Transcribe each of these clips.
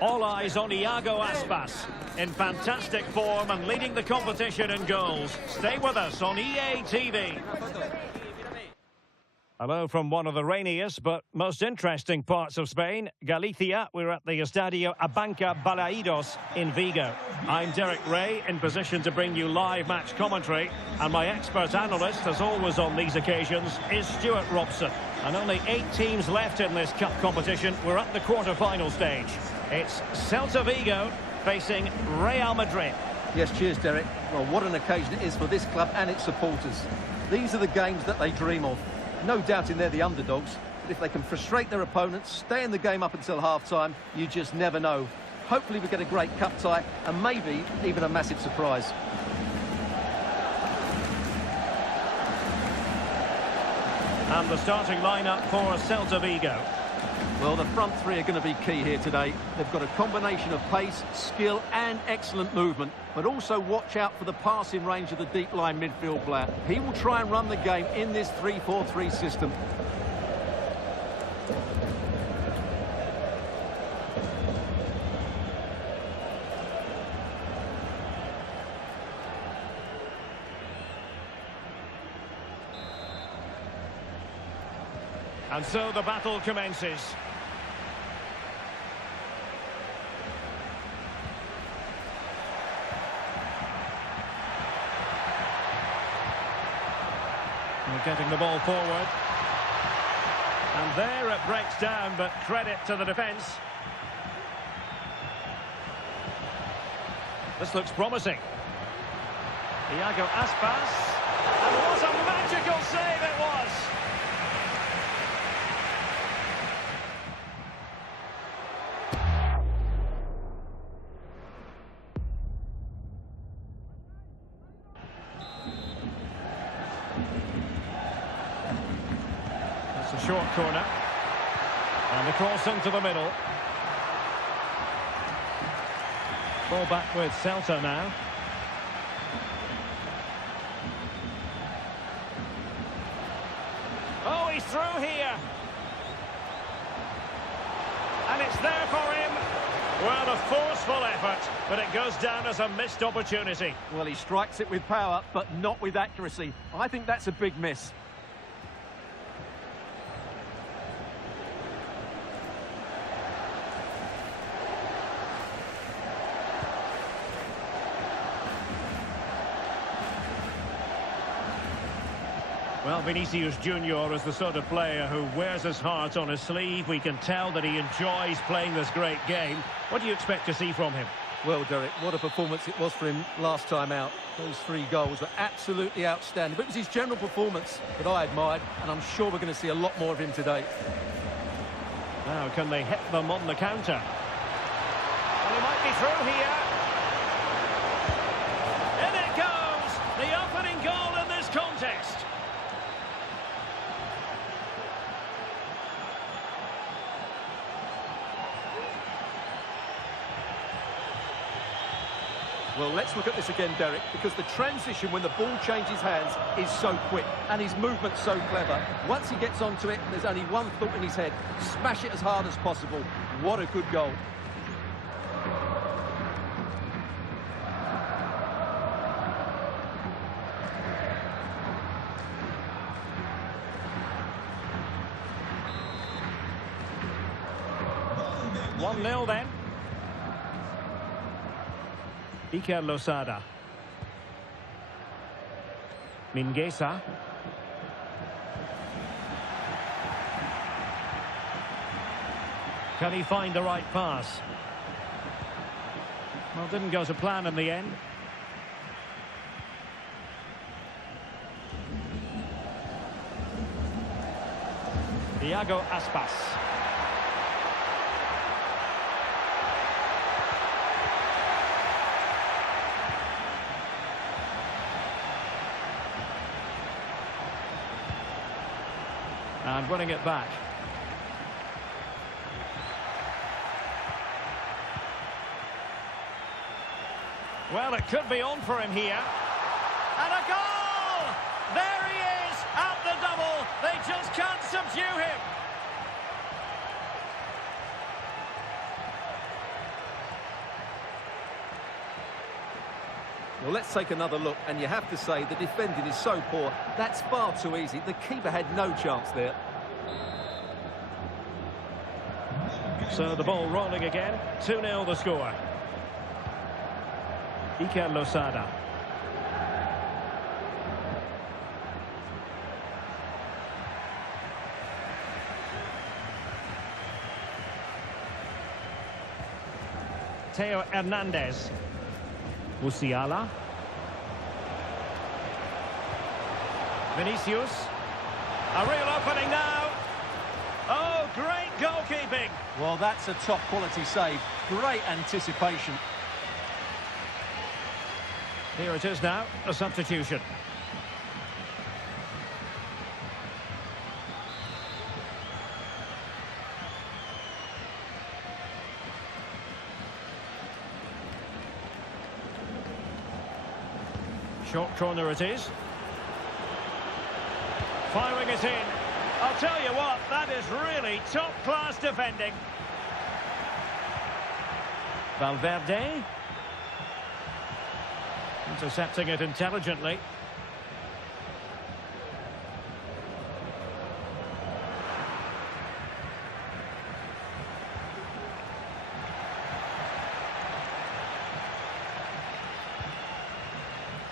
All eyes on Iago Aspas, in fantastic form and leading the competition in goals. Stay with us on EA TV. Hello from one of the rainiest but most interesting parts of Spain, Galicia. We're at the Estadio Abanca Balaidos in Vigo. I'm Derek Ray, in position to bring you live match commentary, and my expert analyst, as always on these occasions, is Stuart Robson. And only 8 teams left in this cup competition. We're at the quarter-final stage. It's Celta Vigo facing Real Madrid. Yes, cheers, Derek. Well, what an occasion it is for this club and its supporters. These are the games that they dream of. No doubting they're the underdogs, but if they can frustrate their opponents, stay in the game up until half-time, you just never know. Hopefully we get a great cup tie and maybe even a massive surprise. And the starting lineup for Celta Vigo. Well, the front three are going to be key here today. They've got a combination of pace, skill and excellent movement, but also watch out for the passing range of the deep-line midfield player. He will try and run the game in this 3-4-3 system. And so the battle commences. We're getting the ball forward. And there it breaks down, but credit to the defence. This looks promising. Iago Aspas. And what a magical save it was! It's a short corner. And the cross into the middle. Ball back with Celta now. Oh, he's through here. And it's there for him. Well, a forceful effort, but it goes down as a missed opportunity. Well, he strikes it with power, but not with accuracy. I think that's a big miss. Well, Vinicius Junior is the sort of player who wears his heart on his sleeve. We can tell that he enjoys playing this great game. What do you expect to see from him? Well, Derek, what a performance it was for him last time out. Those 3 goals were absolutely outstanding. But it was his general performance that I admired, and I'm sure we're going to see a lot more of him today. Now, can they hit them on the counter? Well, he might be through here. In it goes! The opening goal in this contest. Well, let's look at this again, Derek, because the transition when the ball changes hands is so quick and his movement's so clever. Once he gets onto it, there's only one thought in his head: smash it as hard as possible. What a good goal. One 1-0 then. Iker Losada. Mingueza. Can he find the right pass? Well, didn't go to plan in the end. Iago Aspas. And winning it back. Well, it could be on for him here. And a goal! There he is at the double. They just can't subdue him. Well, let's take another look, and you have to say the defending is so poor. That's far too easy. The keeper had no chance there. So the ball rolling again. 2-0 the score. Iker Losada. Theo Hernandez. Musiala. Vinicius. A real opening now. Oh, great goalkeeping. Well, that's a top-quality save. Great anticipation. Here it is now, a substitution. Short corner it is. Firing it in. I'll tell you what, that is really top-class defending. Valverde. Intercepting it intelligently.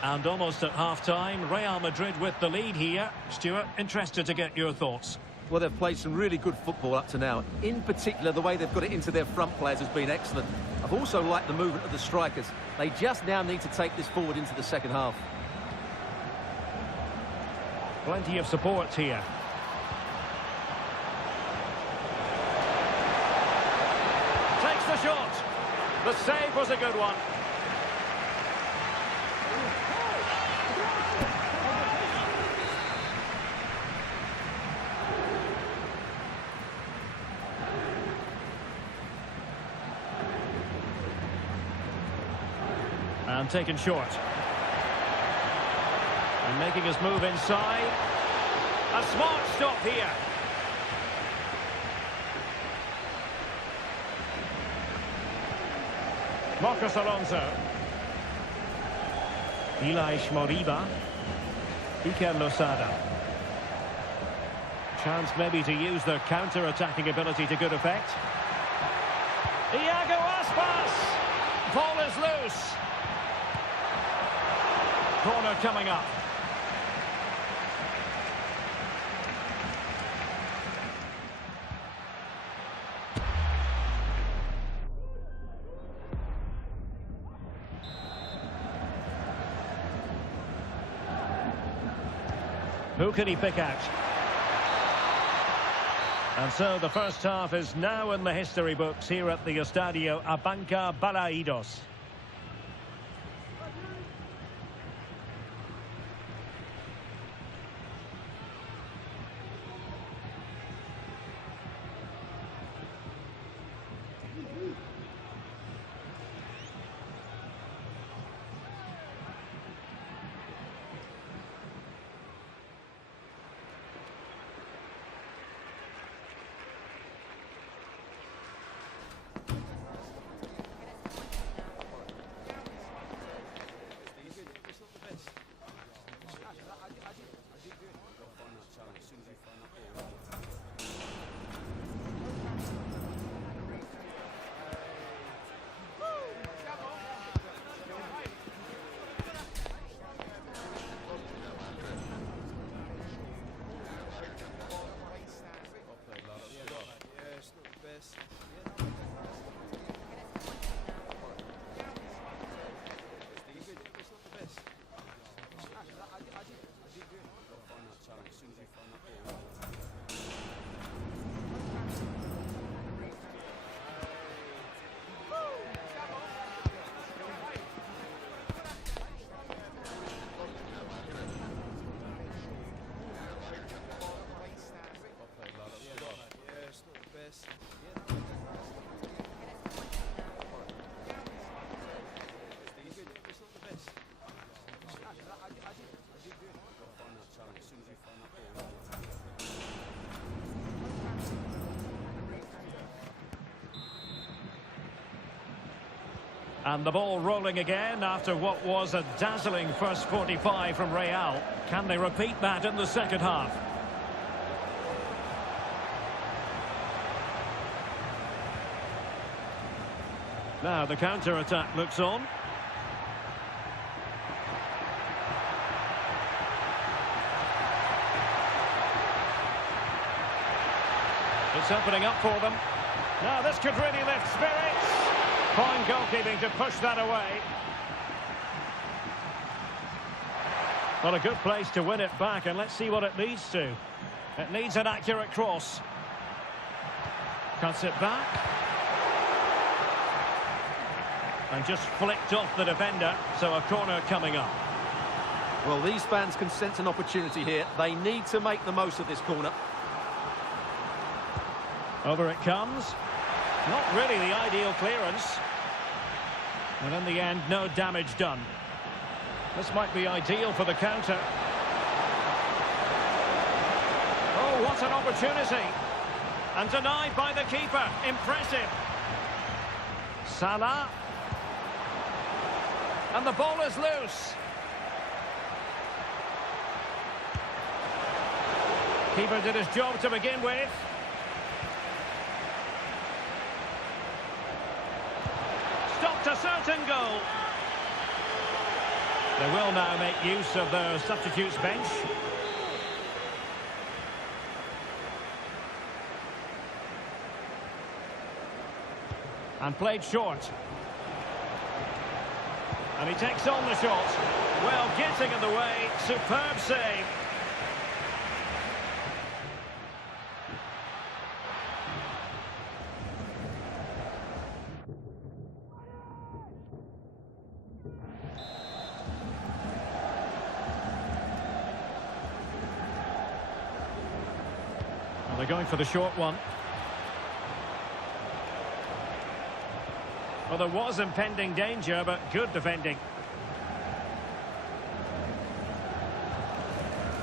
And almost at half-time, Real Madrid with the lead here. Stuart, interested to get your thoughts. Well, they've played some really good football up to now. In particular, the way they've got it into their front players has been excellent. I've also liked the movement of the strikers. They just now need to take this forward into the second half. Plenty of support here. Takes the shot. The save was a good one. And taken short. And making his move inside. A smart stop here. Marcos Alonso. Ilaix Moriba. Iker Losada. Chance maybe to use their counter-attacking ability to good effect. Iago Aspas. Ball is loose. Corner coming up. Who can he pick out? And so the first half is now in the history books here at the Estadio Abanca Balaidos. And the ball rolling again after what was a dazzling first 45 from Real. Can they repeat that in the second half? Now the counter-attack looks on. It's opening up for them. Now this could really lift spirits. Fine goalkeeping to push that away. Well, a good place to win it back, and let's see what it leads to. It needs an accurate cross. Cuts it back. And just flicked off the defender, so a corner coming up. Well, these fans can sense an opportunity here. They need to make the most of this corner. Over it comes. Not really the ideal clearance. And in the end, no damage done. This might be ideal for the counter. Oh, what an opportunity. And denied by the keeper. Impressive. Salah. And the ball is loose. Keeper did his job to begin with. Stopped a certain goal. They will now make use of their substitutes bench. And played short. And he takes on the shot. Well, getting in the way. Superb save. Well, they're going for the short one. Well, there was impending danger, but good defending.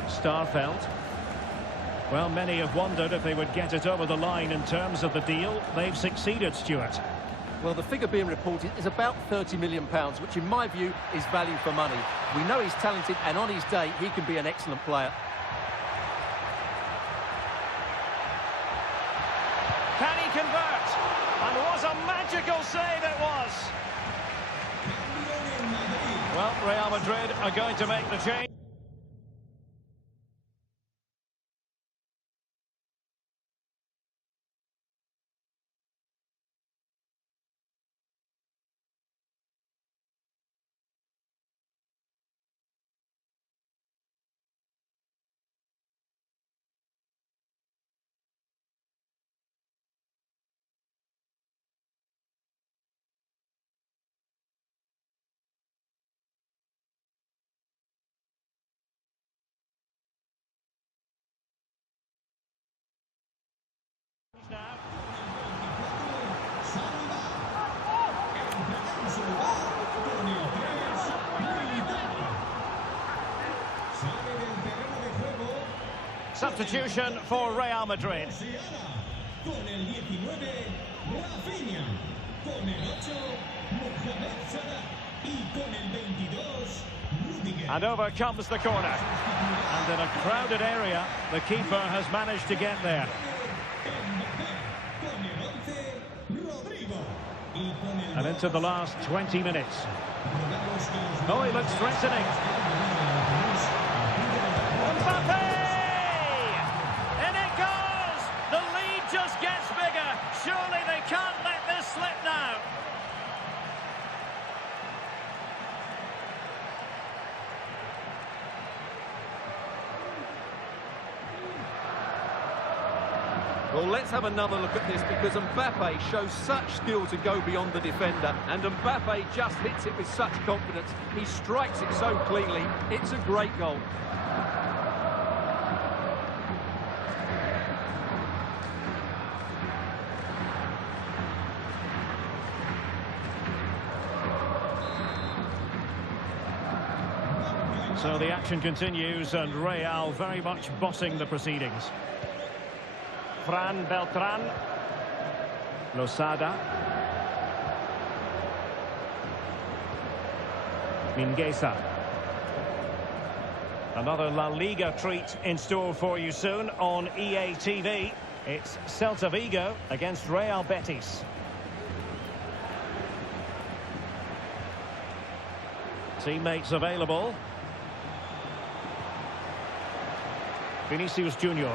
Starfelt. Well, many have wondered if they would get it over the line in terms of the deal. They've succeeded, Stuart. Well, the figure being reported is about £30 million, which in my view is value for money. We know he's talented, and on his day, he can be an excellent player. Can he convert? And what a magical save it was! Well, Real Madrid are going to make the change. Now. Substitution for Real Madrid. And over comes the corner. And in a crowded area, the keeper has managed to get there. And into the last 20 minutes. Oh, he looks threatening. Mbappe! In it goes! The lead just gets bigger. Surely they can't let this slip now. Well, let's have another look at this, because Mbappe shows such skill to go beyond the defender, and Mbappe just hits it with such confidence. He strikes it so cleanly. It's a great goal. So the action continues, and Real very much bossing the proceedings. Fran Beltran. Losada. Mingueza. Another La Liga treat in store for you soon on EA TV. It's Celta Vigo against Real Betis. Teammates available. Vinicius Junior.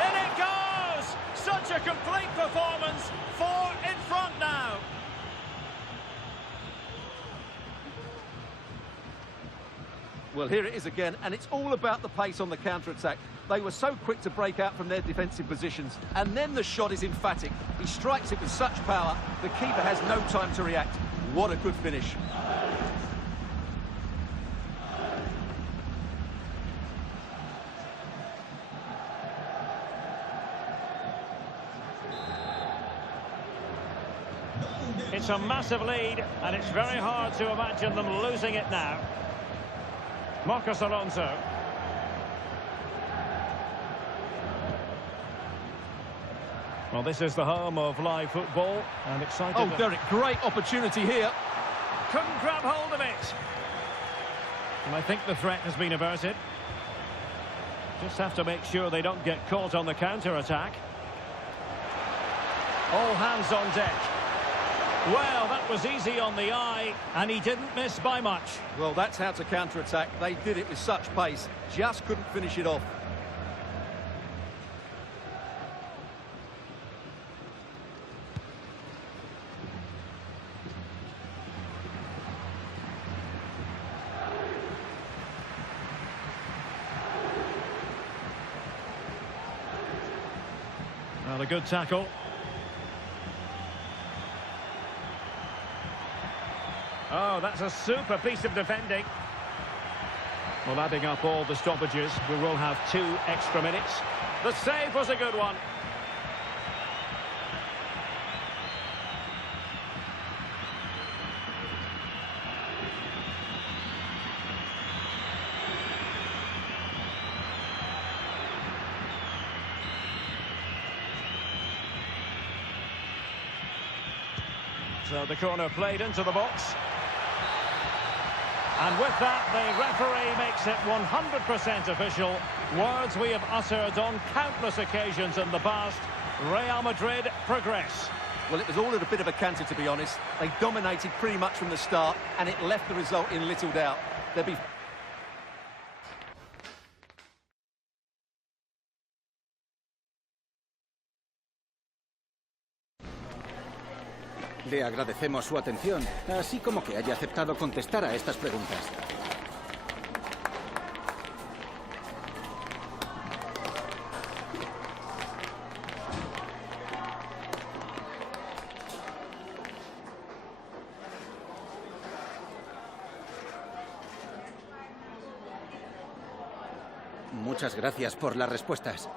In it goes! Such a complete performance. 4 in front now. Well, here it is again, and it's all about the pace on the counter-attack. They were so quick to break out from their defensive positions, and then the shot is emphatic. He strikes it with such power, the keeper has no time to react. What a good finish. It's a massive lead, and it's very hard to imagine them losing it now. Marcos Alonso. Well, this is the home of live football, and exciting. Oh, Derek, great opportunity here. Couldn't grab hold of it. And I think the threat has been averted. Just have to make sure they don't get caught on the counter-attack. All hands on deck. Well, that was easy on the eye, and he didn't miss by much. Well, that's how to counter-attack. They did it with such pace, just couldn't finish it off. Well, a good tackle. Oh, that's a super piece of defending. Well, adding up all the stoppages, we will have 2 extra minutes. The save was a good one. So the corner played into the box. And with that, the referee makes it 100% official. Words we have uttered on countless occasions in the past. Real Madrid progress. Well, it was all at a bit of a canter, to be honest. They dominated pretty much from the start, and it left the result in little doubt. There'll be... Le agradecemos su atención, así como que haya aceptado contestar a estas preguntas. Muchas gracias por las respuestas.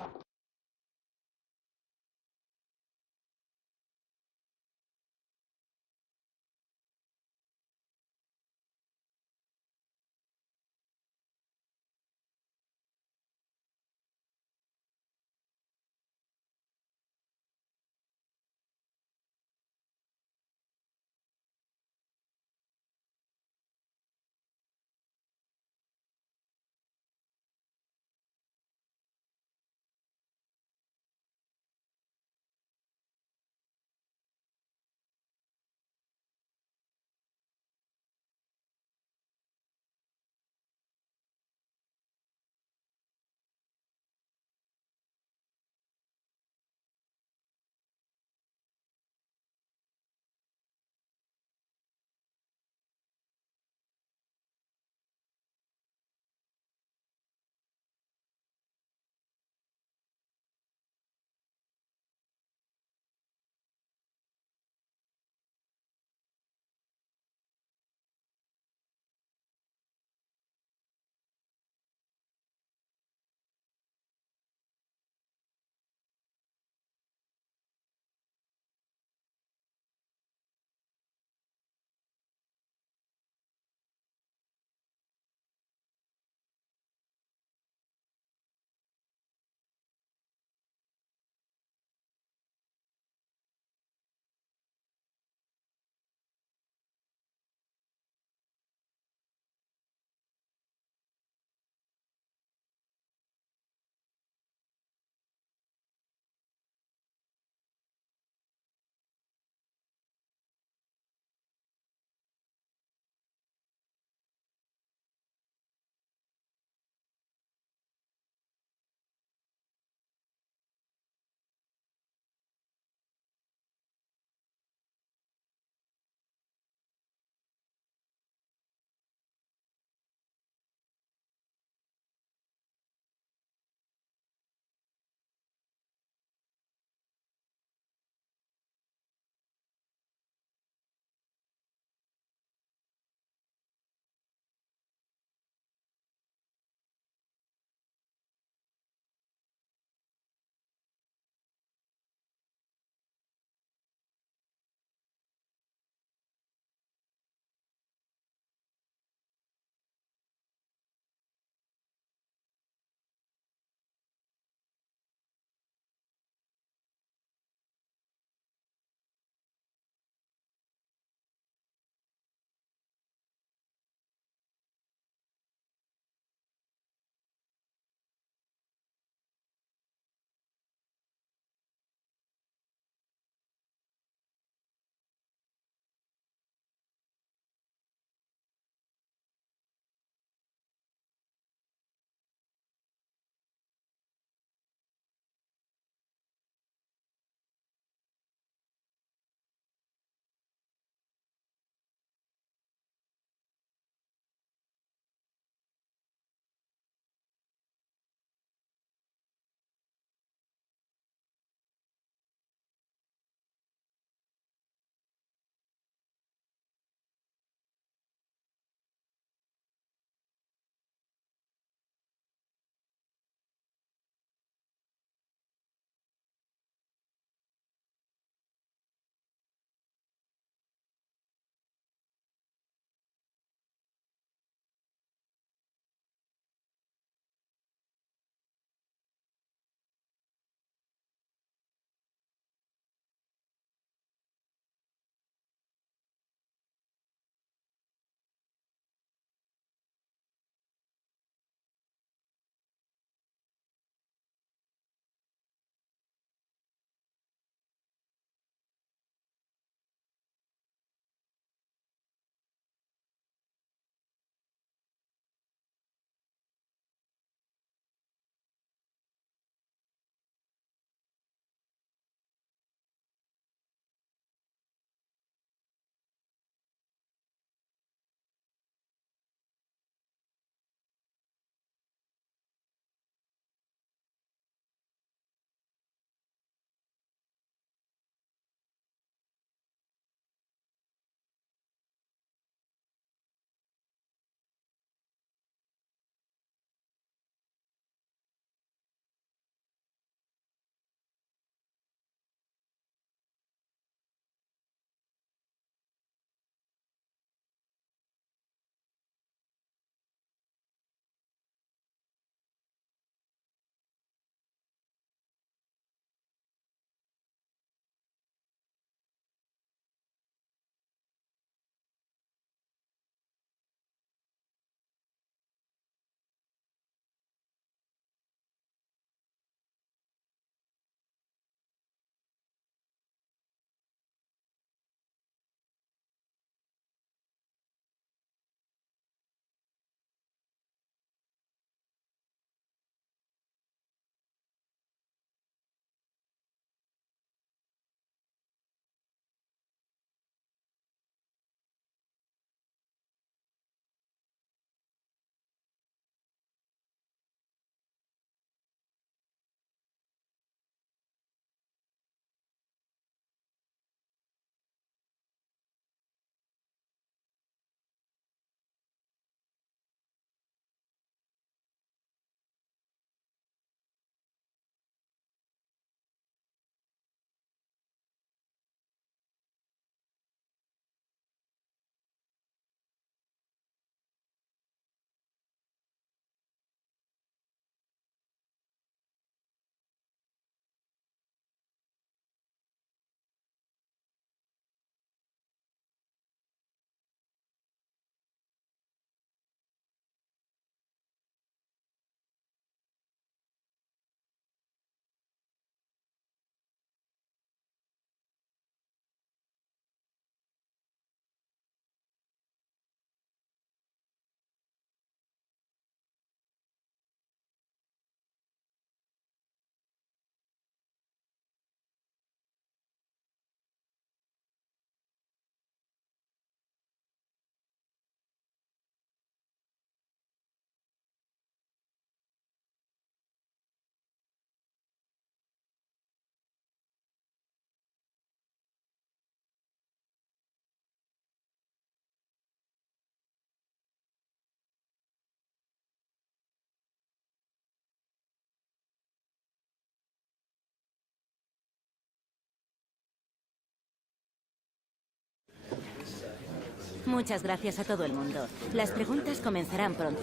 Muchas gracias a todo el mundo. Las preguntas comenzarán pronto.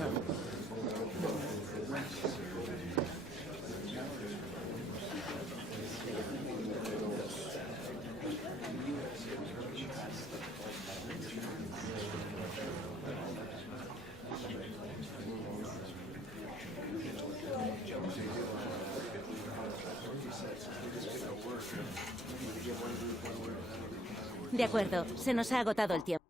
De acuerdo, se nos ha agotado el tiempo.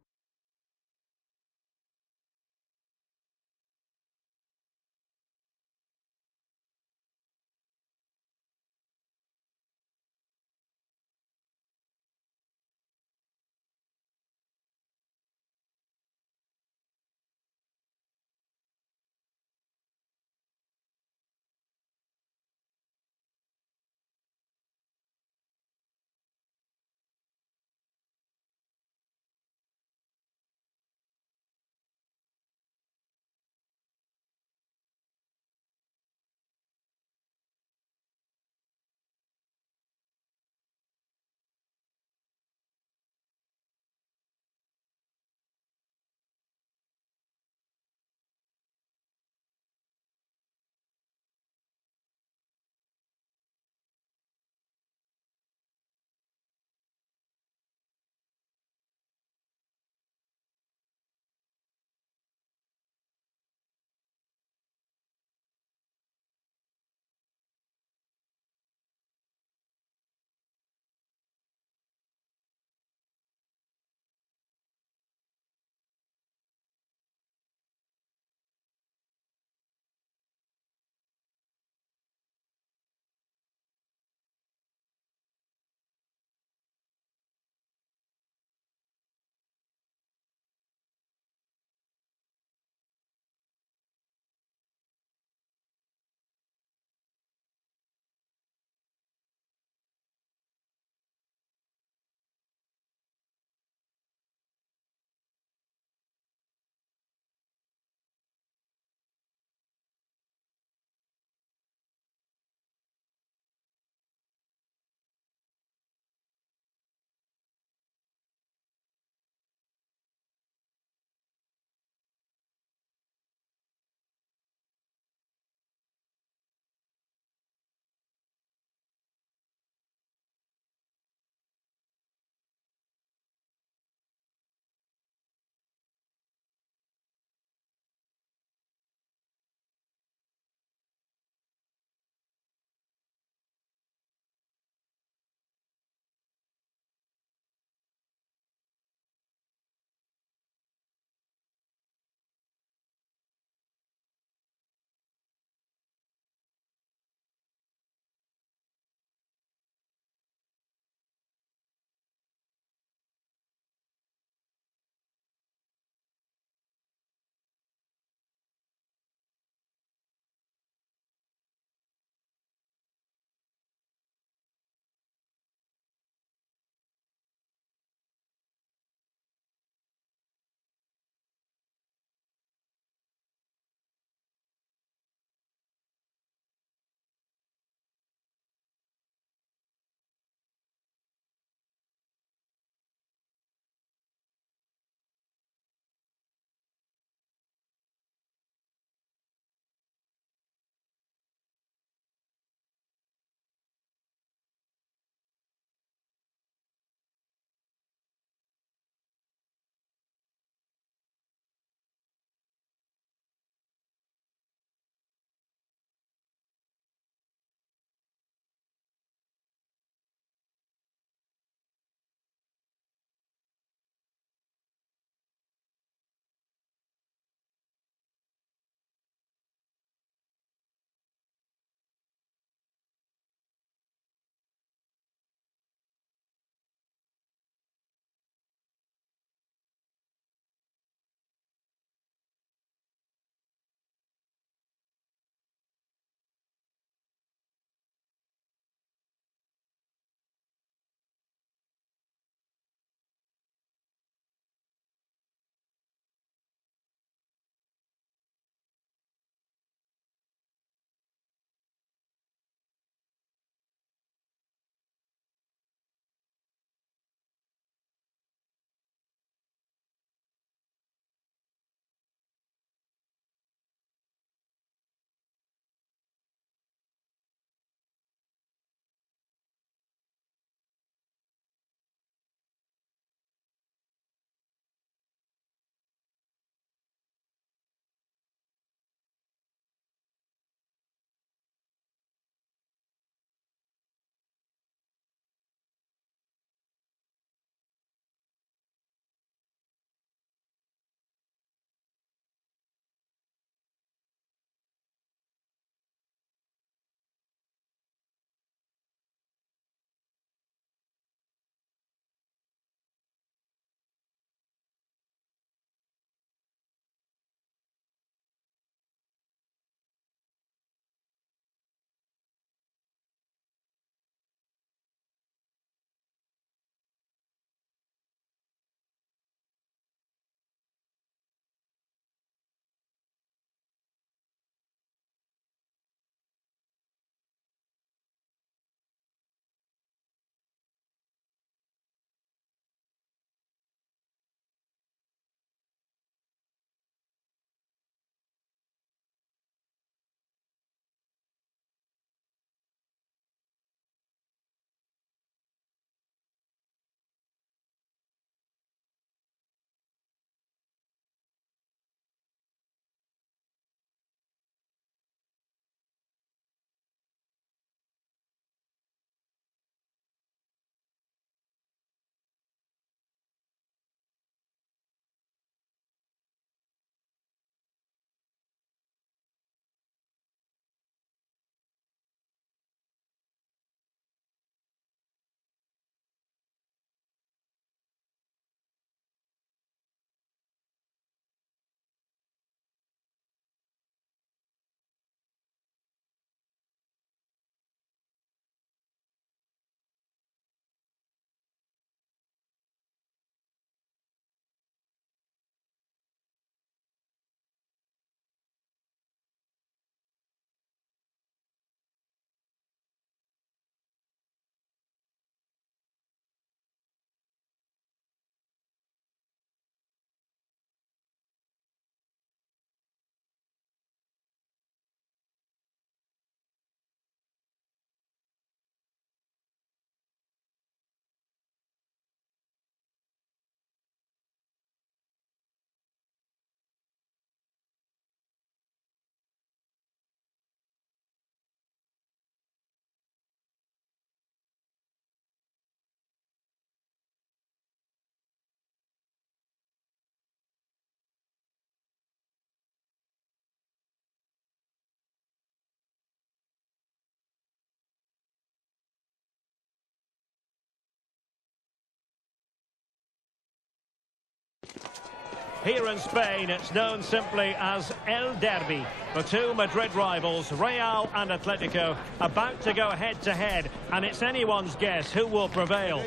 Here in Spain, it's known simply as El Derby. The two Madrid rivals, Real and Atletico, about to go head-to-head, and it's anyone's guess who will prevail.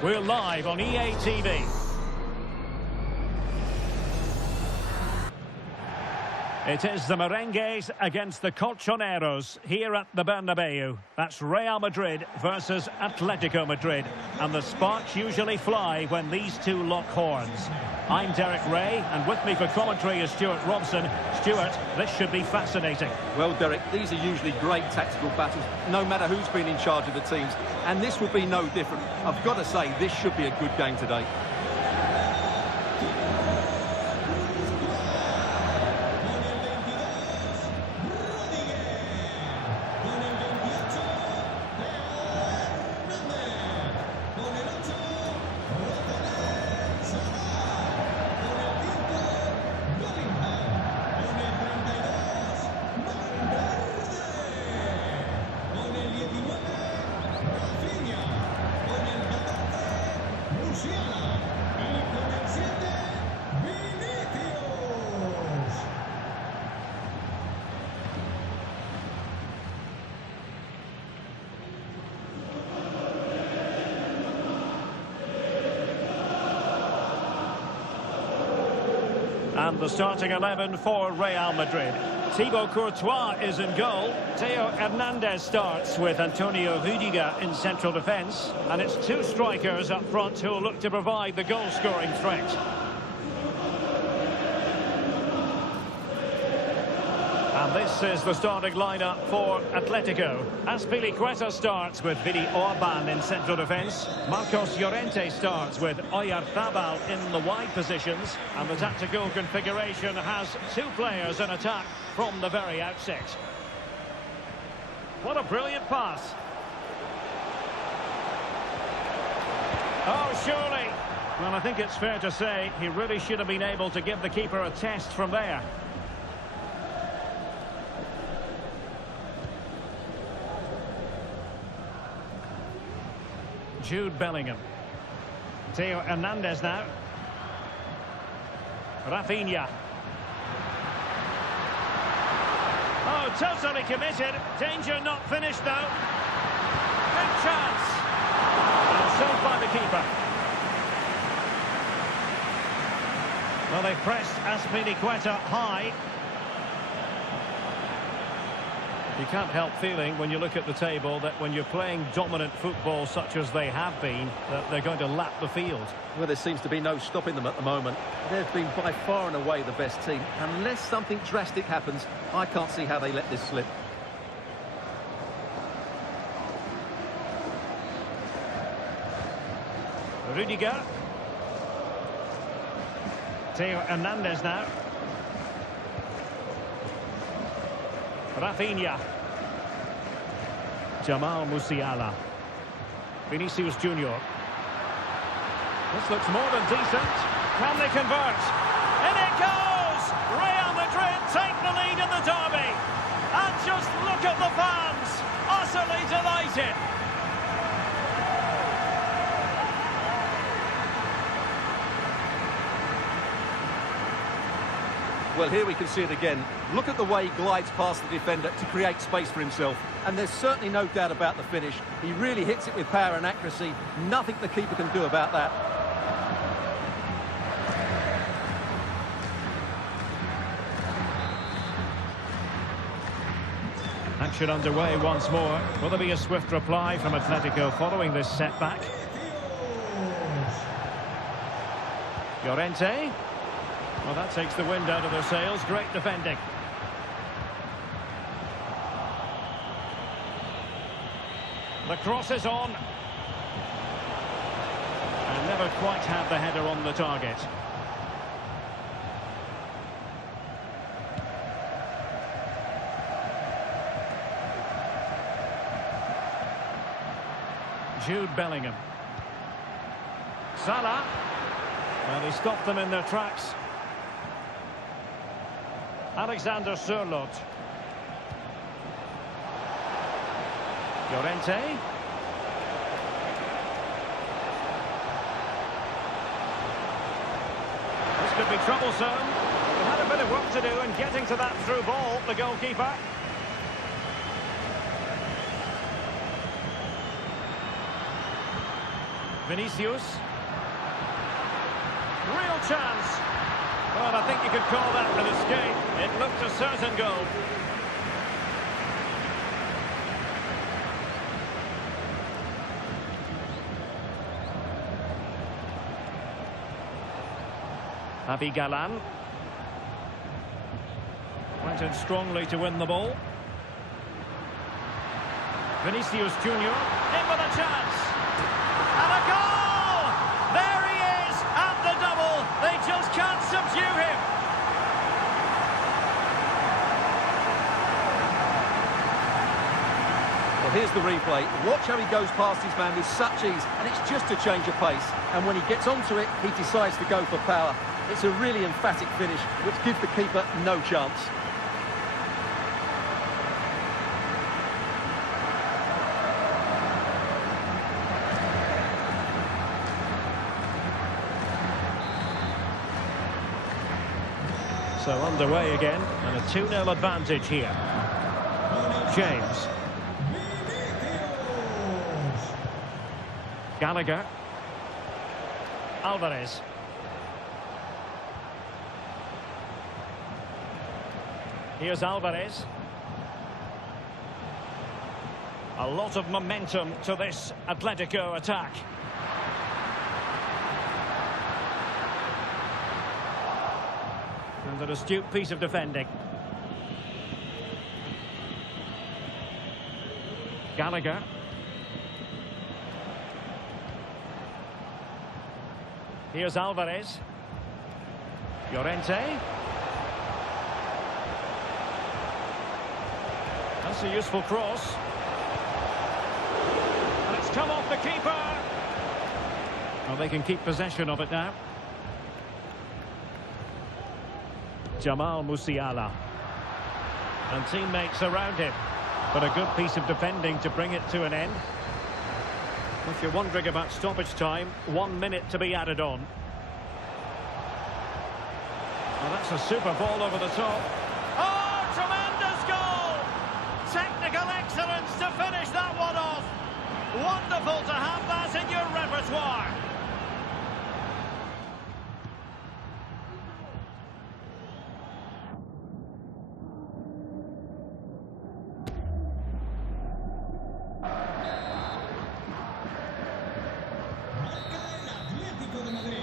We're live on EA TV. It is the Merengues against the Colchoneros here at the Bernabeu. That's Real Madrid versus Atletico Madrid. And the sparks usually fly when these two lock horns. I'm Derek Ray, and with me for commentary is Stuart Robson. Stuart, this should be fascinating. Well, Derek, these are usually great tactical battles, no matter who's been in charge of the teams. And this will be no different. I've got to say, this should be a good game today. And the starting 11 for Real Madrid. Thibaut Courtois is in goal. Theo Hernandez starts with Antonio Rüdiger in central defence. And it's two strikers up front who will look to provide the goal-scoring threat. And this is the starting lineup for Atletico. Azpilicueta starts with Vidi Orban in central defence. Marcos Llorente starts with Oyarzabal in the wide positions. And the tactical configuration has two players in attack from the very outset. What a brilliant pass. Oh, surely. Well, I think it's fair to say he really should have been able to give the keeper a test from there. Jude Bellingham. Theo Hernandez now. Rafinha. Oh, totally committed. Danger not finished though. Big chance. And saved by the keeper. Well, they pressed Azpilicueta high. You can't help feeling, when you look at the table, that when you're playing dominant football such as they have been, that they're going to lap the field. Well, there seems to be no stopping them at the moment. They've been by far and away the best team. Unless something drastic happens, I can't see how they let this slip. Rüdiger. Theo Hernandez now. Rafinha. Jamal Musiala. Vinicius Junior. This looks more than decent. Can they convert? In it goes! Real Madrid take the lead in the derby. And just look at the fans. Utterly delighted. Well, here we can see it again. Look at the way he glides past the defender to create space for himself. And there's certainly no doubt about the finish. He really hits it with power and accuracy. Nothing the keeper can do about that. Action underway once more. Will there be a swift reply from Atletico following this setback? Llorente. Well, that takes the wind out of their sails. Great defending. The cross is on. And never quite had the header on the target. Jude Bellingham. Salah. Well, he stopped them in their tracks. Alexander Sørloth. Llorente. could be troublesome. He had a bit of work to do in getting to that through ball, the goalkeeper. Vinicius. Real chance. Well, I think you could call that an escape. It looked a certain goal. Javi Galan. Went in strongly to win the ball. Vinicius Junior in with a chance. And a goal! There he is at the double. They just can't subdue him. Well, here's the replay. Watch how he goes past his man with such ease, and it's just a change of pace. And when he gets onto it, he decides to go for power. It's a really emphatic finish, which gives the keeper no chance. So underway again, and a 2-0 advantage here. James. Gallagher. Alvarez. Here's Alvarez. A lot of momentum to this Atletico attack. And an astute piece of defending. Gallagher. Here's Alvarez. Llorente. That's a useful cross. And it's come off the keeper. Well, they can keep possession of it now. Jamal Musiala. And teammates around him. But a good piece of defending to bring it to an end. If you're wondering about stoppage time, 1 minute to be added on. Well, that's a super ball over the top. Oh, tremendous goal! Technical excellence to finish that one off. Wonderful to have that in your repertoire.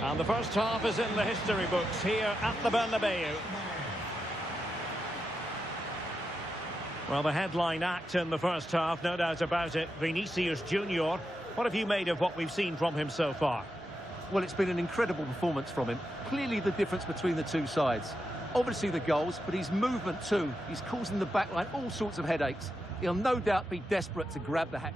And the first half is in the history books here at the Bernabeu. Well, the headline act in the first half, no doubt about it, Vinicius Junior. What have you made of what we've seen from him so far? Well, it's been an incredible performance from him. Clearly the difference between the two sides. Obviously the goals, but his movement too. He's causing the backline all sorts of headaches. He'll no doubt be desperate to grab the hat.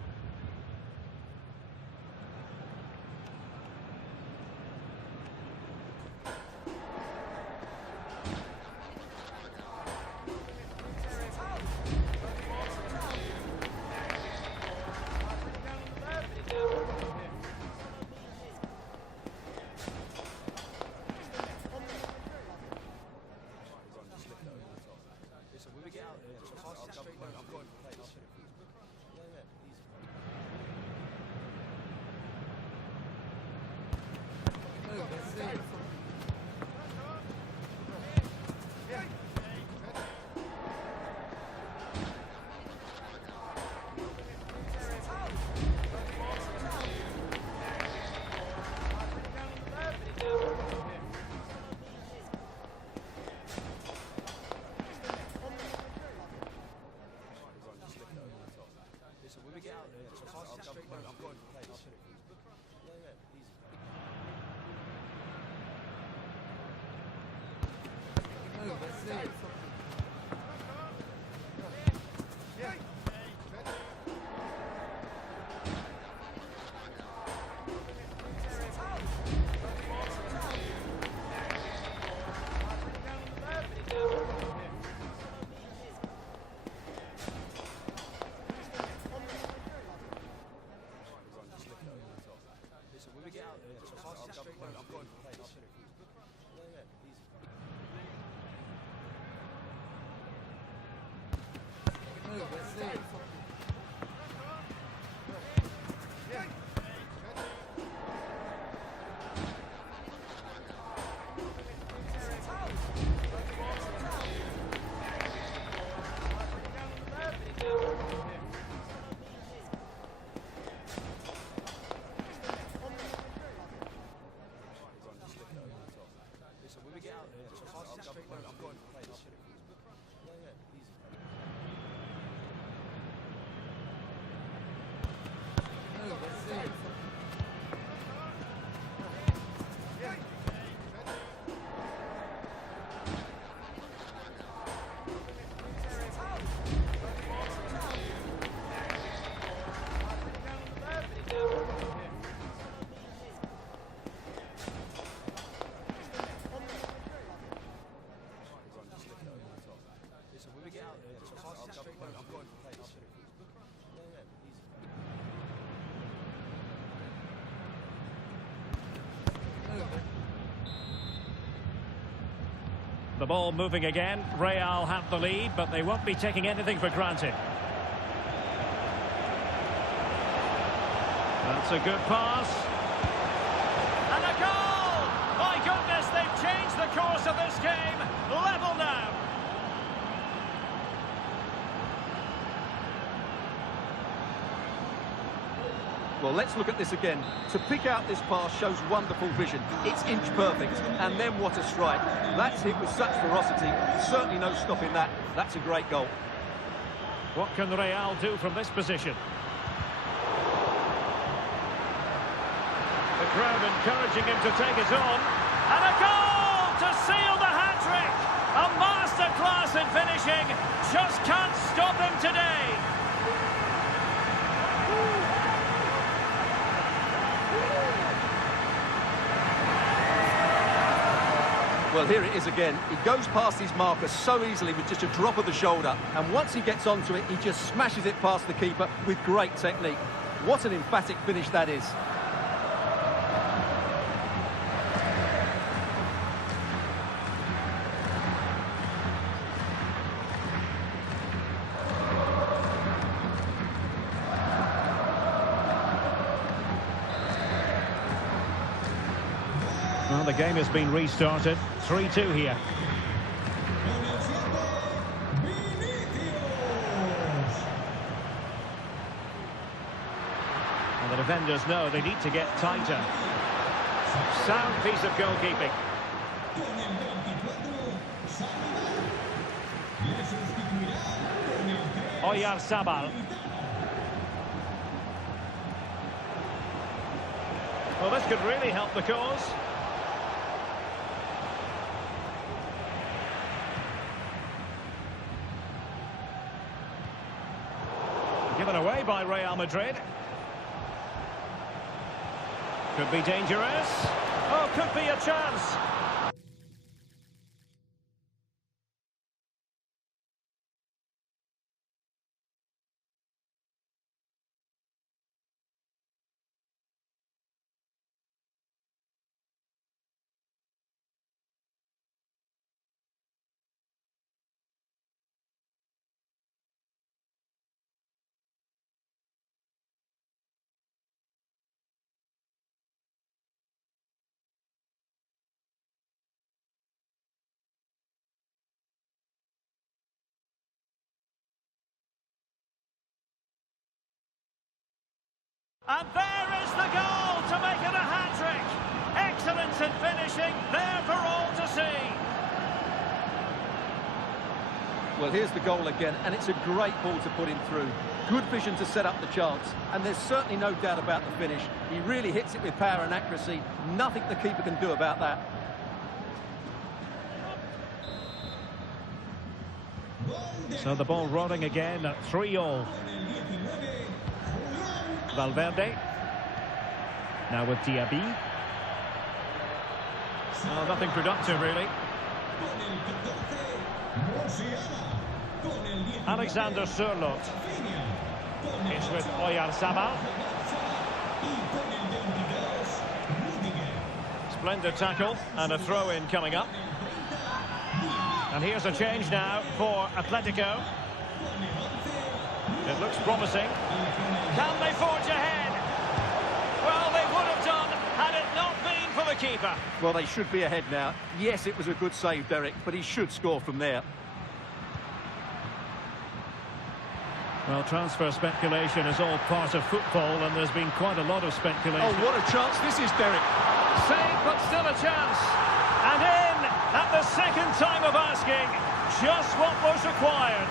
The ball moving again. Real have the lead, but they won't be taking anything for granted. That's a good pass. And a goal! My goodness, they've changed the course of this game. Level now. Well, let's look at this again. To pick out this pass shows wonderful vision. It's inch perfect, and then what a strike. That's hit with such ferocity. Certainly no stopping that. That's a great goal. What can Real do from this position? The crowd encouraging him to take it on. And a goal to seal the hat-trick! A masterclass in finishing. Just can't stop him today. Well, here it is again. He goes past his marker so easily with just a drop of the shoulder. And once he gets onto it, he just smashes it past the keeper with great technique. What an emphatic finish that is. Well, the game has been restarted. 3-2 here. And the defenders know they need to get tighter. Sound piece of goalkeeping. Oyarzabal. Well, this could really help the cause. Given away by Real Madrid. Could be dangerous. Oh, could be a chance. And there is the goal to make it a hat-trick. Excellence in finishing, there for all to see. Well, here's the goal again, and it's a great ball to put him through. Good vision to set up the chance, and there's certainly no doubt about the finish. He really hits it with power and accuracy. Nothing the keeper can do about that. So the ball rolling again at 3-3. Valverde. Now with Diaby. Oh, nothing productive, really. Alexander Sørloth. It's with Oyarzabal. Splendid tackle and a throw-in coming up. And here's a change now for Atletico. It looks promising. Can they forge ahead? Well, they would have done had it not been for the keeper. Well, they should be ahead now. Yes, it was a good save, Derek, but he should score from there. Well, transfer speculation is all part of football, and there's been quite a lot of speculation. Oh, what a chance this is, Derek. Saved, but still a chance. And in at the second time of asking, just what was required.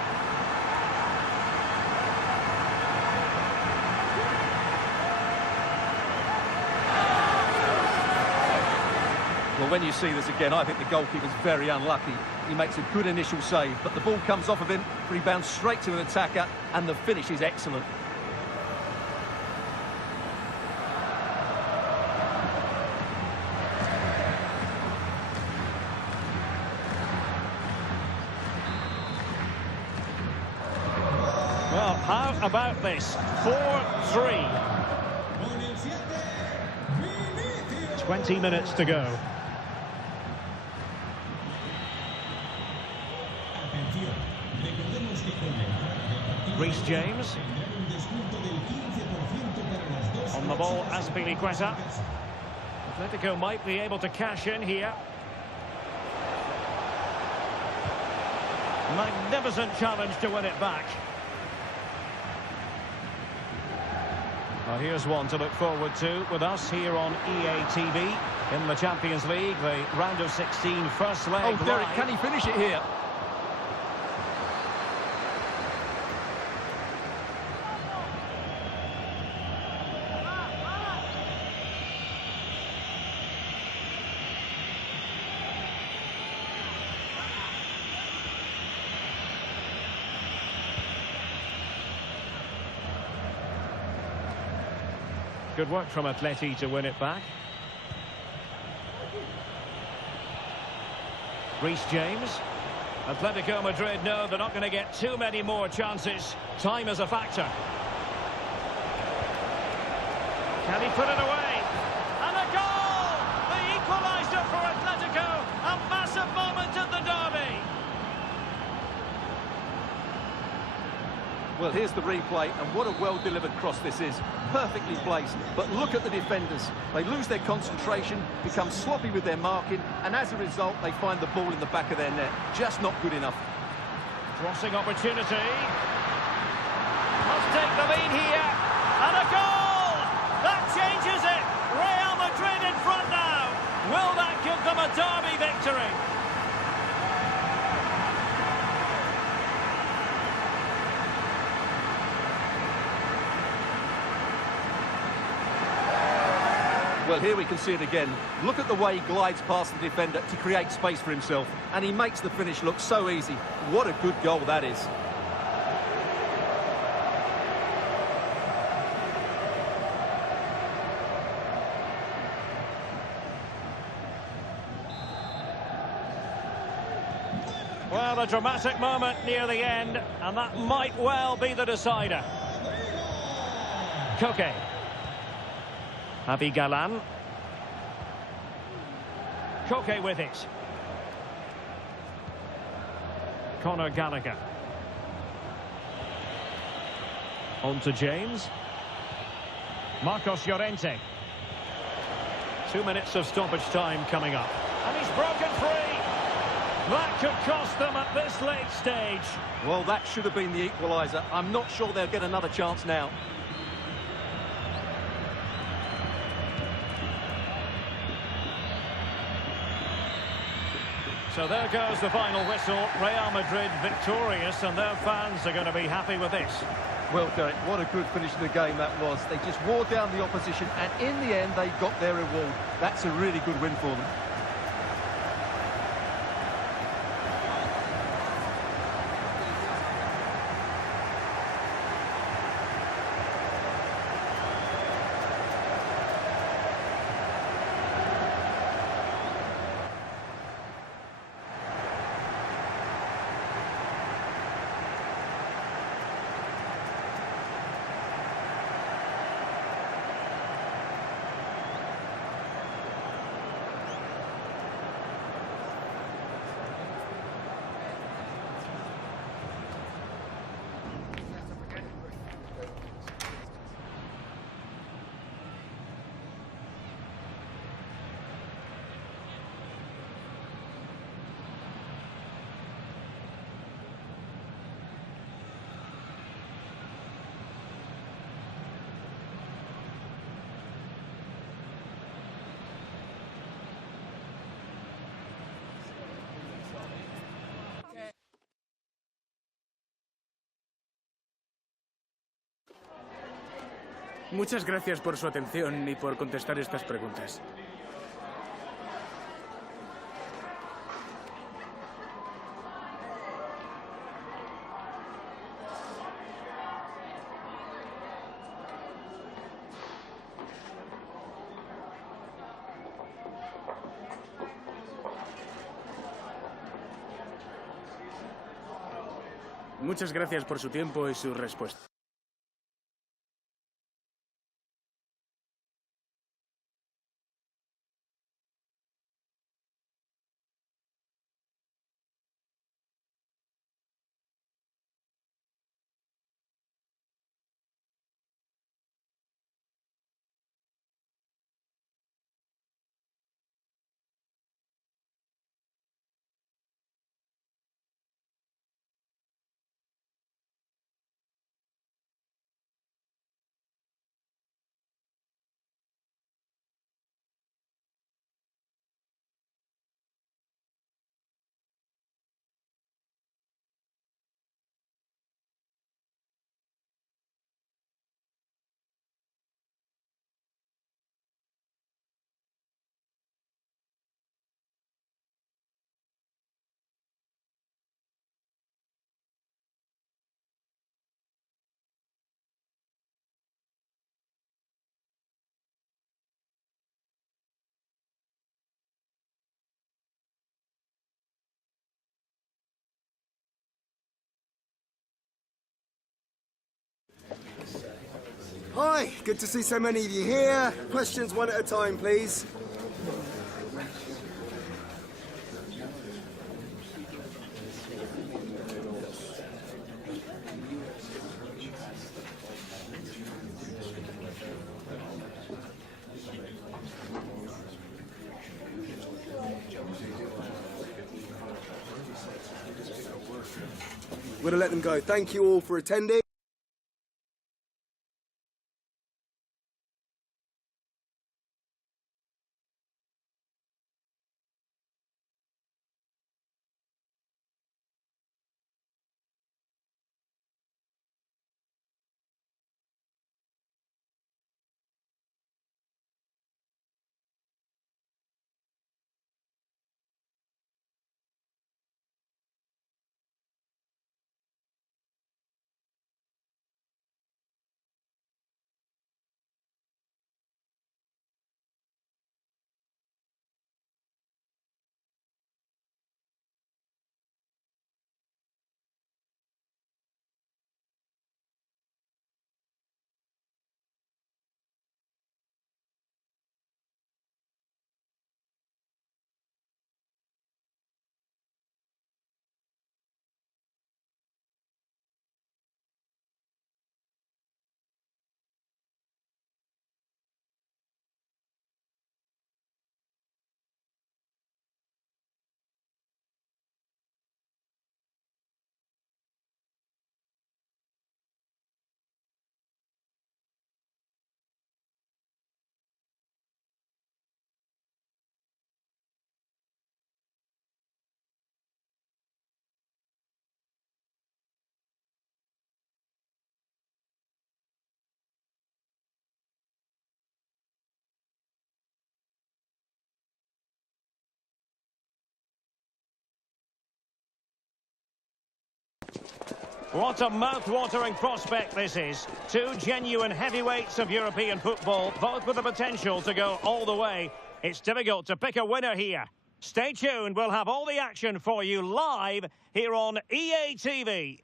Well, when you see this again, I think the goalkeeper's very unlucky. He makes a good initial save, but the ball comes off of him, rebounds straight to an attacker, and the finish is excellent. Well, how about this? 4-3. 20 minutes to go. Reece James. On the ball, Azpilicueta. Atletico might be able to cash in here. Magnificent challenge to win it back. Well, here's one to look forward to with us here on EA-TV in the Champions League, the round of 16 first leg. Oh, Derek, can he finish it here? Good work from Atleti to win it back. Reece James. Atletico Madrid know they're not going to get too many more chances. Time is a factor. Can he put it away? And a goal! The equaliser for Atletico. A massive moment at the derby. Well, here's the replay, and what a well-delivered cross this is. Perfectly placed, but look at the defenders. They lose their concentration, become sloppy with their marking, and as a result, they find the ball in the back of their net. Just not good enough. Crossing opportunity. Must take the lead here. And a goal! That changes it. Real Madrid in front now. Will that give them a derby victory? Well, here we can see it again. Look at the way he glides past the defender to create space for himself. And he makes the finish look so easy. What a good goal that is. Well, a dramatic moment near the end, and that might well be the decider. Koke. Javi Galan. Koke with it. Conor Gallagher. On to James. Marcos Llorente. 2 minutes of stoppage time coming up. And he's broken free. That could cost them at this late stage. Well, that should have been the equaliser. I'm not sure they'll get another chance now. So there goes the final whistle. Real Madrid victorious, and their fans are going to be happy with this. Well, Derek, what a good finish to the game that was. They just wore down the opposition, and in the end, they got their reward. That's a really good win for them. Muchas gracias por su atención y por contestar estas preguntas. Muchas gracias por su tiempo y su respuesta. Hi, good to see so many of you here. Questions one at a time, please. We're going to let them go. Thank you all for attending. What a mouth-watering prospect this is. Two genuine heavyweights of European football, both with the potential to go all the way. It's difficult to pick a winner here. Stay tuned, we'll have all the action for you live here on EA TV.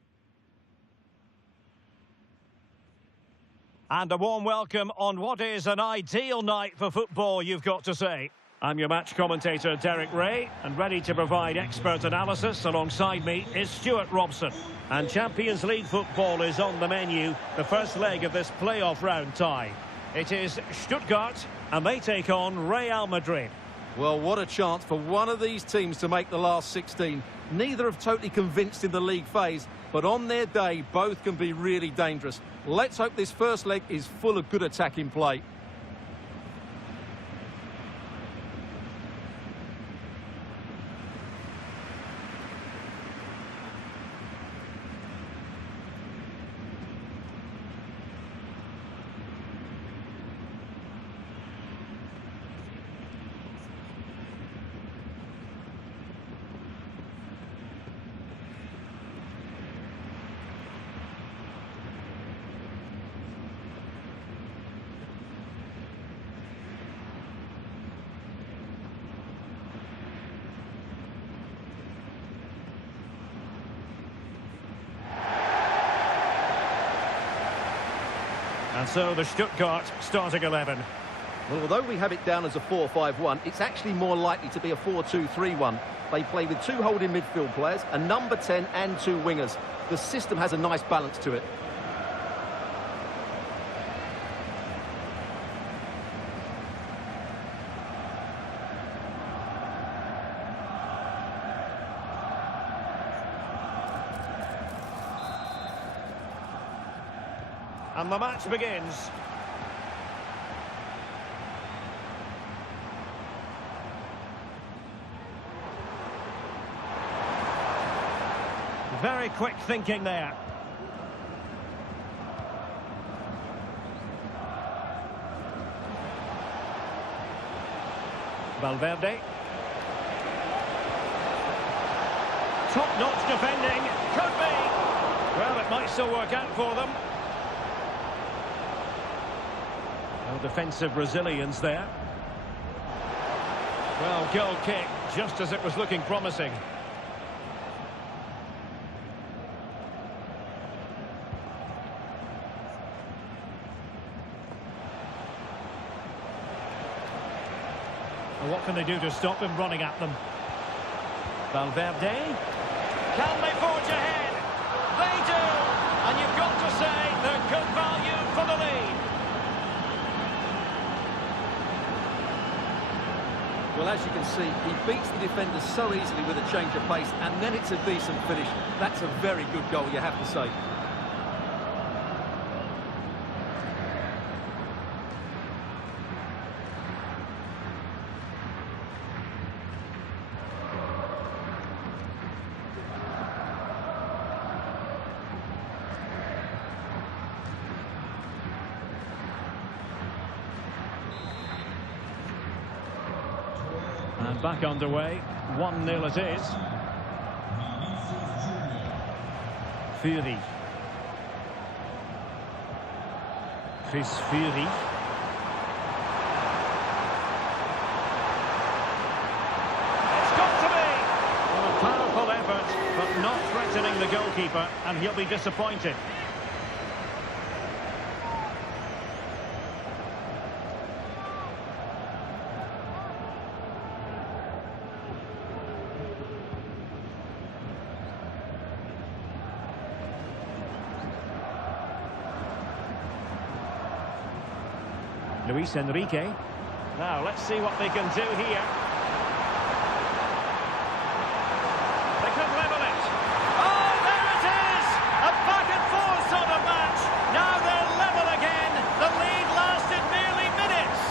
And a warm welcome on what is an ideal night for football, you've got to say. I'm your match commentator, Derek Ray, and ready to provide expert analysis alongside me is Stuart Robson. And Champions League football is on the menu, the first leg of this playoff round tie. It is Stuttgart, and they take on Real Madrid. Well, what a chance for one of these teams to make the last 16. Neither have totally convinced in the league phase, but on their day, both can be really dangerous. Let's hope this first leg is full of good attacking play. So the Stuttgart starting 11. Well, although we have it down as a 4-5-1, it's actually more likely to be a 4-2-3-1. They play with two holding midfield players, a number 10 and two wingers. The system has a nice balance to it. And the match begins. Very quick thinking there. Valverde. Top-notch defending. Could be. Well, it might still work out for them. No defensive resilience there. Well, goal kick, just as it was looking promising. What can they do to stop him running at them? Valverde. Can they forge ahead? They do! And you've got to say they're good value for the lead. Well, as you can see, he beats the defenders so easily with a change of pace, and then it's a decent finish. That's a very good goal, you have to say. And back underway, 1-0 it is. Fury. Chris Fury. It's got to be! Well, a powerful effort, but not threatening the goalkeeper, and he'll be disappointed. Luis Enrique. Now, let's see what they can do here. They could level it. Oh, there it is! A back-and-forth sort of match. Now they're level again. The lead lasted merely minutes.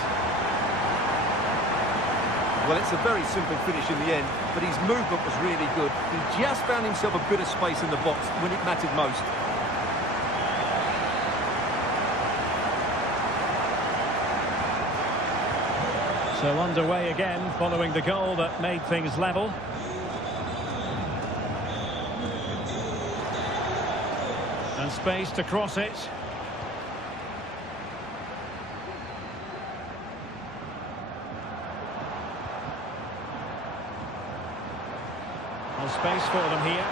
Well, it's a very simple finish in the end, but his movement was really good. He just found himself a bit of space in the box when it mattered most. So underway again, following the goal that made things level. And space to cross it. No space for them here.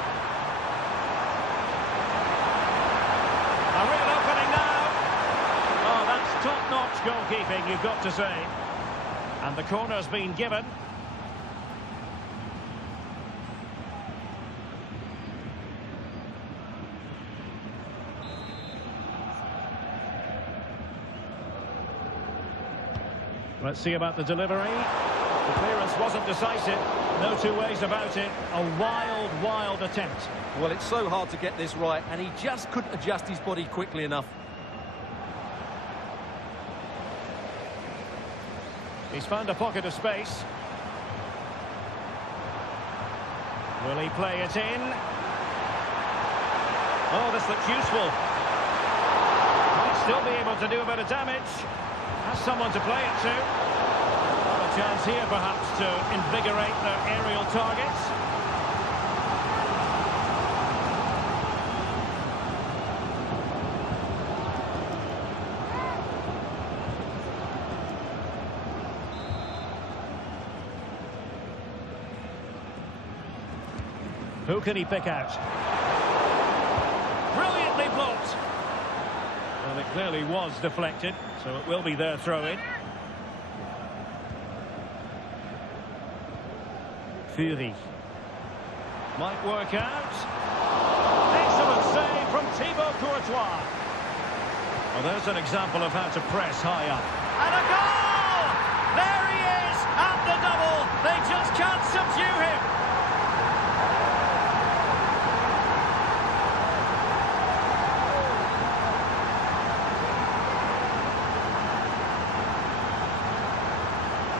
A real opening now. Oh, that's top-notch goalkeeping, you've got to say. And the corner's been given. Let's see about the delivery. The clearance wasn't decisive. No two ways about it. A wild, wild attempt. Well, it's so hard to get this right, and he just couldn't adjust his body quickly enough. He's found a pocket of space. Will he play it in? Oh, this looks useful. Might still be able to do a bit of damage. Has someone to play it to. Well, a chance here, perhaps, to invigorate their aerial targets. Who can he pick out? Brilliantly blocked. Well, it clearly was deflected, so it will be their throw-in. Fury. Might work out. Excellent save from Thibaut Courtois. Well, there's an example of how to press high up. And a goal! There he is, at the double. They just can't subdue him.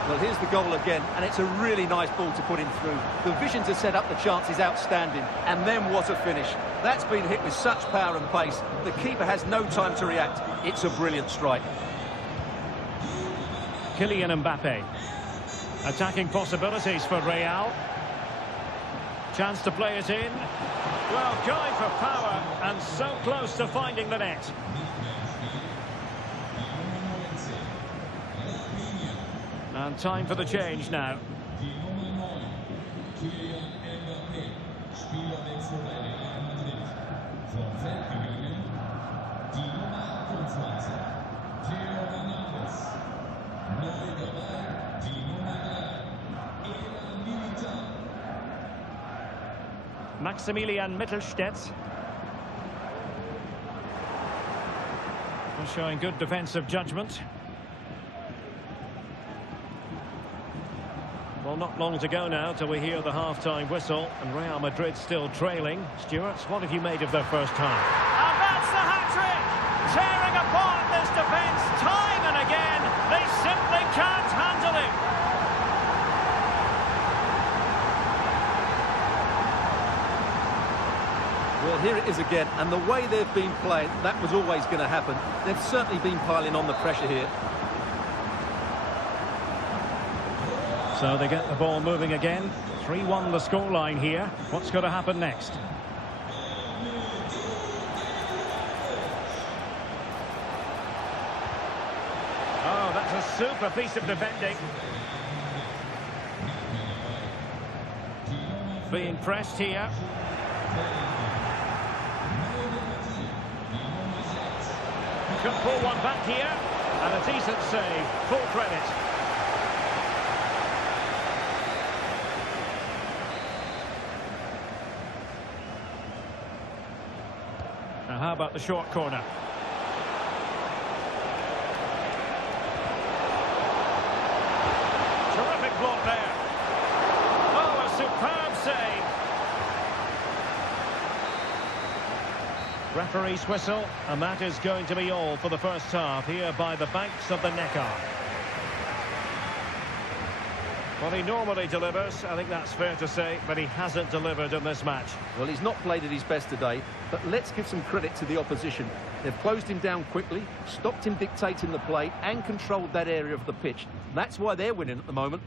Well, here's the goal again, and it's a really nice ball to put him through. The vision to set up the chance is outstanding, and then what a finish. That's been hit with such power and pace. The keeper has no time to react. It's a brilliant strike. Kylian Mbappe. Attacking possibilities for Real. Chance to play it in. Well, going for power, and so close to finding the net. And time for the change now. Maximilian Mittelstädt. Showing good defensive judgment. Well, not long to go now till we hear the half-time whistle, and Real Madrid still trailing. Stuart, what have you made of their first half? And that's the hat-trick! Tearing apart this defence time and again. They simply can't handle it. Well, here it is again, and the way they've been playing, that was always going to happen. They've certainly been piling on the pressure here. So they get the ball moving again. 3-1 the scoreline here. What's going to happen next? Oh, that's a super piece of defending. Being pressed here. Could pull one back here. And a decent save. Full credit. Now, how about the short corner? Terrific block there. Oh, a superb save. Referee's whistle, and that is going to be all for the first half here by the banks of the Neckar. Well, he normally delivers, I think that's fair to say, but he hasn't delivered in this match. Well, he's not played at his best today, but let's give some credit to the opposition. They've closed him down quickly, stopped him dictating the play, and controlled that area of the pitch. That's why they're winning at the moment.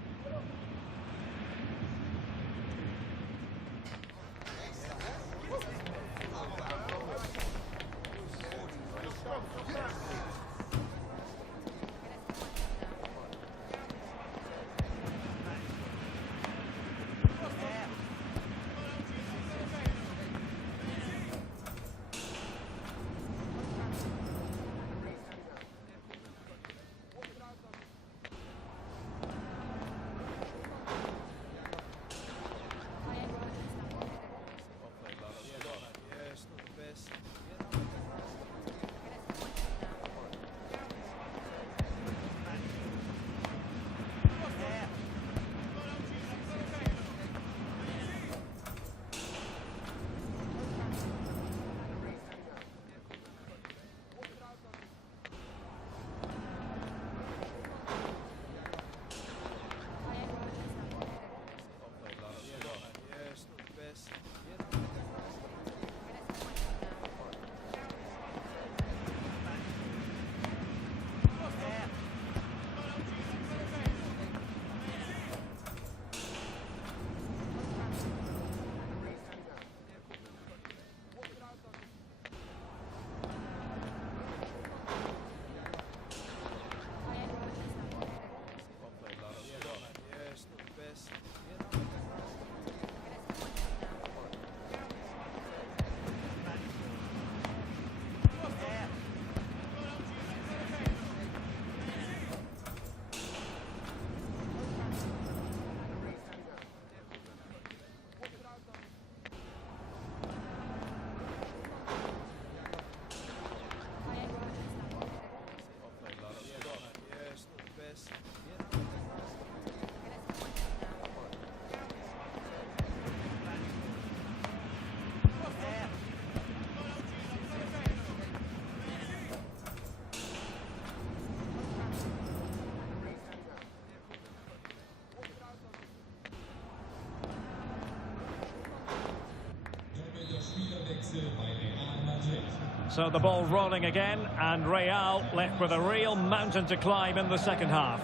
So the ball rolling again, and Real left with a real mountain to climb in the second half.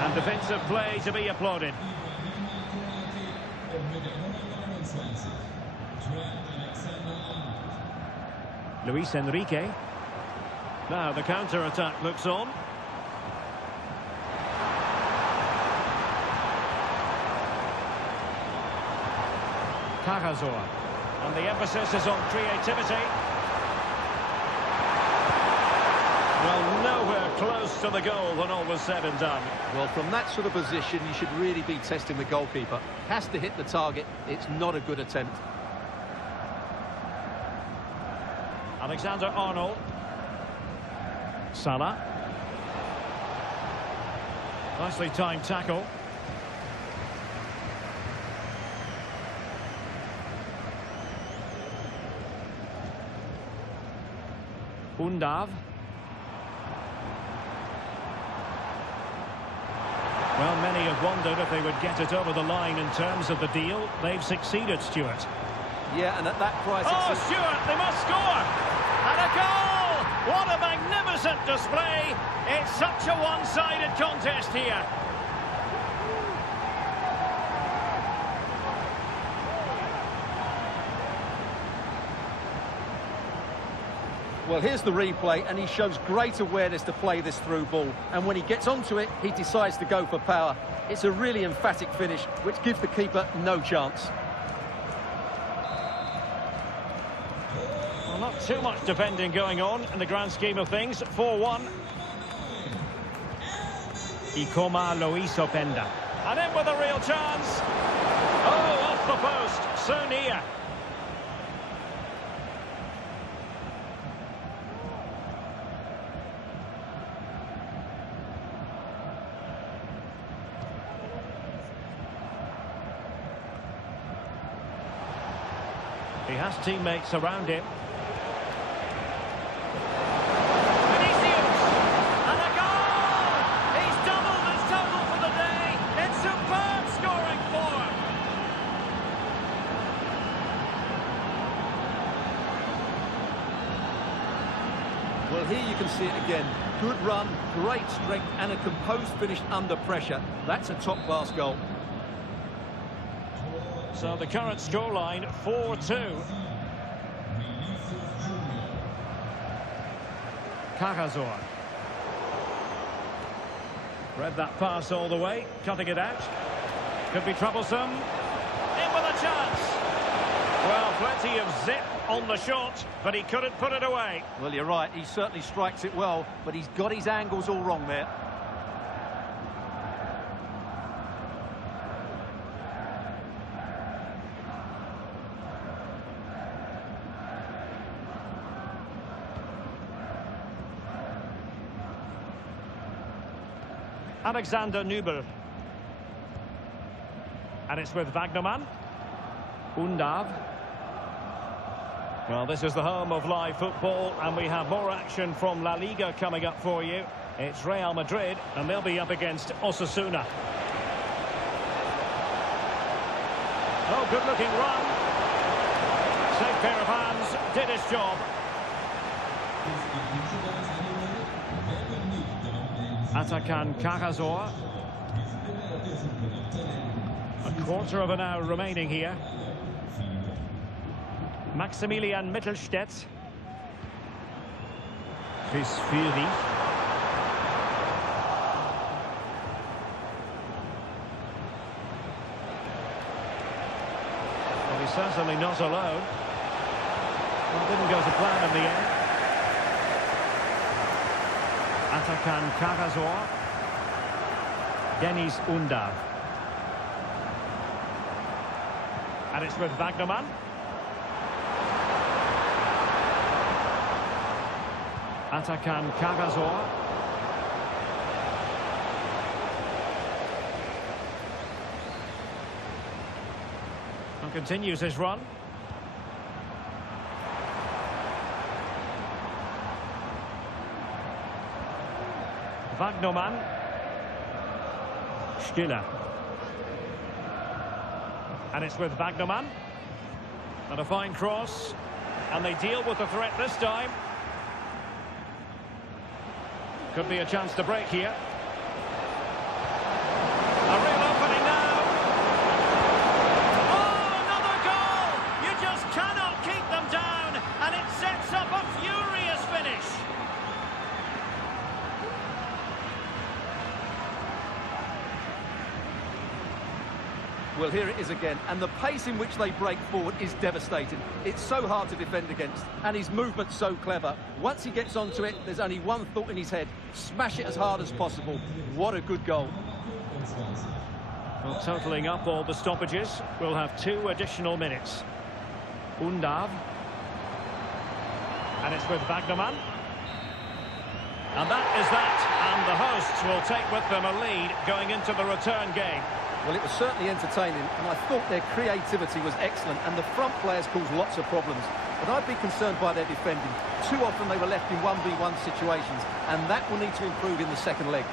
And defensive play to be applauded. Luis Enrique. Now the counter-attack looks on. Cagazor. And the emphasis is on creativity. Well, nowhere close to the goal when all was said and done. Well, from that sort of position, you should really be testing the goalkeeper. Has to hit the target. It's not a good attempt. Alexander-Arnold. Salah. Nicely timed tackle. Undav. Well, many have wondered if they would get it over the line in terms of the deal. They've succeeded, Stuart. Yeah, and at that price... Oh, Stuart, they must score! And a goal! What a magnificent display! It's such a one-sided contest here. Well, here's the replay, and he shows great awareness to play this through ball. And when he gets onto it, he decides to go for power. It's a really emphatic finish, which gives the keeper no chance. Well, not too much defending going on in the grand scheme of things. 4-1. Ikoma Luis Openda. And in with a real chance. Oh, off the post. So near. He has teammates around him. Vinicius! And a goal! He's doubled his total for the day. It's superb scoring form. Well, here you can see it again. Good run, great strength, and a composed finish under pressure. That's a top-class goal. So the current scoreline, 4-2. Cagazor. Read that pass all the way, cutting it out. Could be troublesome. In with a chance. Well, plenty of zip on the shot, but he couldn't put it away. Well, you're right, he certainly strikes it well, but he's got his angles all wrong there. Alexander Nübel. And it's with Wagnerman. Undav. Well, this is the home of live football, and we have more action from La-Liga coming up for you. It's Real Madrid, and they'll be up against Osasuna. Oh, good-looking run. Safe pair of hands, did his job. Atakan Cagazor. A quarter of an hour remaining here. Maximilian Mittelstädt. Fisfiri. Well, he's certainly not alone. Well, didn't go to plan in the end. Atakan Cagazor. Denis Undav. And it's with Wagnerman. Atakan Cagazor. And continues his run. Wagnerman. Stiller. And it's with Wagnerman. And a fine cross. And they deal with the threat this time. Could be a chance to break here. A real opening now. Oh, another goal! You just cannot keep them down. And it sets up a furious finish. Well, here it is again, and the pace in which they break forward is devastating. It's so hard to defend against, and his movement's so clever. Once he gets onto it, there's only one thought in his head: smash it as hard as possible. What a good goal. Well, totalling up all the stoppages, we'll have 2 additional minutes. Undav. And it's with Wagnerman. And that is that, and the hosts will take with them a lead going into the return game. Well, it was certainly entertaining, and I thought their creativity was excellent, and the front players caused lots of problems. But I'd be concerned by their defending. Too often they were left in 1v1 situations, and that will need to improve in the second leg.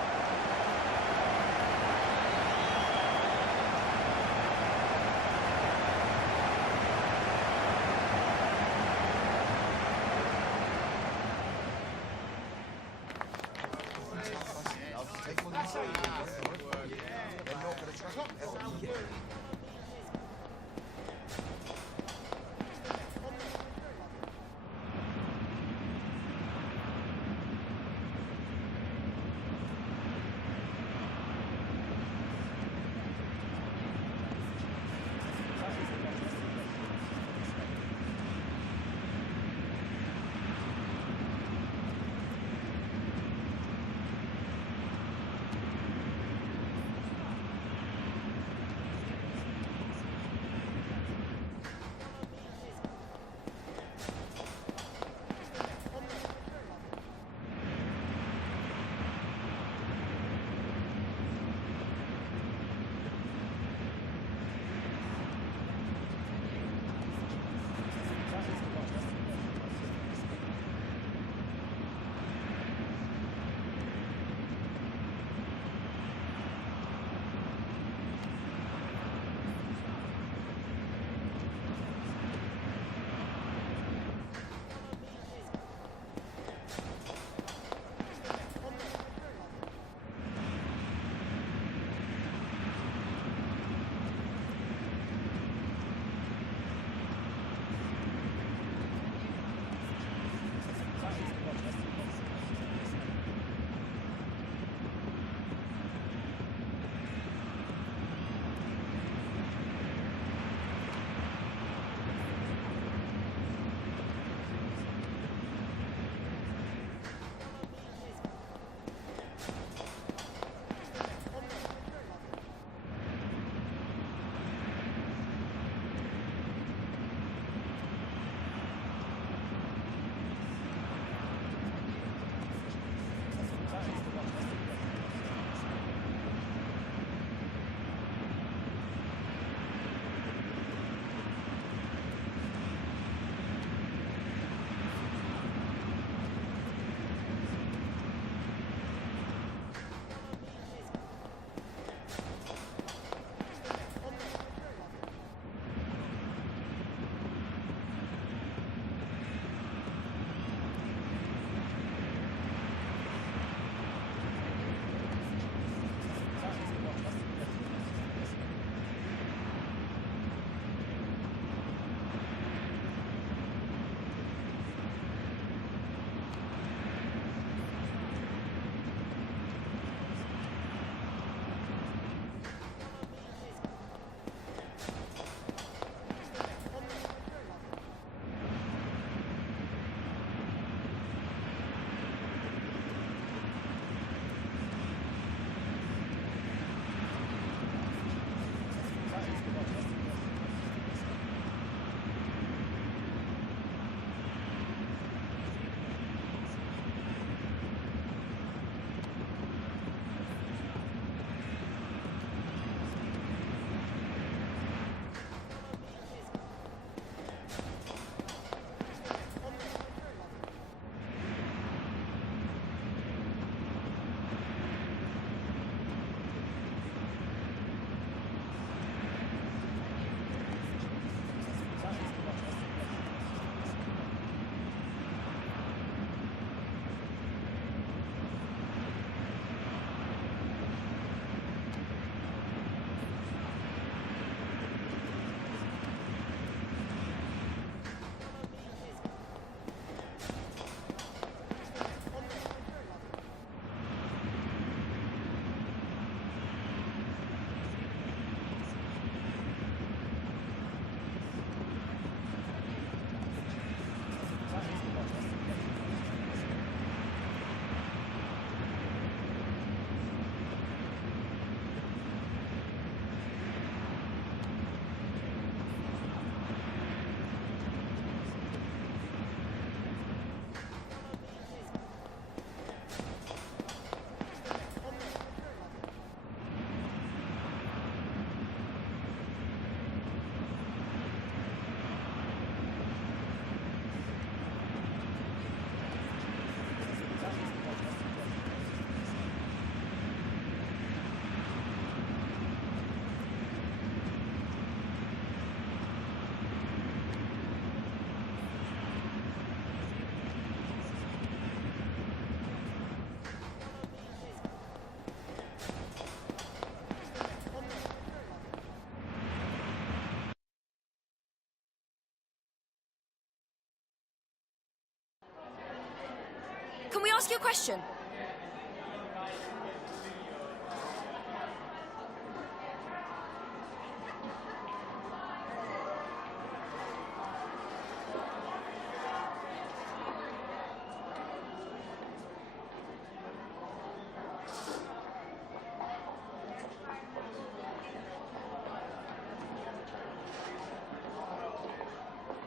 Can we ask you a question?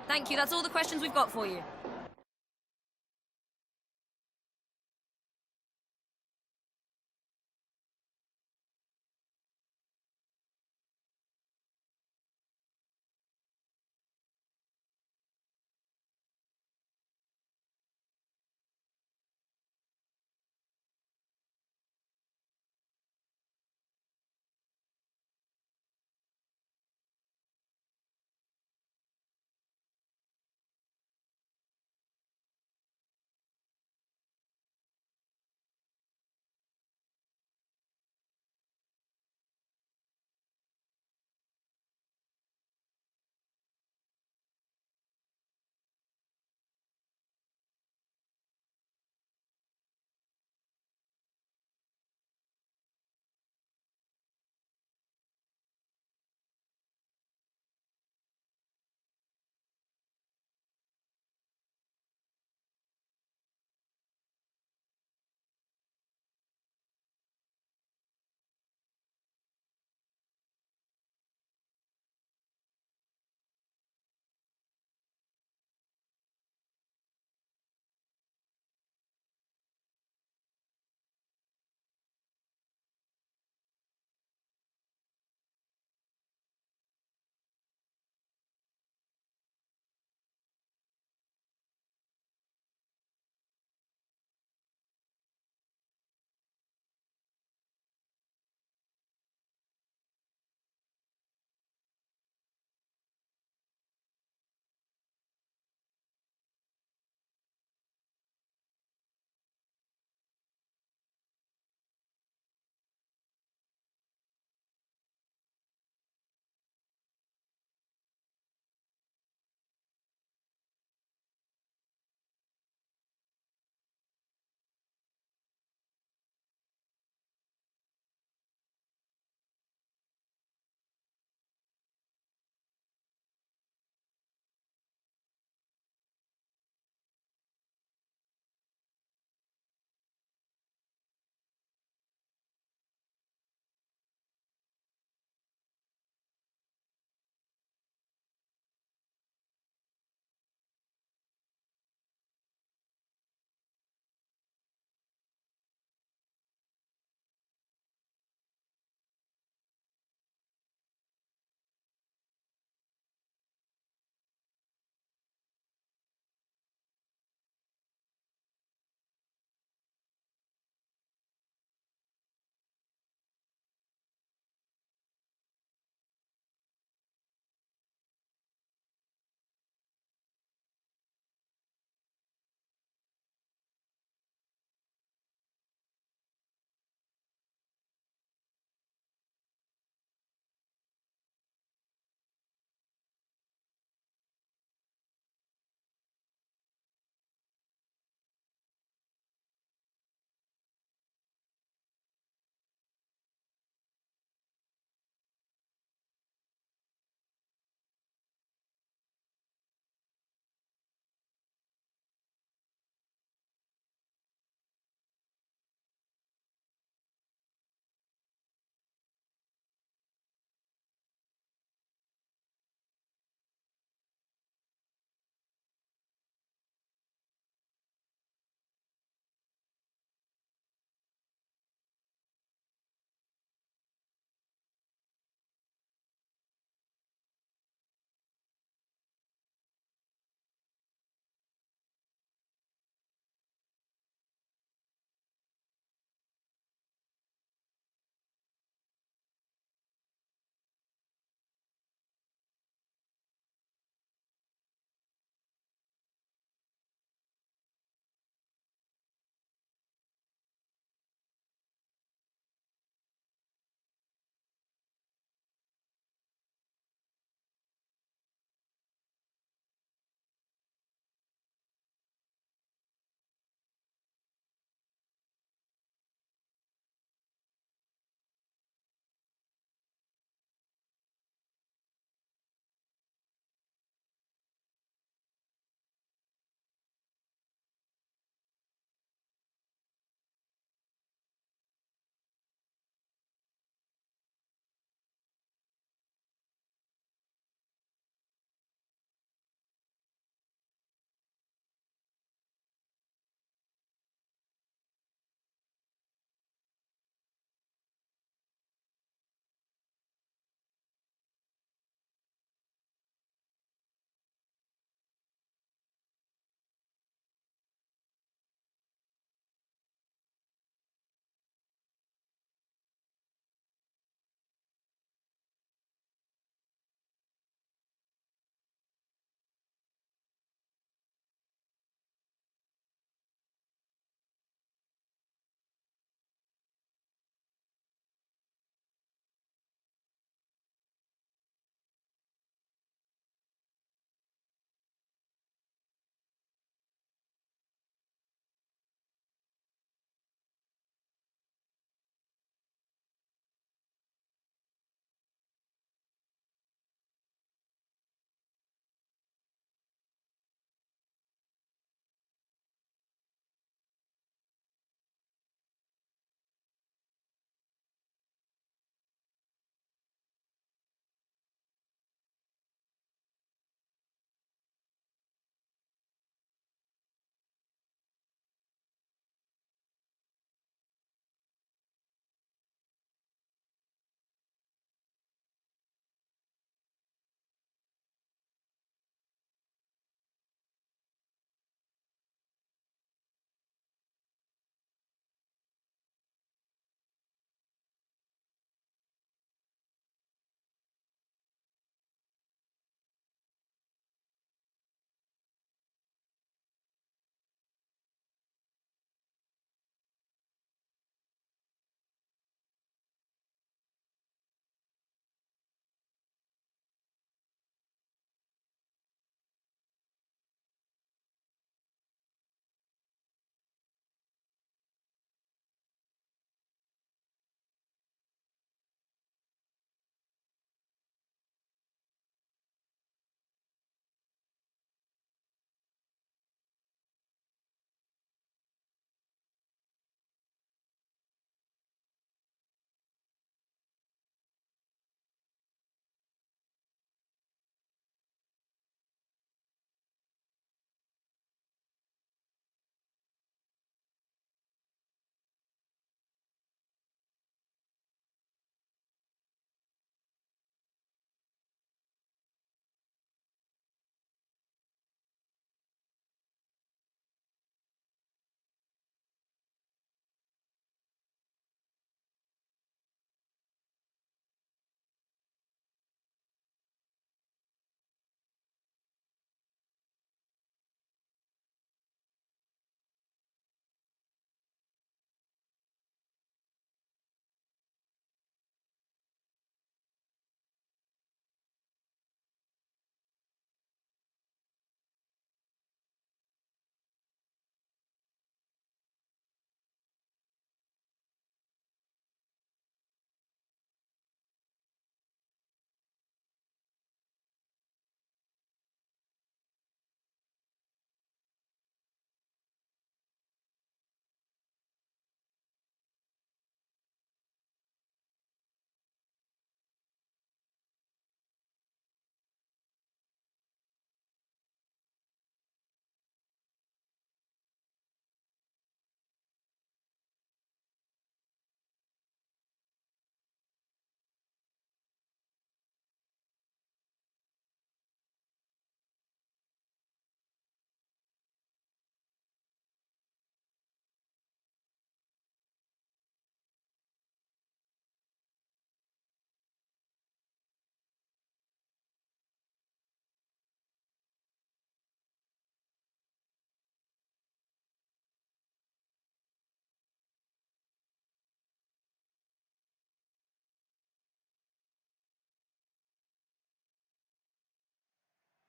Thank you, that's all the questions we've got for you.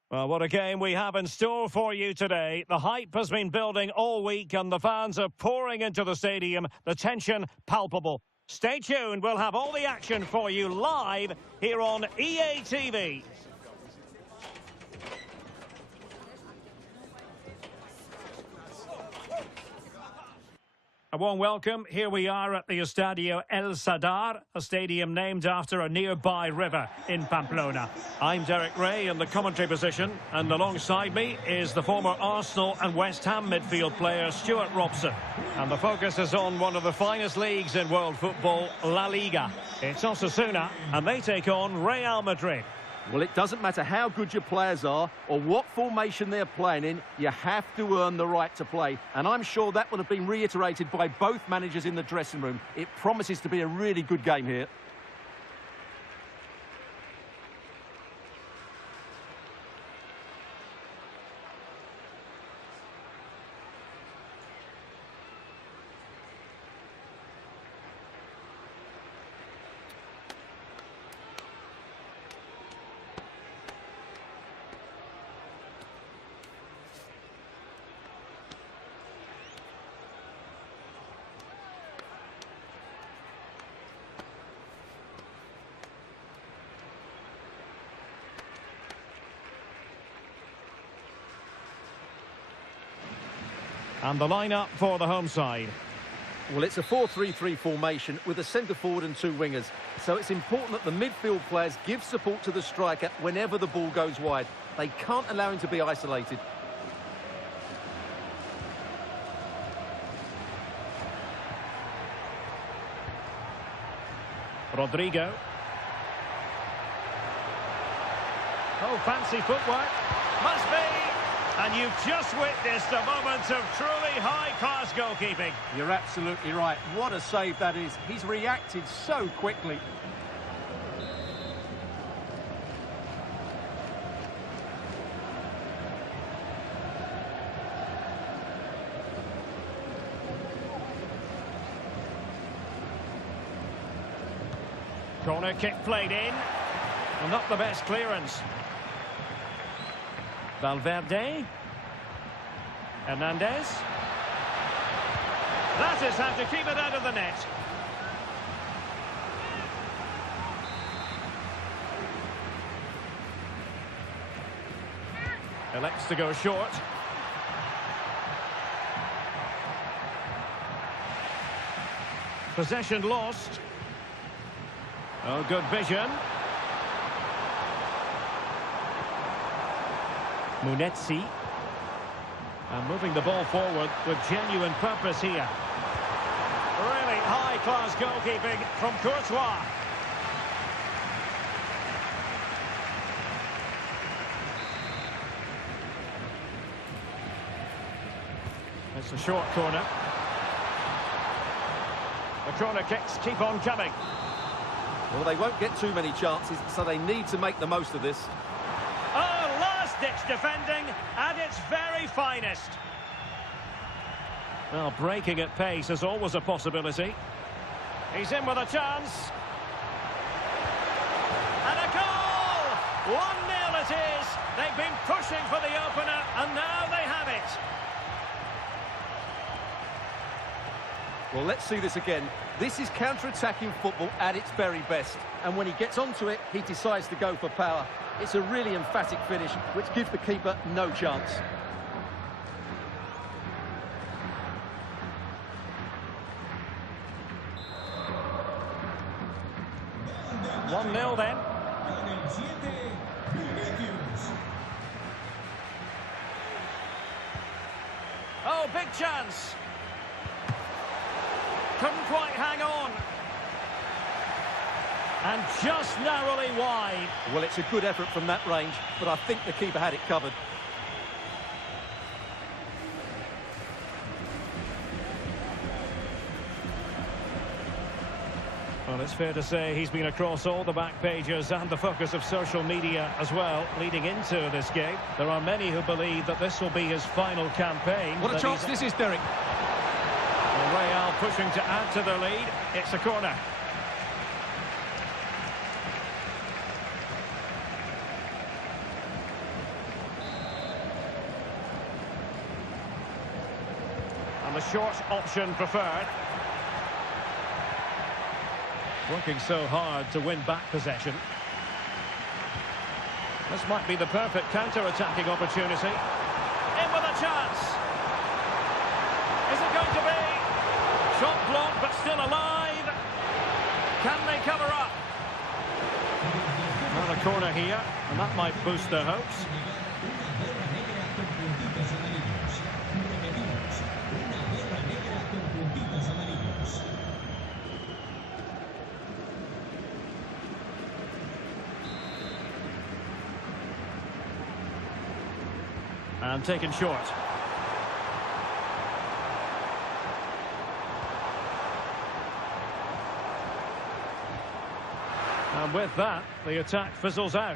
Well, what a game we have in store for you today. The hype has been building all week and the fans are pouring into the stadium. The tension palpable. Stay tuned. We'll have all the action for you live here on EA TV. A warm welcome. Here we are at the Estadio El Sadar, a stadium named after a nearby river in Pamplona. I'm Derek Ray in the commentary position, and alongside me is the former Arsenal and West Ham midfield player Stuart Robson. And the focus is on one of the finest leagues in world football, La-Liga. It's Osasuna, and they take on Real Madrid. Well, it doesn't matter how good your players are or what formation they're playing in, you have to earn the right to play. And I'm sure that would have been reiterated by both managers in the dressing room. It promises to be a really good game here. And the lineup for the home side. Well, it's a 4-3-3 formation with a centre forward and two wingers. So it's important that the midfield players give support to the striker whenever the ball goes wide. They can't allow him to be isolated. Rodrigo. Oh, fancy footwork. Must be. And you've just witnessed a moment of truly high-class goalkeeping. You're absolutely right. What a save that is. He's reacted so quickly. Corner kick played in. And not the best clearance. Valverde. Hernandez. That is how to keep it out of the net. Elects to go short. Possession lost. Oh, good vision. Munetsi. And moving the ball forward with genuine purpose here. Really high-class goalkeeping from Courtois. It's a short corner. The corner kicks keep on coming. Well, they won't get too many chances, so they need to make the most of this. Oh, last-ditch defending at its very finest. Well, breaking at pace is always a possibility. He's in with a chance. And a goal! 1-0 it is. They've been pushing for the opener, and now they have it. Well, let's see this again. This is counter-attacking football at its very best. And when he gets onto it, he decides to go for power. It's a really emphatic finish, which gives the keeper no chance. One 0 then. Oh, big chance. Couldn't quite hang on. And just narrowly wide. Well, it's a good effort from that range, but I think the keeper had it covered. Well, it's fair to say he's been across all the back pages and the focus of social media as well, leading into this game. There are many who believe that this will be his final campaign. What a chance this is, Derek. Well, Real pushing to add to the lead. It's a corner. the short option preferred. Working so hard to win back possession. This might be the perfect counter-attacking opportunity. In with a chance. Is it going to be? Shot blocked, but still alive. Can they cover up? Well, a corner here, and that might boost their hopes. And taken short. And with that, the attack fizzles out.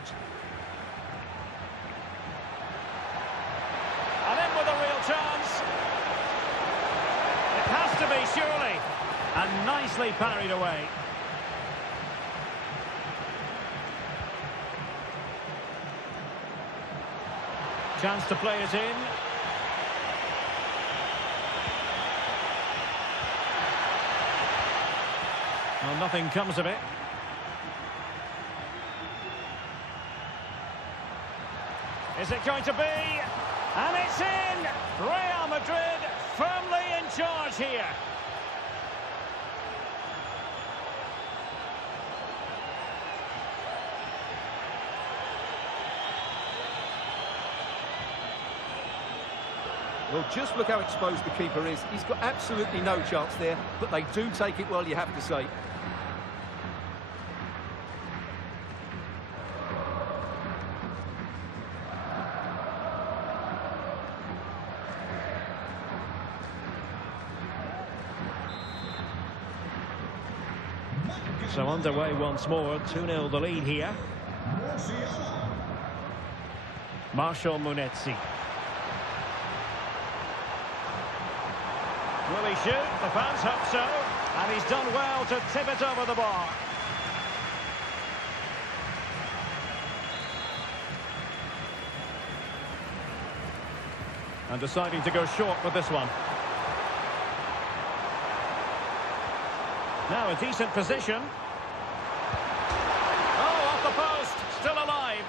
And in with a real chance. It has to be, surely. And nicely parried away. Chance to play it in. Well, nothing comes of it. Is it going to be? And it's in! Real Madrid firmly in charge here. Well, just look how exposed the keeper is. He's got absolutely no chance there, but they do take it well, you have to say. So underway once more, 2-0 the lead here. Marshall Munetsi. Will he shoot? The fans hope so. And he's done well to tip it over the bar. And deciding to go short with this one. Now a decent position. Oh, off the post. Still alive.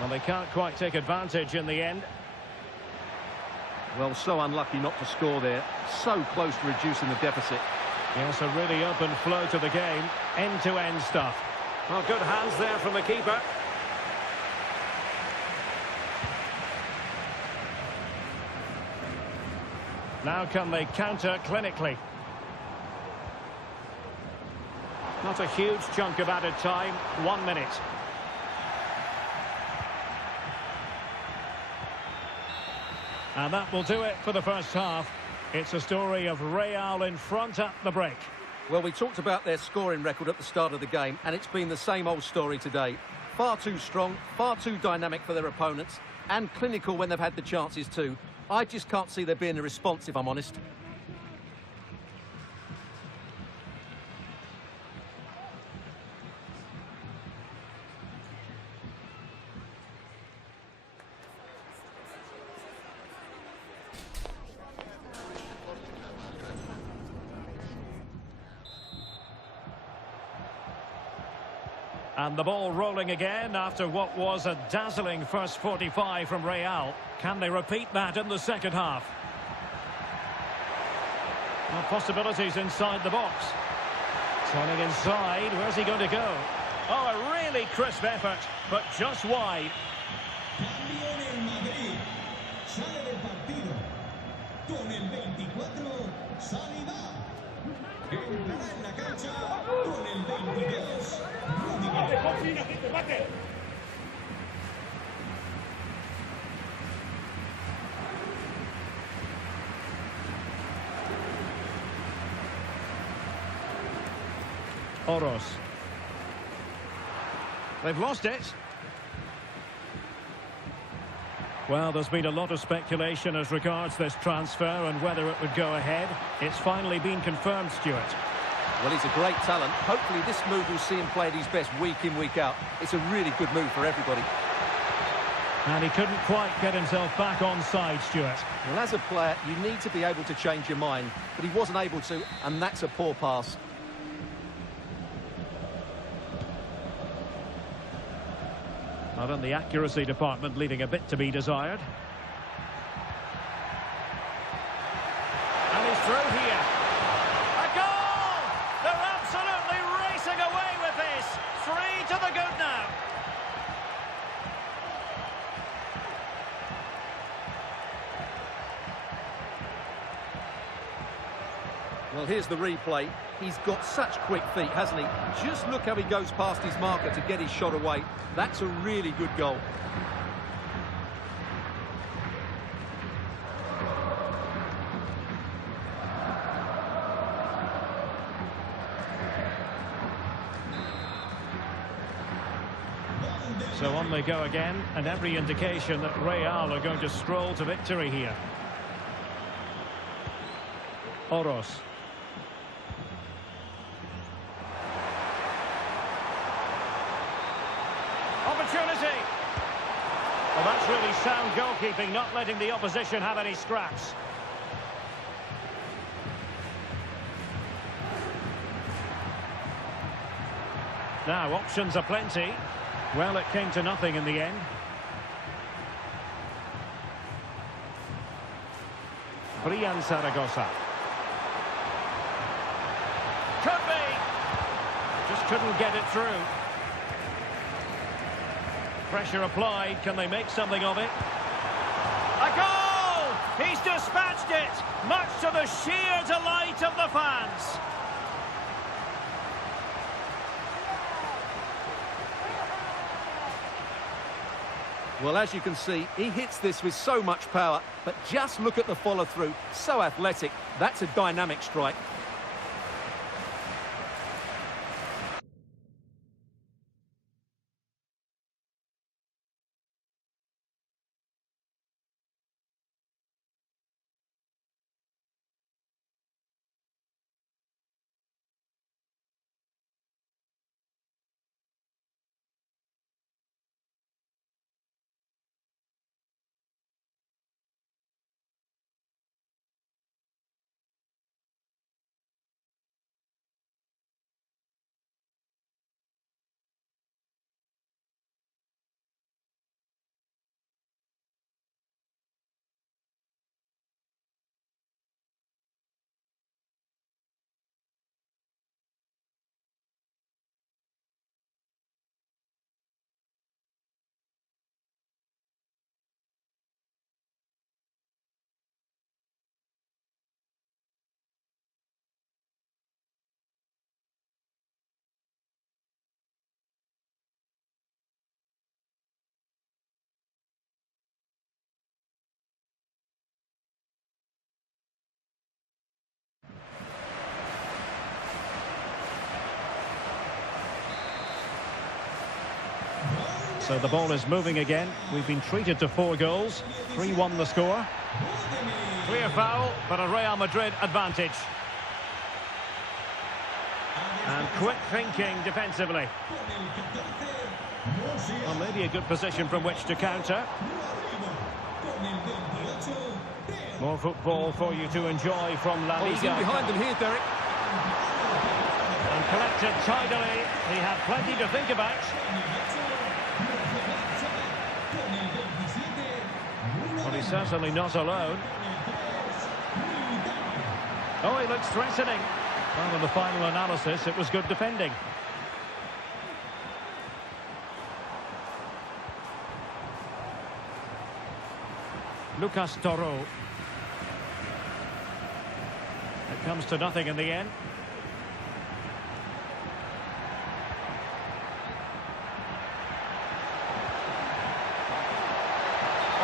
Well, they can't quite take advantage in the end. Well, so unlucky not to score there. So close to reducing the deficit. Yes, a really open flow to the game. End-to-end stuff. Well, good hands there from the keeper. Now can they counter clinically? Not a huge chunk of added time. 1 minute. And that will do it for the first half. It's a story of Real in front at the break. Well, we talked about their scoring record at the start of the game, and it's been the same old story today. Far too strong, far too dynamic for their opponents, and clinical when they've had the chances too. I just can't see there being a response, if I'm honest. And the ball rolling again after what was a dazzling first 45 from Real. Can they repeat that in the second half? Well, possibilities inside the box. Turning inside, where's he going to go? Oh, a really crisp effort, but just wide. Campeón en Madrid, sale del partido, con el 24, salida. Entrará en la cancha, con el 22, Oros. They've lost it. Well, there's been a lot of speculation as regards this transfer and whether it would go ahead. It's finally been confirmed, Stuart. Well, he's a great talent. Hopefully this move will see him play at his best week in, week out. It's a really good move for everybody. And he couldn't quite get himself back on side, Stuart. Well, as a player, you need to be able to change your mind, but he wasn't able to, and that's a poor pass. Not in the accuracy department, leaving a bit to be desired. And he's through here. A goal! They're absolutely racing away with this. 3 to the good now. Well, here's the replay. He's got such quick feet, hasn't he? Just look how he goes past his marker to get his shot away. That's a really good goal. So on they go again, and every indication that Real are going to stroll to victory here. Oros. Opportunity. Well, that's really sound goalkeeping, not letting the opposition have any scraps. Now, options are plenty. Well, it came to nothing in the end. Brian Zaragoza. Could be. Just couldn't get it through. Pressure applied. Can they make something of it? A goal! He's dispatched it, much to the sheer delight of the fans. Well, as you can see, he hits this with so much power, but just look at the follow-through. So athletic. That's a dynamic strike. So the ball is moving again. We've been treated to 4 goals. 3-1 the score. Clear foul, but a Real Madrid advantage. And quick thinking defensively. Well, maybe a good position from which to counter. More football for you to enjoy from La-Liga. He's in behind them here, Derek. And collected tidily. He had plenty to think about. Well, he's certainly not alone. Oh, he looks threatening. Well, in the final analysis, it was good defending. Lucas Toro. It comes to nothing in the end.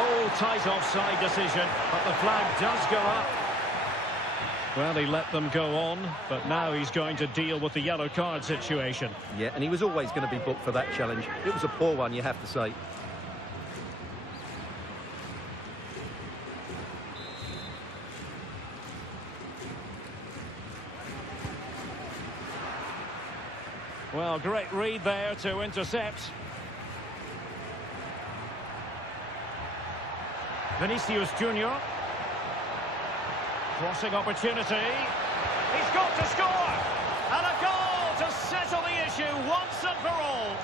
Oh, tight offside decision, but the flag does go up. Well, he let them go on, but now he's going to deal with the yellow card situation. Yeah, and he was always going to be booked for that challenge. It was a poor one, you have to say. Well, great read there to intercept. Vinicius Junior. Crossing opportunity. He's got to score! And a goal to settle the issue once and for all.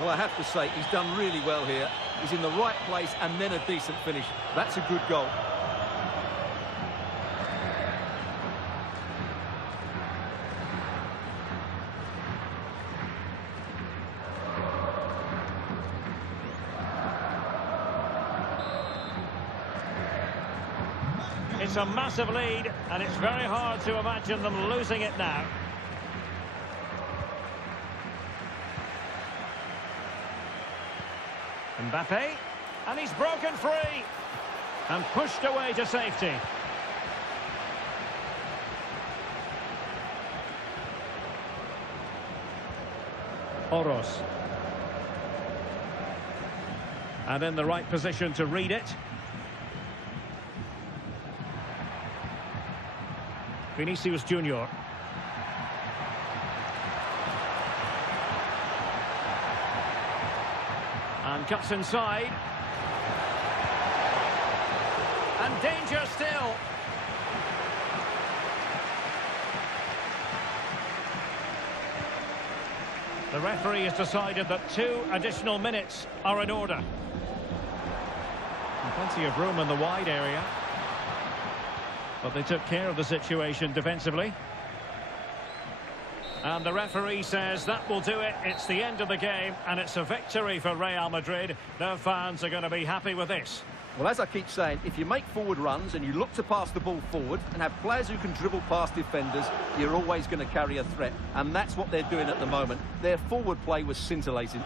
Well, I have to say, he's done really well here. He's in the right place and then a decent finish. That's a good goal. It's a massive lead, and it's very hard to imagine them losing it now. Mbappe, and he's broken free and pushed away to safety. Oros. And in the right position to read it. Vinicius Junior. And cuts inside. And danger still. The referee has decided that 2 additional minutes are in order. And plenty of room in the wide area. But they took care of the situation defensively. And the referee says that will do it. It's the end of the game, and it's a victory for Real Madrid. Their fans are going to be happy with this. Well, as I keep saying, if you make forward runs and you look to pass the ball forward and have players who can dribble past defenders, you're always going to carry a threat. And that's what they're doing at the moment. Their forward play was scintillating.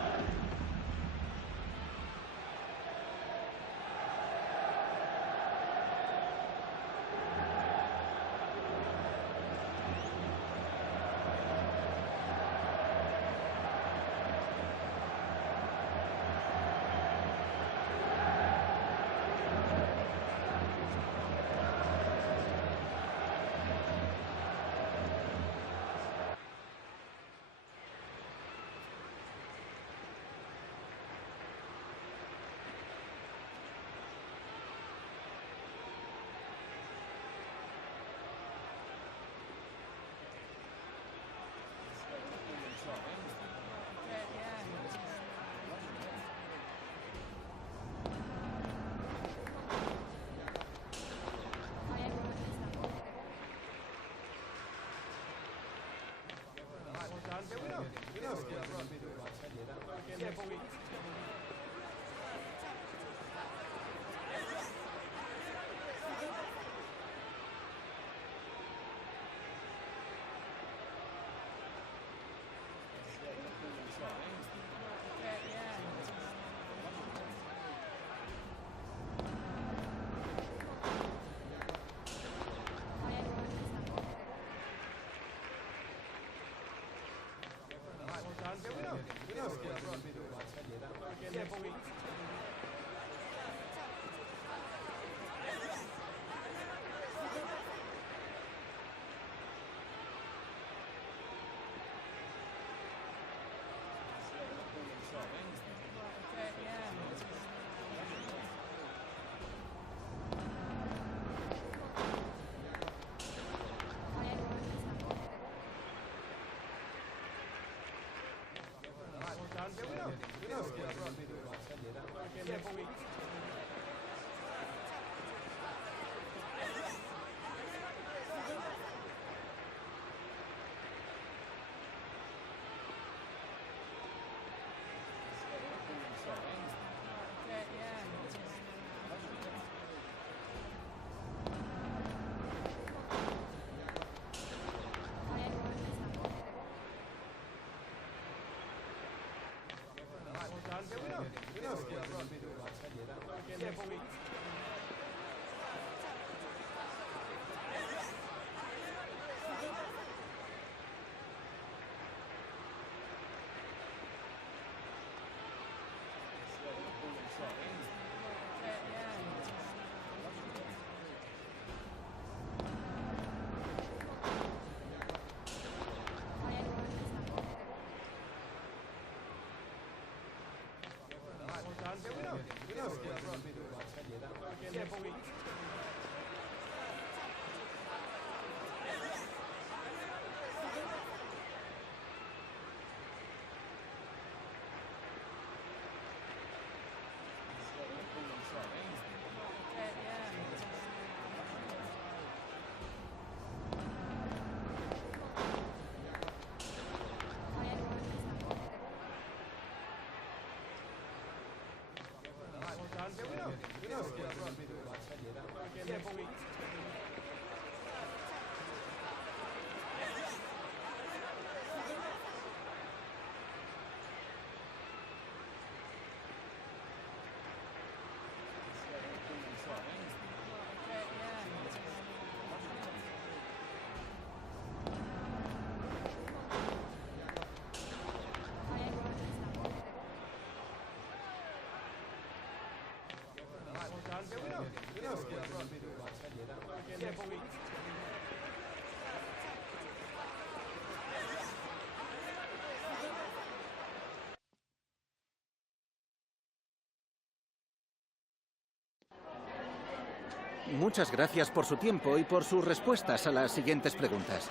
Muchas gracias por su tiempo y por sus respuestas a las siguientes preguntas.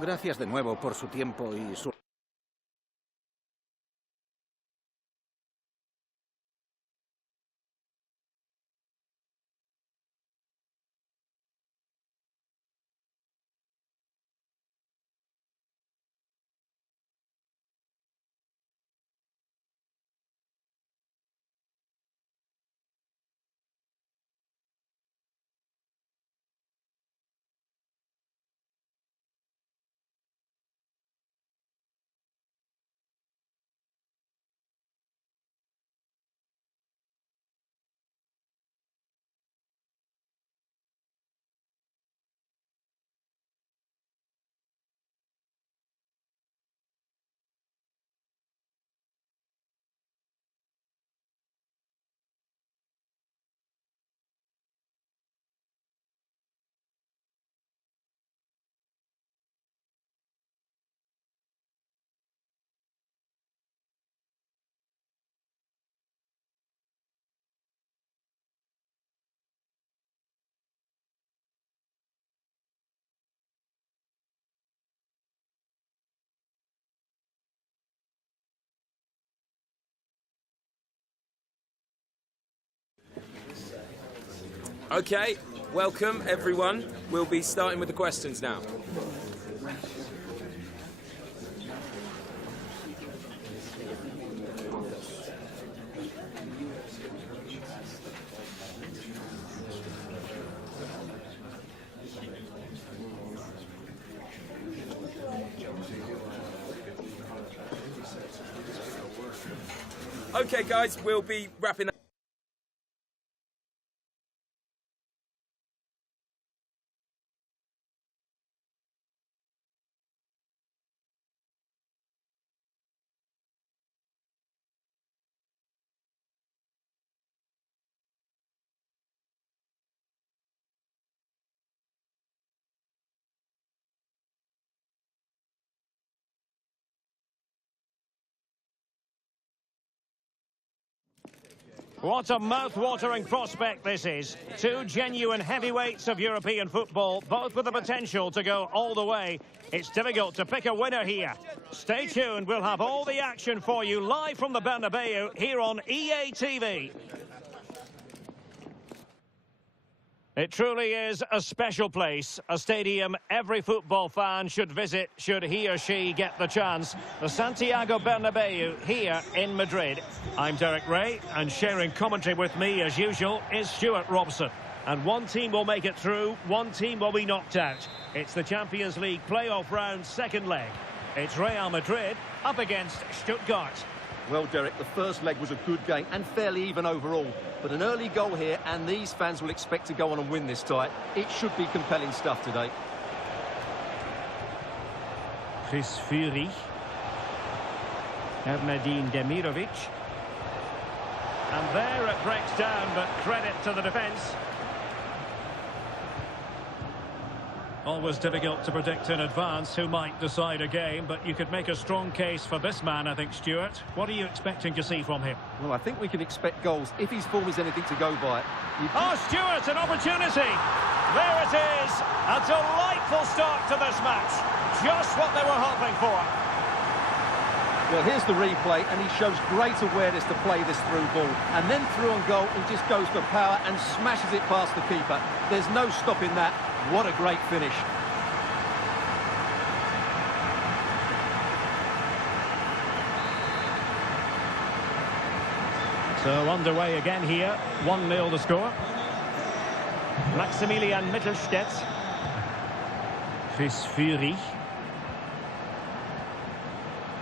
Gracias de nuevo por su tiempo y su... Okay, welcome everyone. We'll be starting with the questions now. Okay guys, we'll be wrapping up. What a mouth-watering prospect this is. Two genuine heavyweights of European football, both with the potential to go all the way. It's difficult to pick a winner here. Stay tuned, we'll have all the action for you live from the Bernabeu here on EA TV. It truly is a special place, a stadium every football fan should visit should he or she get the chance. The Santiago Bernabeu here in Madrid. I'm Derek Ray, and sharing commentary with me as usual is Stuart Robson. And one team will make it through, one team will be knocked out. It's the Champions League playoff round second leg. It's Real Madrid up against Stuttgart. Well, Derek, the first leg was a good game and fairly even overall. But an early goal here, and these fans will expect to go on and win this tie. It should be compelling stuff today. Fisfuri. Ermedin Demirovic. And there it breaks down, but credit to the defence. Always difficult to predict in advance who might decide a game, but you could make a strong case for this man, I think, Stuart. What are you expecting to see from him? Well, I think we can expect goals if his form is anything to go by. Oh, Stuart, an opportunity! There it is! A delightful start to this match. Just what they were hoping for. Well, here's the replay, and he shows great awareness to play this through ball. And then through on goal, he just goes for power and smashes it past the keeper. There's no stopping that. What a great finish. So underway again here. 1-0 the score. Maximilian Mittelstädt. Fisfuri.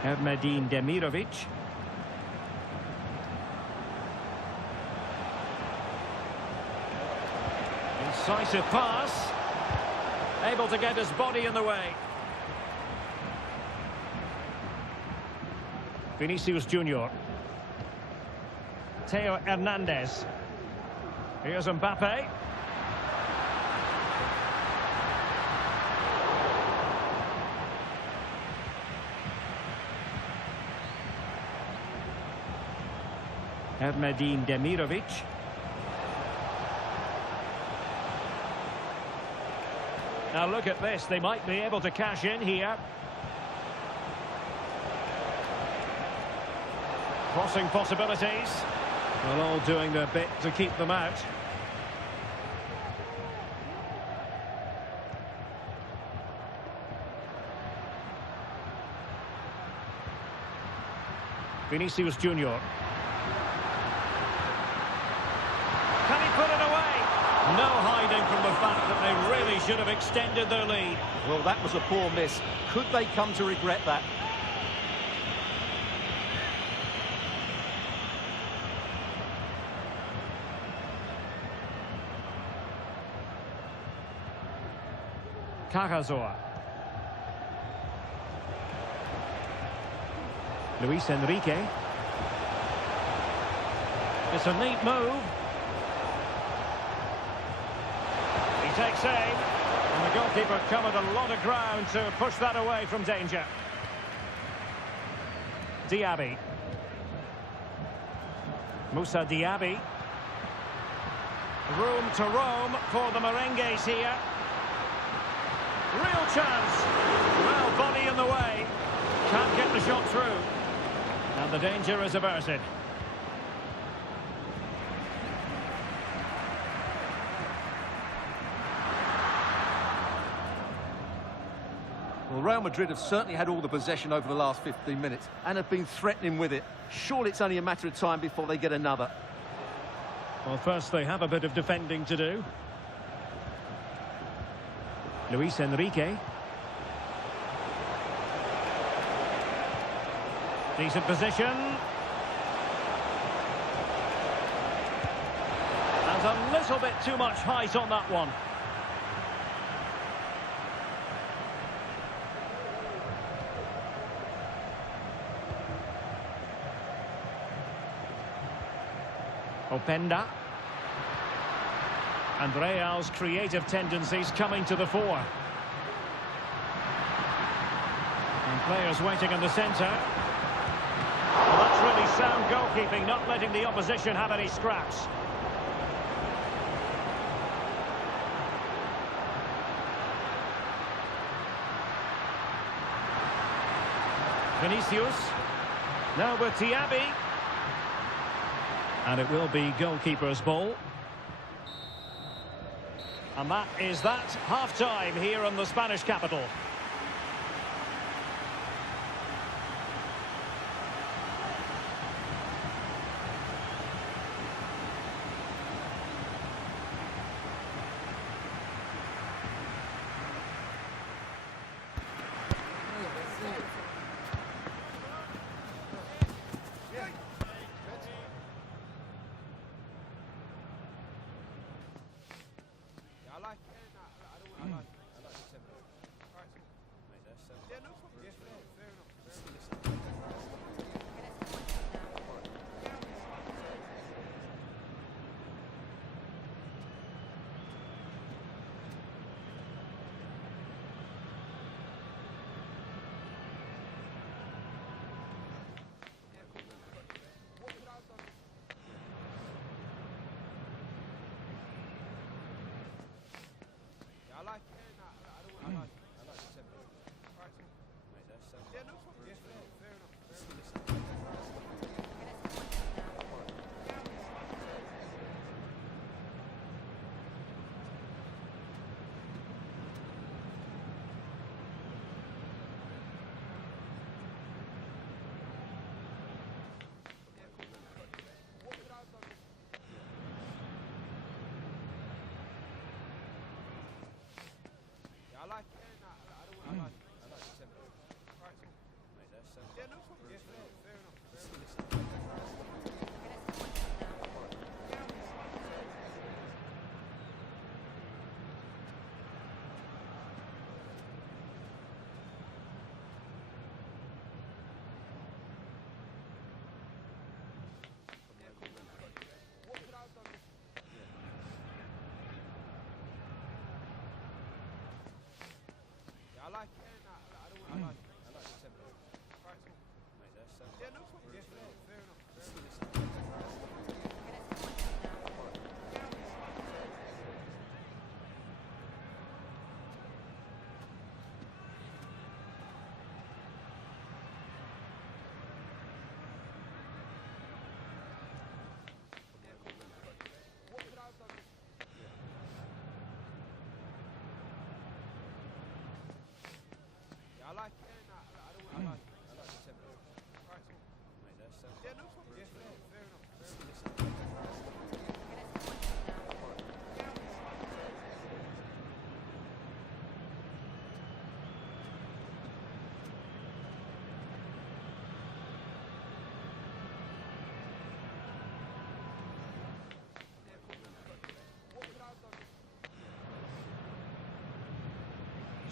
Ermedin Demirovic. Incisive pass. Able to get his body in the way. Vinicius Junior. Theo Hernandez. Here's Mbappe. Ermedin Demirovic. Now look at this, they might be able to cash in here. Crossing possibilities. Well, all doing their bit to keep them out. Vinicius Junior. Can he put it away? No hiding from the fact that they really should have extended their lead. Well, that was a poor miss. Could they come to regret that? Cajazor. Luis Enrique. It's a neat move. He takes aim, and the goalkeeper covered a lot of ground to push that away from danger. Diaby. Moussa Diaby. Room to roam for the merengues here. Real chance. Well, body in the way. Can't get the shot through. And the danger is averted. Well, Real Madrid have certainly had all the possession over the last 15 minutes and have been threatening with it. Surely it's only a matter of time before they get another. Well, first they have a bit of defending to do. Luis Enrique. Decent position. And a little bit too much height on that one. Openda. And Real's creative tendencies coming to the fore. And players waiting in the centre. Well, that's really sound goalkeeping, not letting the opposition have any scraps. Vinicius. Now with Diaby. And it will be goalkeeper's ball. And that is that. Half-time here in the Spanish capital.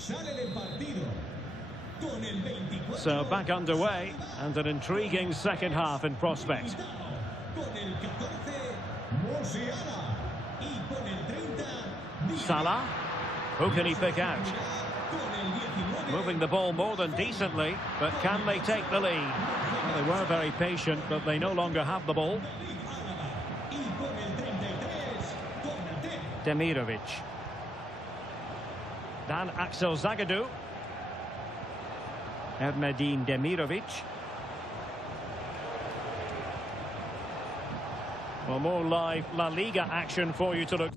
Sale del partido con el 24. So back underway and an intriguing second half in prospect. Con el 14, Musiala. Y con el 30, Salah. Who can he pick out? con el 19. Moving the ball more than decently, but can they take the lead? Well, they were very patient, but they no longer have the ball. Y con el 33, Konaté. Demirovic. Dan Axel Zagadou. Erdmedin Demirovic. Well, more live La-Liga action for you to look.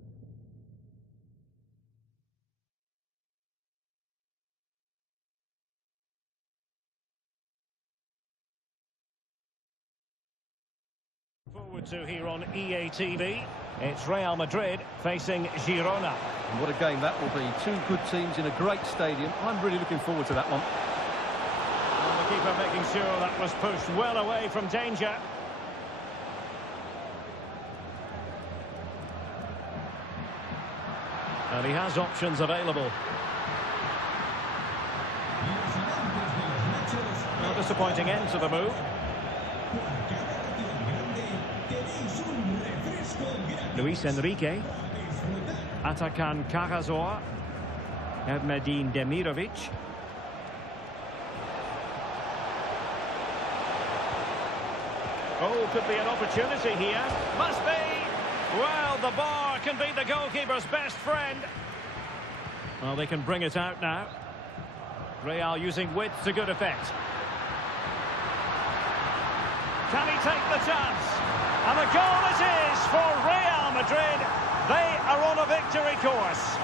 Forward to here on EATV. It's Real Madrid facing Girona. And what a game that will be. Two good teams in a great stadium. I'm really looking forward to that one. And the keeper making sure that was pushed well away from danger. And he has options available. No disappointing end to the move. Luis Enrique. Atakan Cajazor. Erdmedin Demirovic. Oh, could be an opportunity here. Must be. Well, the bar can be the goalkeeper's best friend. Well, they can bring it out now. Real using width to good effect. Can he take the chance? And a goal it is for Real Madrid. They are on a victory course.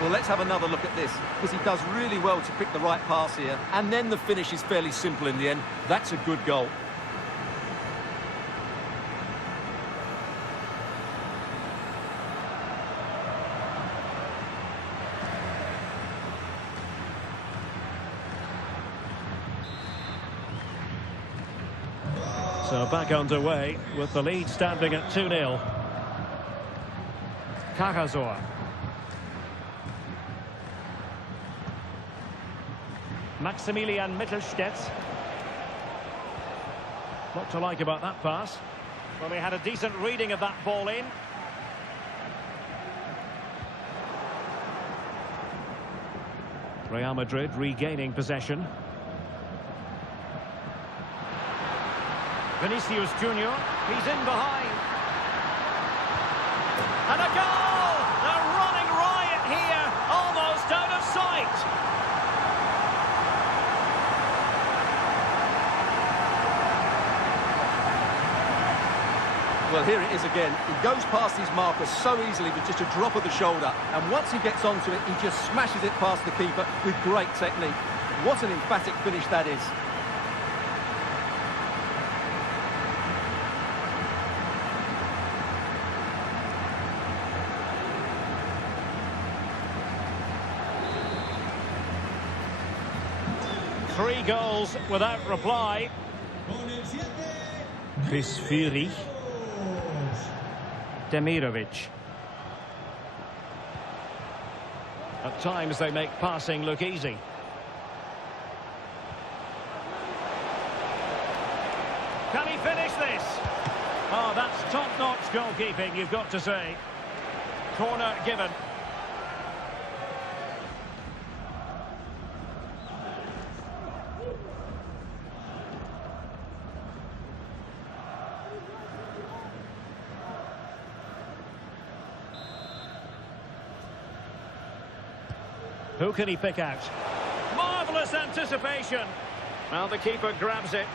Well, let's have another look at this, because he does really well to pick the right pass here, and then the finish is fairly simple in the end. That's a good goal. So back underway with the lead standing at 2-0. Cajazor. Maximilian Mittelstädt. What to like about that pass? Well, he had a decent reading of that ball in. Real Madrid regaining possession. Vinicius Junior, he's in behind. And a goal! A running riot here, almost out of sight. Well, here it is again. He goes past his marker so easily with just a drop of the shoulder. And once he gets onto it, he just smashes it past the keeper with great technique. What an emphatic finish that is. Three goals without reply. Con el 7, Chris Fury. Demirovic. At times they make passing look easy. Can he finish this? Top-notch goalkeeping, you've got to say. Corner given. Who can he pick out? Marvellous anticipation. Well, the keeper grabs it.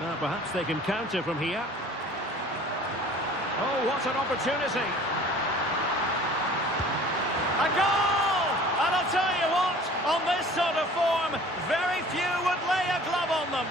Well, perhaps they can counter from here. Oh, what an opportunity. A goal! And I'll tell you what, on this sort of form, very few would lay a glove on them.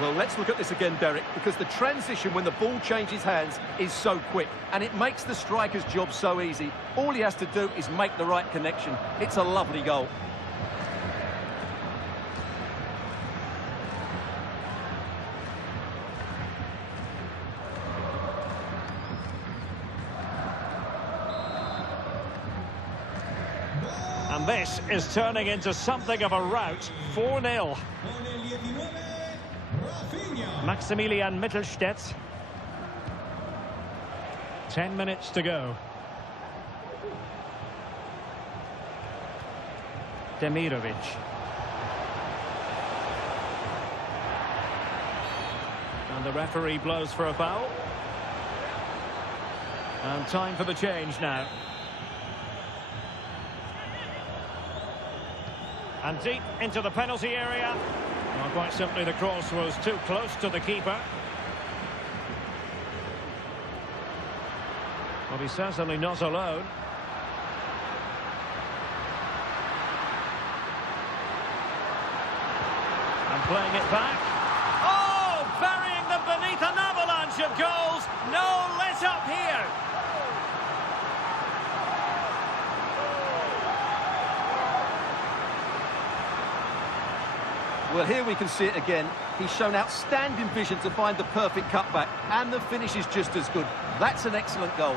Well, let's look at this again, Derek, because the transition when the ball changes hands is so quick, and it makes the striker's job so easy. All he has to do is make the right connection. It's a lovely goal. And this is turning into something of a rout. 4-0. Maximilian Mittelstädt. 10 minutes to go. Demirovic. And the referee blows for a foul. And time for the change now. And deep into the penalty area. Well, quite simply, the cross was too close to the keeper. Well, he's certainly not alone. And playing it back. Oh, burying them beneath an avalanche of goals. No let up here. Well, here we can see it again. He's shown outstanding vision to find the perfect cutback, and the finish is just as good. That's an excellent goal.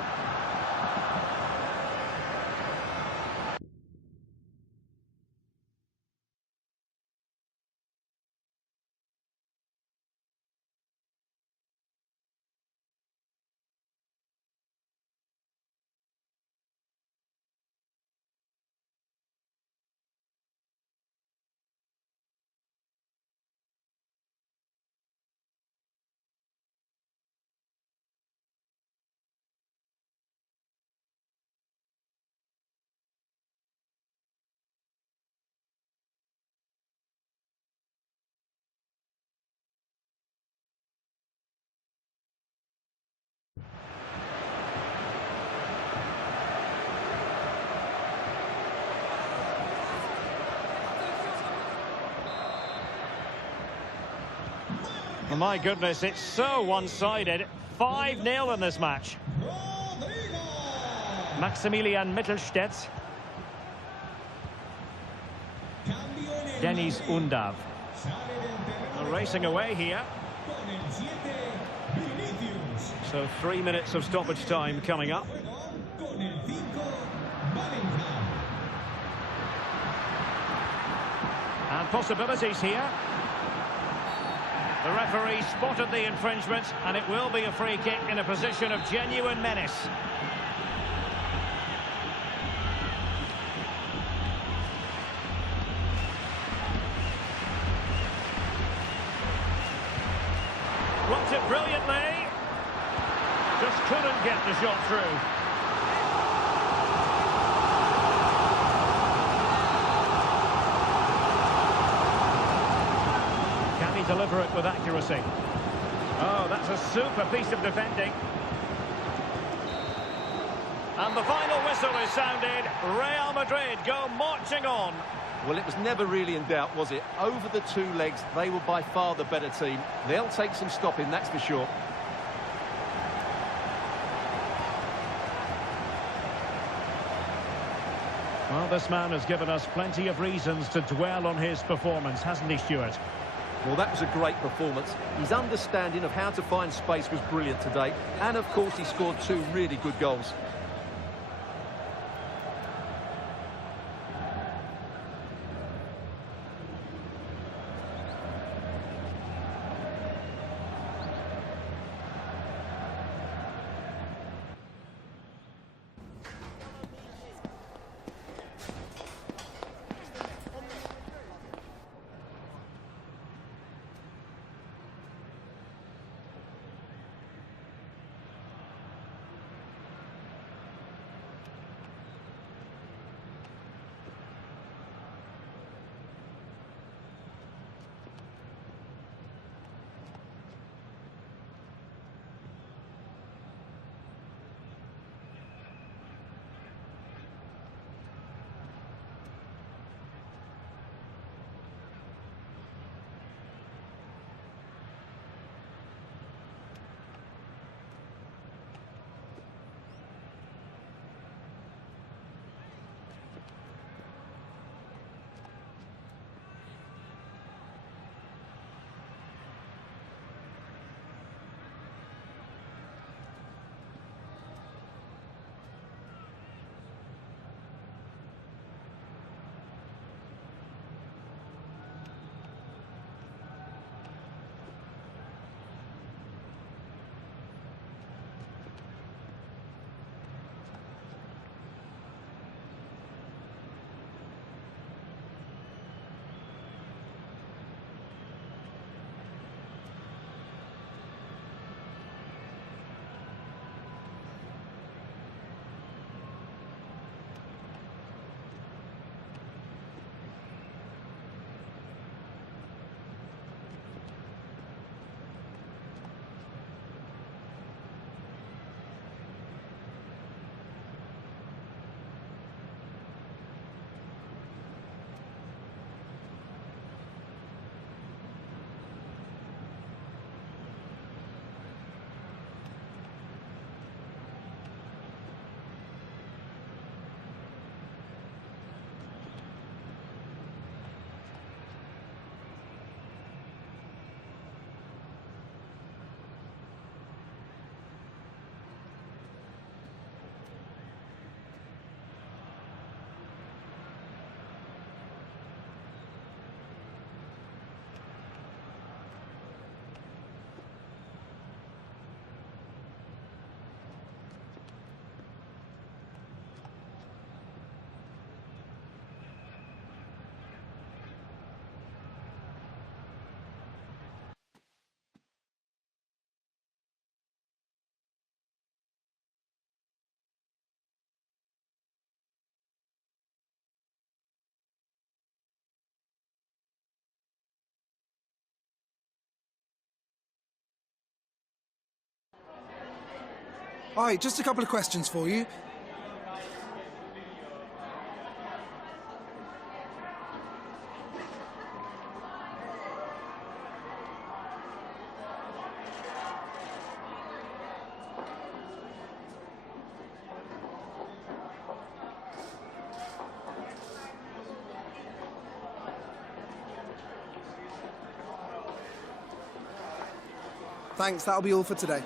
Well, my goodness, it's so one-sided. 5-0 in this match. Maximilian Mittelstädt. Dennis Undav. Racing away here. So 3 minutes of stoppage time coming up. And possibilities here. The referee spotted the infringement, and it will be a free kick in a position of genuine menace. Blocked it brilliantly. Just couldn't get the shot through. Deliver it with accuracy. Oh, that's a super piece of defending. And the final whistle is sounded. Real Madrid go marching on. Well, it was never really in doubt, was it? Over the two legs, they were by far the better team. They'll take some stopping, that's for sure. Well, this man has given us plenty of reasons to dwell on his performance, hasn't he, Stuart? Well, that was a great performance. His understanding of how to find space was brilliant today. And, of course, he scored 2 really good goals. Hi, just a couple of questions for you. Thanks, that'll be all for today.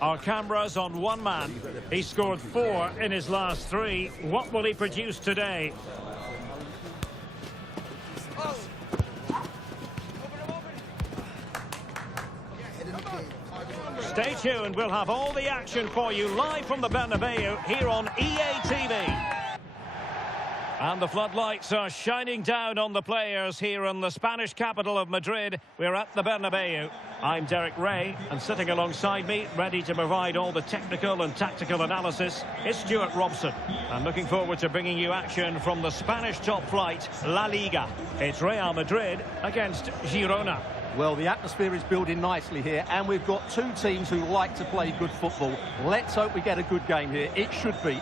Our cameras on one man. He scored 4 in his last 3. What will he produce today? Stay tuned, we'll have all the action for you live from the Bernabeu here on EA TV. And the floodlights are shining down on the players here in the Spanish capital of Madrid. We're at the Bernabeu. I'm Derek Ray, and sitting alongside me, ready to provide all the technical and tactical analysis, is Stuart Robson. I'm looking forward to bringing you action from the Spanish top flight, La-Liga. It's Real Madrid against Girona. Well, the atmosphere is building nicely here, and we've got two teams who like to play good football. Let's hope we get a good game here. It should be.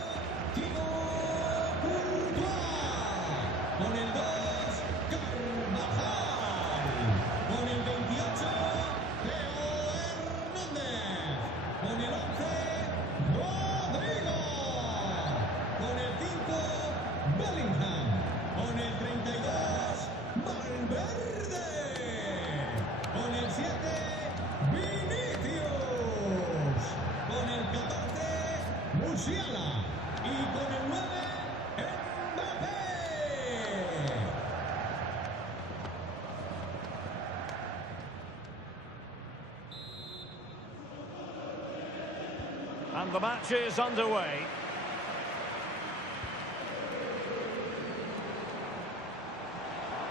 And the match is underway.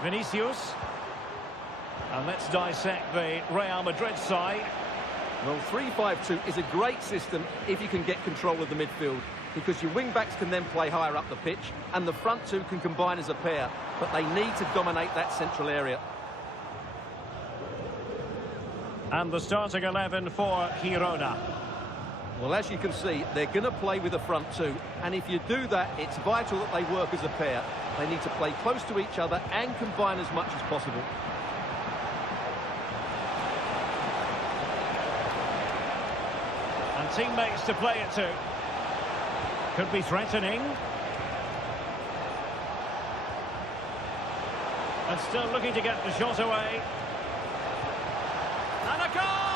Vinicius. And let's dissect the Real Madrid side. Well, 3-5-2 is a great system if you can get control of the midfield, because your wing-backs can then play higher up the pitch and the front two can combine as a pair, but they need to dominate that central area. And the starting 11 for Girona. Well, as you can see, they're going to play with a front two, and if you do that, it's vital that they work as a pair. They need to play close to each other and combine as much as possible. And teammates to play it to. Could be threatening. And still looking to get the shot away. And a goal!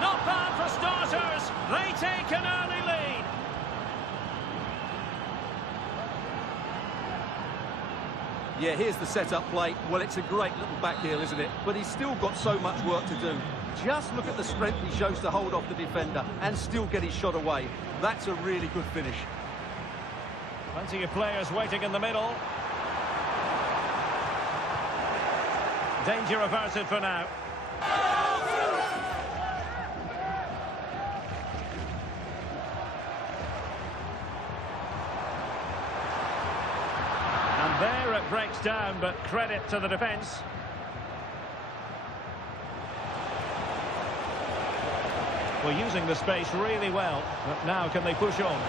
Not bad for starters. They take an early lead. Yeah, here's the set-up play. Well, it's a great little back heel, isn't it? But he's still got so much work to do. Just look at the strength he shows to hold off the defender and still get his shot away. That's a really good finish. Plenty of players waiting in the middle. Danger averted for now. And there it breaks down, but credit to the defence. Well, using the space really well, but now can they push on?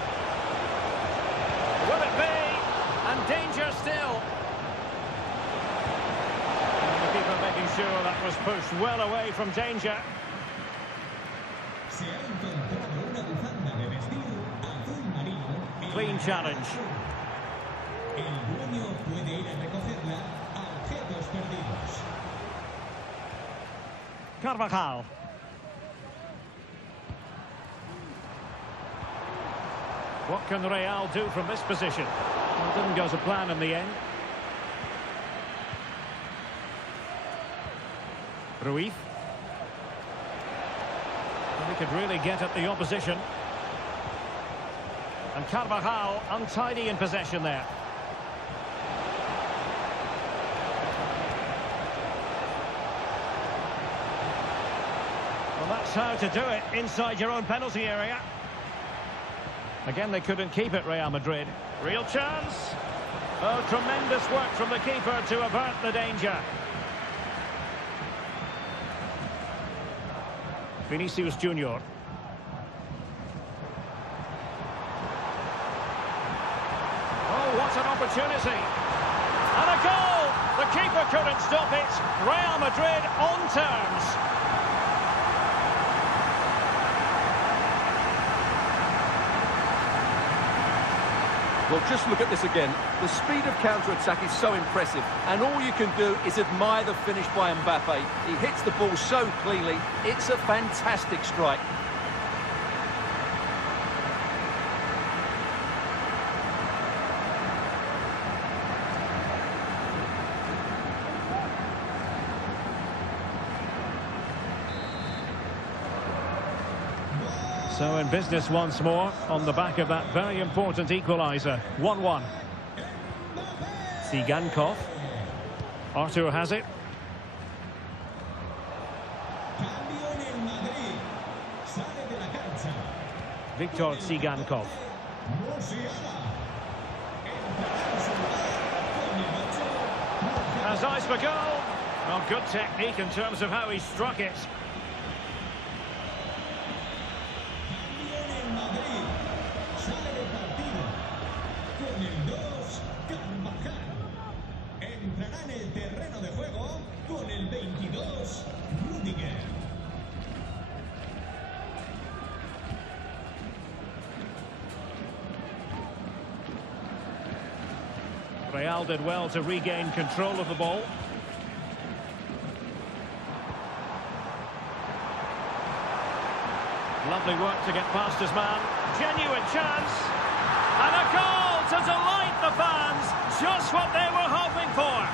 Will it be? And danger still. And the keeper making sure that was pushed well away from danger. Clean challenge. Carvajal. What can Real do from this position? Well, it didn't go to plan in the end. Ruiz. Well, he could really get at the opposition. And Carvajal untidy in possession there. Well, that's how to do it inside your own penalty area. Again, they couldn't keep it, Real Madrid. Real chance. Oh, tremendous work from the keeper to avert the danger. Vinicius Junior. Oh, what an opportunity. And a goal! The keeper couldn't stop it. Real Madrid on terms. Well, just look at this again. The speed of counter-attack is so impressive, and all you can do is admire the finish by Mbappe. He hits the ball so cleanly. It's a fantastic strike. So in business once more on the back of that very important equaliser. 1-1. Tsigankov. Artur has it. Cambio en el Madrid. Sale de la cancha. Viktor Tsigankov. Musiala. Has eyes for goal. Well, good technique in terms of how he struck it. Cambio en el Madrid. Sale del partido. Con el 2, Carvajal. Entrará en el terreno de juego con el 22, Rudiger. Real did well to regain control of the ball. Lovely work to get past his man. Genuine chance. And a goal to delight the fans. Just what they were hoping for.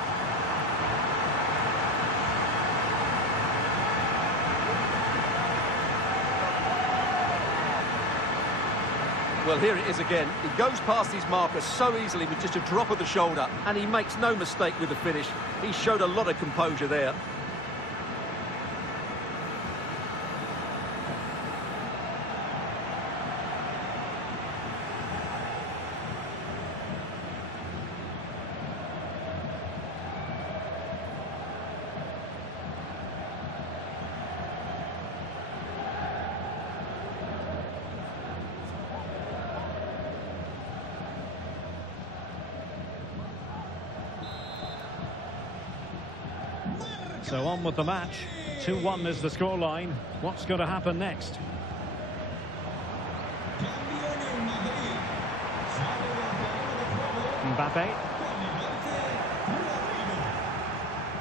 Well, here it is again. He goes past his marker so easily with just a drop of the shoulder, and he makes no mistake with the finish. He showed a lot of composure there. So on with the match. 2-1 is the scoreline. What's going to happen next? Cambio en el Madrid. Sale del terreno de juego Mbappé. con el 11,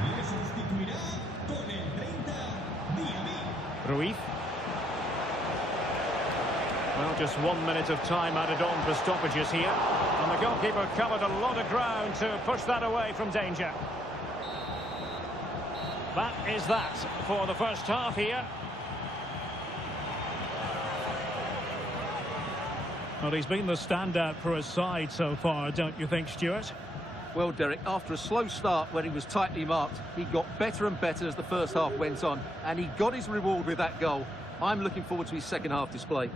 Le sustituirá con el 30, Diaby. Ruiz. Well, just 1 minute of time added on for stoppages here. And the goalkeeper covered a lot of ground to push that away from danger. That is that for the first half here. Well, he's been the standout for his side so far, don't you think, Stuart? Well, Derek, after a slow start where he was tightly marked, he got better and better as the first half went on, and he got his reward with that goal. I'm looking forward to his second half display.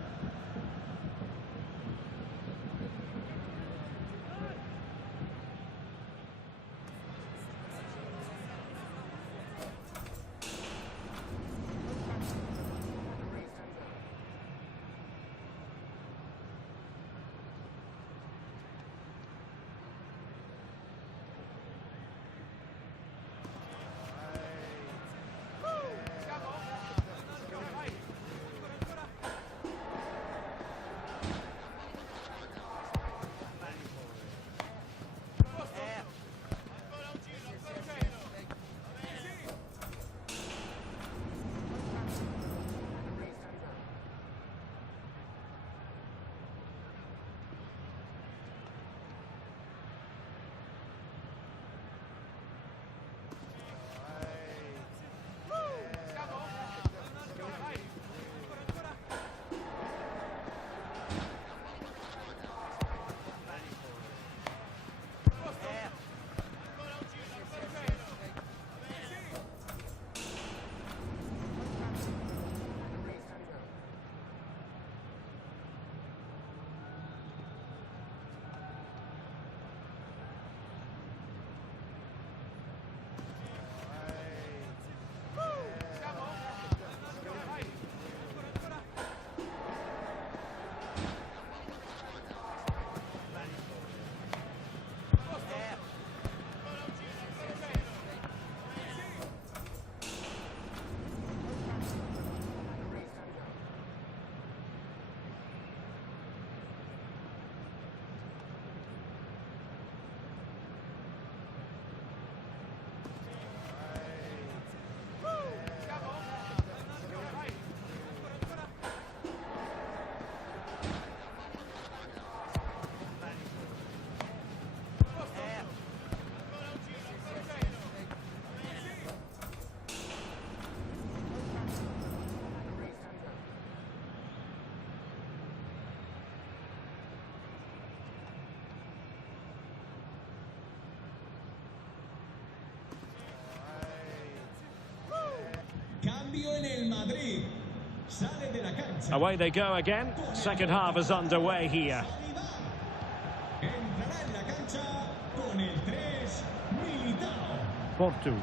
Away they go again. Second half is underway here. Entrará en la cancha con el 3, Militao. Porto.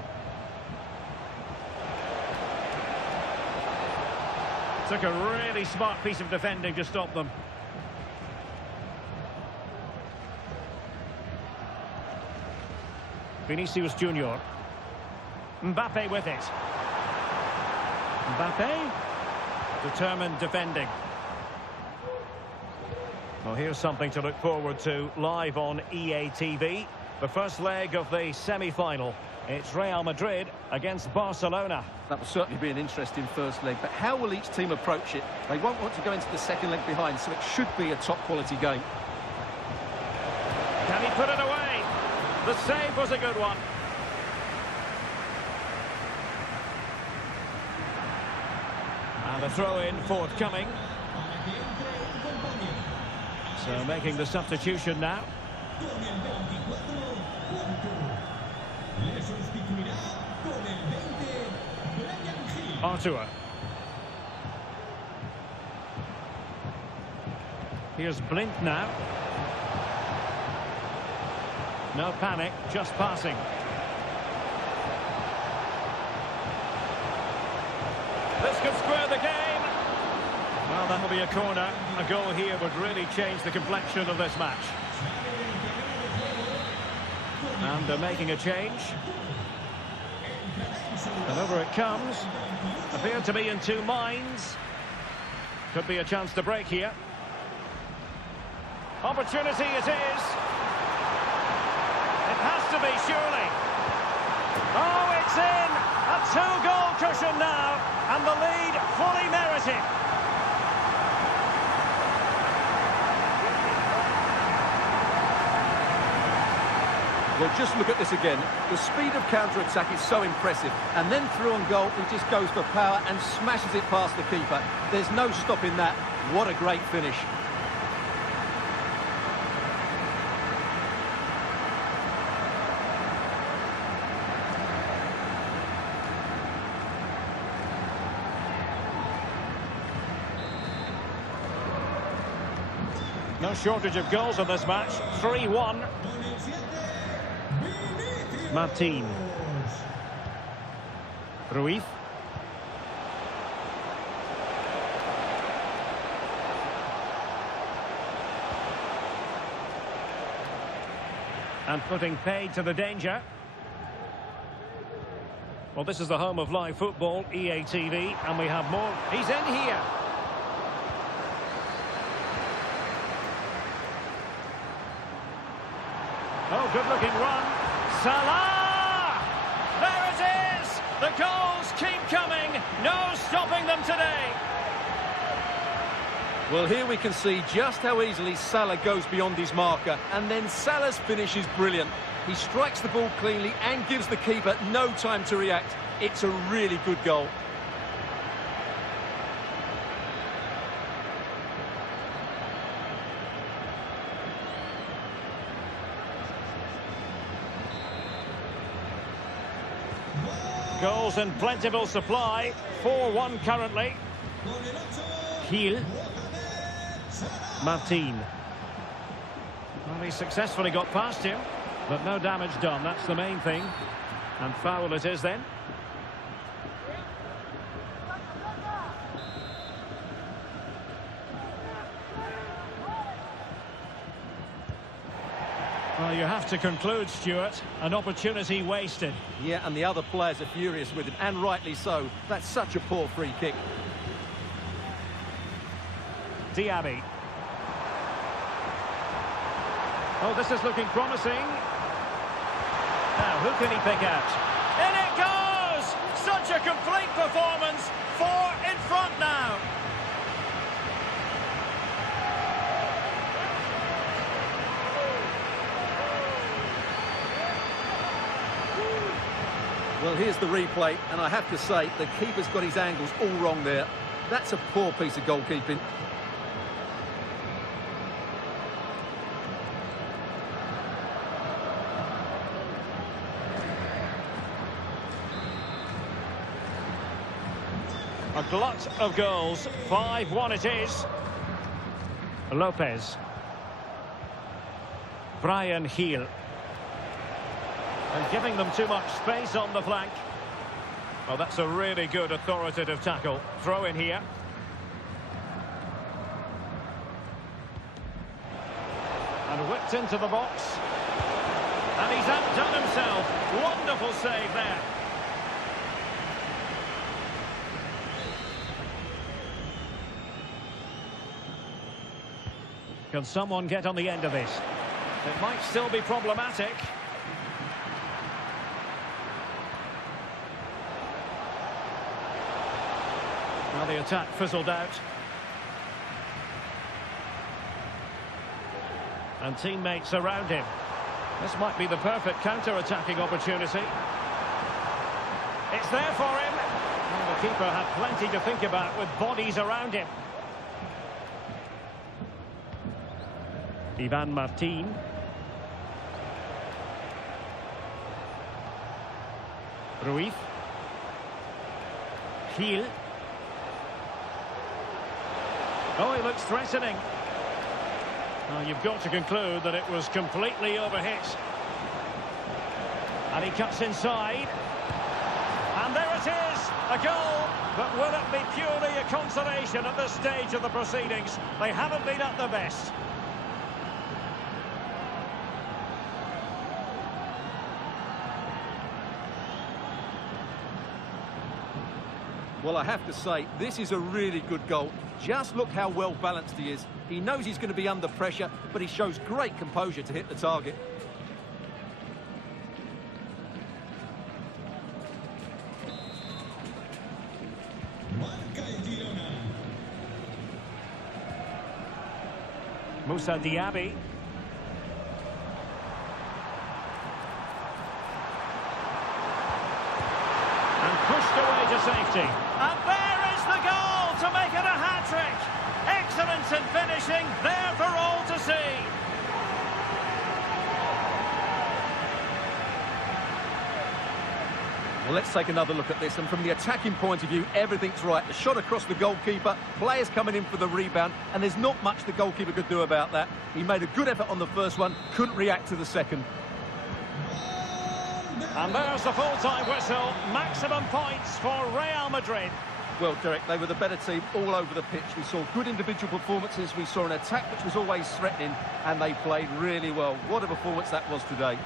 Took a really smart piece of defending to stop them. Vinicius Junior. Mbappe with it. Mbappe. Determined defending. Well, here's something to look forward to live on EA TV. The first leg of the semi-final. It's Real Madrid against Barcelona. That will certainly be an interesting first leg, but how will each team approach it? They won't want to go into the second leg behind, so it should be a top-quality game. Can he put it away? The save was a good one. And a throw-in forthcoming. So making the substitution now. Con el 24, Porto. Le sustituirá con el 20, Brian Hill. Artur. Here's Blint now. No panic, just passing. This could square the game. Well, that'll be a corner. A goal here would really change the complexion of this match. And they're making a change. And over it comes. Appeared to be in two minds. Could be a chance to break here. Opportunity it is. It has to be, surely. Oh, it's in! A two-goal cushion now, and the lead fully merited. Well, just look at this again. The speed of counter-attack is so impressive. And then through on goal, he just goes for power and smashes it past the keeper. There's no stopping that. What a great finish. No shortage of goals in this match. 3-1. Martin. Ruiz. And putting paid to the danger. Well, this is the home of live football, EA TV, and we have more. He's in here. Oh, good-looking run. Salah! There it is! The goals keep coming. No stopping them today. Well, here we can see just how easily Salah goes beyond his marker. And then Salah's finish is brilliant. He strikes the ball cleanly and gives the keeper no time to react. It's a really good goal. Goals in plentiful supply. 4-1 currently. Gil. Martin. Well, he successfully got past him, but no damage done. That's the main thing. And foul it is then. Well, you have to conclude, Stuart. An opportunity wasted. Yeah, and the other players are furious with him, and rightly so. That's such a poor free kick. Diaby. Oh, this is looking promising. Now, who can he pick out? In it goes! Such a complete performance. 4 in front now. Well, here's the replay, and I have to say, the keeper's got his angles all wrong there. That's a poor piece of goalkeeping. A glut of goals. 5-1 it is. Lopez. Brian Heel. And giving them too much space on the flank. Oh, that's a really good authoritative tackle. Throw in here. And whipped into the box. And he's outdone himself. Wonderful save there. Can someone get on the end of this? It might still be problematic. Well, the attack fizzled out. And teammates around him. This might be the perfect counter-attacking opportunity. It's there for him. And the keeper had plenty to think about with bodies around him. Ivan Martin. Ruiz. Heel. Oh, he looks threatening. Well, you've got to conclude that it was completely overhit. And he cuts inside. And there it is, a goal. But will it be purely a consolation at this stage of the proceedings? They haven't been at their best. Well, I have to say, this is a really good goal. Just look how well balanced he is. He knows he's going to be under pressure, but he shows great composure to hit the target. Moussa Diaby. And pushed away to safety. And there is the goal to make it a hat-trick. Excellence in finishing, there for all to see. Well, let's take another look at this, and from the attacking point of view, everything's right. The shot across the goalkeeper, players coming in for the rebound, and there's not much the goalkeeper could do about that. He made a good effort on the first one, couldn't react to the second. And there's the full-time whistle. Maximum points for Real Madrid. Well, Derek, they were the better team all over the pitch. We saw good individual performances. We saw an attack which was always threatening, and they played really well. What a performance that was today.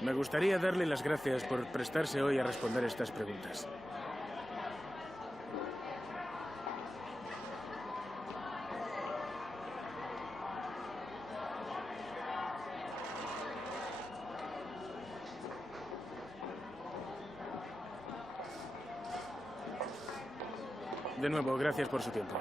Me gustaría darle las gracias por prestarse hoy a responder estas preguntas. De nuevo, gracias por su tiempo.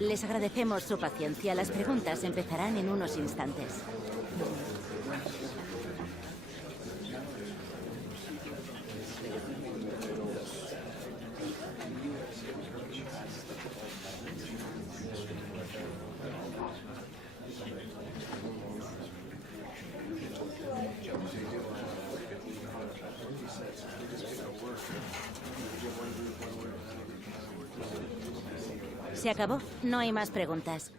Les agradecemos su paciencia. Las preguntas empezarán en unos instantes. Se acabó. No hay más preguntas.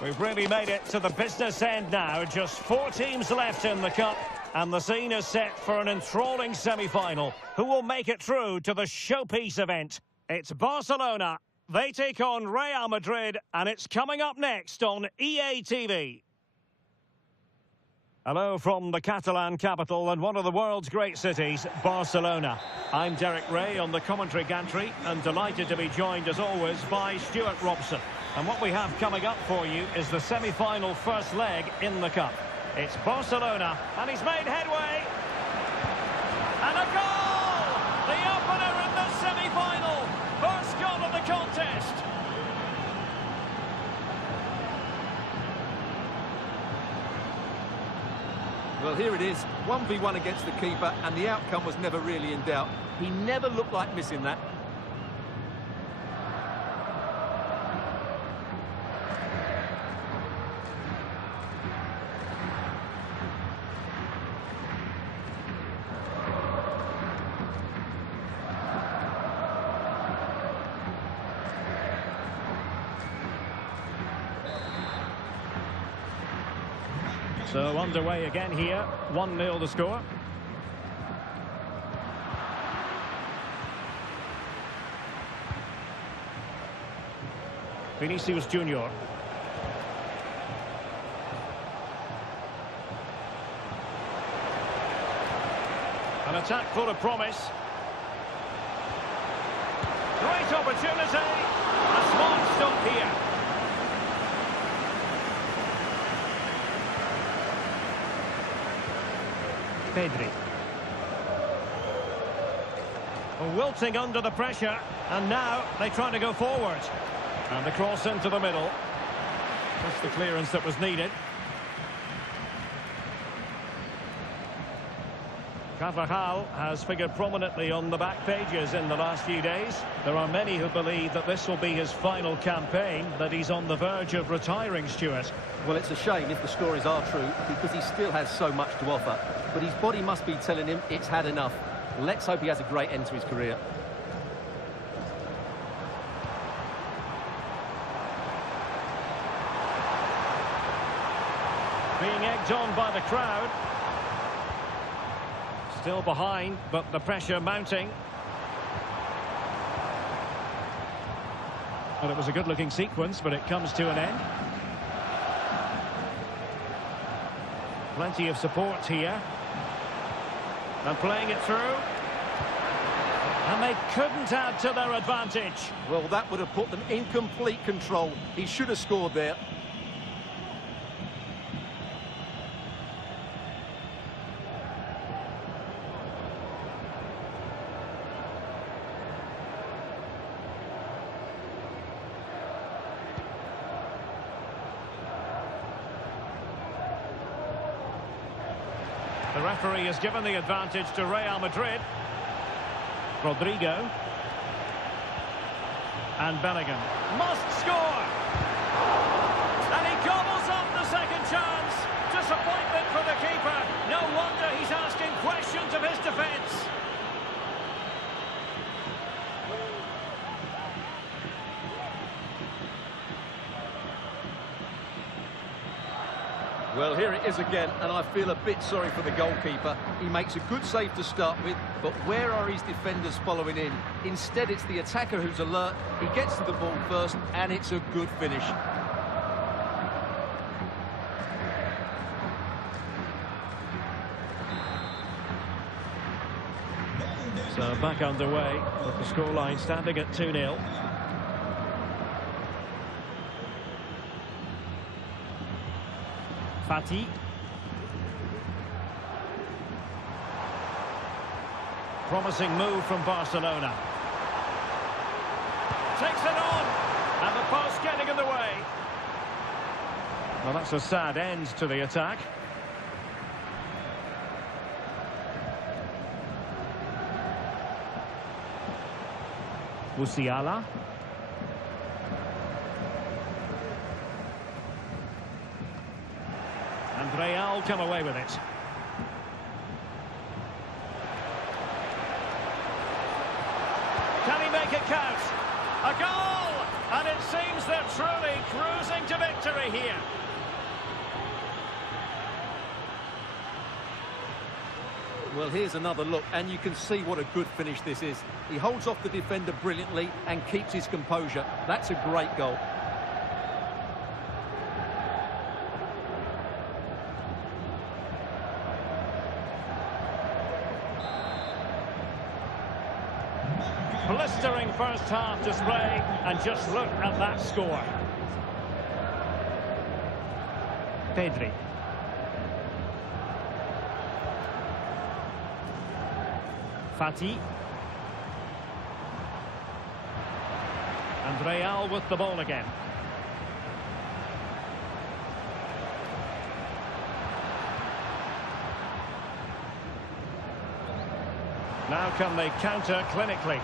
We've really made it to the business end now. Just 4 teams left in the Cup. And the scene is set for an enthralling semi-final. Who will make it through to the showpiece event? It's Barcelona. They take on Real Madrid. And it's coming up next on EA TV. Hello from the Catalan capital and one of the world's great cities, Barcelona. I'm Derek Ray on the commentary gantry and delighted to be joined as always by Stuart Robson. And what we have coming up for you is the semi-final first leg in the Cup. It's Barcelona, and he's made headway. And a goal! The opener in the semi-final. First goal of the contest. Well, here it is, 1v1 against the keeper, and the outcome was never really in doubt. He never looked like missing that. So underway again here, 1-0 the score. Vinicius Junior. An attack full of promise. Great opportunity. A smart stop here. Pedri. Wilting under the pressure, and now they try to go forward. And the cross into the middle. Just the clearance that was needed. Carvajal has figured prominently on the back pages in the last few days. There are many who believe that this will be his final campaign, that he's on the verge of retiring, Stuart. Well, it's a shame if the stories are true, because he still has so much to offer. But his body must be telling him it's had enough. Let's hope he has a great end to his career. Being egged on by the crowd. Still behind, but the pressure mounting. Well, it was a good-looking sequence, but it comes to an end. Plenty of support here. And playing it through. And they couldn't add to their advantage. Well, that would have put them in complete control. He should have scored there. The referee has given the advantage to Real Madrid. Rodrigo. And Bellingham. Must score! And he gobbles up the second chance. Disappointment for the keeper. No wonder he's asking questions of his defence. Well, here it is again, and I feel a bit sorry for the goalkeeper. He makes a good save to start with, but where are his defenders following in? Instead, it's the attacker who's alert. He gets to the ball first, and it's a good finish. So back underway, with the scoreline standing at 2-0. Fati. Promising move from Barcelona. Takes it on. And the post getting in the way. Well, that's a sad end to the attack. Musiala. And Real come away with it. Can he make it count? A goal! And it seems they're truly cruising to victory here. Well, here's another look, and you can see what a good finish this is. He holds off the defender brilliantly and keeps his composure. That's a great goal. Blistering first half display, and just look at that score. Pedri. Fati. And Real with the ball again. Now can they counter clinically?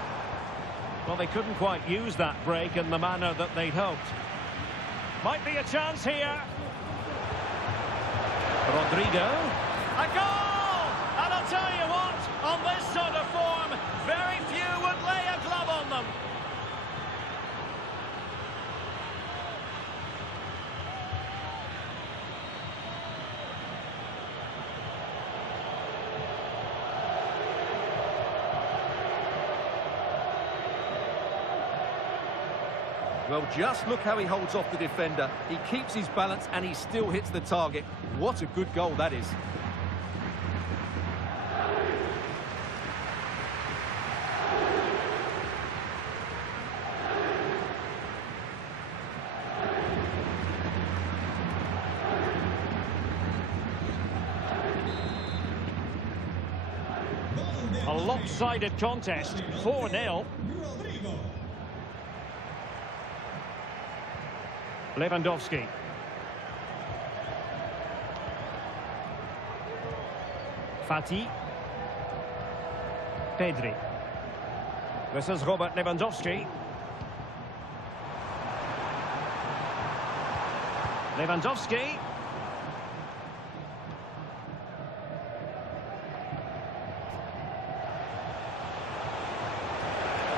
Well, they couldn't quite use that break in the manner that they'd hoped. Might be a chance here. Rodrigo. A goal! And I'll tell you what, on this sort of form, very few would lay a glove on them. Well, just look how he holds off the defender. He keeps his balance and he still hits the target. What a good goal that is. A lopsided contest, 4-0. Lewandowski. Fati. Pedri. This is Robert Lewandowski. Lewandowski.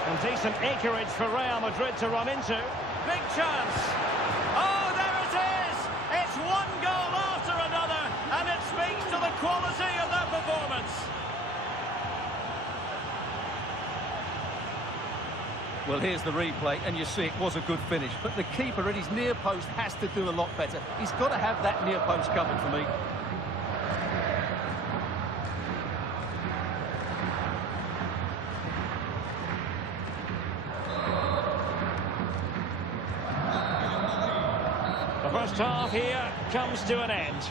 And decent acreage for Real Madrid to run into. Big chance. Oh, there it is! It's one goal after another, and it speaks to the quality of their performance. Well, here's the replay, and you see it was a good finish. But the keeper at his near post has to do a lot better. He's got to have that near post covered for me. The first half here comes to an end.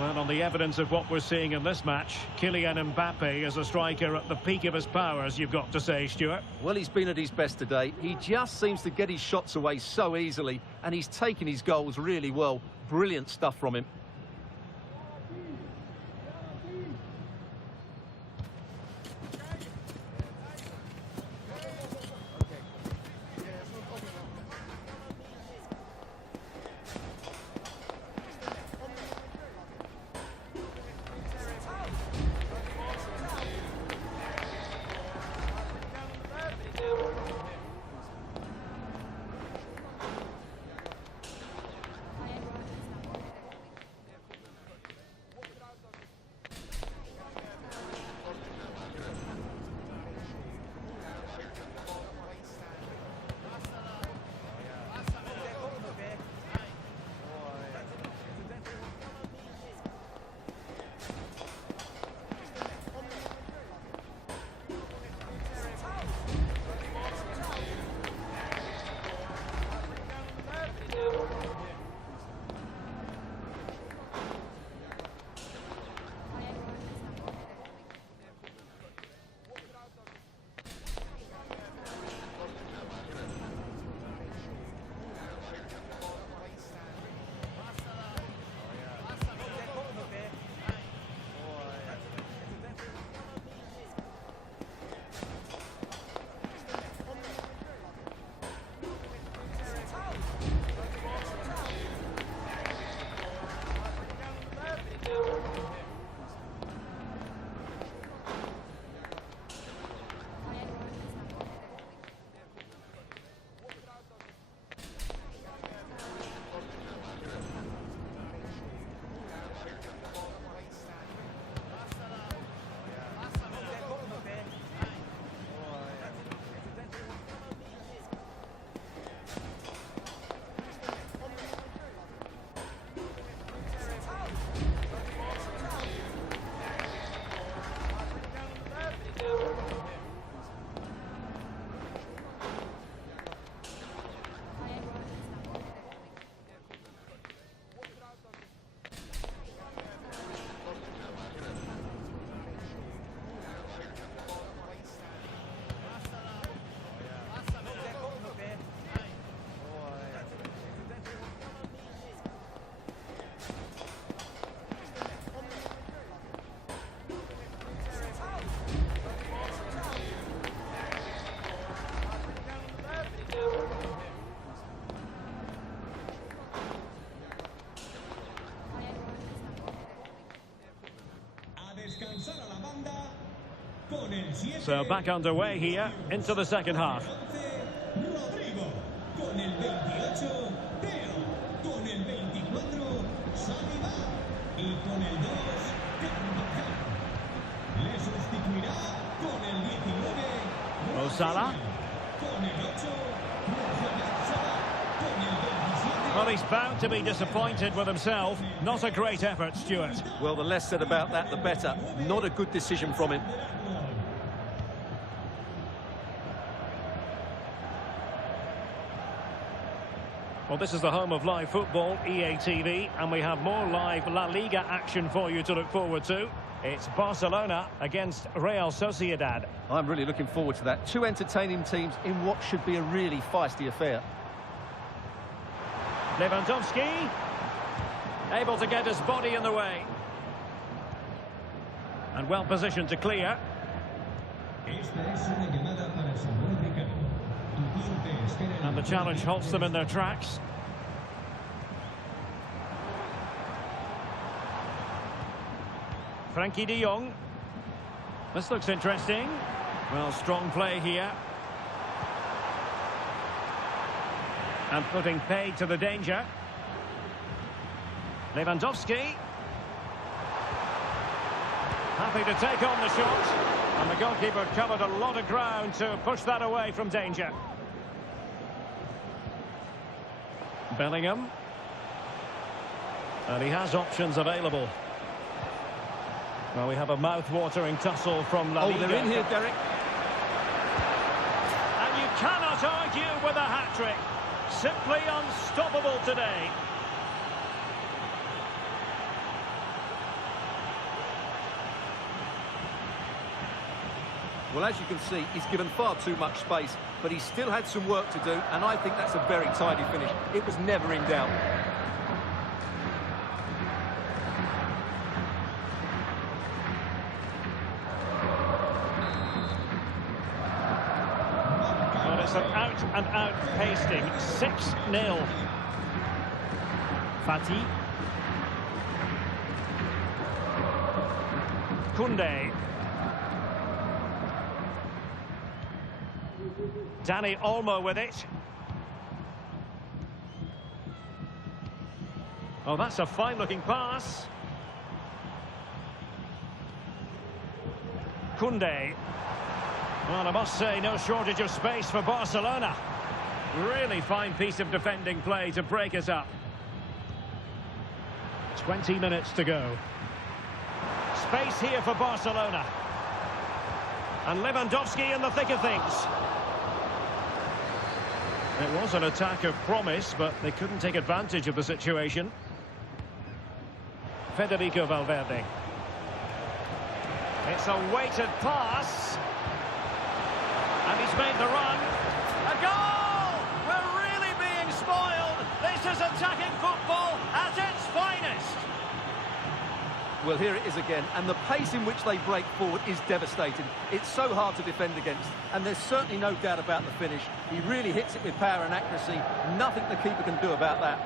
Well, on the evidence of what we're seeing in this match, Kylian Mbappe is a striker at the peak of his powers, you've got to say, Stuart. Well, he's been at his best today. He just seems to get his shots away so easily, and he's taken his goals really well. Brilliant stuff from him. descansar a la banda con el 7. So back underway here into the second half. Rodrigo, con el 28, Teo, con el 24, Saliba y con el 2, Carvajal. Le sustituirá con el 19, Mo Salah. con el 8, Mohamed Salah, con el 27. Well, he's bound to be disappointed with himself. Not a great effort, Stuart. Well, the less said about that, the better. Not a good decision from him. Well, this is the home of live football, EA TV, and we have more live La Liga action for you to look forward to. It's Barcelona against Real Sociedad. I'm really looking forward to that. Two entertaining teams in what should be a really feisty affair. Lewandowski, able to get his body in the way. And well positioned to clear. Esta es una llamada para Samuel Ricardo. Tu cliente espera en And the challenge halts them in their tracks. Frankie de Jong. This looks interesting. Well, strong play here. And putting paid to the danger. Lewandowski. Happy to take on the shot. And the goalkeeper covered a lot of ground to push that away from danger. Bellingham. And he has options available. Well, we have a mouth-watering tussle from La-Liga. Oh, they're in here, Derek. And you cannot argue with a hat-trick. Simply unstoppable today. Well, as you can see, he's given far too much space, but he still had some work to do, and I think that's a very tidy finish. It was never in doubt. Well, it's an out-and-out pasting. 6-0. Fati. Koundé. Dani Olmo with it. Oh, that's a fine-looking pass. Koundé. Well, I must say, no shortage of space for Barcelona. Really fine piece of defending play to break us up. 20 minutes to go. Space here for Barcelona. And Lewandowski in the thick of things. It was an attack of promise, but they couldn't take advantage of the situation. Federico Valverde. It's a weighted pass. And he's made the run. A goal! We're really being spoiled. This is attacking football at its finest. Well, here it is again, and the pace in which they break forward is devastating. It's so hard to defend against, and there's certainly no doubt about the finish. He really hits it with power and accuracy. Nothing the keeper can do about that.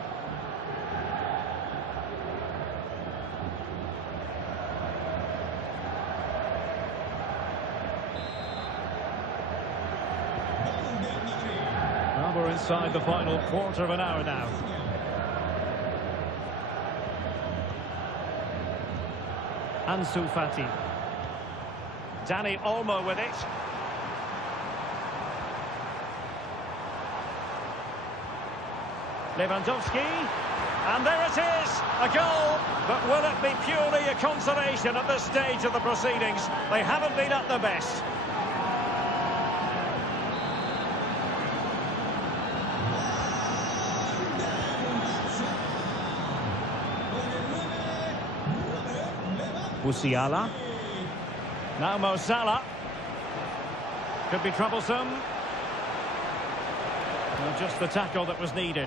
Well, we're inside the final quarter of an hour now. Ansu Fati. Dani Olmo with it. Lewandowski. And there it is, a goal. But will it be purely a consolation at this stage of the proceedings? They haven't been at their best. Musiala. Now Mo Salah. Could be troublesome. Well, just the tackle that was needed.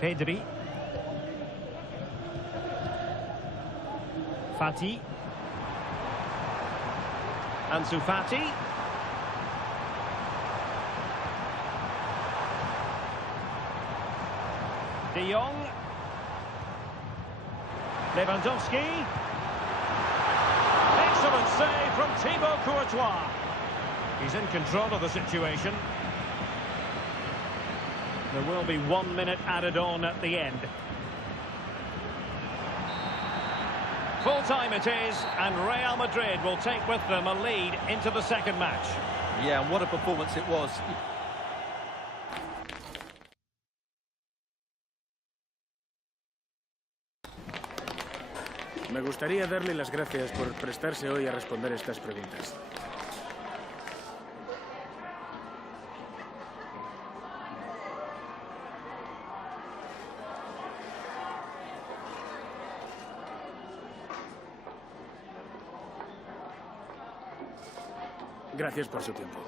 Pedri. Fati. Ansu Fati. De Jong. Lewandowski. Excellent save from Thibaut Courtois. He's in control of the situation. There will be 1 minute added on at the end. Full time it is, and Real Madrid will take with them a lead into the second match. Yeah, and what a performance it was. Me gustaría darle las gracias por prestarse hoy a responder estas preguntas. Gracias por su tiempo.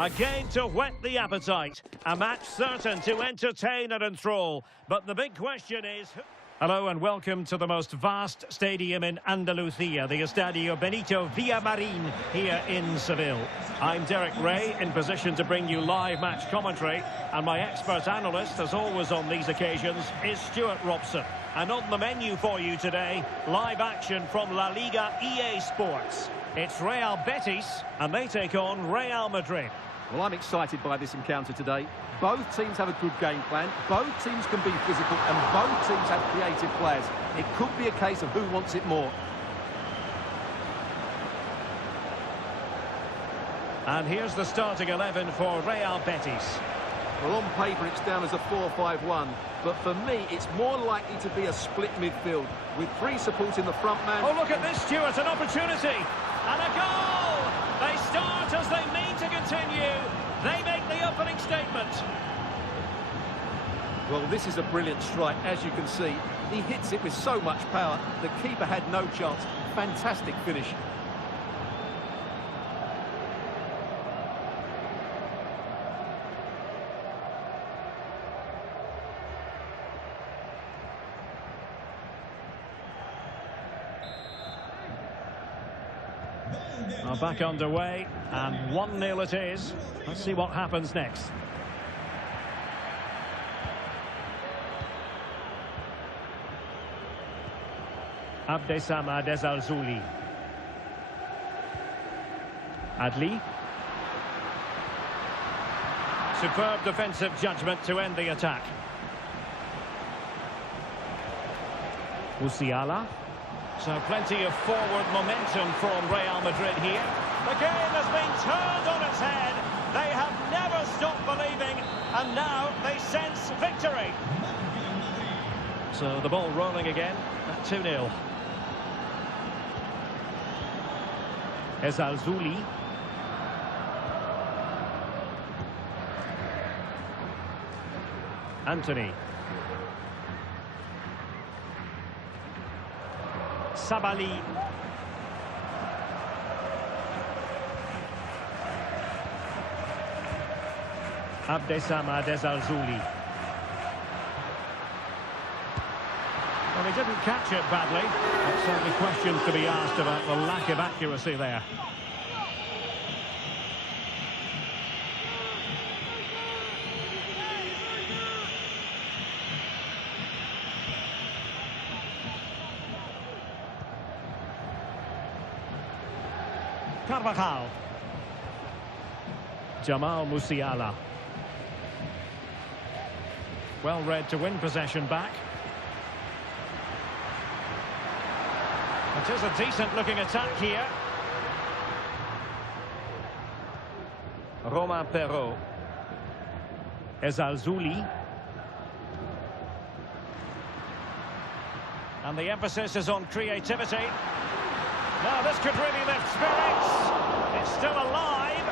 A game to whet the appetite. A match certain to entertain and enthrall. But the big question is... Hello and welcome to the most vast stadium in Andalusia, the Estadio Benito Villamarin here in Seville. I'm Derek Ray, in position to bring you live match commentary, and my expert analyst, as always on these occasions, is Stuart Robson. And on the menu for you today, live action from La-Liga EA Sports. It's Real Betis, and they take on Real Madrid. Well, I'm excited by this encounter today. Both teams have a good game plan, both teams can be physical, and both teams have creative players. It could be a case of who wants it more. And here's the starting 11 for Real Betis. Well, on paper it's down as a 4-5-1, but for me it's more likely to be a split midfield, with three supporting the front man. Oh, look at this, Stuart, an opportunity! And a goal! They start as they mean to continue. They make the opening statement. Well, this is a brilliant strike, as you can see. He hits it with so much power. The keeper had no chance. Fantastic finish. Are back underway, and 1-0 it is. Let's see what happens next. Abdessamad Ezalzouli. Adli. Superb defensive judgment to end the attack. Musiala. So plenty of forward momentum from Real Madrid here. The game has been turned on its head. They have never stopped believing, and now they sense victory. So the ball rolling again at 2-0. Ezalzouli. Anthony. Sabali. Abdessamad Ezalzouli. Well, he didn't catch it badly. But certainly questions to be asked about the lack of accuracy there. Carvajal. Jamal Musiala. Well read to win possession back. It is a decent looking attack here. Romain Perrault. Ezalzouli. And the emphasis is on creativity. Now this could really lift spirits. It's still alive,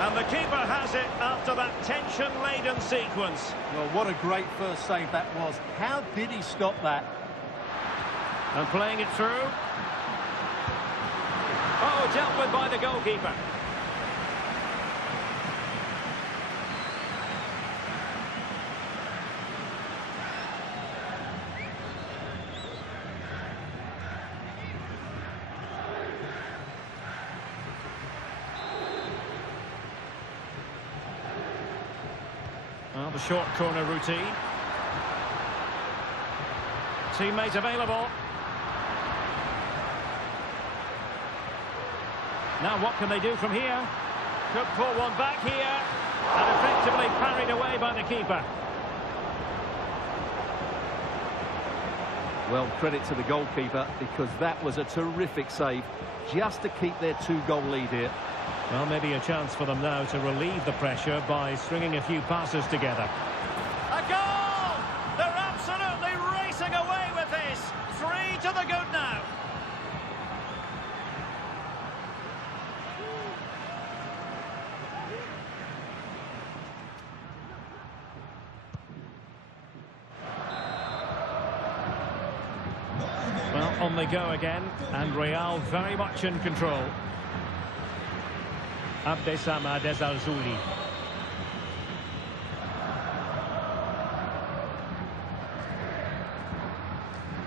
and the keeper has it after that tension-laden sequence. Well, what a great first save that was. How did he stop that? And playing it through. Oh, dealt with by the goalkeeper. Well, the short corner routine. Teammate available. Now what can they do from here? Could pull one back here. And effectively parried away by the keeper. Well, credit to the goalkeeper, because that was a terrific save, just to keep their 2-goal lead here. Well, maybe a chance for them now to relieve the pressure by stringing a few passes together. A goal! They're absolutely racing away with this. 3 to the good now. Well, on they go again, and Real very much in control. Abdesama Desalzuli.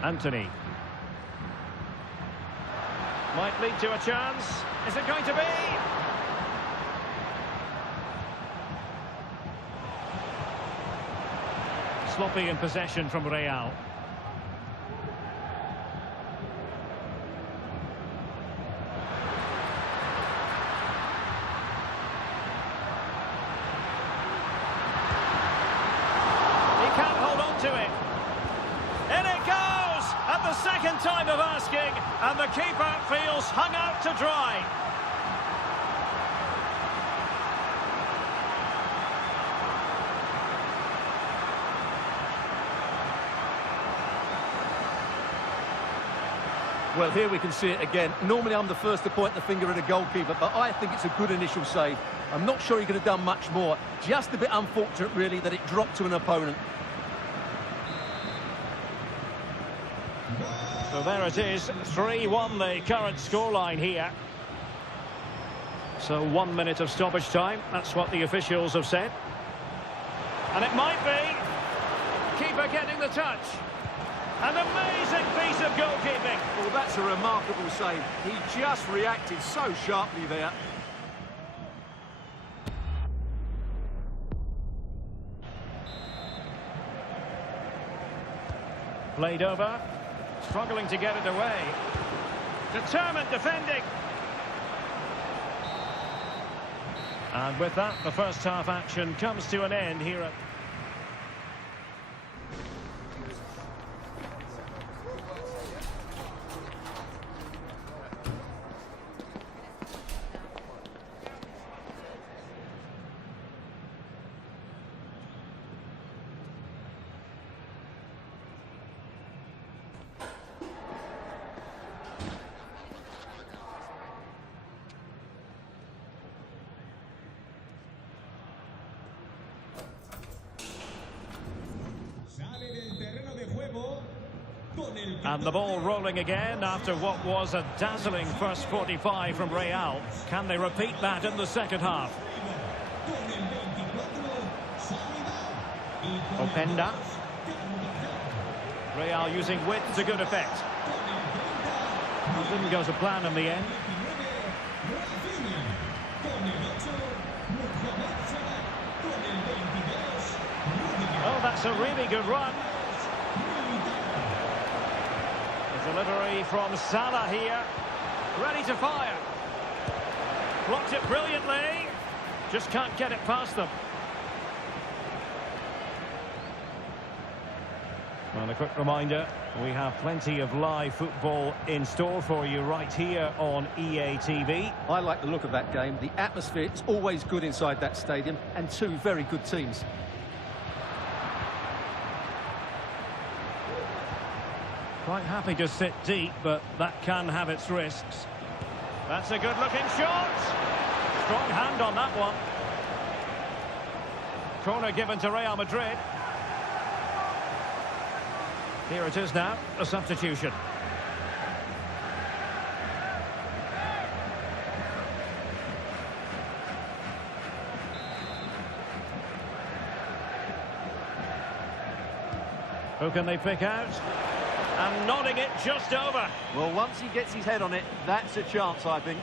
Anthony. Might lead to a chance. Is it going to be? Sloppy in possession from Real. He can't hold on to it. In it goes! At the second time of asking, and the keeper feels hung out to dry. Well, here we can see it again. Normally I'm the first to point the finger at a goalkeeper, but I think it's a good initial save. I'm not sure he could have done much more. Just a bit unfortunate, really, that it dropped to an opponent. So there it is, 3-1 the current scoreline here. So 1 minute of stoppage time, that's what the officials have said. And it might be. Keeper getting the touch. An amazing piece of goalkeeping. Well, that's a remarkable save. He just reacted so sharply there. Played over. Struggling to get it away. Determined defending. And with that, the first half action comes to an end here at... And the ball rolling again after what was a dazzling first 45 from Real. Can they repeat that in the second half? Openda. Real using width to good effect. Didn't go to plan in the end. Oh, that's a really good run. Delivery from Salah here, ready to fire. Blocked it brilliantly, just can't get it past them. And a quick reminder, we have plenty of live football in store for you right here on EA TV. I like the look of that game. The atmosphere is always good inside that stadium, and two very good teams. Quite happy to sit deep, but that can have its risks. That's a good-looking shot. Strong hand on that one. Corner given to Real Madrid. Here it is now, a substitution. Who can they pick out? And nodding it just over. Well, once he gets his head on it, that's a chance, I think.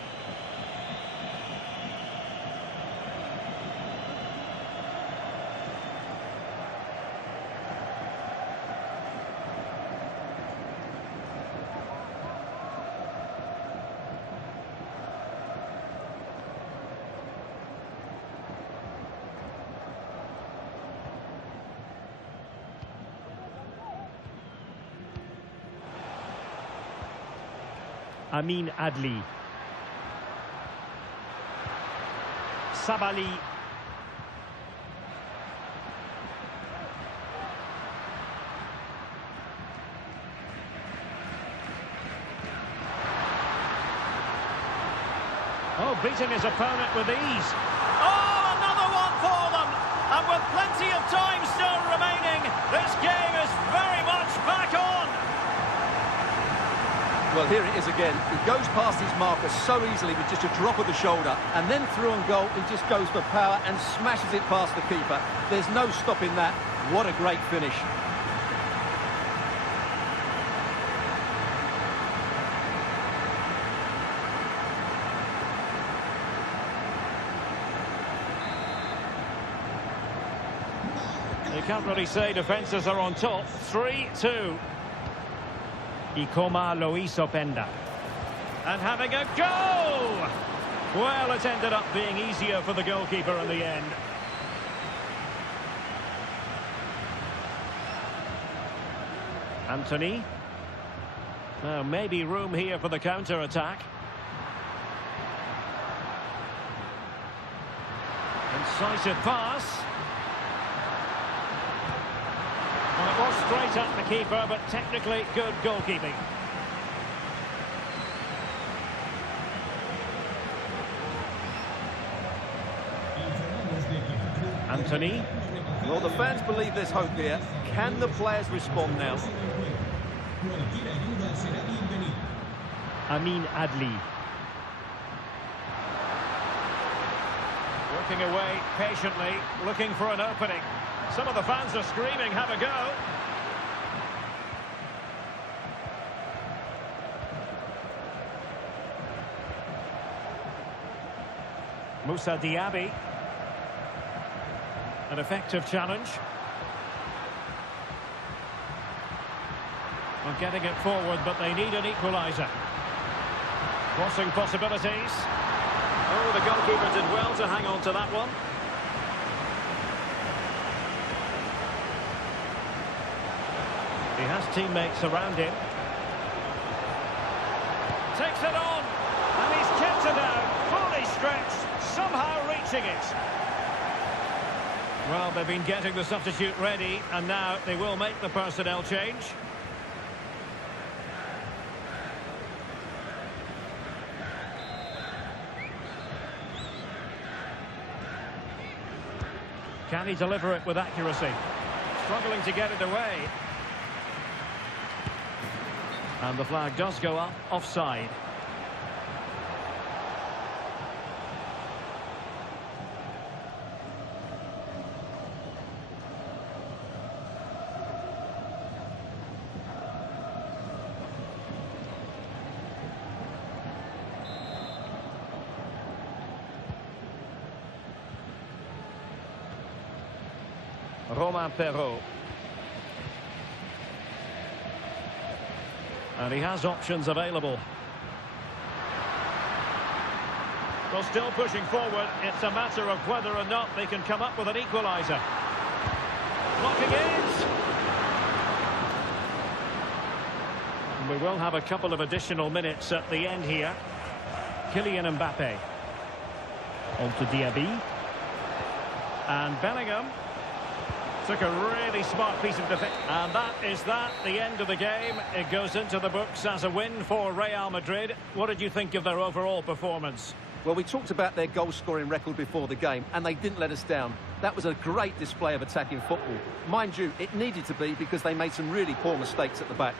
Amin Adli. Sabali. Oh, beating his opponent with ease. Oh, another one for them! And with plenty of time still remaining, this game is very much back on. Well, here it is again. He goes past his marker so easily with just a drop of the shoulder, and then through on goal, he just goes for power and smashes it past the keeper. There's no stopping that. What a great finish. You can't really say defences are on top. 3-2. Y como lo hizo Penda. And having a go! Well, it ended up being easier for the goalkeeper in the end. Anthony. Now, maybe room here for the counter-attack. Incisive pass. Well, it was straight at the keeper, but technically good goalkeeping. Anthony. Well, the fans believe there's hope here. Can the players respond now? Amin Adli. Working away patiently, looking for an opening. Some of the fans are screaming, have a go. Moussa Diaby. An effective challenge. Well, getting it forward, but they need an equaliser. Crossing possibilities. Oh, the goalkeeper did well to hang on to that one. He has teammates around him. Takes it on, and he's kept it out, fully stretched, somehow reaching it. Well, they've been getting the substitute ready, and now they will make the personnel change. Can he deliver it with accuracy? Struggling to get it away. And the flag does go up, offside. Romain Perrault. And he has options available. Well, still pushing forward. It's a matter of whether or not they can come up with an equaliser. Blocking it. And we will have a couple of additional minutes at the end here. Kylian Mbappe. On to Diaby. And Bellingham. Took a really smart piece of defence. And that is the end of the game. It goes into the books as a win for Real Madrid. What did you think of their overall performance? Well, we talked about their goal-scoring record before the game, and they didn't let us down. That was a great display of attacking football. Mind you, it needed to be because they made some really poor mistakes at the back.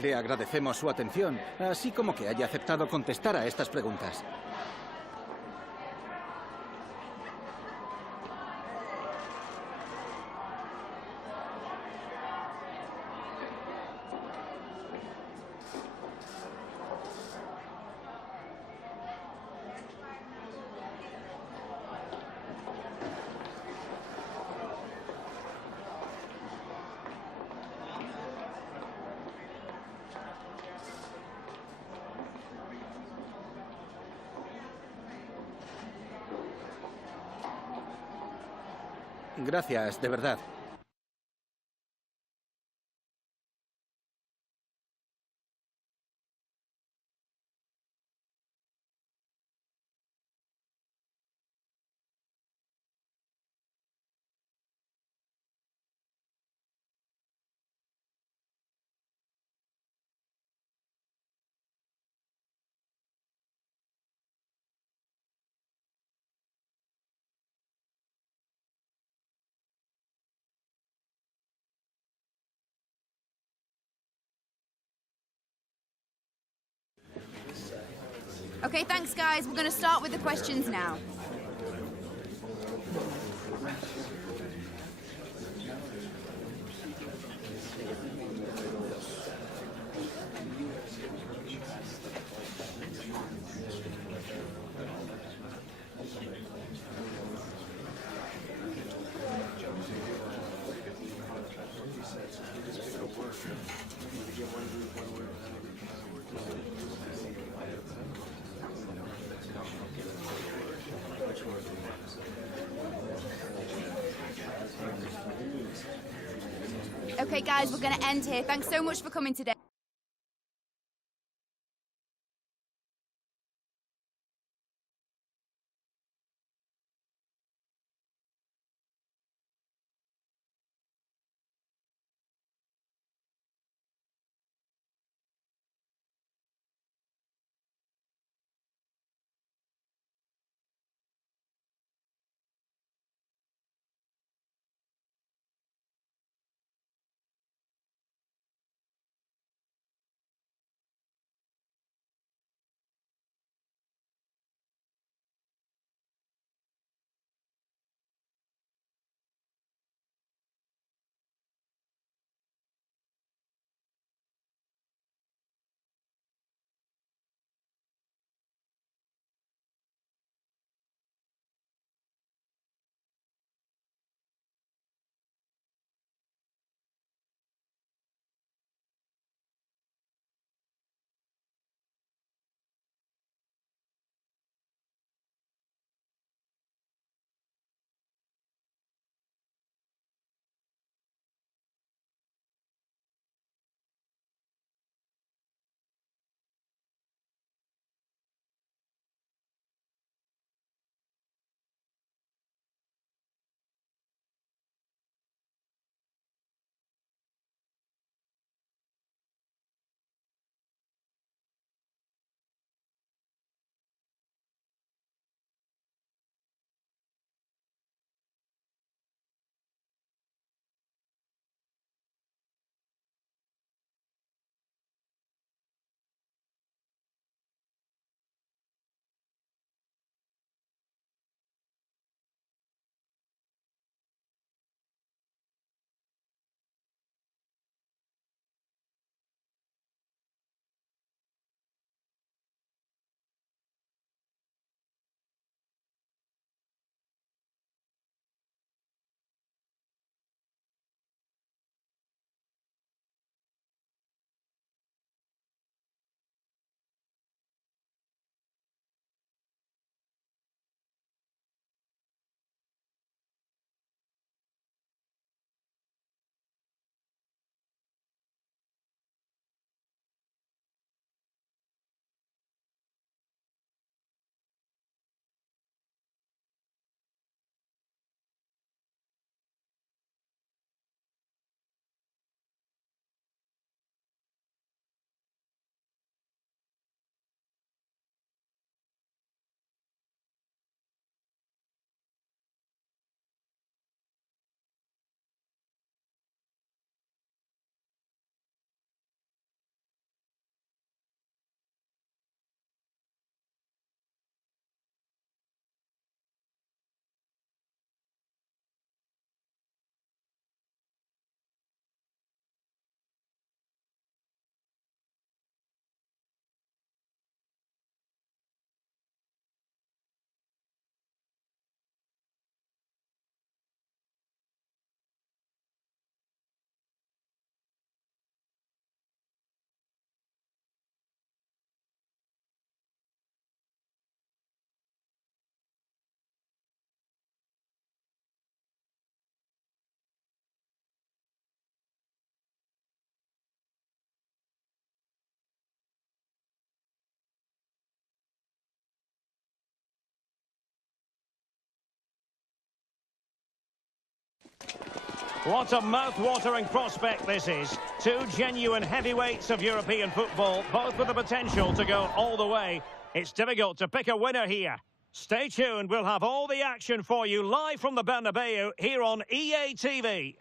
Le agradecemos su atención, así como que haya aceptado contestar a estas preguntas. Gracias, de verdad. Okay, thanks, guys. We're going to start with the questions now. Okay, guys, we're going to end here. Thanks so much for coming today. What a mouth-watering prospect this is. Two genuine heavyweights of European football, both with the potential to go all the way. It's difficult to pick a winner here. Stay tuned, we'll have all the action for you live from the Bernabeu here on EA TV.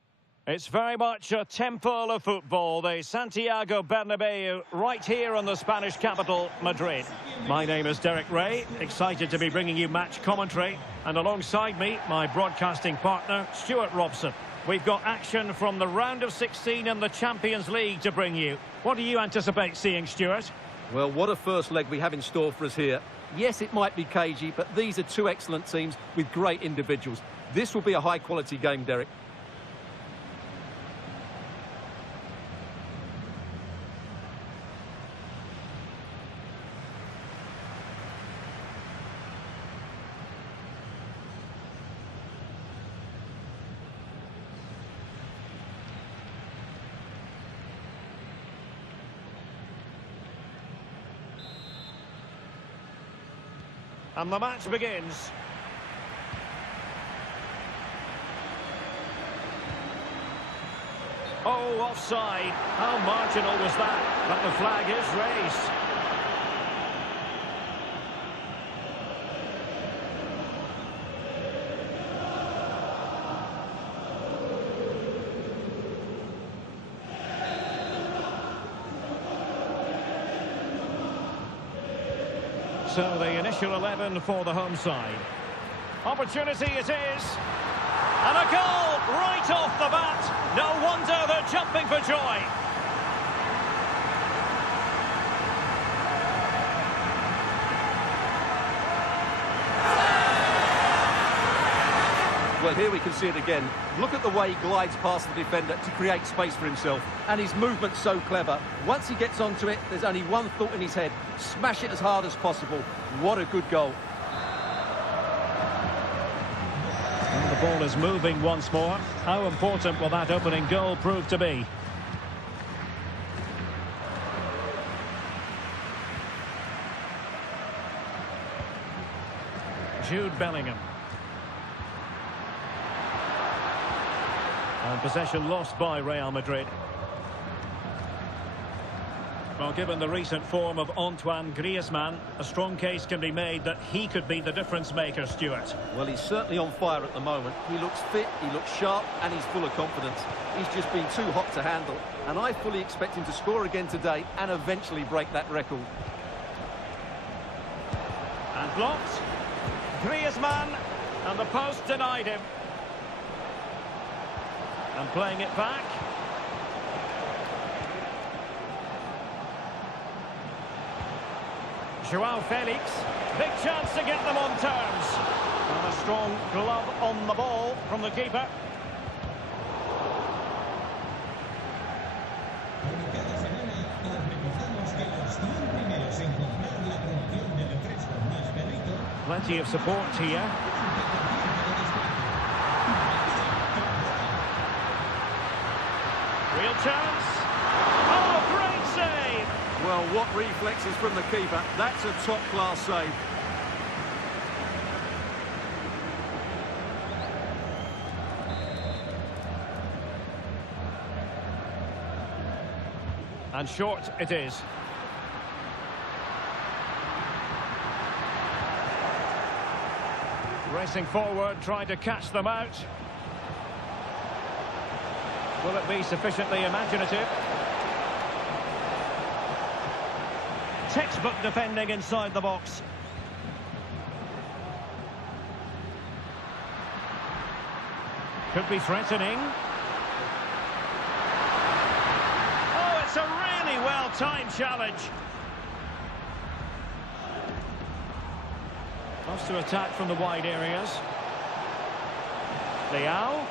It's very much a temple of football, the Santiago Bernabeu, right here in the Spanish capital, Madrid. My name is Derek Ray, excited to be bringing you match commentary. And alongside me, my broadcasting partner, Stuart Robson. We've got action from the round of 16 in the Champions League to bring you. What do you anticipate seeing, Stuart? Well, what a first leg we have in store for us here. Yes, it might be cagey, but these are two excellent teams with great individuals. This will be a high-quality game, Derek. And the match begins. Oh, offside. How marginal was that? But the flag is raised. So the initial 11 for the home side. Opportunity it is. And a goal right off the bat. No wonder they're jumping for joy. Well, here we can see it again. Look at the way he glides past the defender to create space for himself. And his movement's so clever. Once he gets onto it, there's only one thought in his head. Smash it as hard as possible. What a good goal. And the ball is moving once more. How important will that opening goal prove to be? Jude Bellingham. And possession lost by Real Madrid. Well, given the recent form of Antoine Griezmann, a strong case can be made that he could be the difference maker, Stuart. Well, he's certainly on fire at the moment. He looks fit, he looks sharp, and he's full of confidence. He's just been too hot to handle. And I fully expect him to score again today and eventually break that record. And blocked. Griezmann, and the post denied him. And playing it back. Joao Felix, big chance to get them on terms. And a strong glove on the ball from the keeper. Cada semana os recordamos que los 100 primeros en comprar la promoción de refrescos más berrito. Plenty of support here. Real chance. Oh, great save! Well, what reflexes from the keeper. That's a top-class save. And short it is. Racing forward, trying to catch them out. Will it be sufficiently imaginative? Textbook defending inside the box. Could be threatening. Oh, it's a really well-timed challenge. Wants to attack from the wide areas. Leao.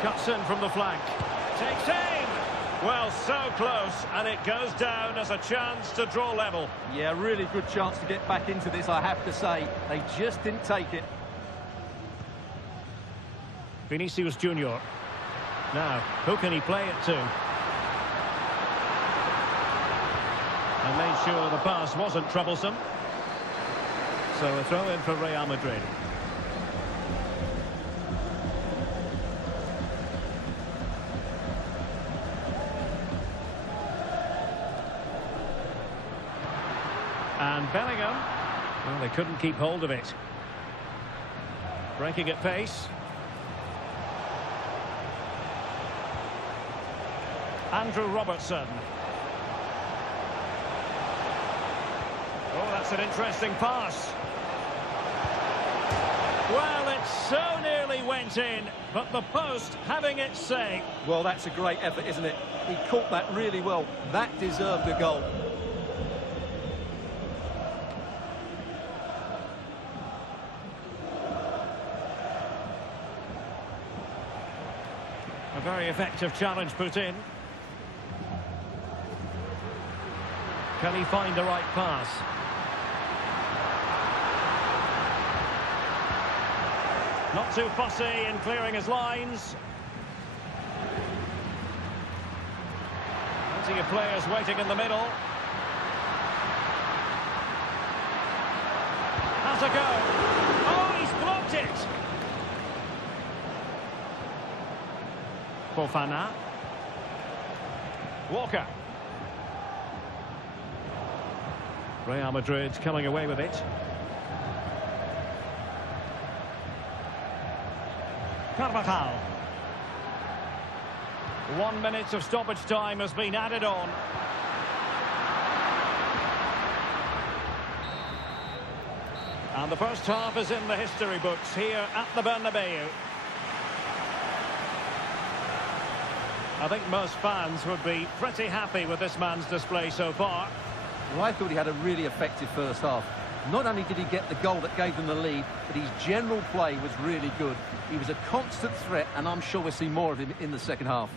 Cuts in from the flank. Takes aim. Well, so close, and it goes down as a chance to draw level. Yeah, really good chance to get back into this, I have to say. They just didn't take it. Vinicius Junior. Now, who can he play it to? And made sure the pass wasn't troublesome. So a throw in for Real Madrid. And Bellingham, well, they couldn't keep hold of it. Breaking at pace. Andrew Robertson. Oh, that's an interesting pass. Well, it so nearly went in, but the post having its say. Well, that's a great effort, isn't it? He caught that really well. That deserved a goal. A very effective challenge put in. Can he find the right pass? Not too fussy in clearing his lines. Plenty of players waiting in the middle. Has a go. Oh, he's blocked it. Fofana. Walker. Real Madrid coming away with it. Carvajal. 1 minute of stoppage time has been added on. And the first half is in the history books here at the Bernabeu. I think most fans would be pretty happy with this man's display so far. Well, I thought he had a really effective first half. Not only did he get the goal that gave them the lead, but his general play was really good. He was a constant threat, and I'm sure we'll see more of him in the second half.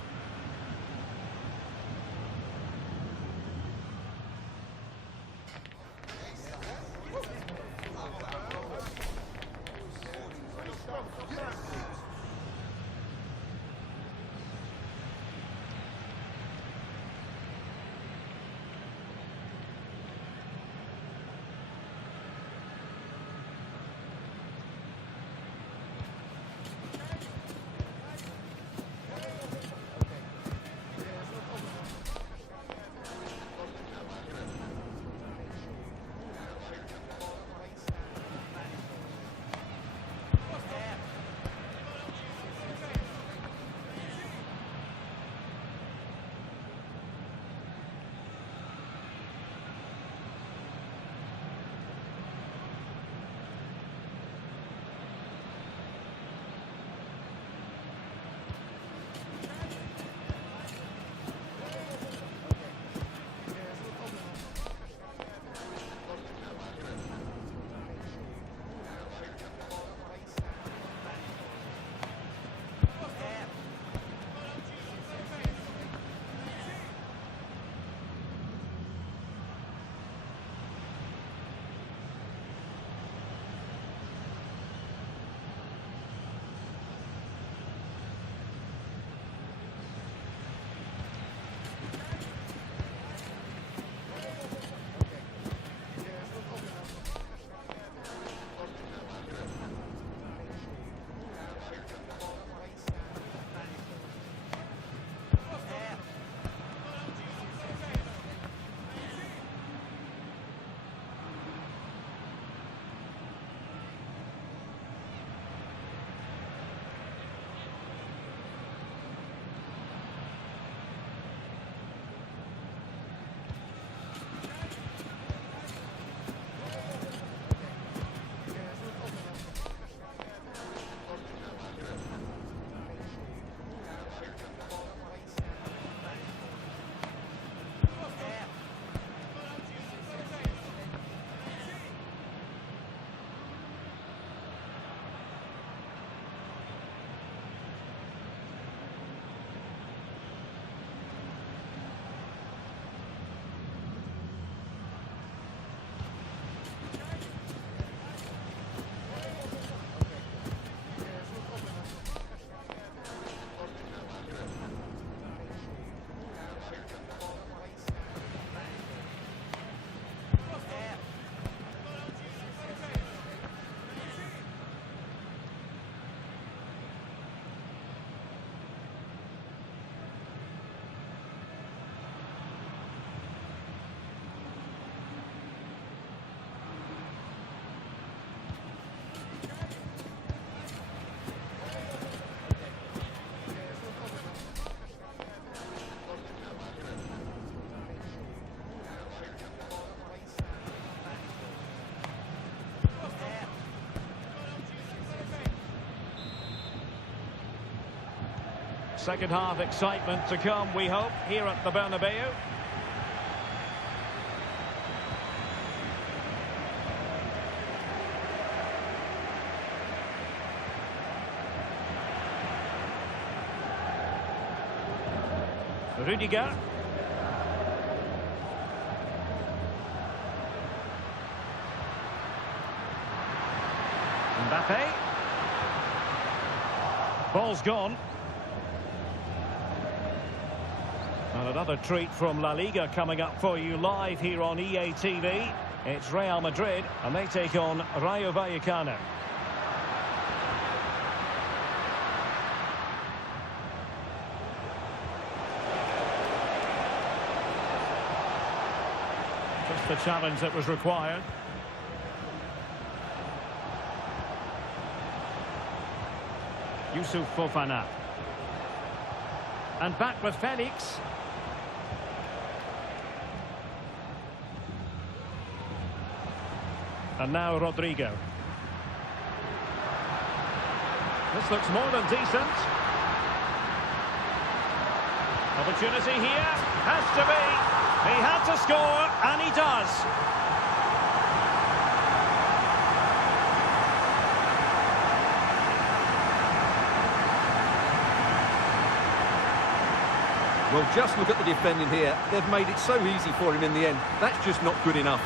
Second half excitement to come, we hope, here at the Bernabeu. Rudiger. Mbappe. Ball's gone. And another treat from La-Liga coming up for you live here on EA-TV. It's Real Madrid, and they take on Rayo Vallecano. Just the challenge that was required. Yusuf Fofana. And back with Felix. And now Rodrigo. This looks more than decent. Opportunity here. Has to be. He had to score, and he does. Well, just look at the defending here. They've made it so easy for him in the end. That's just not good enough.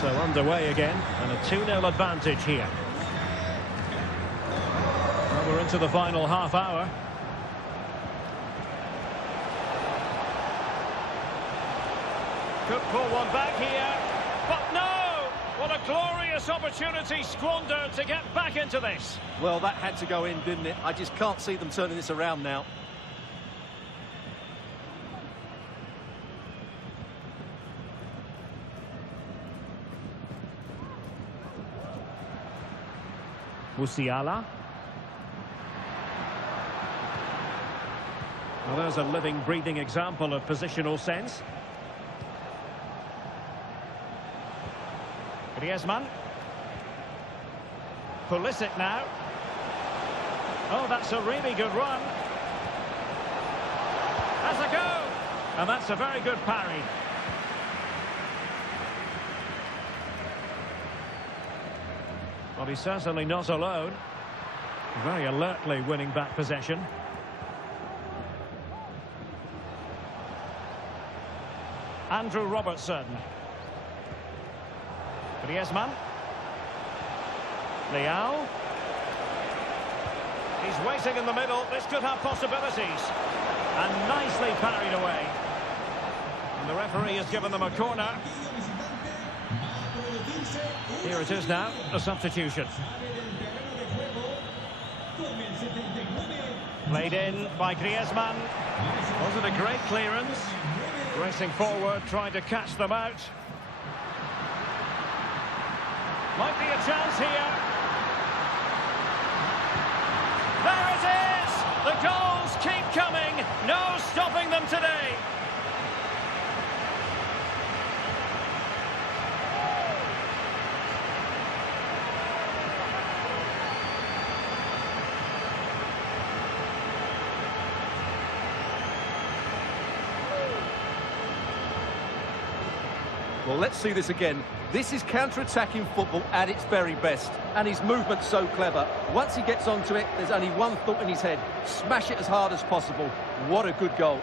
So underway again, and a 2-0 advantage here. Well, we're into the final half hour. Could pull one back here, but no! What a glorious opportunity squandered to get back into this. Well, that had to go in, didn't it? I just can't see them turning this around now. Musiala. Well, there's a living, breathing example of positional sense. Griezmann. Pulisic now. Oh, that's a really good run. Has a go. And that's a very good parry. Well, he's certainly not alone. Very alertly winning back possession. Andrew Robertson. Griezmann. Leao. He's waiting in the middle. This could have possibilities. And nicely parried away. And the referee has given them a corner. Here it is now, a substitution. Played in by Griezmann. Was it a great clearance? Racing forward, trying to catch them out. Might be a chance here. There it is! The goals keep coming. No stopping them today. Well, let's see this again. This is counter-attacking football at its very best. And his movement's so clever. Once he gets onto it, there's only one thought in his head. Smash it as hard as possible. What a good goal.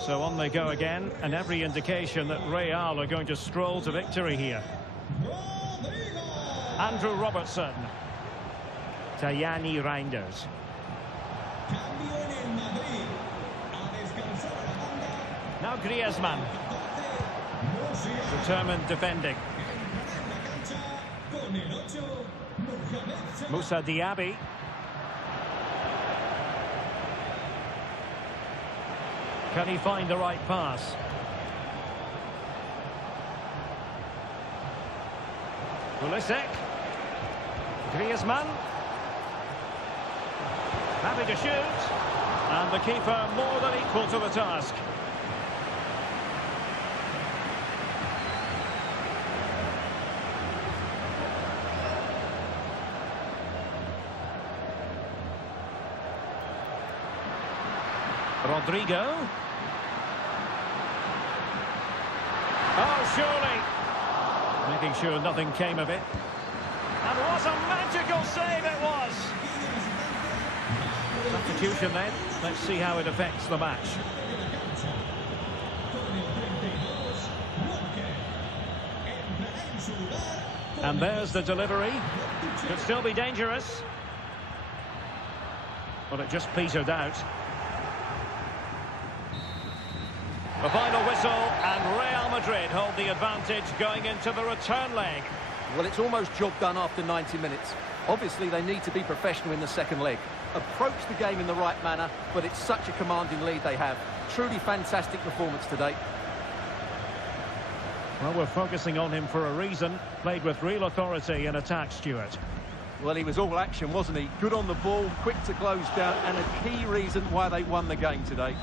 So on they go again, and every indication that Real are going to stroll to victory here. Andrew Robertson. Tajani Reinders. Now Griezmann. Determined defending. Moussa Diaby. Can he find the right pass? Pulisic. Griezmann. Happy to shoot. And the keeper more than equal to the task. Rodrigo. Oh, surely. Making sure nothing came of it. And what a magical save it was! Substitution then. Let's see how it affects the match. And there's the delivery. Could still be dangerous. Well, it just petered out. The final whistle, and Real Madrid hold the advantage going into the return leg. Well, it's almost job done after 90 minutes. Obviously, they need to be professional in the second leg. Approach the game in the right manner, but it's such a commanding lead they have. Truly fantastic performance today. Well, we're focusing on him for a reason. Played with real authority in attack, Stuart. Well, he was all action, wasn't he? Good on the ball, quick to close down, and a key reason why they won the game today.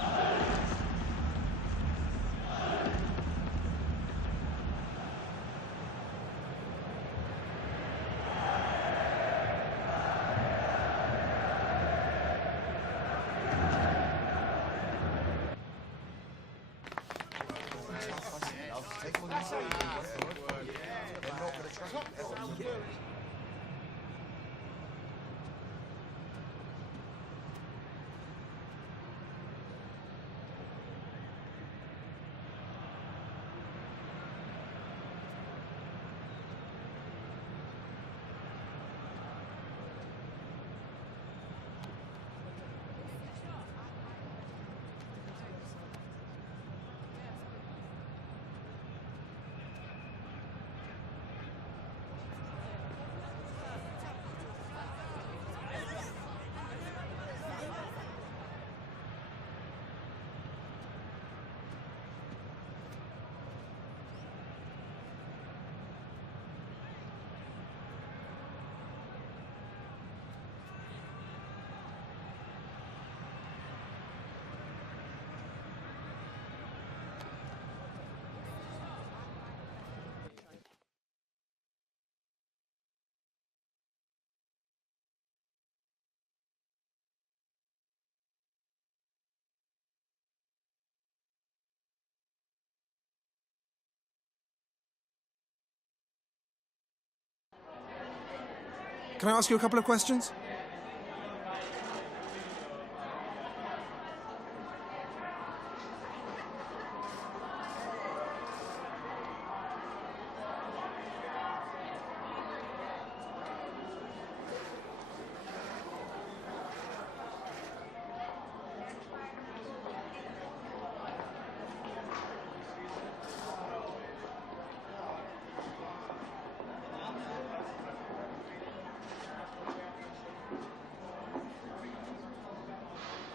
Can I ask you a couple of questions?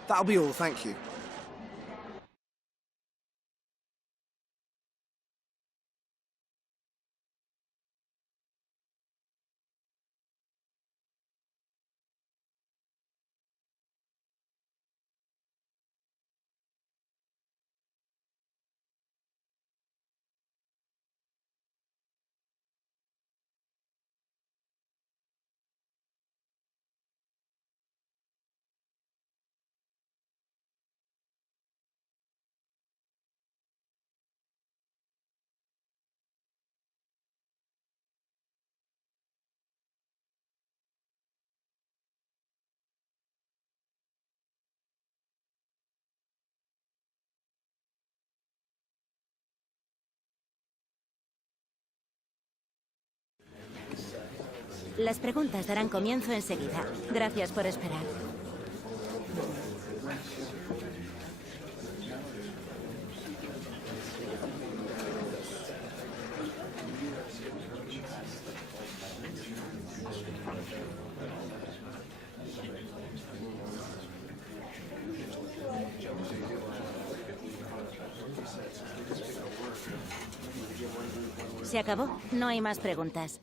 That'll be all, thank you. Las preguntas darán comienzo enseguida. Gracias por esperar. Se acabó. No hay más preguntas.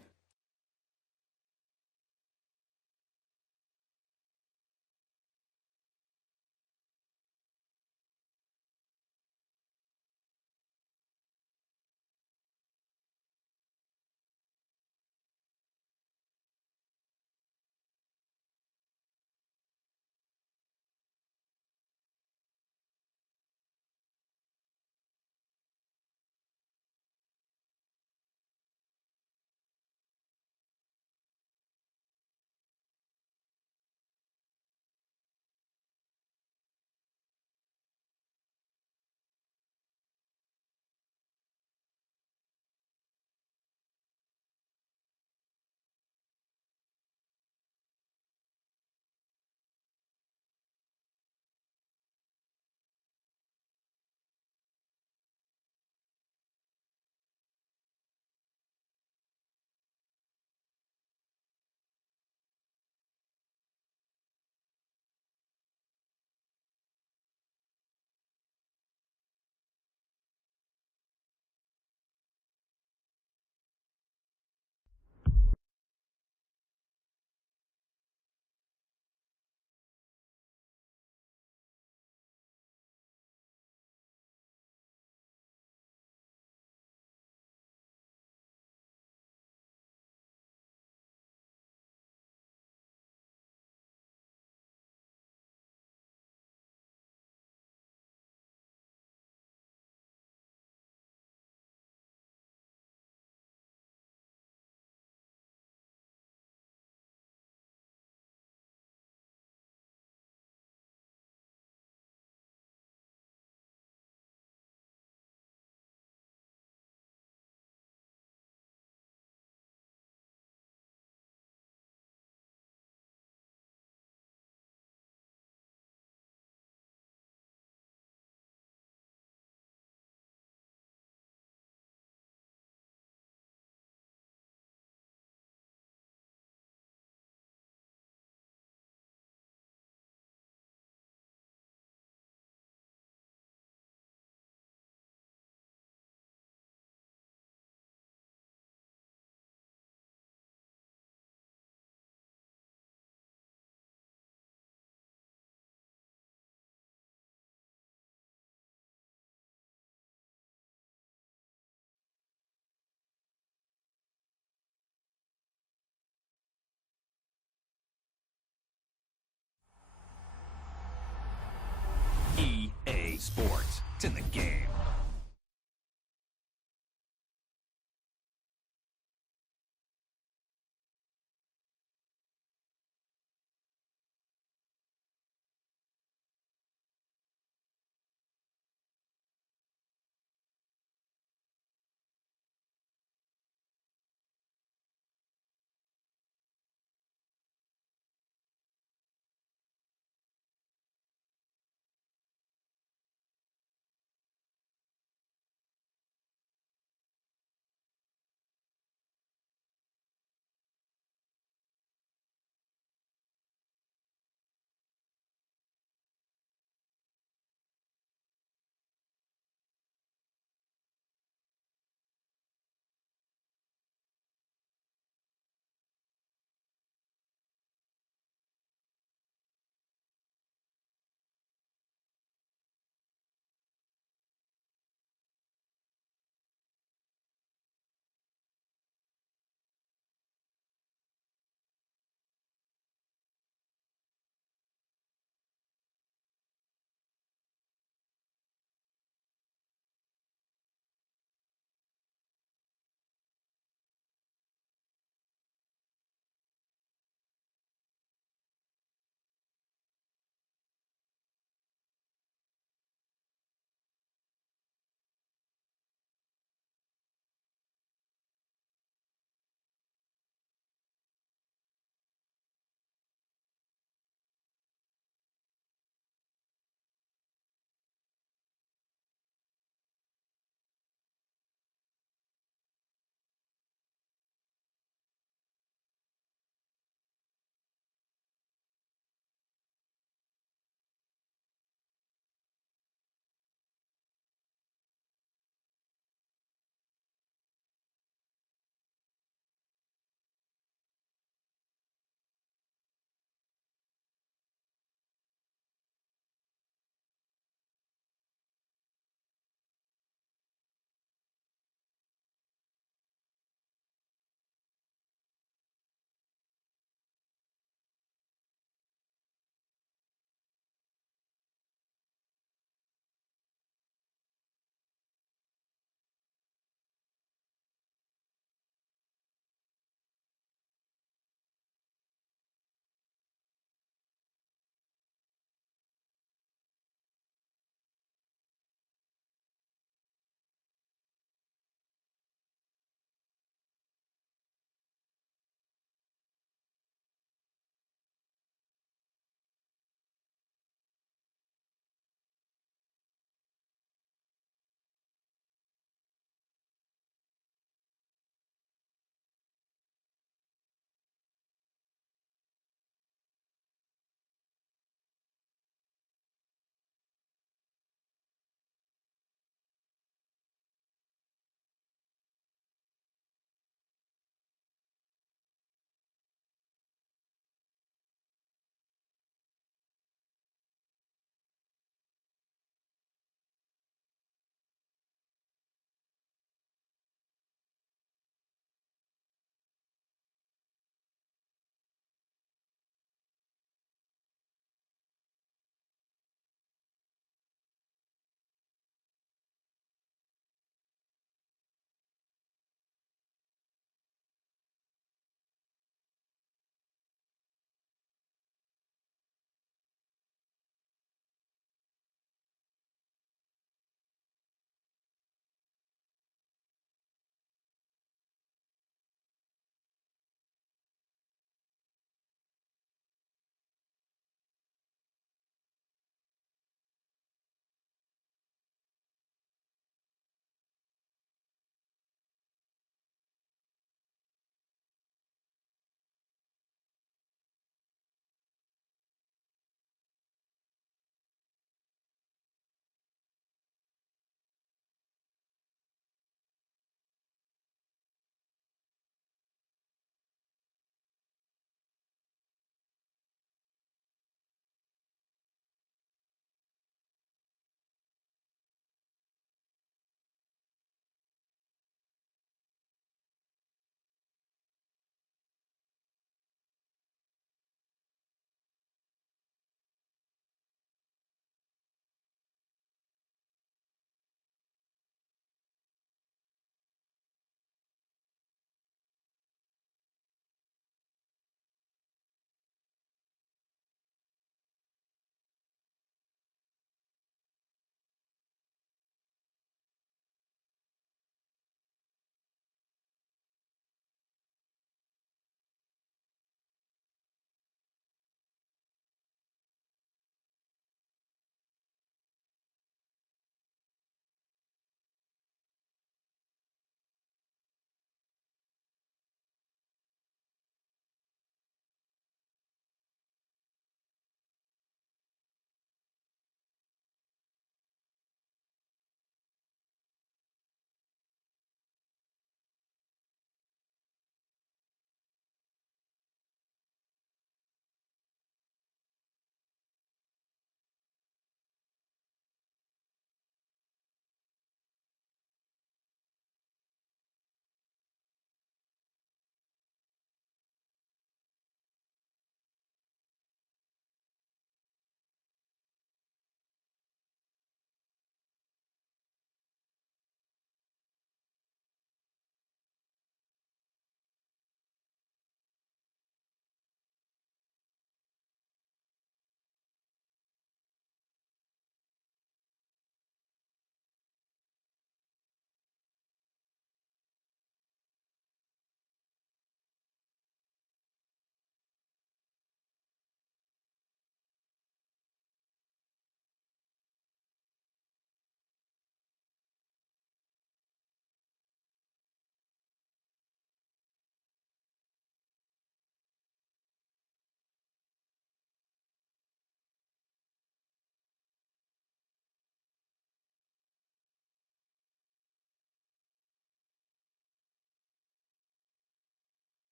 EA Sports. It's in the game.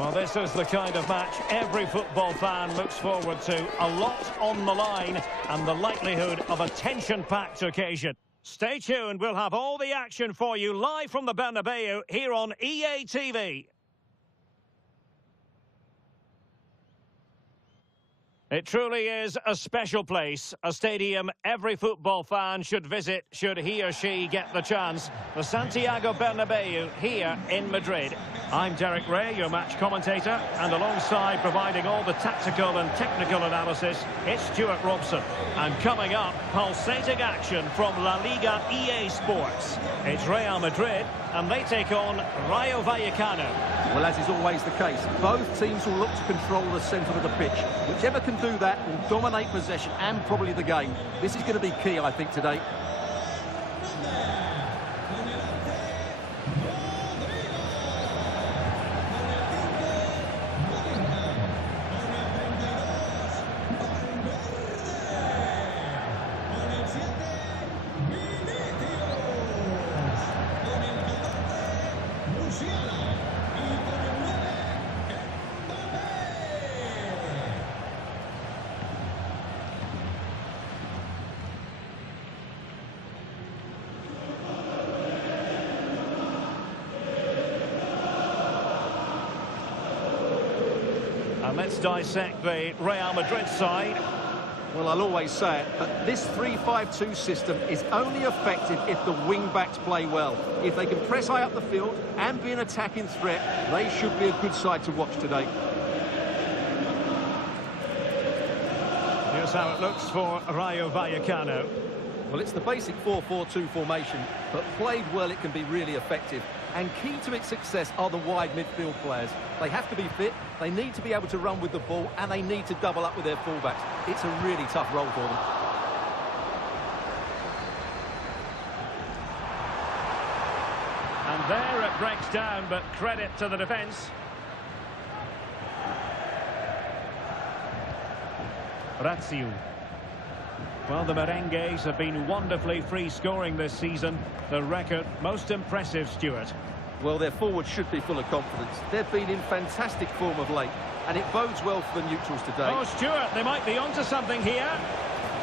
Well, this is the kind of match every football fan looks forward to. A lot on the line and the likelihood of a tension-packed occasion. Stay tuned, we'll have all the action for you live from the Bernabeu here on EA TV. It truly is a special place, a stadium every football fan should visit should he or she get the chance. The Santiago Bernabeu here in Madrid. I'm Derek Ray, your match commentator, and alongside providing all the tactical and technical analysis, it's Stuart Robson. And coming up, pulsating action from La-Liga EA Sports. It's Real Madrid, and they take on Rayo Vallecano. Well, as is always the case, both teams will look to control the centre of the pitch. Whichever can do that will dominate possession and probably the game. This is going to be key, I think, today. And let's dissect the Real Madrid side. Well, I'll always say it, but this 3-5-2 system is only effective if the wing-backs play well. If they can press high up the field and be an attacking threat, they should be a good side to watch today. Here's how it looks for Rayo Vallecano. Well, it's the basic 4-4-2 formation, but played well, it can be really effective. And key to its success are the wide midfield players. They have to be fit, they need to be able to run with the ball, and they need to double up with their fullbacks. It's a really tough role for them. And there it breaks down, but credit to the defence. Razziu. Well, the Merengues have been wonderfully free-scoring this season. The record most impressive, Stuart. Well, their forwards should be full of confidence. They've been in fantastic form of late, and it bodes well for the neutrals today. Oh, Stuart, they might be onto something here.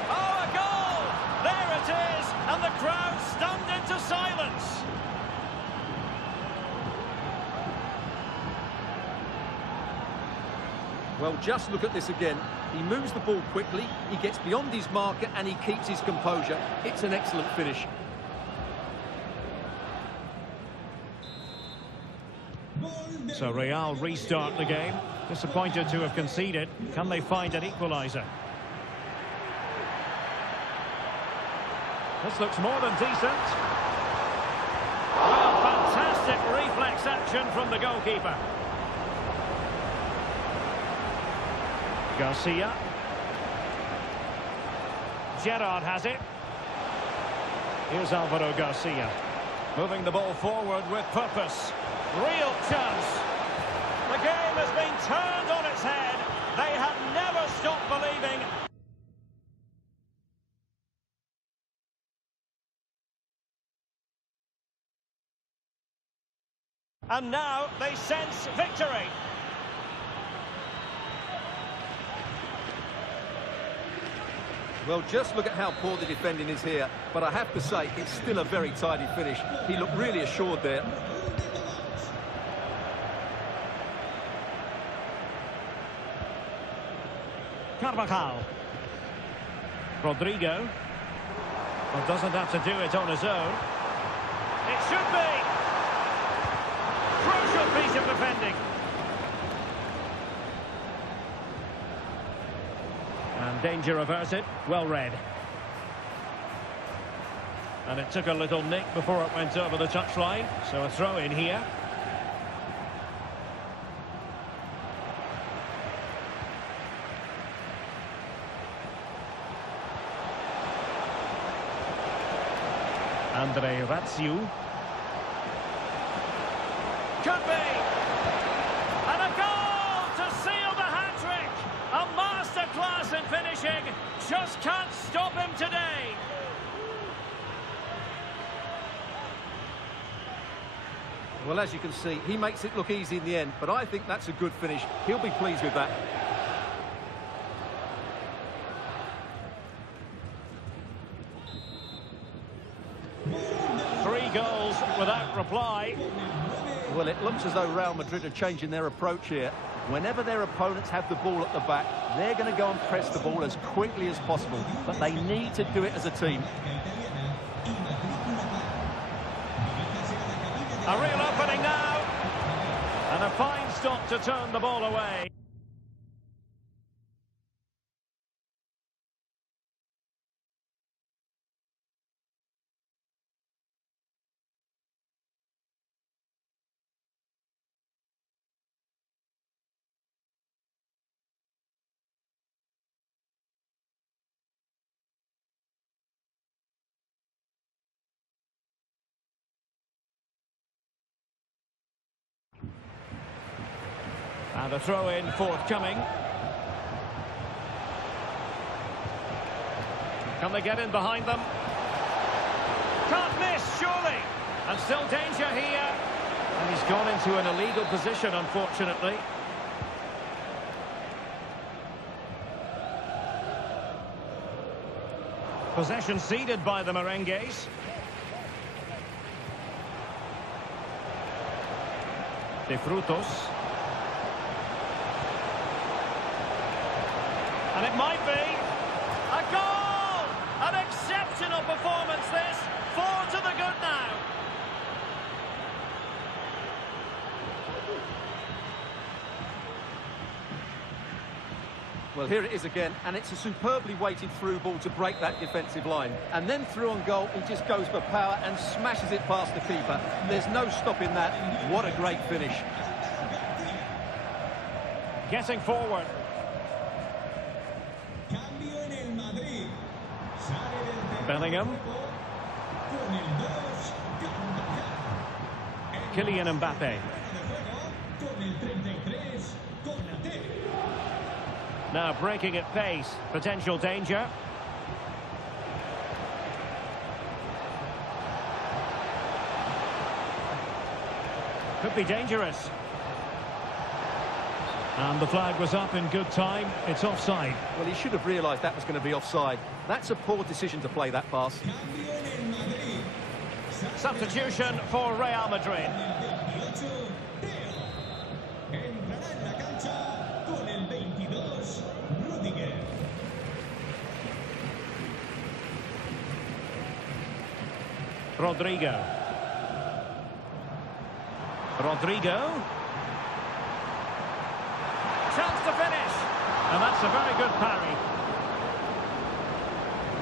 Oh, a goal! There it is, and the crowd stunned into silence. Well, just look at this again. He moves the ball quickly, he gets beyond his marker, and he keeps his composure. It's an excellent finish. So Real restart the game. Disappointed to have conceded. Can they find an equaliser? This looks more than decent. Well, fantastic reflex action from the goalkeeper. Garcia. Gerrard has it. Here's Alvaro Garcia. Moving the ball forward with purpose. Real chance. The game has been turned on its head. They have never stopped believing. And now they sense victory. Well, just look at how poor the defending is here. But I have to say, it's still a very tidy finish. He looked really assured there. Carvajal. Rodrigo. Well, doesn't have to do it on his own. It should be. Crucial piece of defending. And danger averted. Well read. And it took a little nick before it went over the touchline. So a throw in here. Andre Razziu. Could be! And a goal to seal the hat-trick! A masterclass in finishing. Just can't stop him today. Well, as you can see, he makes it look easy in the end, but I think that's a good finish. He'll be pleased with that. Three goals without reply. Well, it looks as though Real Madrid are changing their approach here. Whenever their opponents have the ball at the back, they're going to go and press the ball as quickly as possible, but they need to do it as a team. A real opening now. And a fine stop to turn the ball away. And a throw-in forthcoming. Can they get in behind them? Can't miss, surely! And still danger here. And he's gone into an illegal position, unfortunately. Possession ceded by the Merengues. De Frutos. And it might be a goal! An exceptional performance this. 4 to the good now. Well, here it is again, and it's a superbly weighted through ball to break that defensive line. And then through on goal, he just goes for power and smashes it past the keeper. There's no stopping that. What a great finish. Getting forward. Bellingham. Kylian Mbappe. Now breaking at pace. Potential danger. Could be dangerous. And the flag was up in good time. It's offside. Well, he should have realised that was going to be offside. That's a poor decision to play that pass. Substitution for Real Madrid. Rodrigo. Chance to finish. And that's a very good parry.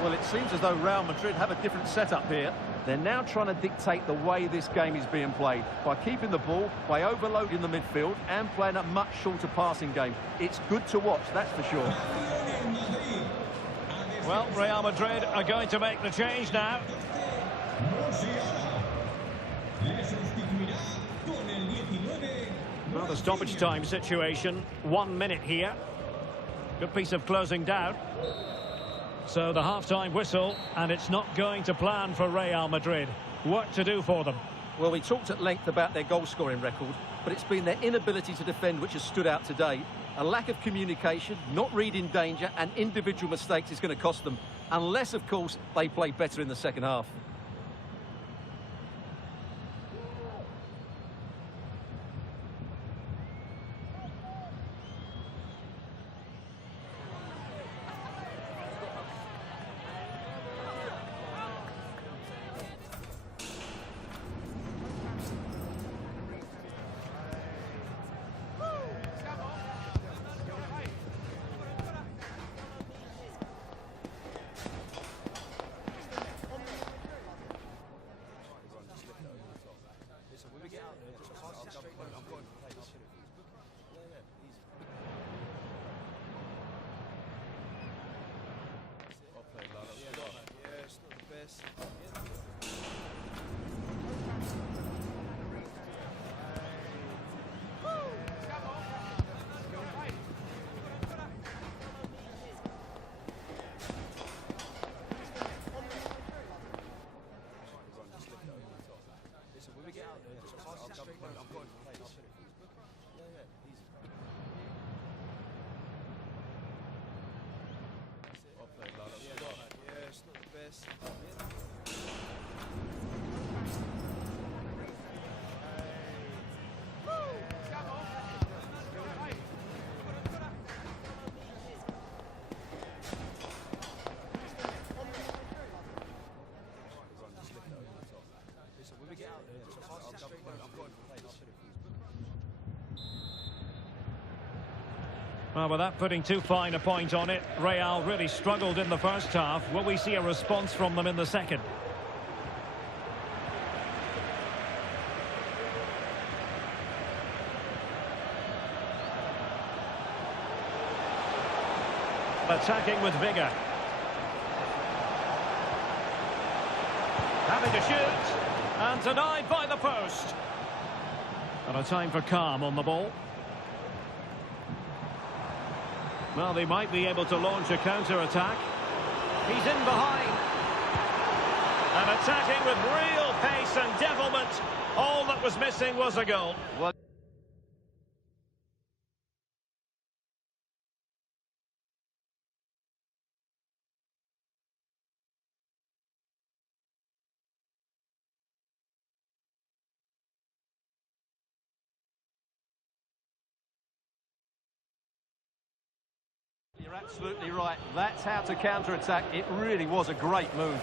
Well, it seems as though Real Madrid have a different setup here. They're now trying to dictate the way this game is being played by keeping the ball, by overloading the midfield and playing a much shorter passing game. It's good to watch, that's for sure. Well, Real Madrid are going to make the change now. Well, the stoppage time situation, 1 minute here. Good piece of closing down. So the half-time whistle, and it's not going to plan for Real Madrid. Work to do for them. Well, we talked at length about their goal-scoring record, but it's been their inability to defend which has stood out today. A lack of communication, not reading danger, and individual mistakes is going to cost them. Unless, of course, they play better in the second half. Well, without putting too fine a point on it, Real really struggled in the first half. Will we see a response from them in the second? Attacking with vigour. Having to shoot. And denied by the post. And a time for calm on the ball. Well, they might be able to launch a counter-attack. He's in behind. And attacking with real pace and devilment. All that was missing was a goal. You're absolutely right. That's how to counter-attack. It really was a great move.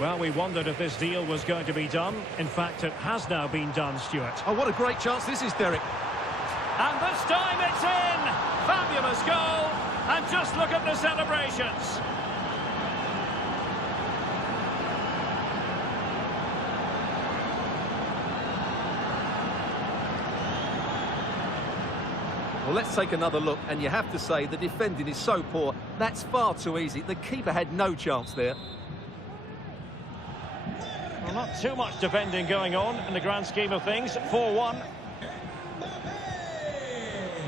Well, we wondered if this deal was going to be done. In fact, it has now been done, Stuart. Oh, what a great chance this is, Derek. And this time it's in! Fabulous goal! And just look at the celebrations. Well, let's take another look, and you have to say the defending is so poor. That's far too easy. The keeper had no chance there. Well, not too much defending going on in the grand scheme of things. 4-1.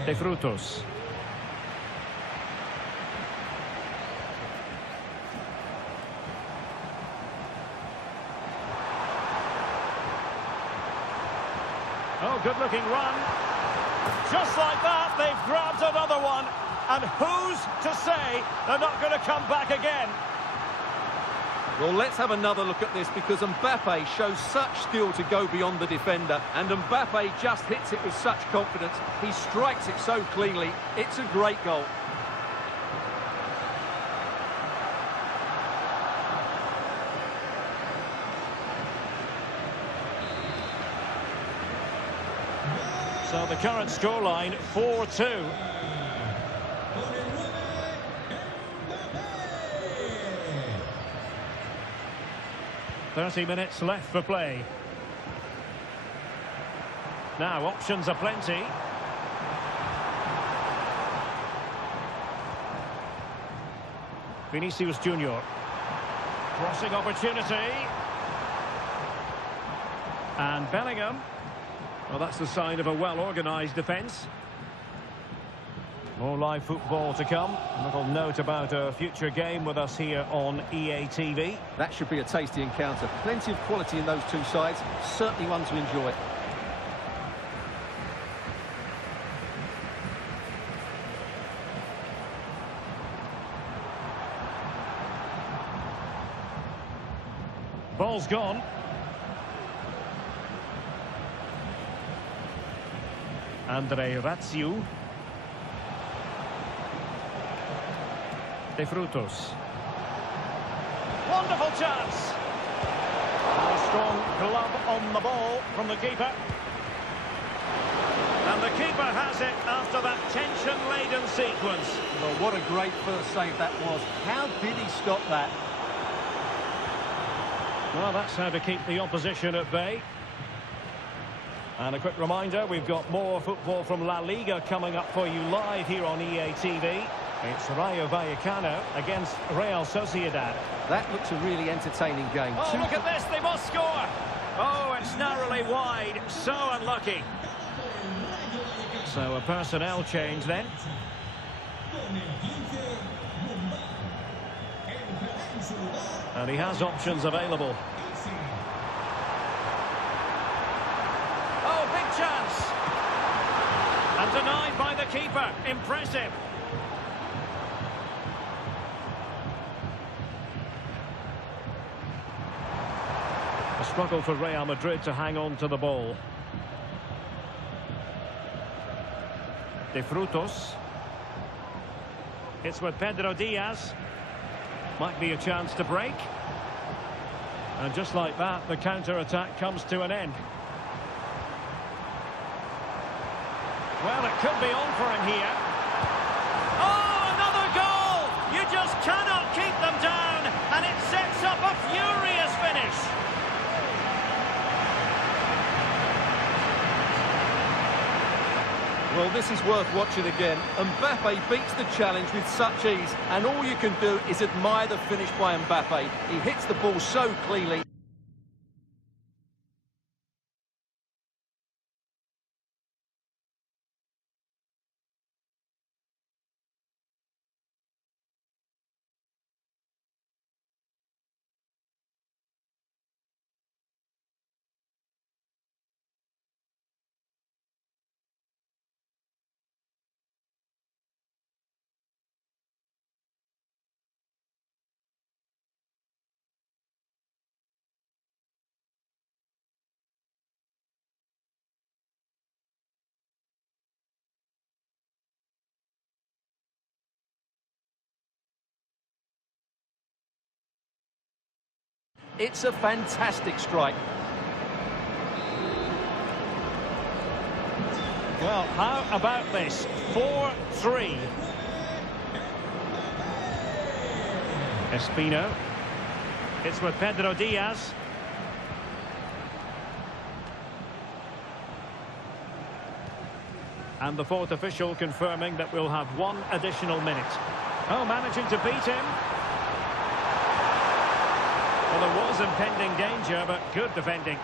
De Frutos. Oh, good-looking run. Just like that, they've grabbed another one. And who's to say they're not going to come back again? Well, let's have another look at this, because Mbappe shows such skill to go beyond the defender. And Mbappe just hits it with such confidence. He strikes it so cleanly. It's a great goal. So the current scoreline, 4-2. Minutes left for play. Now options are plenty. Vinicius Junior. Crossing opportunity. And Bellingham. Well, that's the sign of a well-organised defence. More live football to come. A little note about a future game with us here on EA TV. That should be a tasty encounter. Plenty of quality in those two sides. Certainly one to enjoy. Ball's gone. Andre Ratsiu. De Frutos. Wonderful chance. A strong glove on the ball from the keeper. And the keeper has it after that tension-laden sequence. Well, what a great first save that was. How did he stop that? Well, that's how to keep the opposition at bay. And a quick reminder, we've got more football from La-Liga coming up for you live here on EA TV. It's Rayo Vallecano against Real Sociedad. That looks a really entertaining game. Oh, look at this, they must score! Oh, it's narrowly wide, so unlucky. So a personnel change then. And he has options available. Oh, big chance! And denied by the keeper. Impressive. A struggle for Real Madrid to hang on to the ball. De Frutos. It's with Pedro Diaz. Might be a chance to break. And just like that, the counter-attack comes to an end. Well, it could be on for him here. Oh, another goal! You just cannot keep them down, and it sets up a furious finish. Well, this is worth watching again. Mbappe beats the challenge with such ease, and all you can do is admire the finish by Mbappe. He hits the ball so cleanly. It's a fantastic strike. Well, how about this? 4-3. Espino. It's with Pedro Diaz. And the fourth official confirming that we'll have one additional minute. Oh, managing to beat him. Well, there was impending danger, but good defending.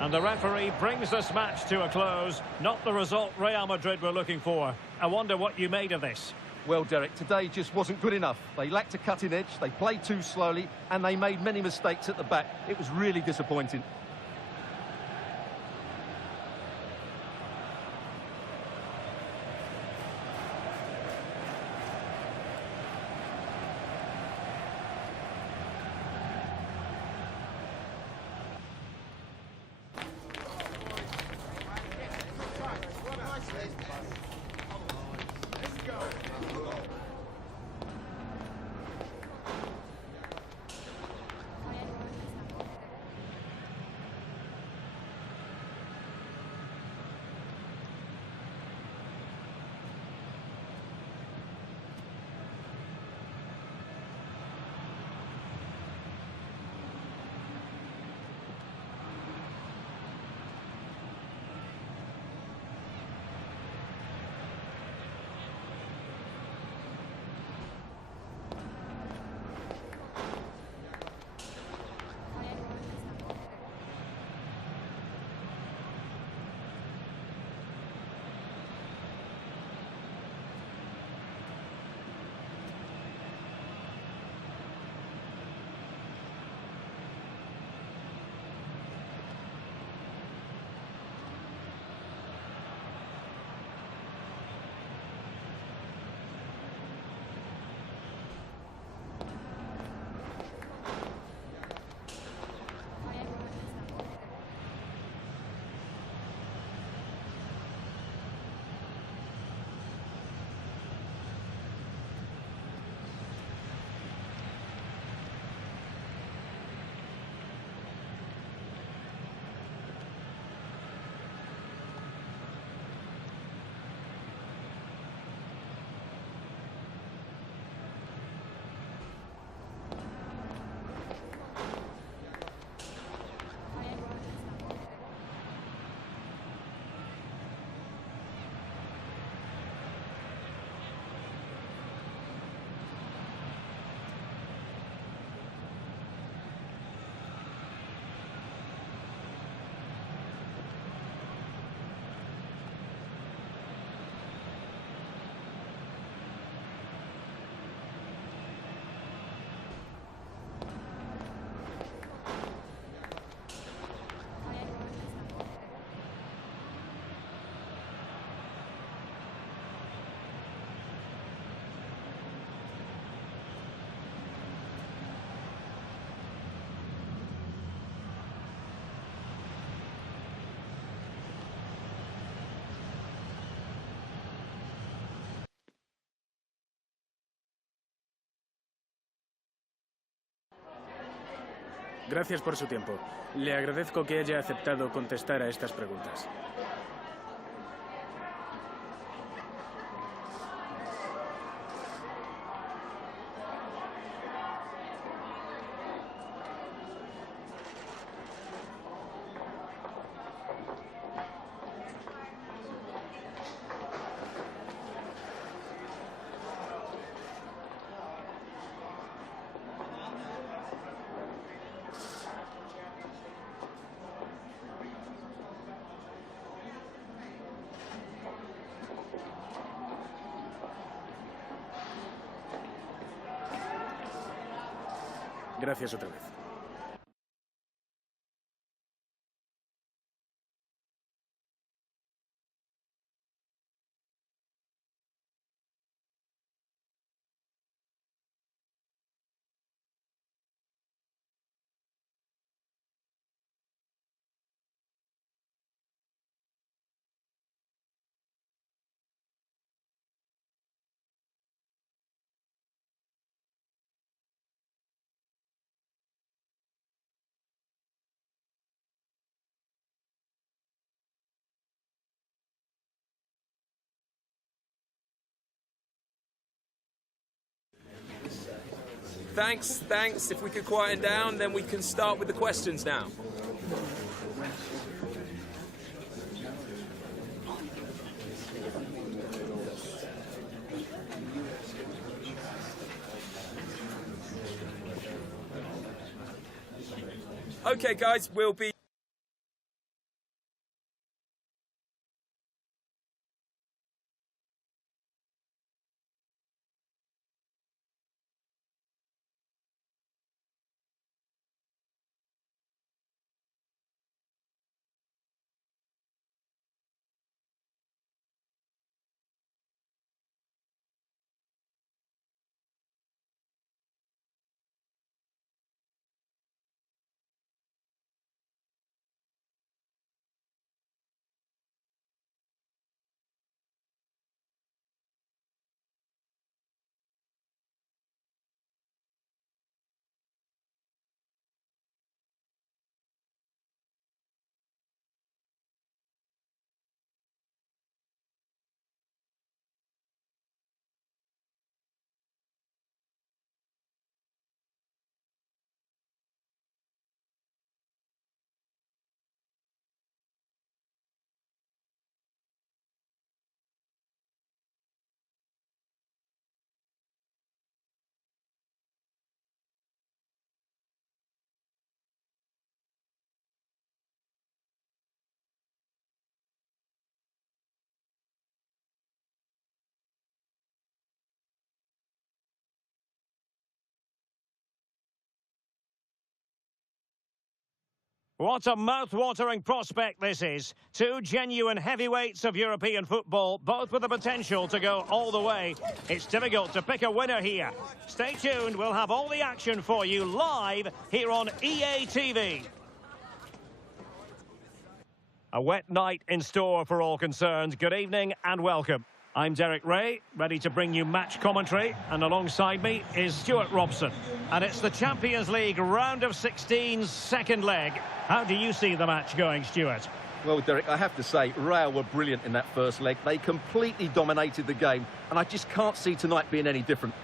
And the referee brings this match to a close. Not the result Real Madrid were looking for. I wonder what you made of this. Well, Derek, today just wasn't good enough. They lacked a cutting edge, they played too slowly, and they made many mistakes at the back. It was really disappointing. Gracias por su tiempo. Le agradezco que haya aceptado contestar a estas preguntas. Gracias otra vez. Thanks. If we could quieten down, then we can start with the questions now. Okay, guys, we'll be... What a mouth-watering prospect this is. Two genuine heavyweights of European football, both with the potential to go all the way. It's difficult to pick a winner here. Stay tuned, we'll have all the action for you live here on EA TV. A wet night in store for all concerned. Good evening and welcome. I'm Derek Ray, ready to bring you match commentary, and alongside me is Stuart Robson. And it's the Champions League round of 16's second leg. How do you see the match going, Stuart? Well, Derek, I have to say, Real were brilliant in that first leg. They completely dominated the game, and I just can't see tonight being any different.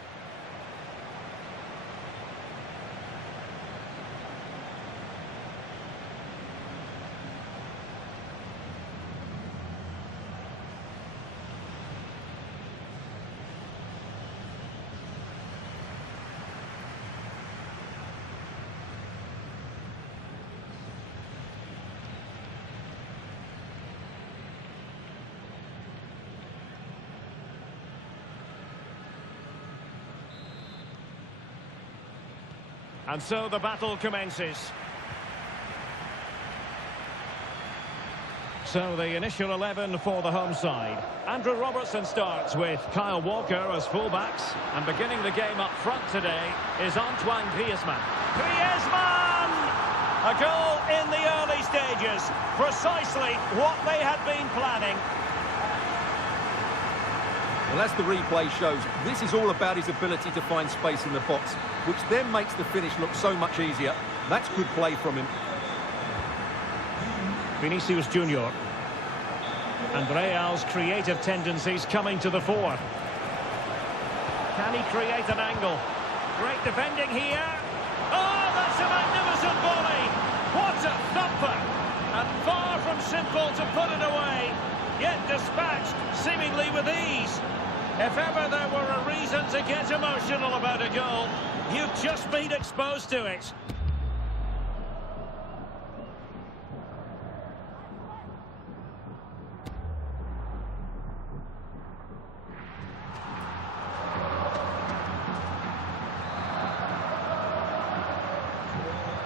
And so the battle commences. So the initial 11 for the home side. Andrew Robertson starts with Kyle Walker as fullbacks. And beginning the game up front today is Antoine Griezmann. Griezmann! A goal in the early stages. Precisely what they had been planning. Well, as the replay shows, this is all about his ability to find space in the box, which then makes the finish look so much easier. That's good play from him. Vinicius Junior. And Real's creative tendencies coming to the fore. Can he create an angle? Great defending here. Oh, that's a magnificent volley. What a thumper. And far from simple to put it away. Yet dispatched seemingly with ease. If ever there were a reason to get emotional about a goal, you've just been exposed to it.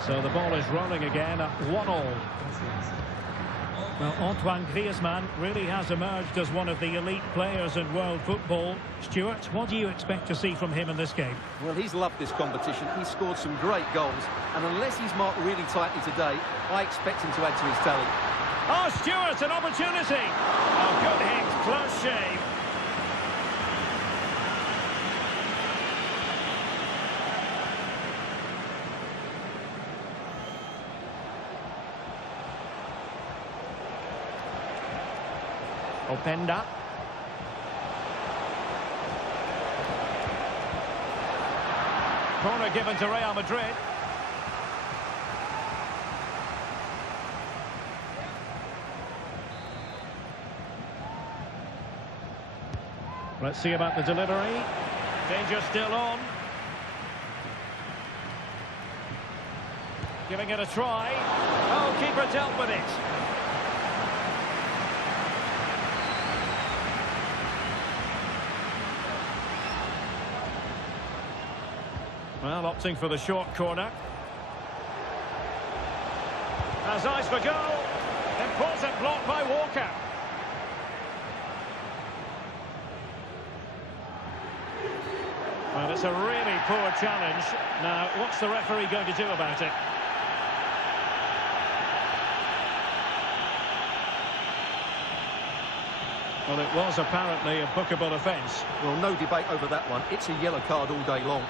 So the ball is rolling again at 1-1. Well, Antoine Griezmann really has emerged as one of the elite players in world football. Stuart, what do you expect to see from him in this game? Well, he's loved this competition. He's scored some great goals. And unless he's marked really tightly today, I expect him to add to his tally. Oh, Stuart, an opportunity. Oh, good hit, close shave. Openda. Corner given to Real Madrid. Let's see about the delivery. Danger still on. Giving it a try. Oh, keeper dealt with it. Well, opting for the short corner. Has eyes for goal. Important block by Walker. Well, it's a really poor challenge. Now, what's the referee going to do about it? Well, it was apparently a bookable offence. Well, no debate over that one. It's a yellow card all day long.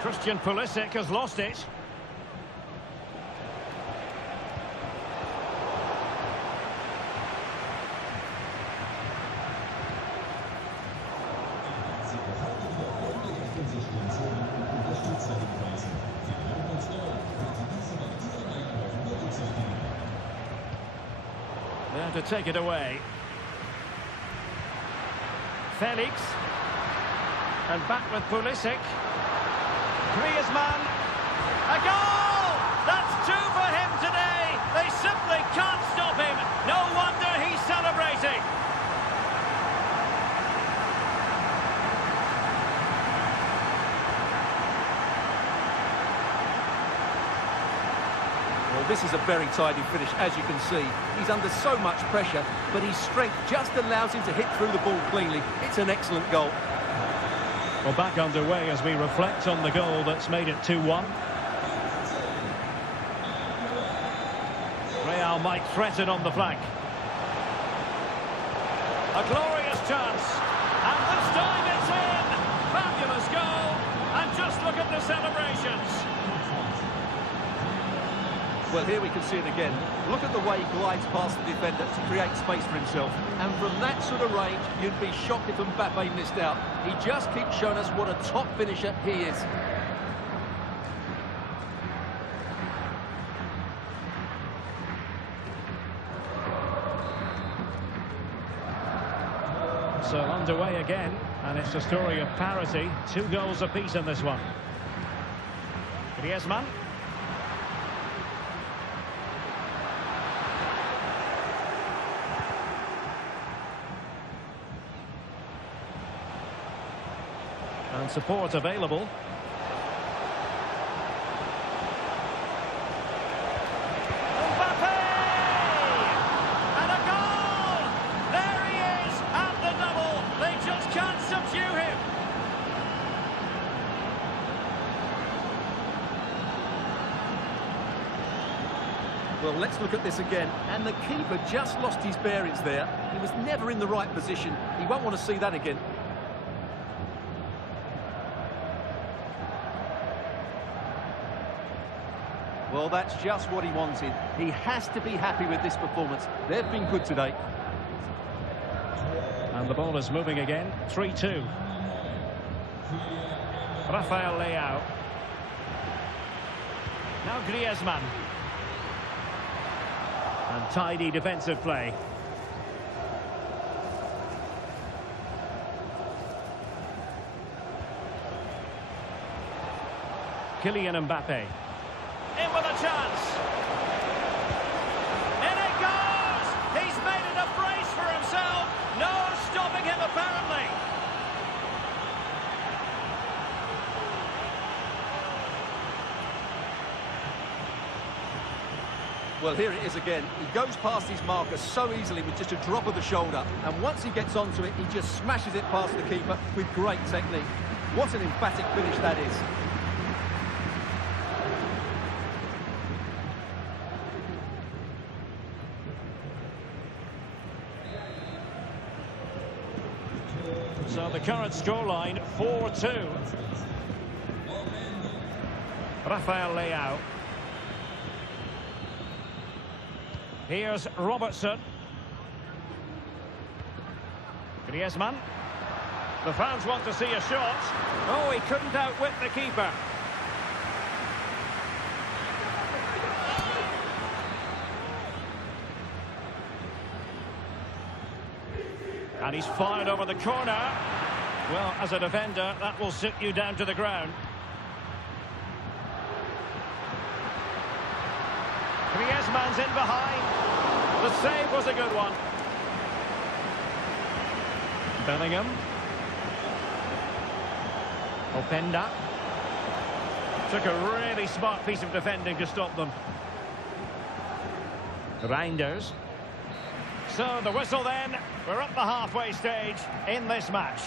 Christian Pulisic has lost it. Now to take it away. Felix. And back with Pulisic. Griezmann, a goal! That's two for him today. They simply can't stop him. No wonder he's celebrating. Well, this is a very tidy finish, as you can see. He's under so much pressure, but his strength just allows him to hit through the ball cleanly. It's an excellent goal. Well, back underway as we reflect on the goal that's made it 2-1. Real might threaten on the flank. A glorious chance. And this time it's in. Fabulous goal. And just look at the celebrations. Well, here we can see it again. Look at the way he glides past the defender to create space for himself. And from that sort of range, you'd be shocked if Mbappe missed out. He just keeps showing us what a top finisher he is. So underway again, and it's a story of parity. 2 goals apiece in this one. Griezmann. And support available. Mbappe! And a goal! There he is at the double. They just can't subdue him. Well, let's look at this again. And the keeper just lost his bearings there. He was never in the right position. He won't want to see that again. Well, that's just what he wanted. He has to be happy with this performance. They've been good today. And the ball is moving again. 3-2. Rafael Leao. Now Griezmann. And tidy defensive play. Kylian Mbappe. In with a chance. In it goes! He's made it a brace for himself. No stopping him, apparently. Well, here it is again. He goes past his marker so easily with just a drop of the shoulder. And once he gets onto it, he just smashes it past the keeper with great technique. What an emphatic finish that is. So the current scoreline, 4-2. Rafael Leao. Here's Robertson. Griezmann. The fans want to see a shot. Oh, he couldn't outwit the keeper. And he's fired over the corner. Well, as a defender, that will sit you down to the ground. Griezmann's in behind. The save was a good one. Bellingham. Openda. Took a really smart piece of defending to stop them. Reinders. So the whistle then. We're at the halfway stage in this match.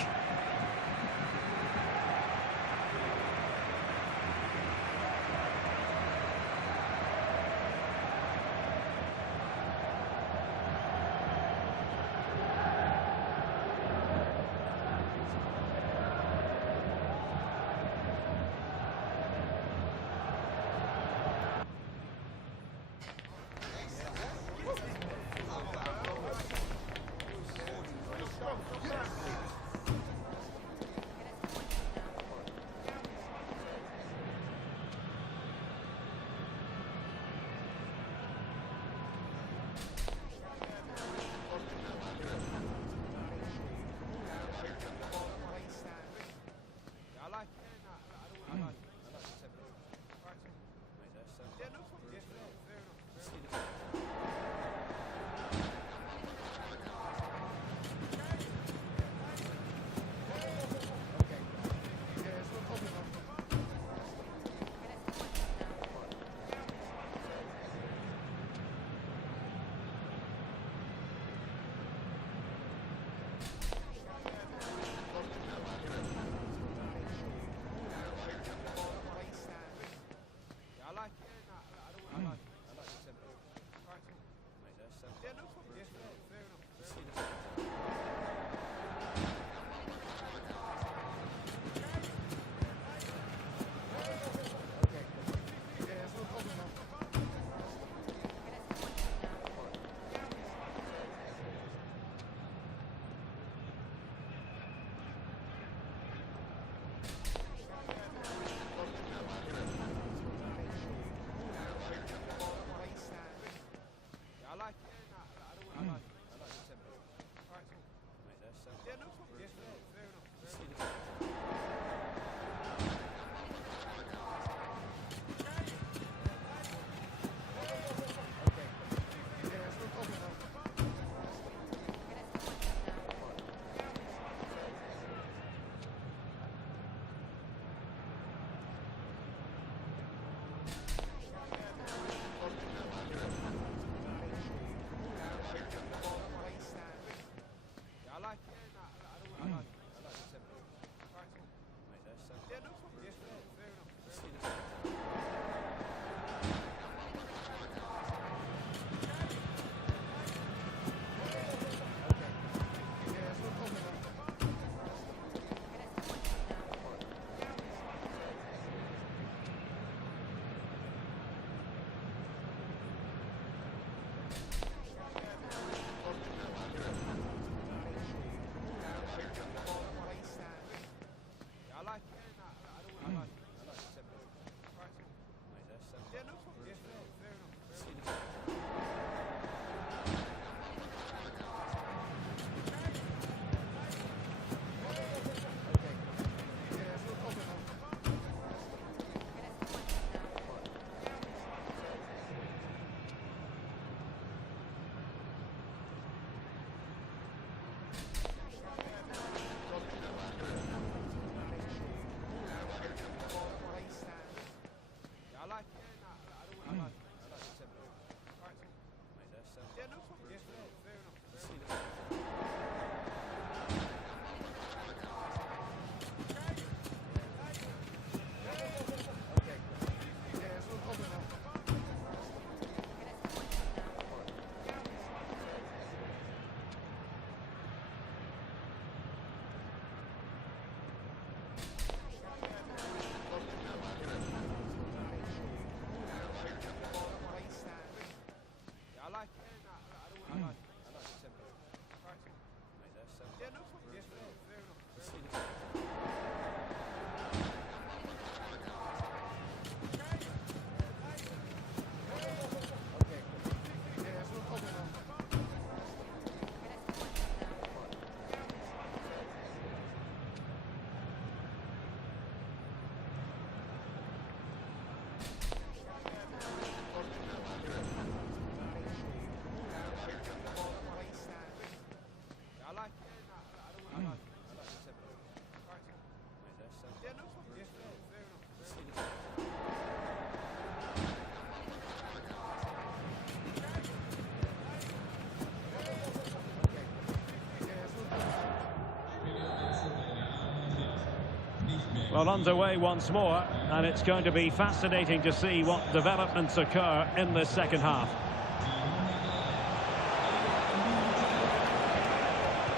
Well, underway once more, and it's going to be fascinating to see what developments occur in the second half.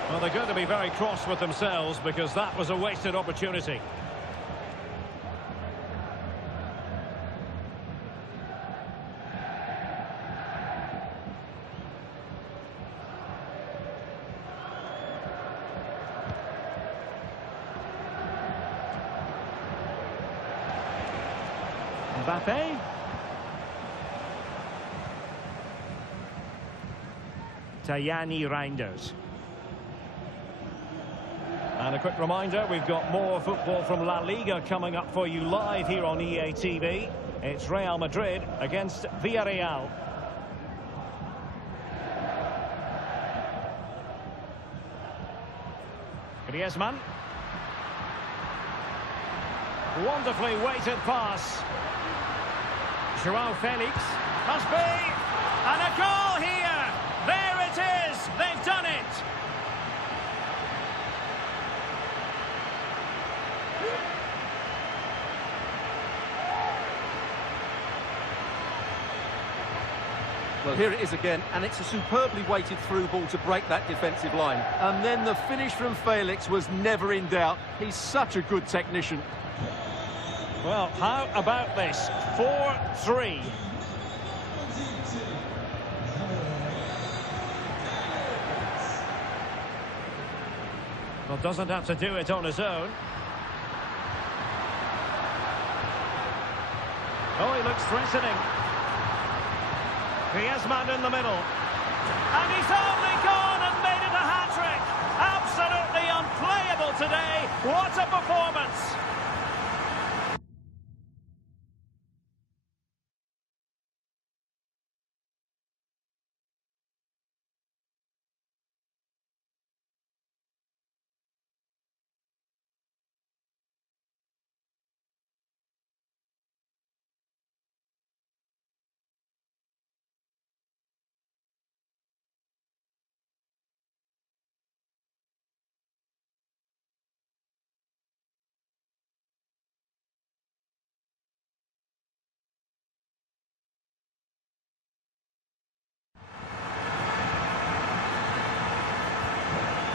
Well, they're going to be very cross with themselves because that was a wasted opportunity. Mbappe. Tajani Reinders. And a quick reminder, we've got more football from La-Liga coming up for you live here on EA TV. It's Real Madrid against Villarreal. Griezmann. Wonderfully weighted pass. Joao Felix. Must be. And a goal here. There it is. They've done it. Well, here it is again, and it's a superbly weighted through ball to break that defensive line. And then the finish from Felix was never in doubt. He's such a good technician. Well, how about this? 4-3. Well, doesn't have to do it on his own. Oh, he looks threatening. Griezmann in the middle. And he's only gone and made it a hat-trick. Absolutely unplayable today. What a performance.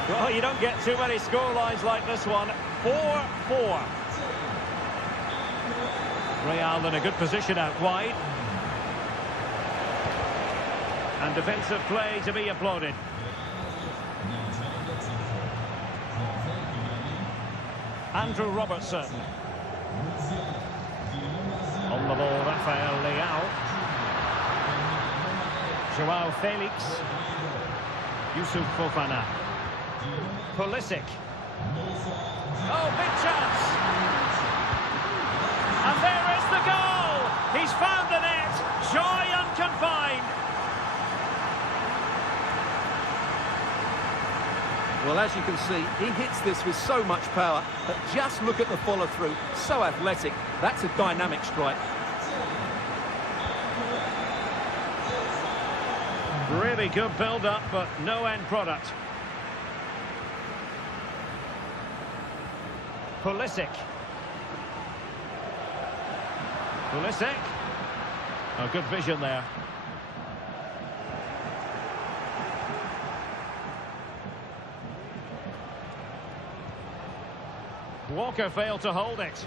Well, you don't get too many scorelines like this one. 4-4. Real in a good position out wide. And defensive play to be applauded. Andrew Robertson. On the ball, Rafael Leao. Joao Felix. Yusuf Fofana. Pulisic. Oh, big chance. And there is the goal. He's found the net. Joy unconfined. Well, as you can see, he hits this with so much power, but just look at the follow-through. So athletic. That's a dynamic strike. Really good build-up, but no end product. Pulisic. Pulisic. Oh, good vision there. Walker failed to hold it.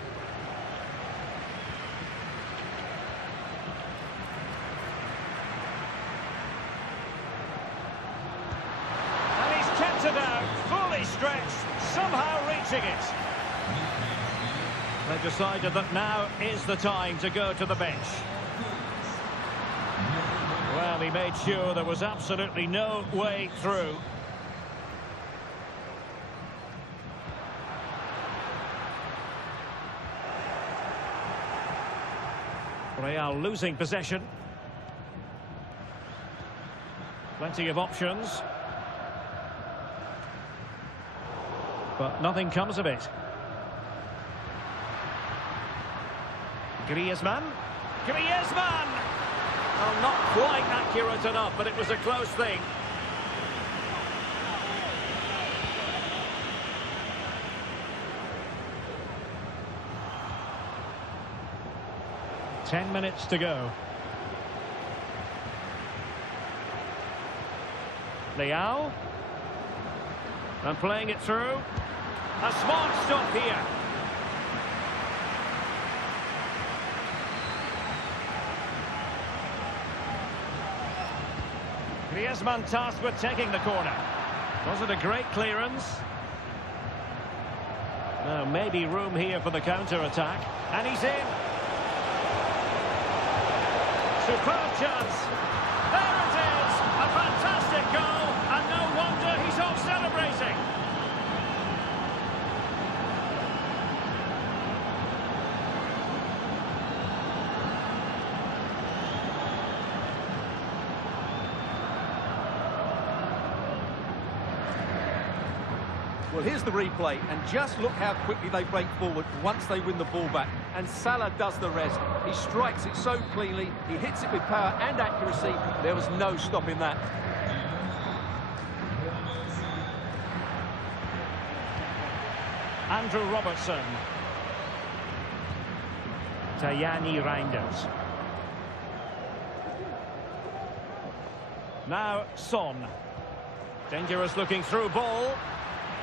it out, fully stretched, somehow reaching it. They decided that now is the time to go to the bench. Well, he made sure there was absolutely no way through. Real losing possession. Plenty of options. But nothing comes of it. Griezmann. Griezmann! Oh, not quite accurate enough, but it was a close thing. Ten minutes to go. Leao. And playing it through. A smart stop here. Griezmann tasked with taking the corner. Was it a great clearance? Now maybe room here for the counter-attack. And he's in. Superb chance. There it is. A fantastic goal. And no wonder he's off celebrating. Well, here's the replay, and just look how quickly they break forward once they win the ball back. And Salah does the rest. He strikes it so cleanly, he hits it with power and accuracy. There was no stopping that. Andrew Robertson. Tajani Reinders. Now Son. Dangerous looking through ball.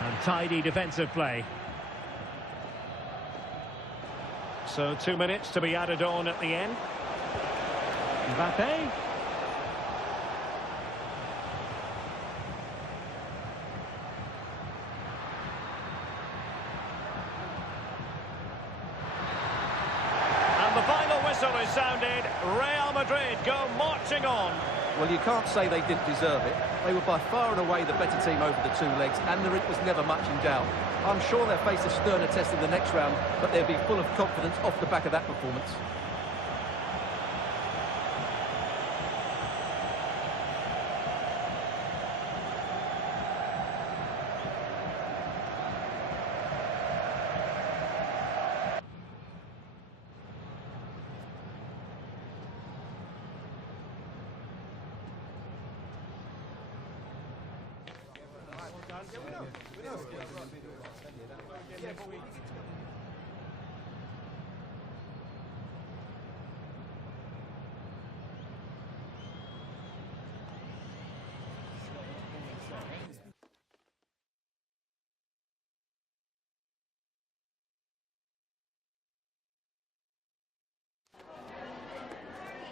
And tidy defensive play. So 2 minutes to be added on at the end. Mbappe. And the final whistle is sounded. Real Madrid go marching on. Well, you can't say they didn't deserve it. They were by far and away the better team over the two legs, and there was never much in doubt. I'm sure they'll face a sterner test in the next round, but they'll be full of confidence off the back of that performance.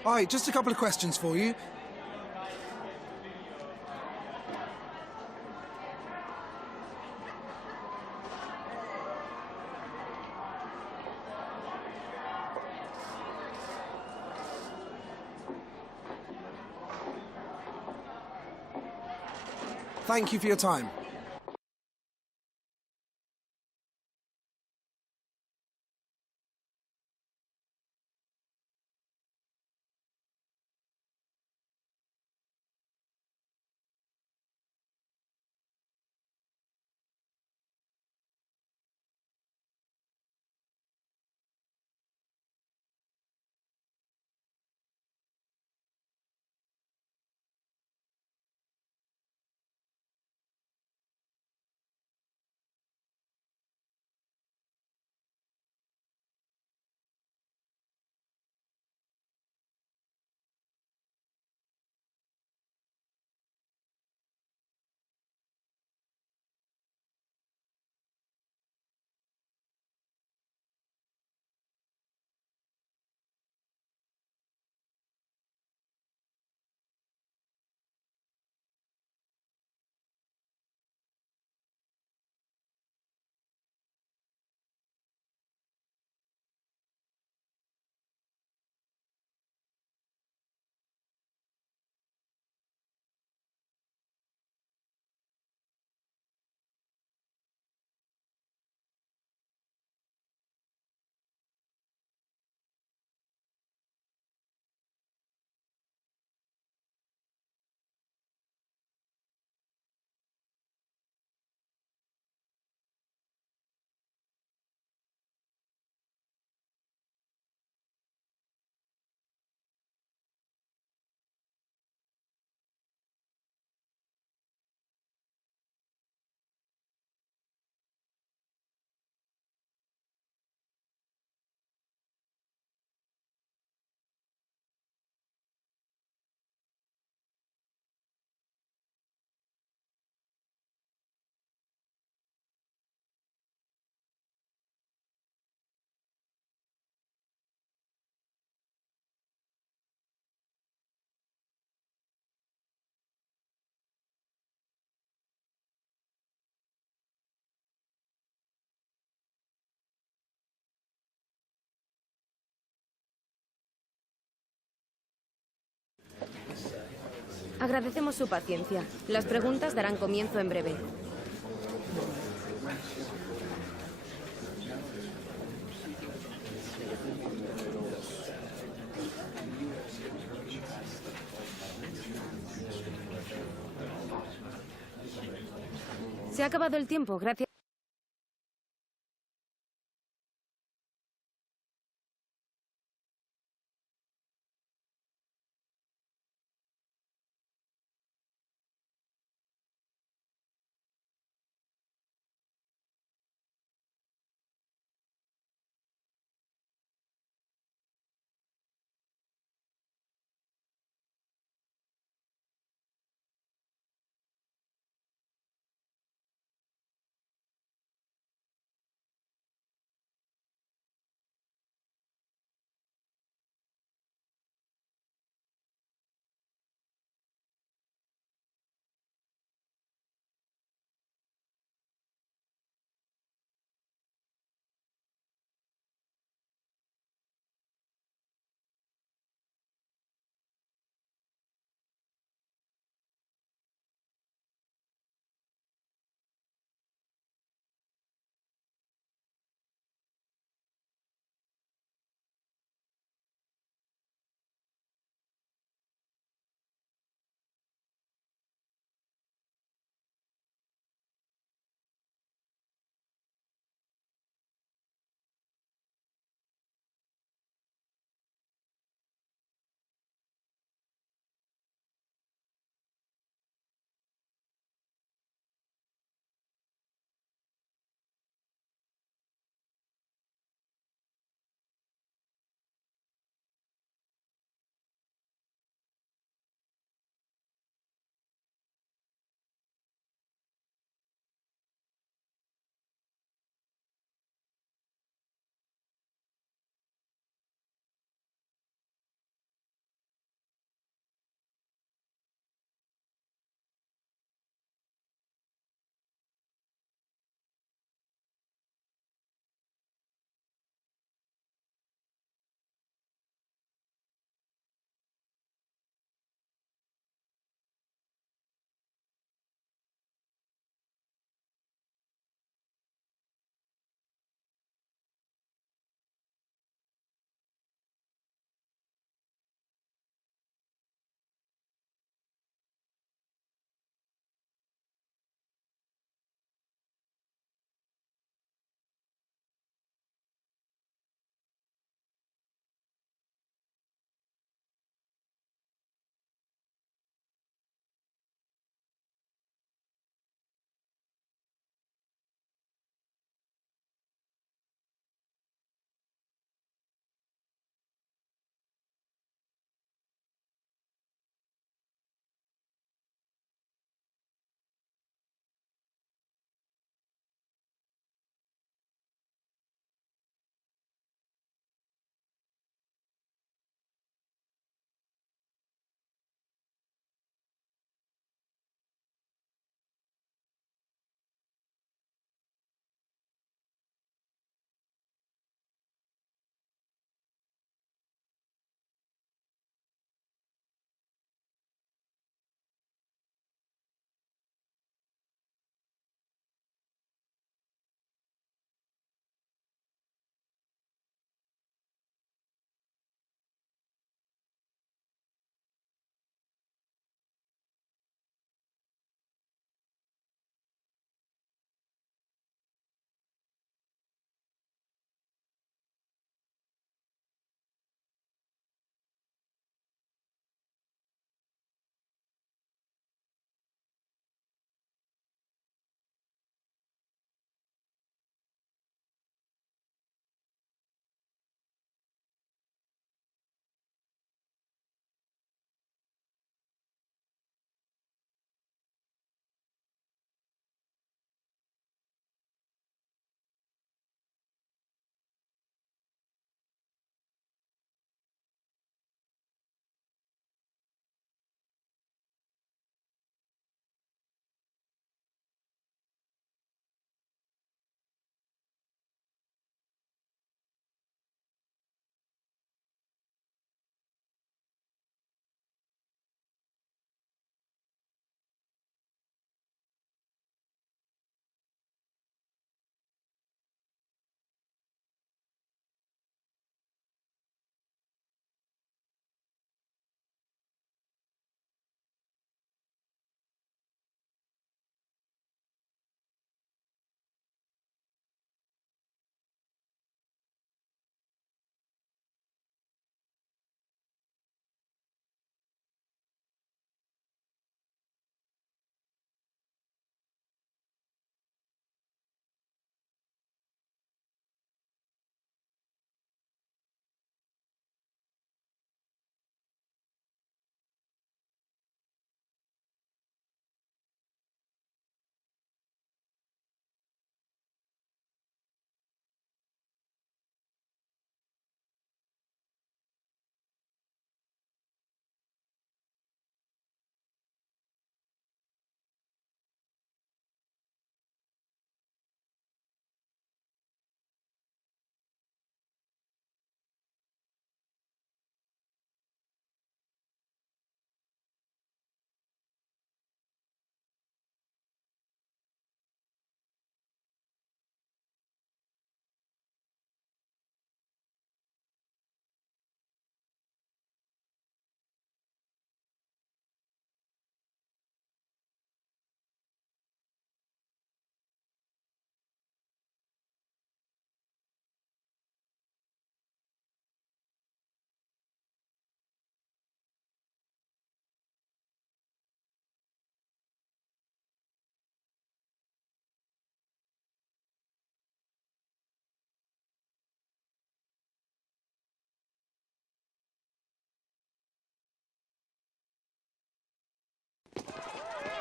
Hi, just a couple of questions for you. Thank you for your time. Agradecemos su paciencia. Las preguntas darán comienzo en breve. Se ha acabado el tiempo, gracias.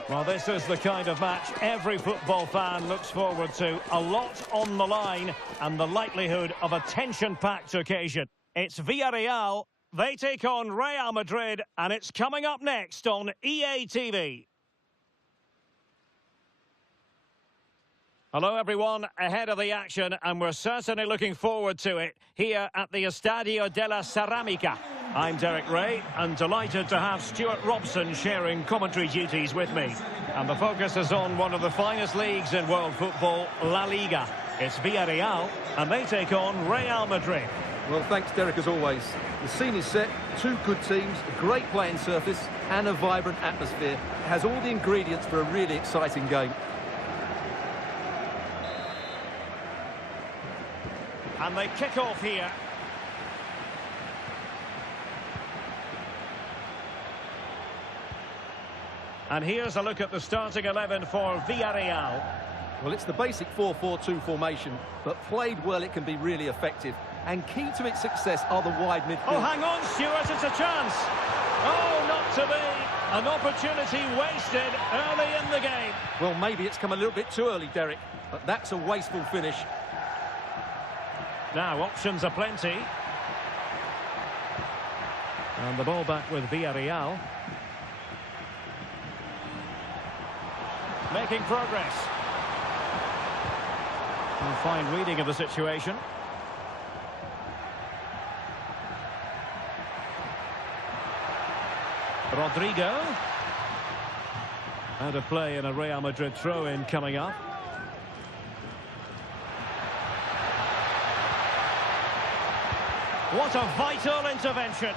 Well, this is the kind of match every football fan looks forward to. A lot on the line and the likelihood of a tension-packed occasion. It's Villarreal. They take on Real Madrid, and it's coming up next on EA TV. Hello, everyone. Ahead of the action, and we're certainly looking forward to it here at the Estadio de la Ceramica. I'm Derek Ray, and delighted to have Stuart Robson sharing commentary duties with me. And the focus is on one of the finest leagues in world football, La-Liga. It's Villarreal, and they take on Real Madrid. Well, thanks, Derek, as always. The scene is set, two good teams, a great playing surface, and a vibrant atmosphere. It has all the ingredients for a really exciting game. And they kick off here. And here's a look at the starting 11 for Villarreal. Well, it's the basic 4-4-2 formation, but played well it can be really effective. And key to its success are the wide midfield. Oh, hang on, Stuart, it's a chance. Oh, not to be. An opportunity wasted early in the game. Well, maybe it's come a little bit too early, Derek, but that's a wasteful finish. Now, options are plenty. And the ball back with Villarreal. Making progress. And fine reading of the situation. Rodrigo. Out of play in a Real Madrid throw-in coming up. What a vital intervention.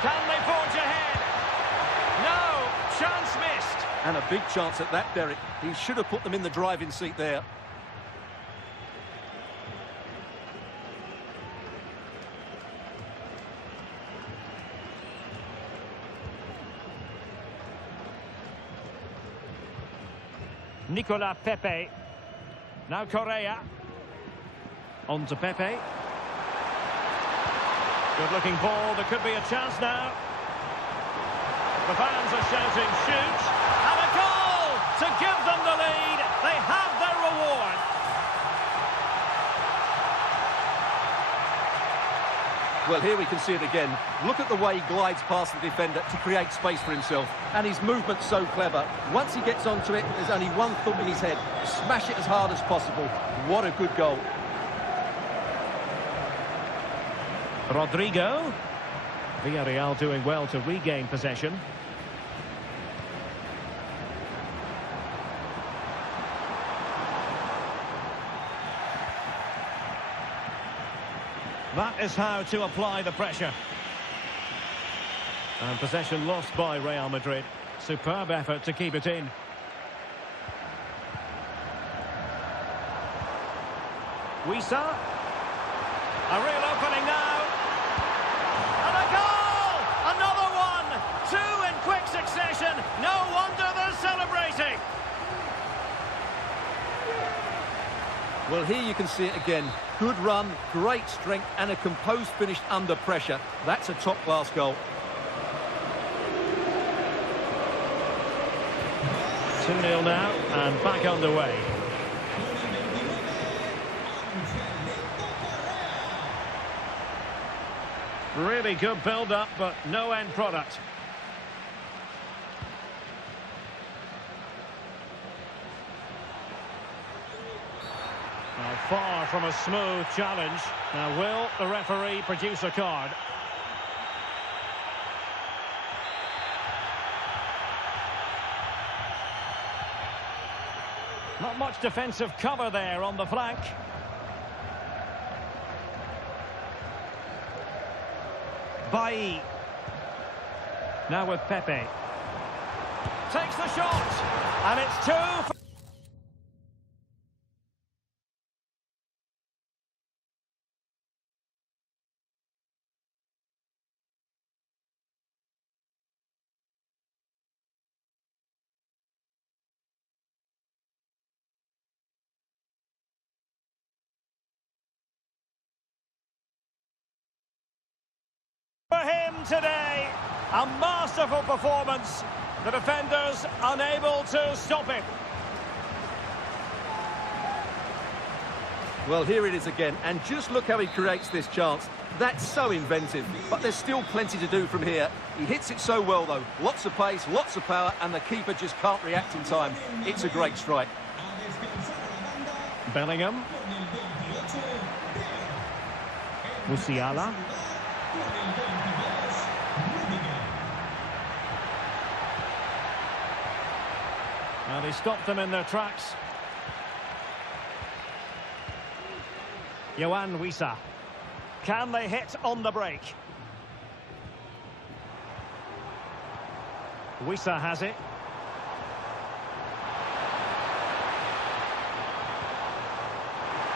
Can they forge ahead? No, chance missed. And a big chance at that, Derek. He should have put them in the driving seat there. Nicolas Pepe. Now Correa. On to Pepe. Good-looking ball. There could be a chance now. The fans are shouting, shoot! And a goal to give them the lead. They have their reward. Well, here we can see it again. Look at the way he glides past the defender to create space for himself. And his movement's so clever. Once he gets onto it, there's only one thought in his head. Smash it as hard as possible. What a good goal. Rodrigo. Villarreal doing well to regain possession. That is how to apply the pressure. And possession lost by Real Madrid. Superb effort to keep it in. Wissa. A real opening now. And a goal! Another one! Two in quick succession. No wonder they're celebrating. Well, here you can see it again. Good run, great strength, and a composed finish under pressure. That's a top-class goal. 2-0 now, and back underway. Really good build-up, but no end product. Now, far from a smooth challenge. Now, will the referee produce a card? Not much defensive cover there on the flank. Bailly. Now with Pepe. Takes the shot. And it's 2 for... him today. A masterful performance. The defenders unable to stop him. Well, here it is again, and just look how he creates this chance. That's so inventive, but there's still plenty to do from here. He hits it so well, though. Lots of pace, lots of power, and the keeper just can't react in time. It's a great strike. Bellingham. Musiala. And he stopped them in their tracks. Yohan Wissa. Can they hit on the break? Wissa has it.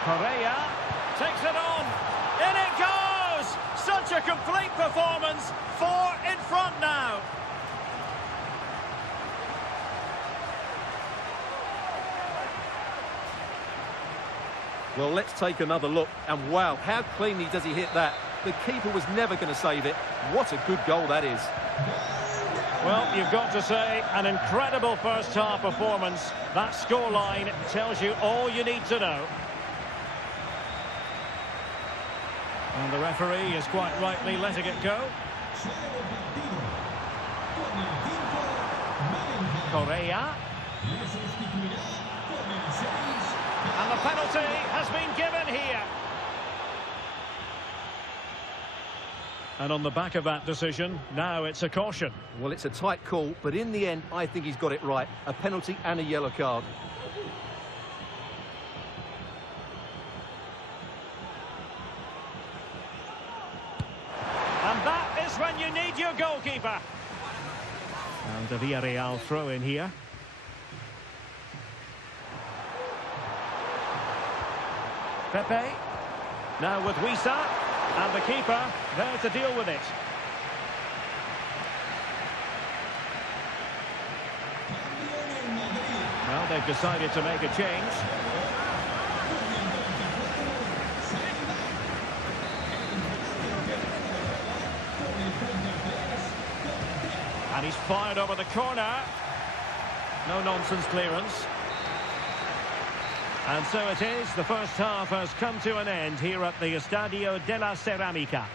Correa takes it on. In it goes! Such a complete performance. 4 in front now. Well, let's take another look. And wow, how cleanly does he hit that? The keeper was never going to save it. What a good goal that is. Well, you've got to say, an incredible first-half performance. That scoreline tells you all you need to know. And the referee is quite rightly letting it go. Correa. And the penalty has been given here. And on the back of that decision, now it's a caution. Well, it's a tight call, but in the end, I think he's got it right. A penalty and a yellow card. And that is when you need your goalkeeper. And a Villarreal throw in here. Pepe. Now with Wissa. And the keeper there to deal with it. Well, they've decided to make a change. And he's fired over the corner. No nonsense clearance. And so it is, the first half has come to an end here at the Estadio de la Ceramica.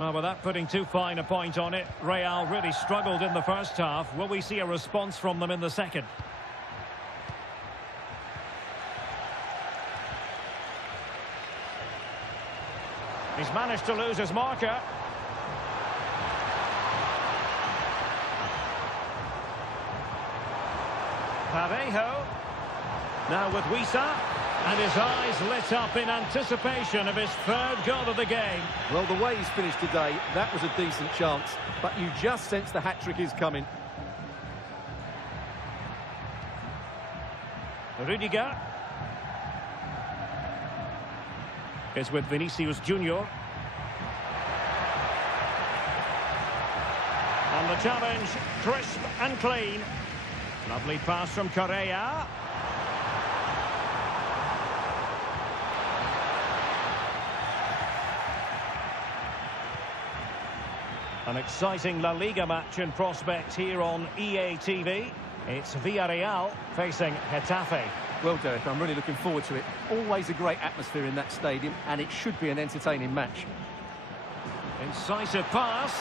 Well, without putting too fine a point on it, Real really struggled in the first half. Will we see a response from them in the second? He's managed to lose his marker. Parejo. Now with Wissa. And his eyes lit up in anticipation of his third goal of the game. Well, the way he's finished today, that was a decent chance. But you just sense the hat-trick is coming. Rudiger. Is with Vinicius Junior. And the challenge, crisp and clean. Lovely pass from Correa. An exciting La Liga match in prospect here on EA-TV. It's Villarreal facing Getafe. Well, Derek, I'm really looking forward to it. Always a great atmosphere in that stadium, and it should be an entertaining match. Incisive pass.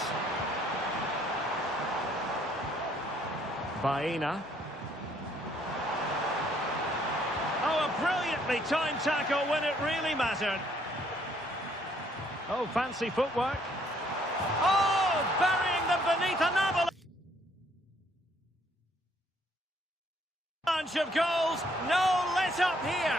Baena. Oh, a brilliantly timed tackle when it really mattered. Oh, fancy footwork. Oh, burying them beneath an avalanche of goals. No let up here.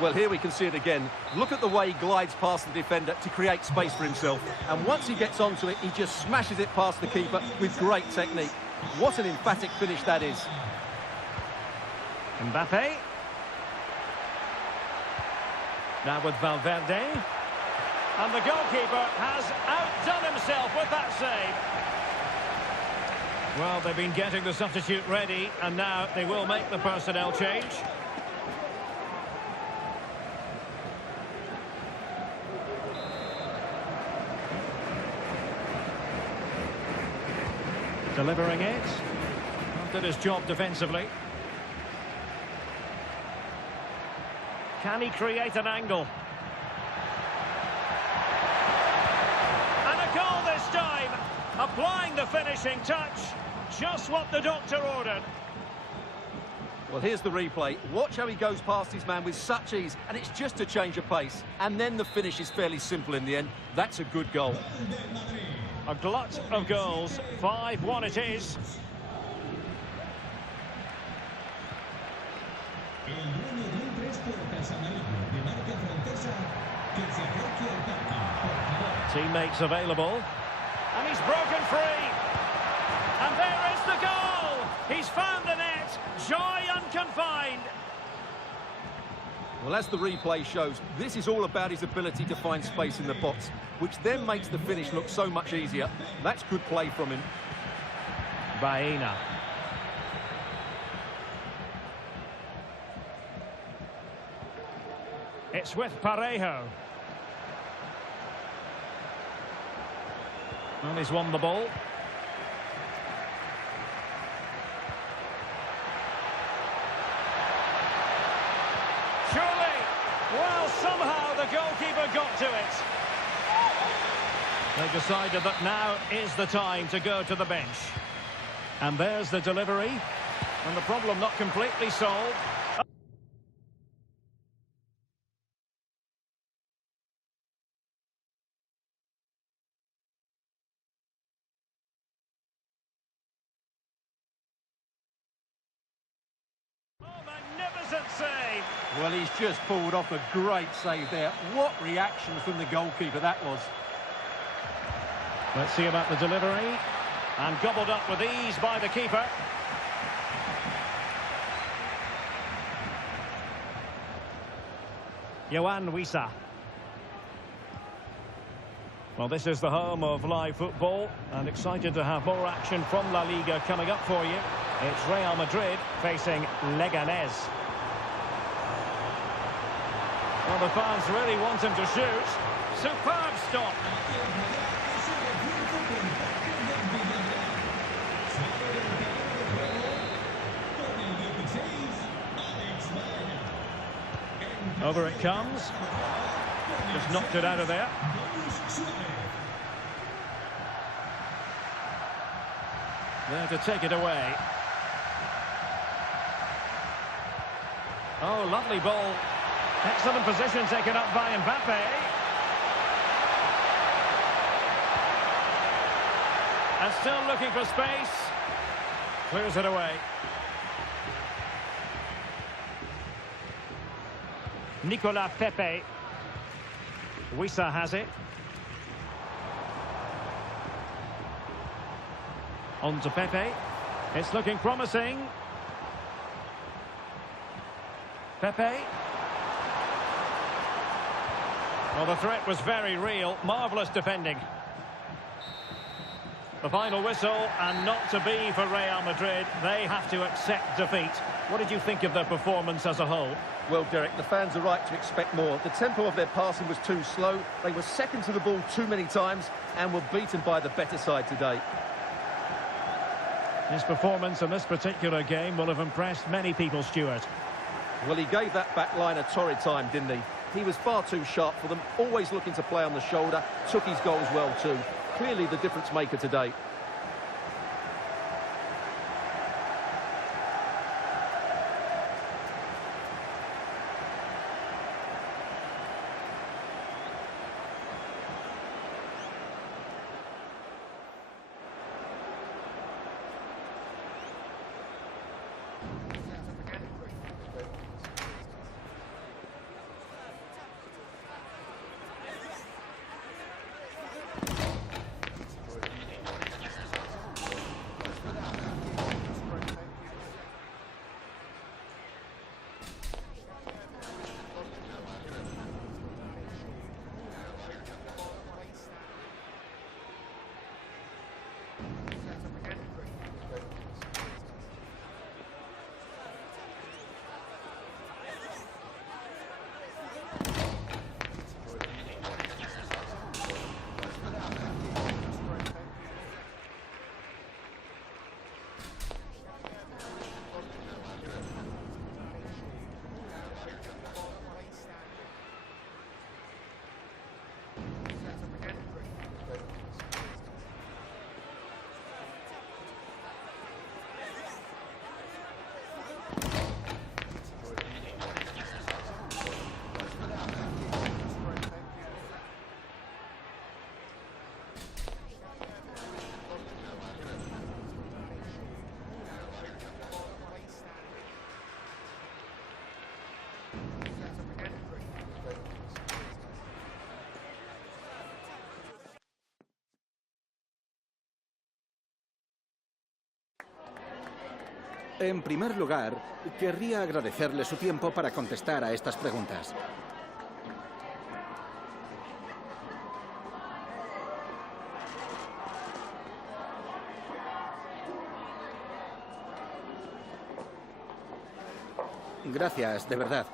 Well, here we can see it again. Look at the way he glides past the defender to create space for himself. And once he gets onto it, he just smashes it past the keeper with great technique. What an emphatic finish that is. Mbappe. Now with Valverde. And the goalkeeper has outdone himself with that save. Well, they've been getting the substitute ready, and now they will make the personnel change. Delivering it. Did his job defensively. Can he create an angle? Goal this time, applying the finishing touch, just what the doctor ordered. Well, here's the replay. Watch how he goes past his man with such ease, and it's just a change of pace. And then the finish is fairly simple in the end. That's a good goal. A glut of goals, 5-1 it is. Teammates available, and he's broken free, and there is the goal. He's found the net. Joy unconfined. Well, as the replay shows, this is all about his ability to find space in the box, which then makes the finish look so much easier. That's good play from him. Baena. It's with Parejo. And he's won the ball. Surely, well, somehow the goalkeeper got to it. They decided that now is the time to go to the bench. And there's the delivery. And the problem not completely solved. Save. Well, he's just pulled off a great save there. What reaction from the goalkeeper that was. Let's see about the delivery. And gobbled up with ease by the keeper. Yohan Wissa. Well, this is the home of live football, and excited to have more action from La Liga coming up for you. It's Real Madrid facing Leganés. Well, the fans really want him to shoot. Superb stop. Over it comes. Just knocked it out of there. There to take it away. Oh, lovely ball. Excellent position taken up by Mbappe. And still looking for space. Clears it away. Nicolas Pepe. Wissa has it. On to Pepe. It's looking promising. Pepe. Well, the threat was very real. Marvellous defending. The final whistle, and not to be for Real Madrid. They have to accept defeat. What did you think of their performance as a whole? Well, Derek, the fans are right to expect more. The tempo of their passing was too slow. They were second to the ball too many times and were beaten by the better side today. His performance in this particular game will have impressed many people, Stuart. Well, he gave that back line a torrid time, didn't he? He was far too sharp for them, always looking to play on the shoulder, took his goals well too. Clearly the difference maker today. En primer lugar, querría agradecerle su tiempo para contestar a estas preguntas. Gracias, de verdad.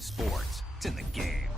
Sports. It's in the game.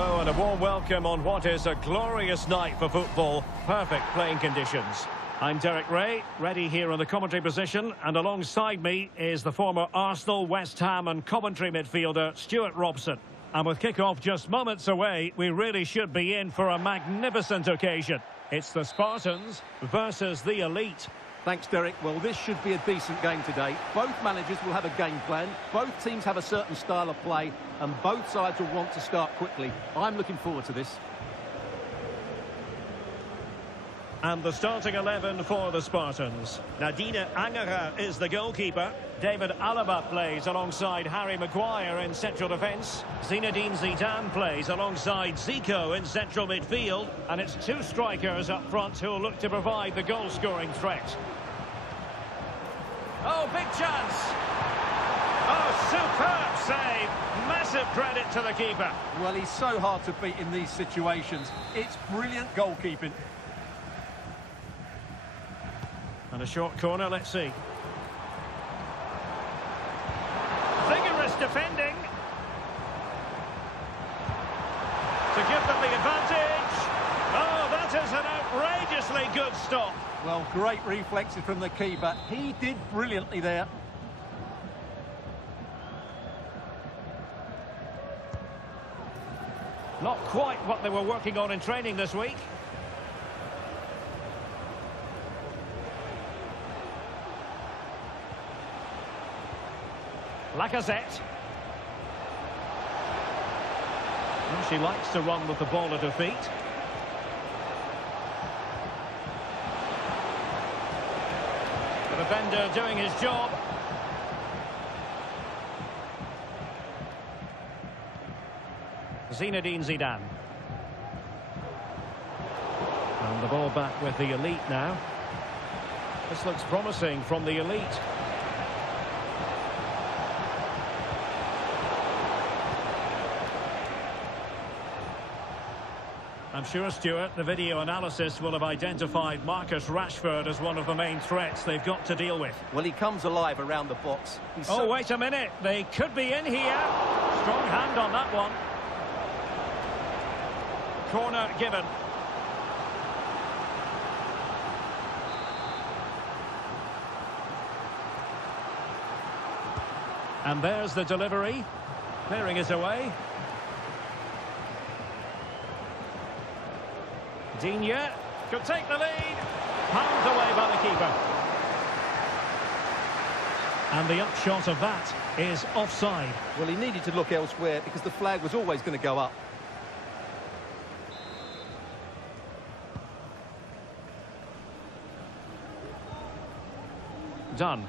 Hello and a warm welcome on what is a glorious night for football. Perfect playing conditions. I'm Derek Ray, ready here in the commentary position, and alongside me is the former Arsenal, West Ham and Coventry midfielder Stuart Robson. And with kick-off just moments away, we really should be in for a magnificent occasion. It's the Spartans versus the elite. Thanks, Derek. Well, this should be a decent game today. Both managers will have a game plan. Both teams have a certain style of play, and both sides will want to start quickly. I'm looking forward to this. And the starting 11 for the Spartans. Nadine Angara is the goalkeeper. David Alaba plays alongside Harry Maguire in central defence. Zinedine Zidane plays alongside Zico in central midfield. And it's two strikers up front who will look to provide the goal-scoring threat. Oh, big chance! Oh, superb save! Massive credit to the keeper. Well, he's so hard to beat in these situations. It's brilliant goalkeeping. And a short corner, let's see. Vigorous defending. To give them the advantage. Oh, that is an outrageously good stop. Well, great reflexes from the keeper. He did brilliantly there. Not quite what they were working on in training this week. Lacazette. Well, she likes to run with the ball at her feet. The defender doing his job. Zinedine Zidane. And the ball back with the elite now. This looks promising from the elite. I'm sure, Stuart, the video analysis will have identified Marcus Rashford as one of the main threats they've got to deal with. Well, he comes alive around the box. Wait a minute. They could be in here. Strong hand on that one. Corner given. And there's the delivery. Clearing it away. Digne could take the lead. Pounded away by the keeper. And the upshot of that is offside. Well, he needed to look elsewhere because the flag was always going to go up. Done.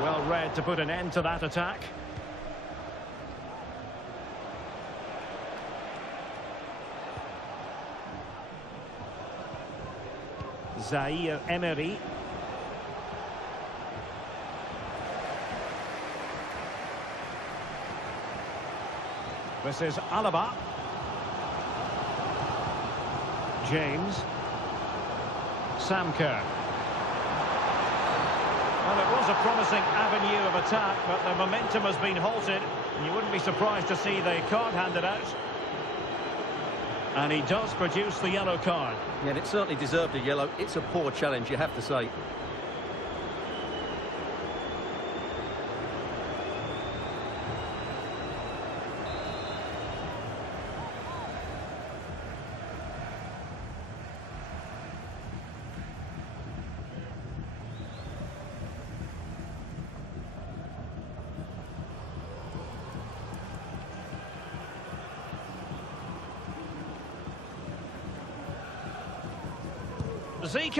Well read to put an end to that attack. Zaire Emery. This is Alaba. James. Sam Kerr. Well, it was a promising avenue of attack, but the momentum has been halted. You wouldn't be surprised to see the card handed out. And he does produce the yellow card. Yeah, and it certainly deserved a yellow. It's a poor challenge, you have to say. Zico!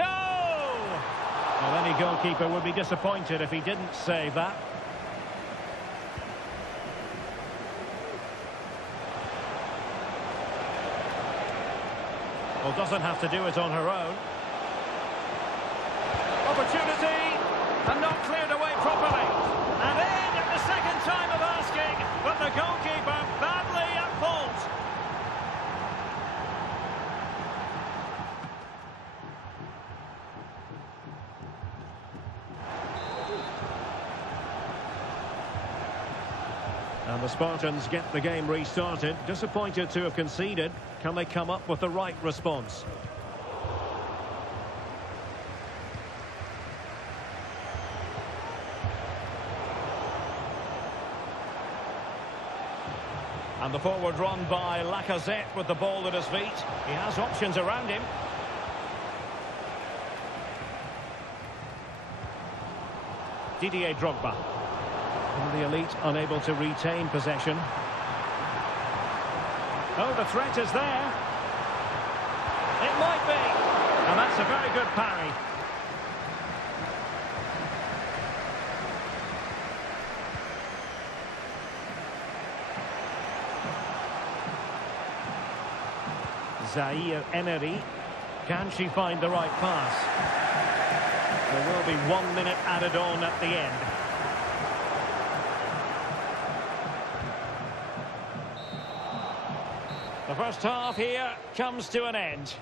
Well, any goalkeeper would be disappointed if he didn't save that. Well, doesn't have to do it on her own. Opportunity, and not cleared away properly. And in at the second time of asking, but the goalkeeper badly at fault. The Spartans get the game restarted. Disappointed to have conceded. Can they come up with the right response? And the forward run by Lacazette with the ball at his feet. He has options around him. Didier Drogba. And the elite unable to retain possession. Oh, the threat is there. It might be. And that's a very good parry. Zaire Emery. Can she find the right pass? There will be 1 minute added on at the end. The first half here comes to an end.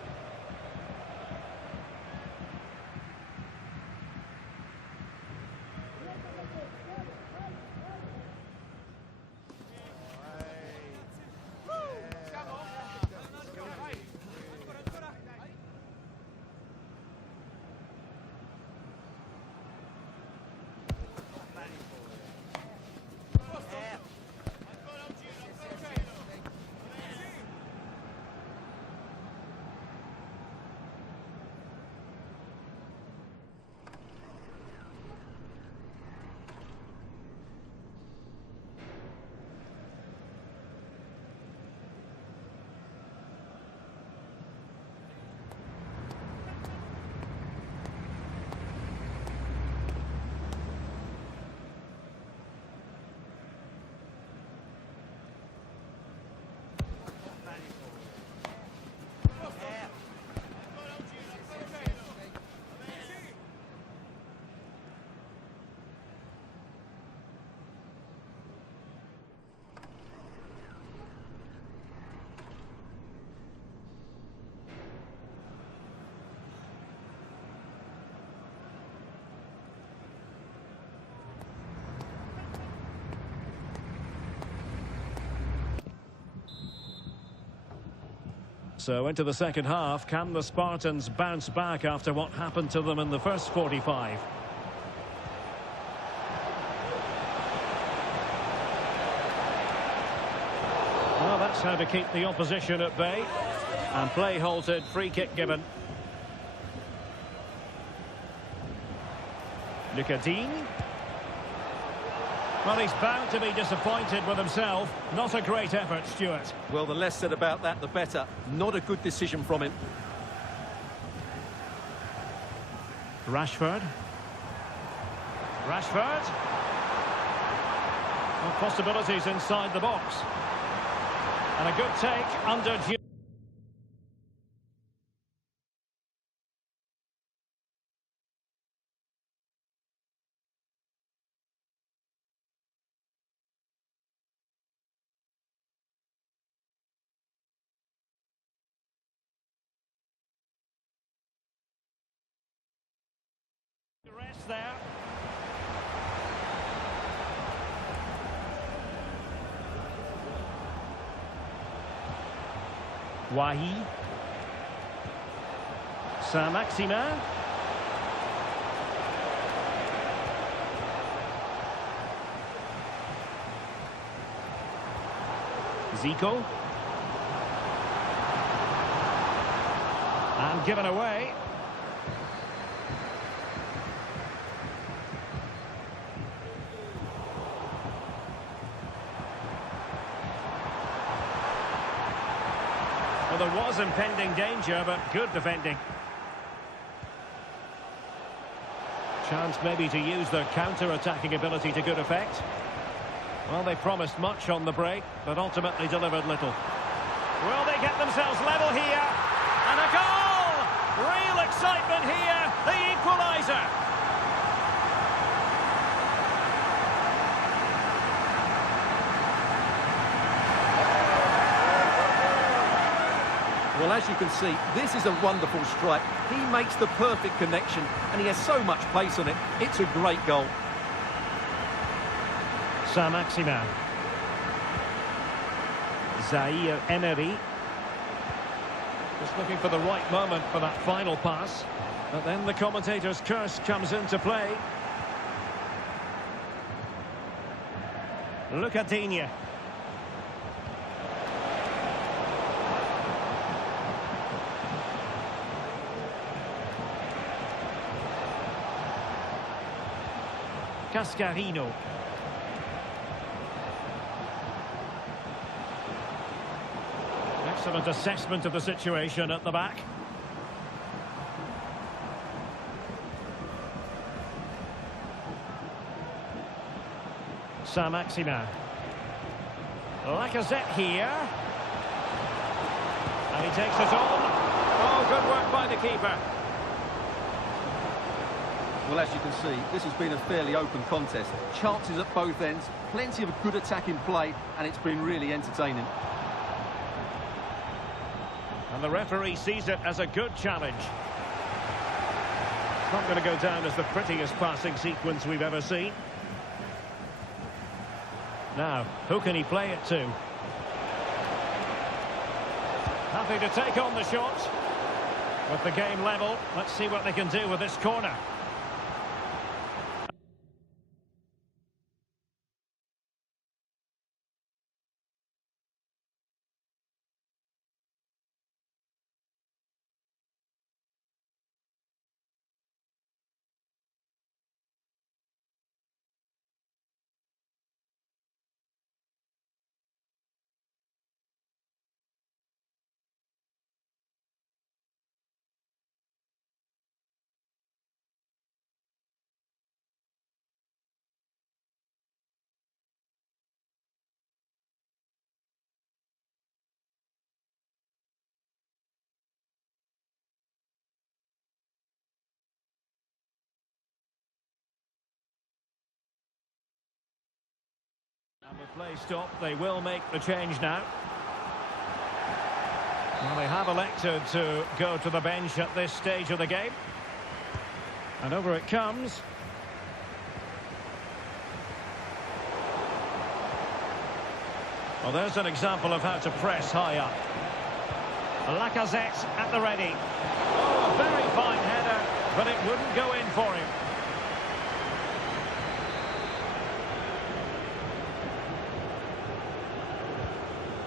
So into the second half, can the Spartans bounce back after what happened to them in the first 45? Well, that's how to keep the opposition at bay. And play halted, free kick given. Lucadine. Well, he's bound to be disappointed with himself. Not a great effort, Stuart. Well, the less said about that, the better. Not a good decision from him. Rashford. Rashford. Well, possibilities inside the box. And a good take under... Rest there. Wahi. Saint-Maximin. Zico. And given away. Well, there was impending danger, but good defending. Chance maybe to use their counter-attacking ability to good effect. Well, they promised much on the break, but ultimately delivered little. Will they get themselves level here? And a goal! Real excitement here, the equaliser. Well, as you can see, this is a wonderful strike. He makes the perfect connection, and he has so much pace on it. It's a great goal. Saint-Maximin. Zaire Emery. Just looking for the right moment for that final pass. But then the commentator's curse comes into play. Lucadinha. Cascarino. Excellent assessment of the situation at the back. Saint-Maximin. Lacazette here. And he takes it on. Oh, good work by the keeper. Well, as you can see, this has been a fairly open contest. Chances at both ends, plenty of good attacking play, and it's been really entertaining. And the referee sees it as a good challenge. It's not going to go down as the prettiest passing sequence we've ever seen. Now, who can he play it to? Happy to take on the shot. With the game level, let's see what they can do with this corner. And with play stopped, they will make the change now. Well, they have elected to go to the bench at this stage of the game. And over it comes. Well, there's an example of how to press high up. Lacazette at the ready. Oh, a very fine header, but it wouldn't go in for him.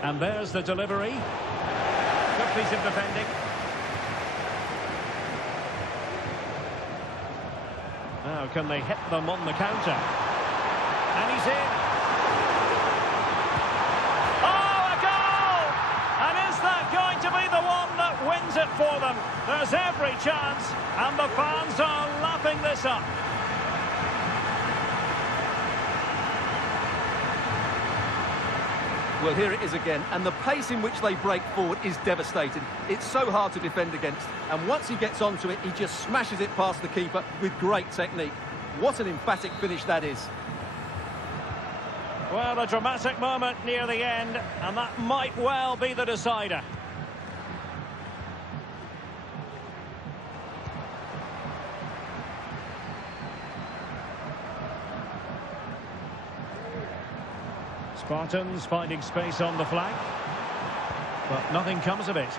And there's the delivery. Good piece of defending. Now, can they hit them on the counter? And he's in. Oh, a goal! And is that going to be the one that wins it for them? There's every chance, and the fans are lapping this up. Well, here it is again, and the pace in which they break forward is devastating. It's so hard to defend against, and once he gets onto it, he just smashes it past the keeper with great technique. What an emphatic finish that is. Well, a dramatic moment near the end, and that might well be the decider. Spartans finding space on the flank, but nothing comes of it.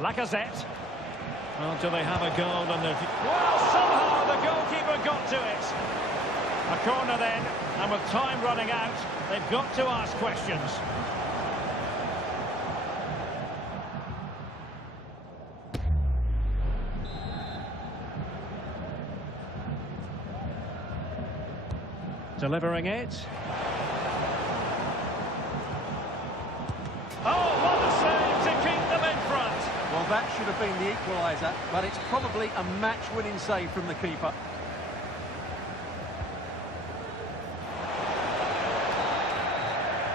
Lacazette. Well, do they have a goal? Well, somehow the goalkeeper got to it. A corner then, and with time running out, they've got to ask questions. Delivering it. Oh, what a save to keep them in front. Well, that should have been the equaliser, but it's probably a match-winning save from the keeper.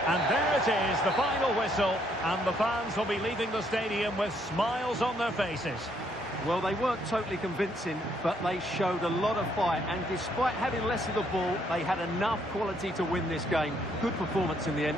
And there it is, the final whistle, and the fans will be leaving the stadium with smiles on their faces. Well, they weren't totally convincing, but they showed a lot of fight, and despite having less of the ball, they had enough quality to win this game. Good performance in the end.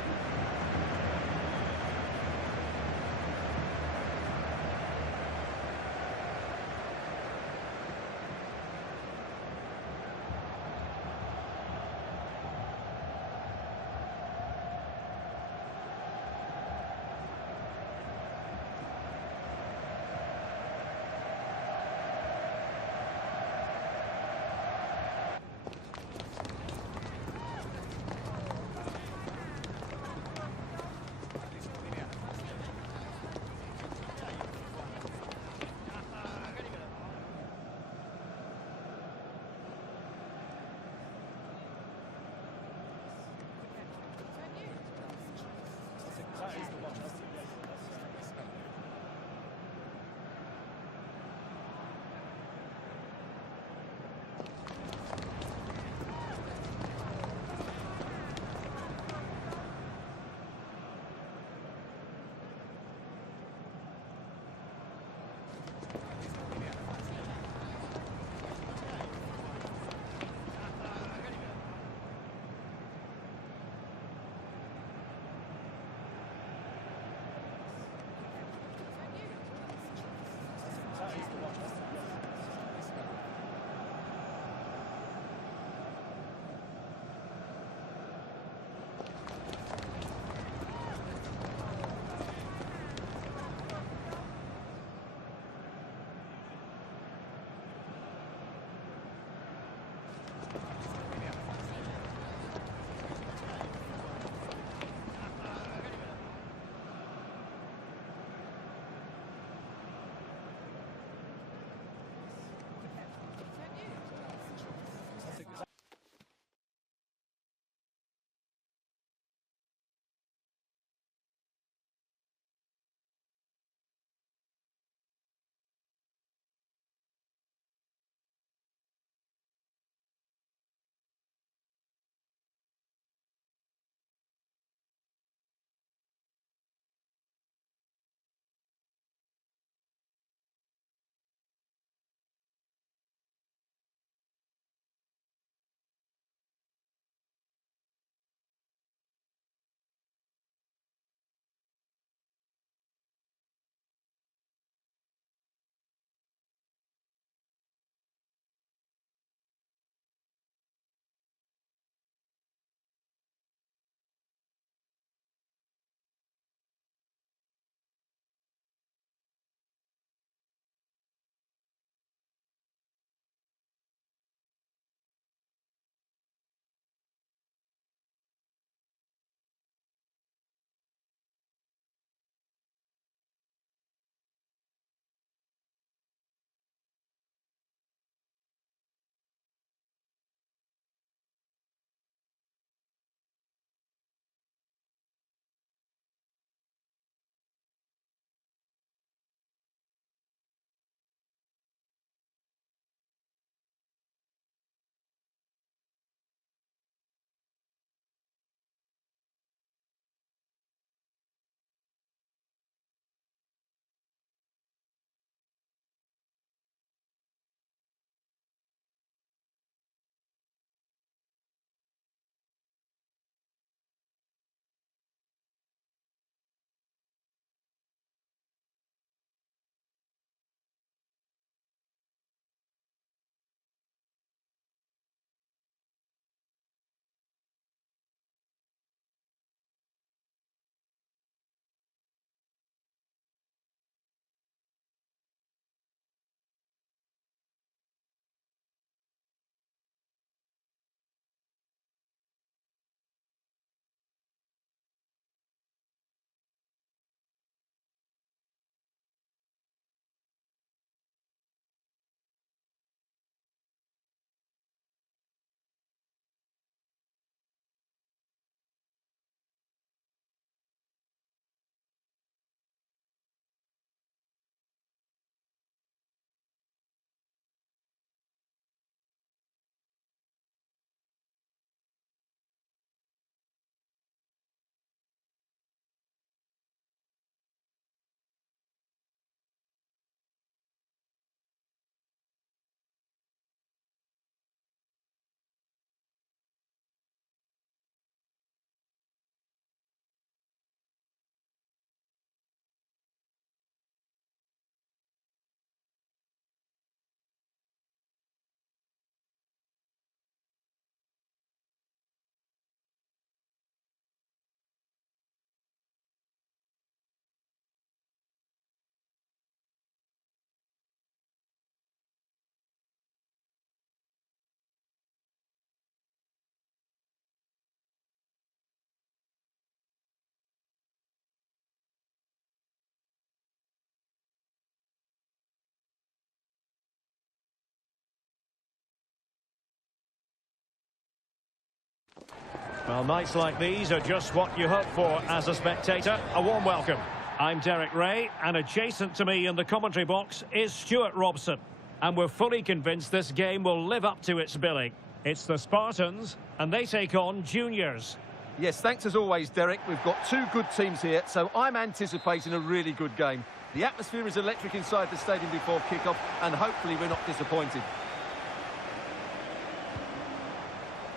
Well, nights like these are just what you hope for as a spectator. A warm welcome. I'm Derek Ray, and adjacent to me in the commentary box is Stuart Robson. And we're fully convinced this game will live up to its billing. It's the Spartans, and they take on Juniors. Yes, thanks as always, Derek. We've got two good teams here, so I'm anticipating a really good game. The atmosphere is electric inside the stadium before kick-off, and hopefully we're not disappointed.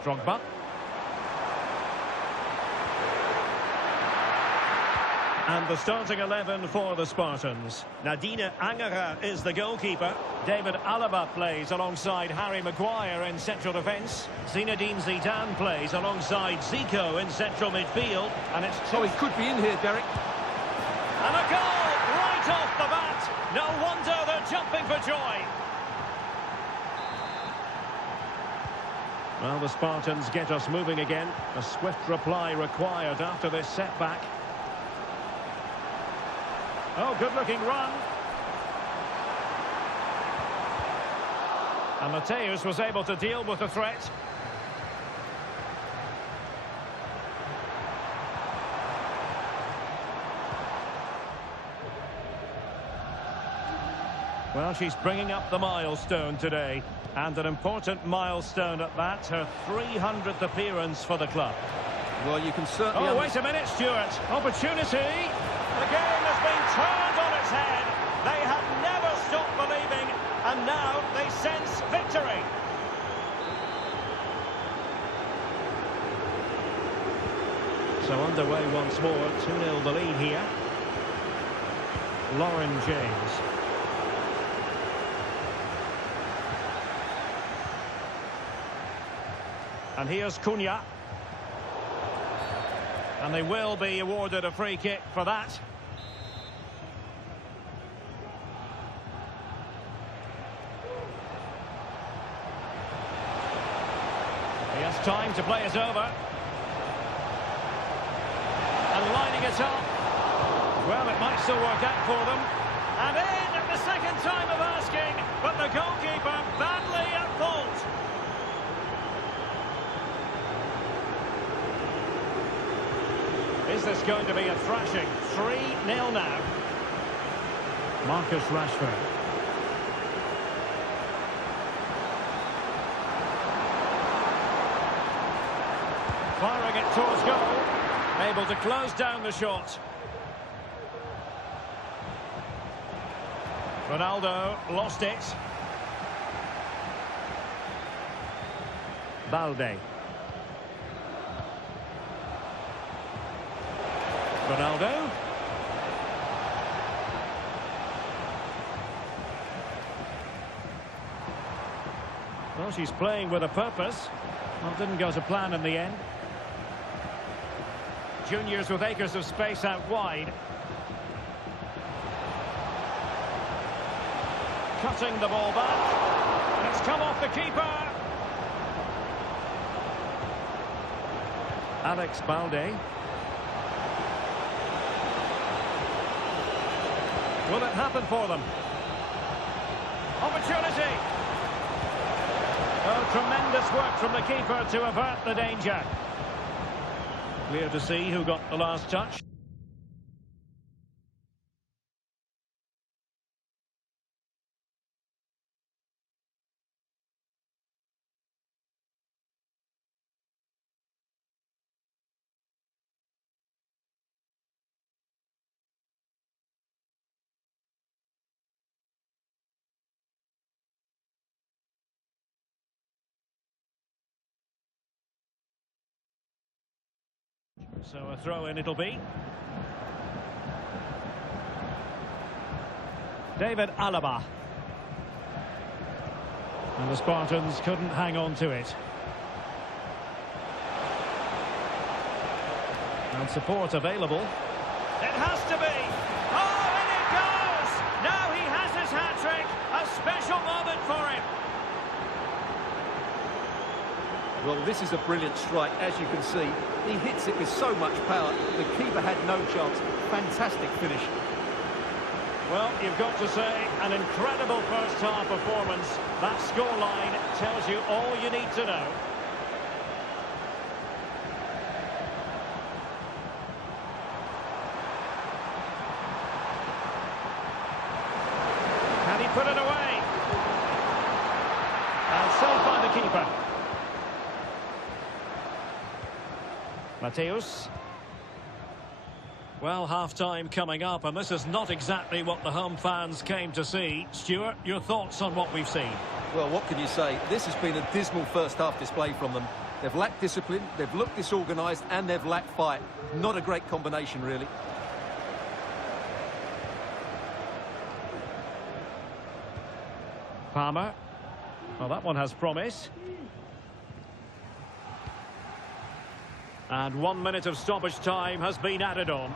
Drogba. And the starting 11 for the Spartans. Nadine Angara is the goalkeeper. David Alaba plays alongside Harry Maguire in central defence. Zinedine Zidane plays alongside Zico in central midfield. And it's... Oh, he could be in here, Derek. And a goal right off the bat. No wonder they're jumping for joy. Well, the Spartans get us moving again. A swift reply required after this setback. Oh, good-looking run. And Mateus was able to deal with the threat. Well, she's bringing up the milestone today. And an important milestone at that, her 300th appearance for the club. Well, you can certainly... Oh, wait a minute, Stuart. Opportunity. The game has been turned on its head. They have never stopped believing, and now they sense victory. So underway once more, 2-0 the lead here. Lauren James. And here's Cunha. And they will be awarded a free kick for that. He has time to play it over. And lining it up. Well, it might still work out for them. And in at the second time of asking, but the goalkeeper badly at fault. Is this going to be a thrashing? 3-0 now. Marcus Rashford. Firing it towards goal. Able to close down the shot. Ronaldo lost it. Balde. Ronaldo. Well, she's playing with a purpose. Well, didn't go to plan in the end. Juniors with acres of space out wide. Cutting the ball back. And it's come off the keeper. Alex Balde. Will it happen for them? Opportunity! Oh, tremendous work from the keeper to avert the danger. Clear to see who got the last touch. So a throw-in it'll be. David Alaba. And the Spartans couldn't hang on to it. And support available. It has to be! Oh, and it goes! Now he has his hat-trick! A special moment for him! Well, this is a brilliant strike, as you can see. He hits it with so much power. The keeper had no chance. Fantastic finish. Well, you've got to say, an incredible first-half performance. That scoreline tells you all you need to know. keeper. Mateus. Well, half-time coming up, and this is not exactly what the home fans came to see. Stuart, your thoughts on what we've seen? Well, what can you say? This has been a dismal first-half display from them. They've lacked discipline, they've looked disorganised, and they've lacked fight. Not a great combination, really. Palmer. Well, that one has promise. And 1 minute of stoppage time has been added on.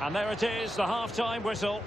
And there it is, the half-time whistle.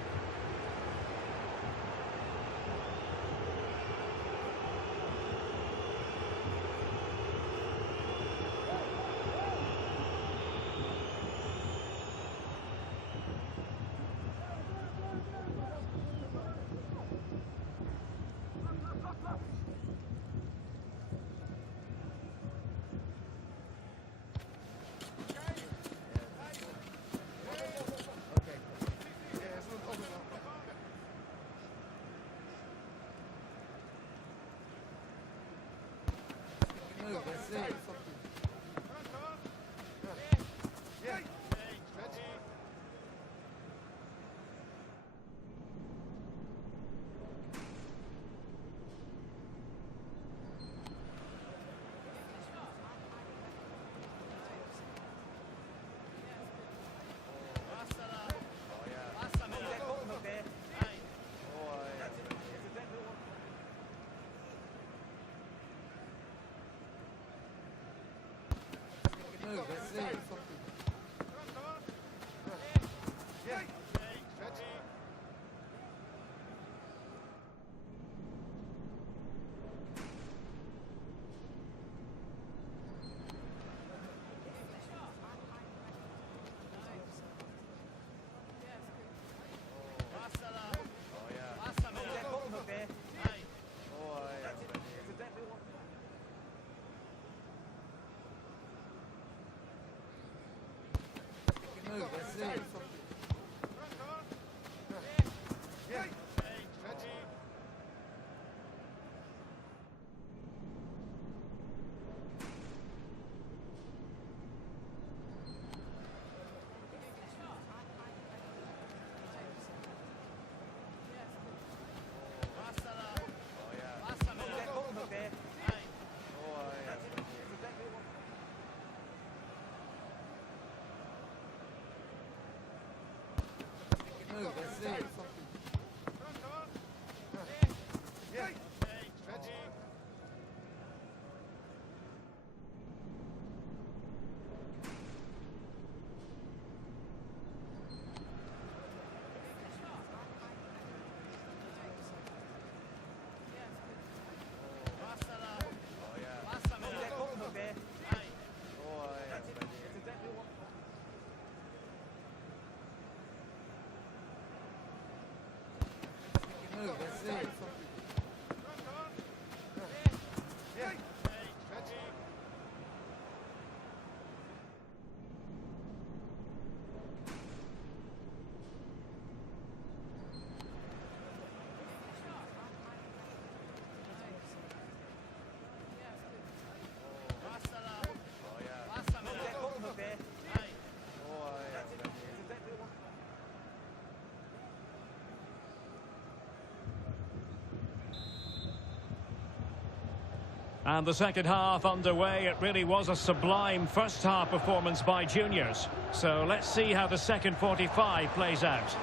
And the second half underway. It really was a sublime first half performance by juniors. So let's see how the second 45 plays out.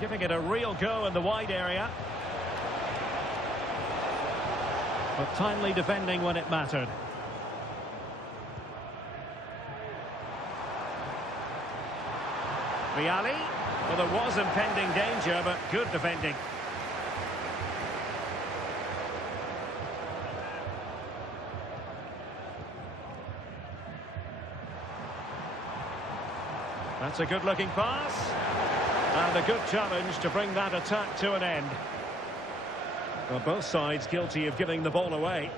Giving it a real go in the wide area. But timely defending when it mattered. Vialli. Well, there was impending danger, but good defending. That's a good-looking pass. And a good challenge to bring that attack to an end. Well, both sides guilty of giving the ball away.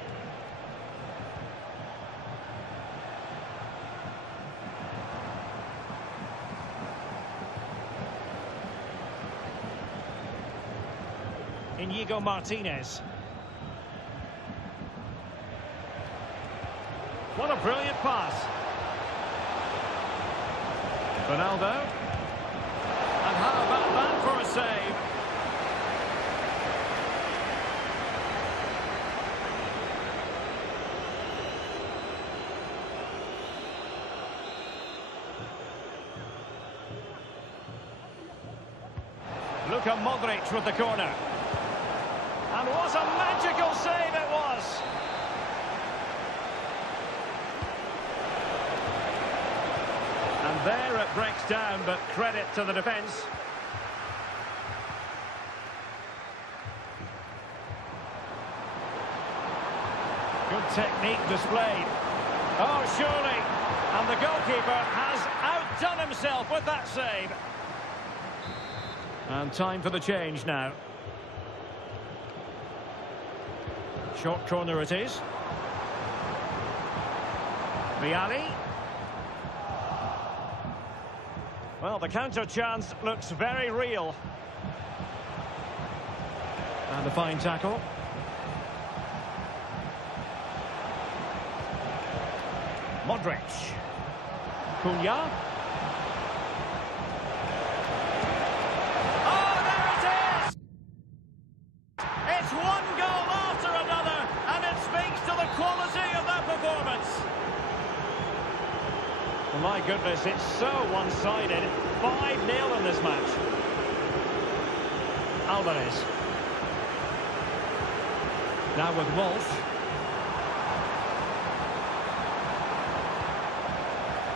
Inigo Martinez. What a brilliant pass. Ronaldo. And how about that for a save? Luka Modric with the corner. And what a magical save it was! And there it breaks down, but credit to the defence. Good technique displayed. Oh, surely! And the goalkeeper has outdone himself with that save. And time for the change now. Short corner it is. Vialli. Well, the counter chance looks very real. And a fine tackle. Modric. Cunha. Oh, there it is! It's one goal after another, and it speaks to the quality of that performance. Well, my goodness, it's so one-sided. 5-0 in this match. Alvarez. Now with Wolf.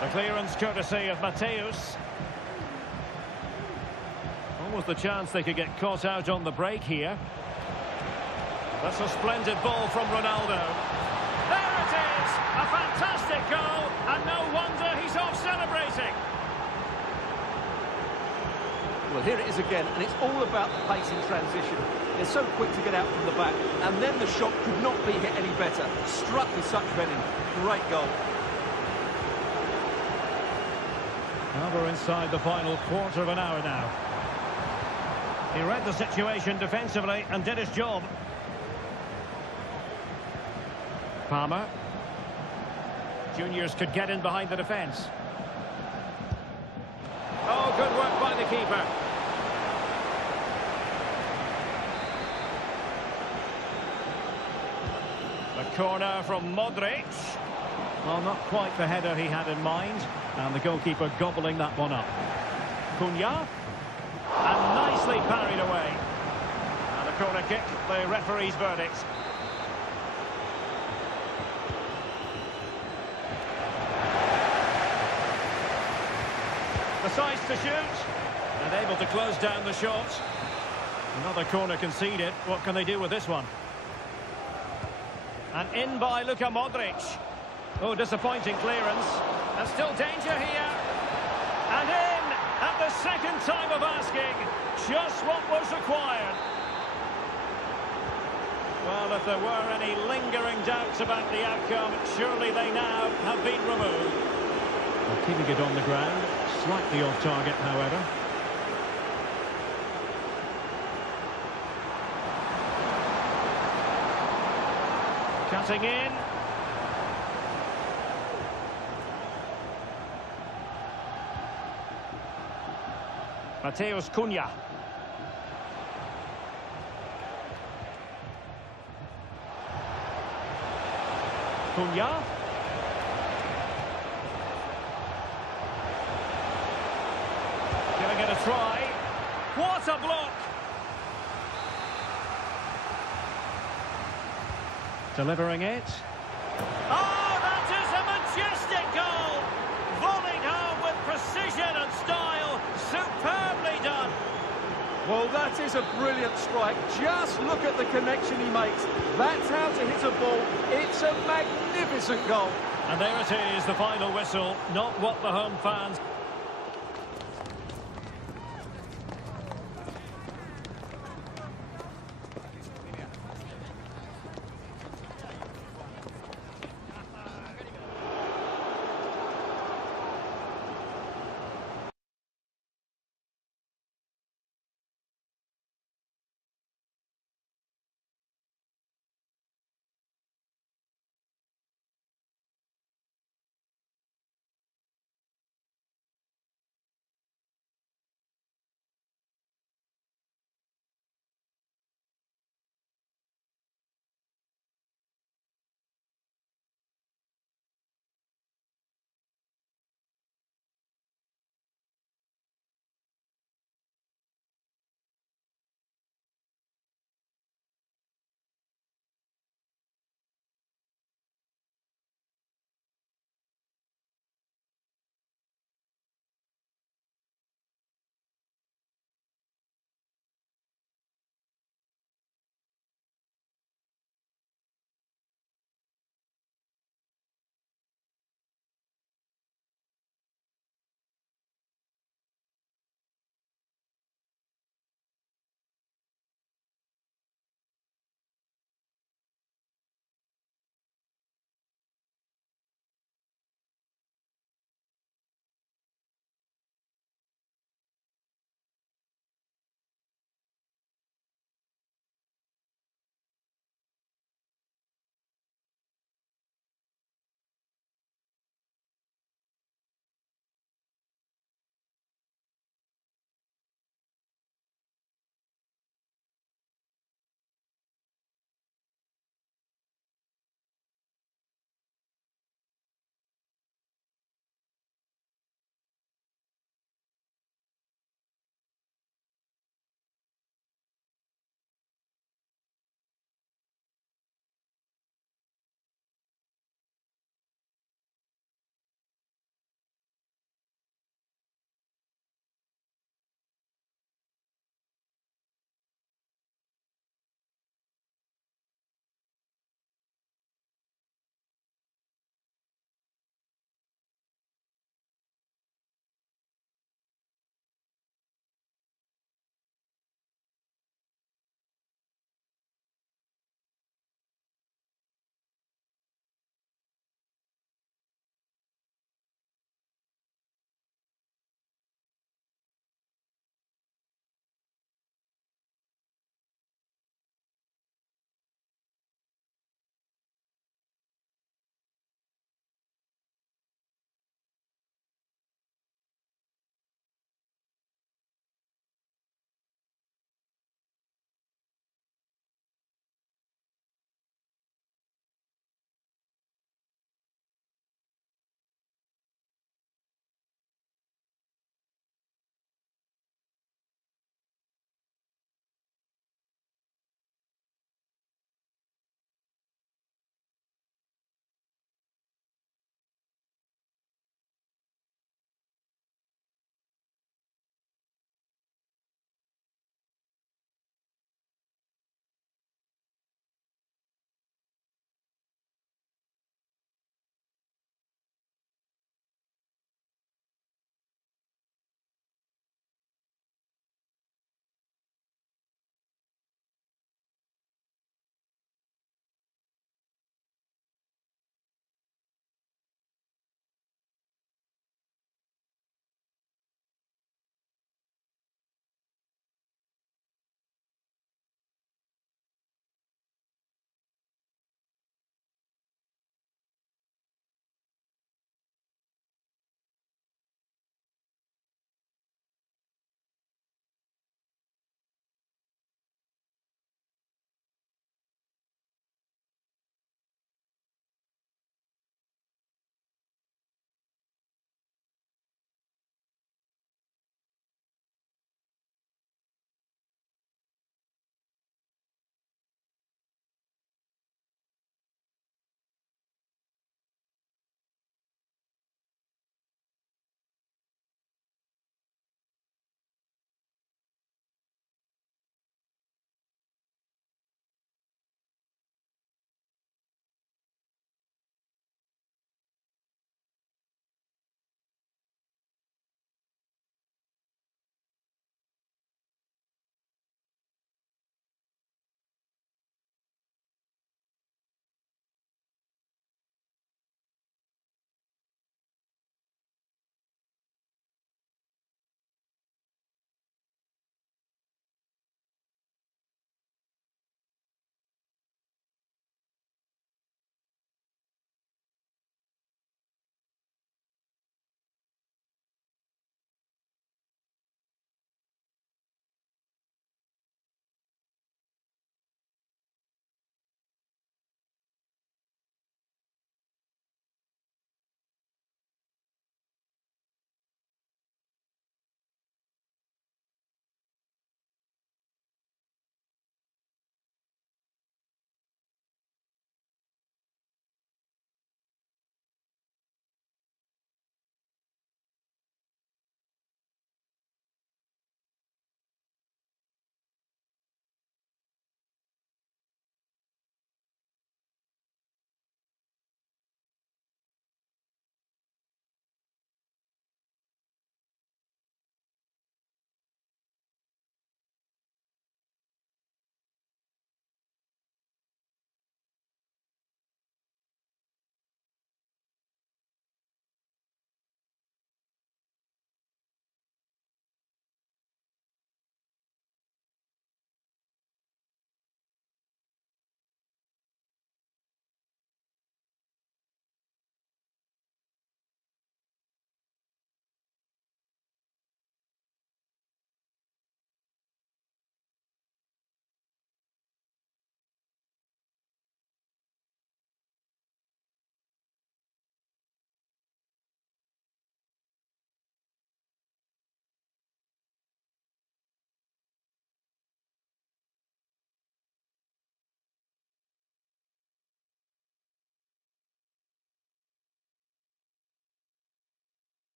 The clearance courtesy of Mateus. Almost the chance they could get caught out on the break here. That's a splendid ball from Ronaldo. There it is! A fantastic goal, and no wonder he's off celebrating. Well, here it is again, and it's all about the pace in transition. They're so quick to get out from the back, and then the shot could not be hit any better. Struck with such venom. Great goal. Well, we're inside the final quarter of an hour now. He read the situation defensively and did his job. Palmer. Juniors could get in behind the defence. Oh, good work by the keeper. The corner from Modric. Well, not quite the header he had in mind. And the goalkeeper gobbling that one up. Cunha. And nicely parried away. And a corner kick, the referee's verdict. The size to shoot. And able to close down the shot. Another corner conceded. What can they do with this one? And in by Luka Modric. Oh, disappointing clearance. And still danger here. And in at the second time of asking. Just what was required. Well, if there were any lingering doubts about the outcome, surely they now have been removed. Well, keeping it on the ground. Slightly off target, however. Cutting in. Mateus Cunha. Cunha. Giving it a try. What a block! Delivering it. Oh, that is a majestic goal! Volleyed home with precision and style. Superbly done. Well, that is a brilliant strike. Just look at the connection he makes. That's how to hit a ball. It's a magnificent goal. And there it is, the final whistle. Not what the home fans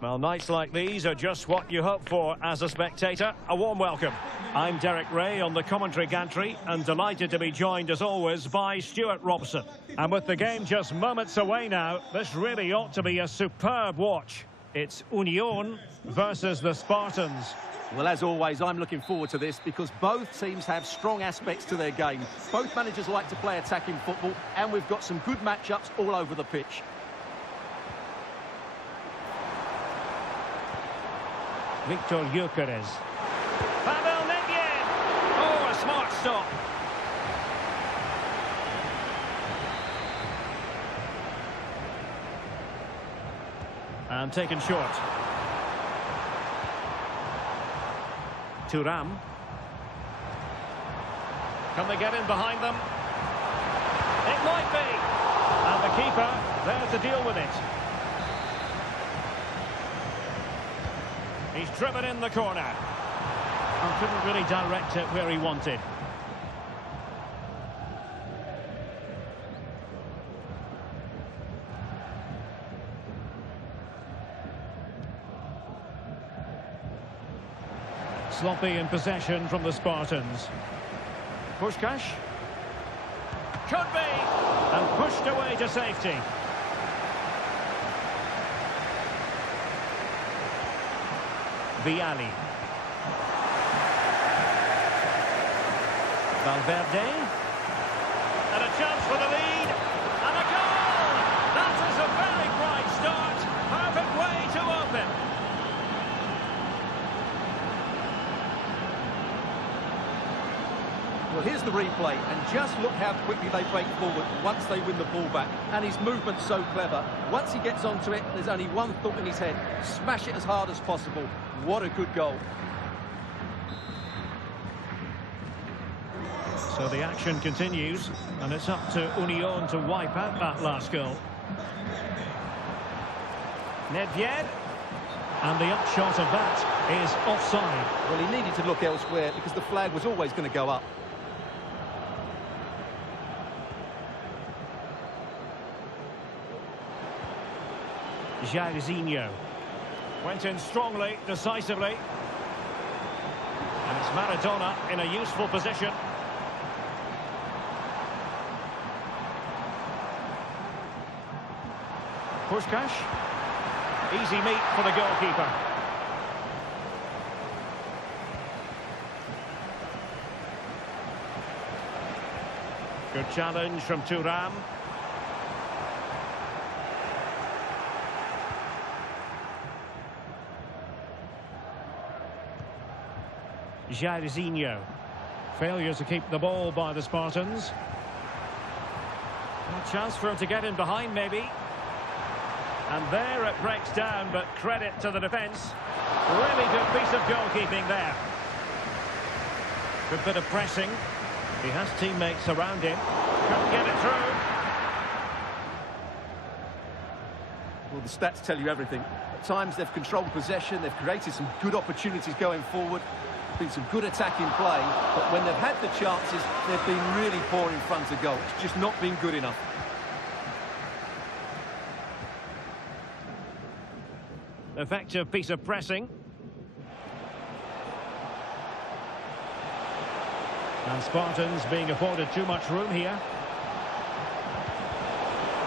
Well, nights like these are just what you hope for as a spectator. A warm welcome. I'm Derek Ray on the commentary gantry and delighted to be joined as always by Stuart Robson. And with the game just moments away now, this really ought to be a superb watch. It's Union versus the Spartans. Well, as always, I'm looking forward to this because both teams have strong aspects to their game. Both managers like to play attacking football, and we've got some good matchups all over the pitch. Victor Gyökeres. Pavel Nedved! Oh, a smart stop. And taken short. Thuram. Can they get in behind them? It might be. And the keeper there to deal with it. He's driven in the corner. And couldn't really direct it where he wanted. Sloppy in possession from the Spartans. Puskás. Could be. And pushed away to safety. Vialli. Valverde. And a chance for the lead. And a goal! That is a very bright start. Perfect way to open. Well, here's the replay, and just look how quickly they break forward once they win the ball back. And his movement's so clever. Once he gets onto it, there's only one thought in his head. Smash it as hard as possible. What a good goal. So the action continues, and it's up to Union to wipe out that last goal. Nedved. And the upshot of that is offside. Well, he needed to look elsewhere because the flag was always going to go up. Jairzinho went in strongly, decisively. And it's Maradona in a useful position. Puskás. Easy meet for the goalkeeper. Good challenge from Thuram. Jairzinho. Failure to keep the ball by the Spartans. A chance for him to get in behind, maybe. And there it breaks down, but credit to the defence. Really good piece of goalkeeping there. Good bit of pressing. He has teammates around him. Couldn't get it through. Well, the stats tell you everything. At times they've controlled possession, they've created some good opportunities going forward. Been some good attacking play, but when they've had the chances, they've been really poor in front of goal. It's just not been good enough. Effective piece of pressing. And Spartans being afforded too much room here.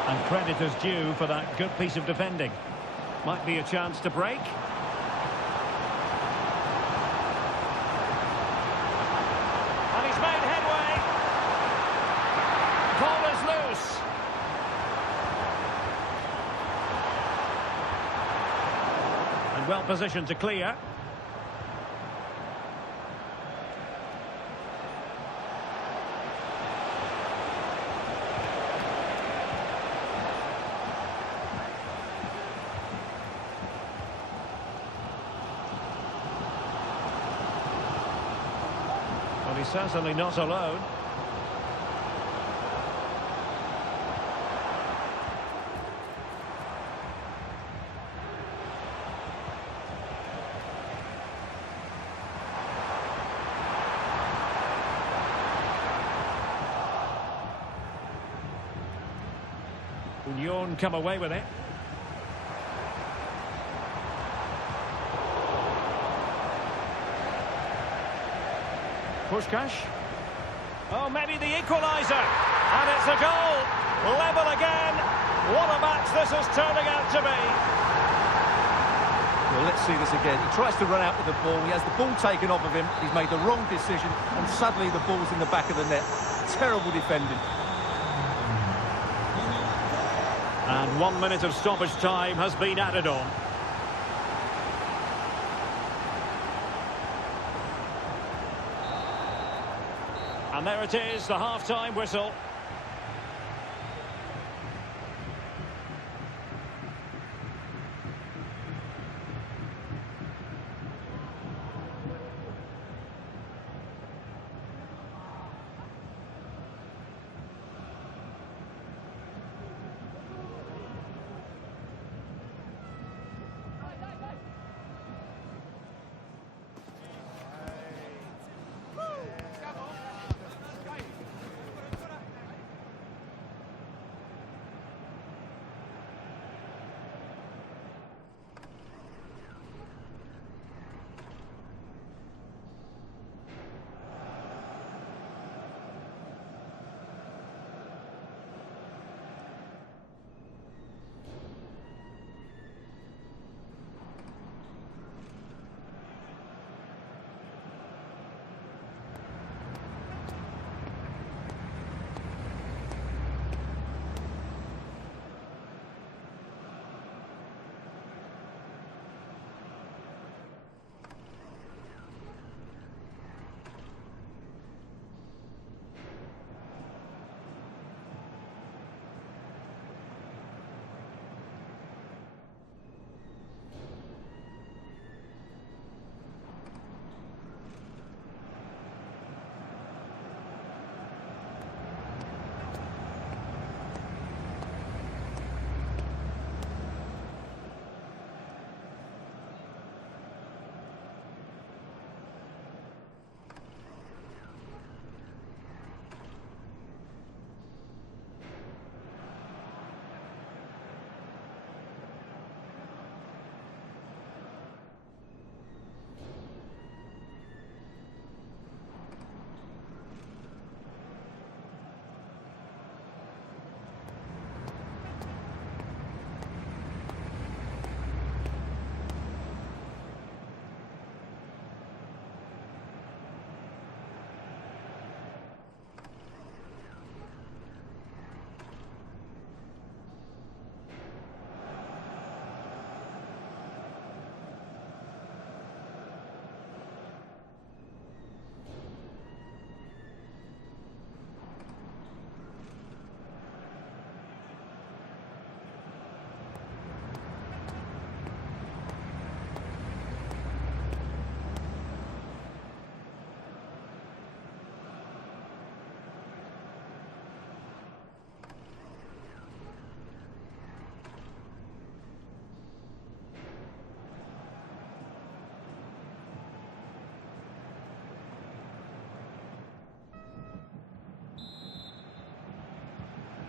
And credit is due for that good piece of defending. Might be a chance to break. And he's made headway. Ball is loose. And well positioned to clear. Well, he's certainly not alone. Union come away with it. Puskás. Oh, maybe the equaliser. And it's a goal. Level again. What a match this is turning out to be. Well, let's see this again. He tries to run out with the ball. He has the ball taken off of him. He's made the wrong decision, and suddenly the ball's in the back of the net. Terrible defending. And 1 minute of stoppage time has been added on. And there it is, the half-time whistle.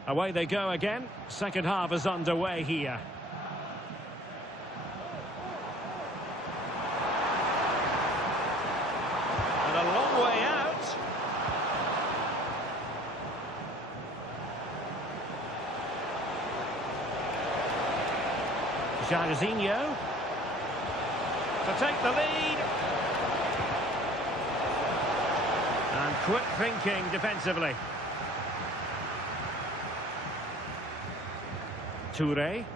Away they go again. Second half is underway here. And a long way out. Jairzinho to take the lead. And quick thinking defensively. Toure.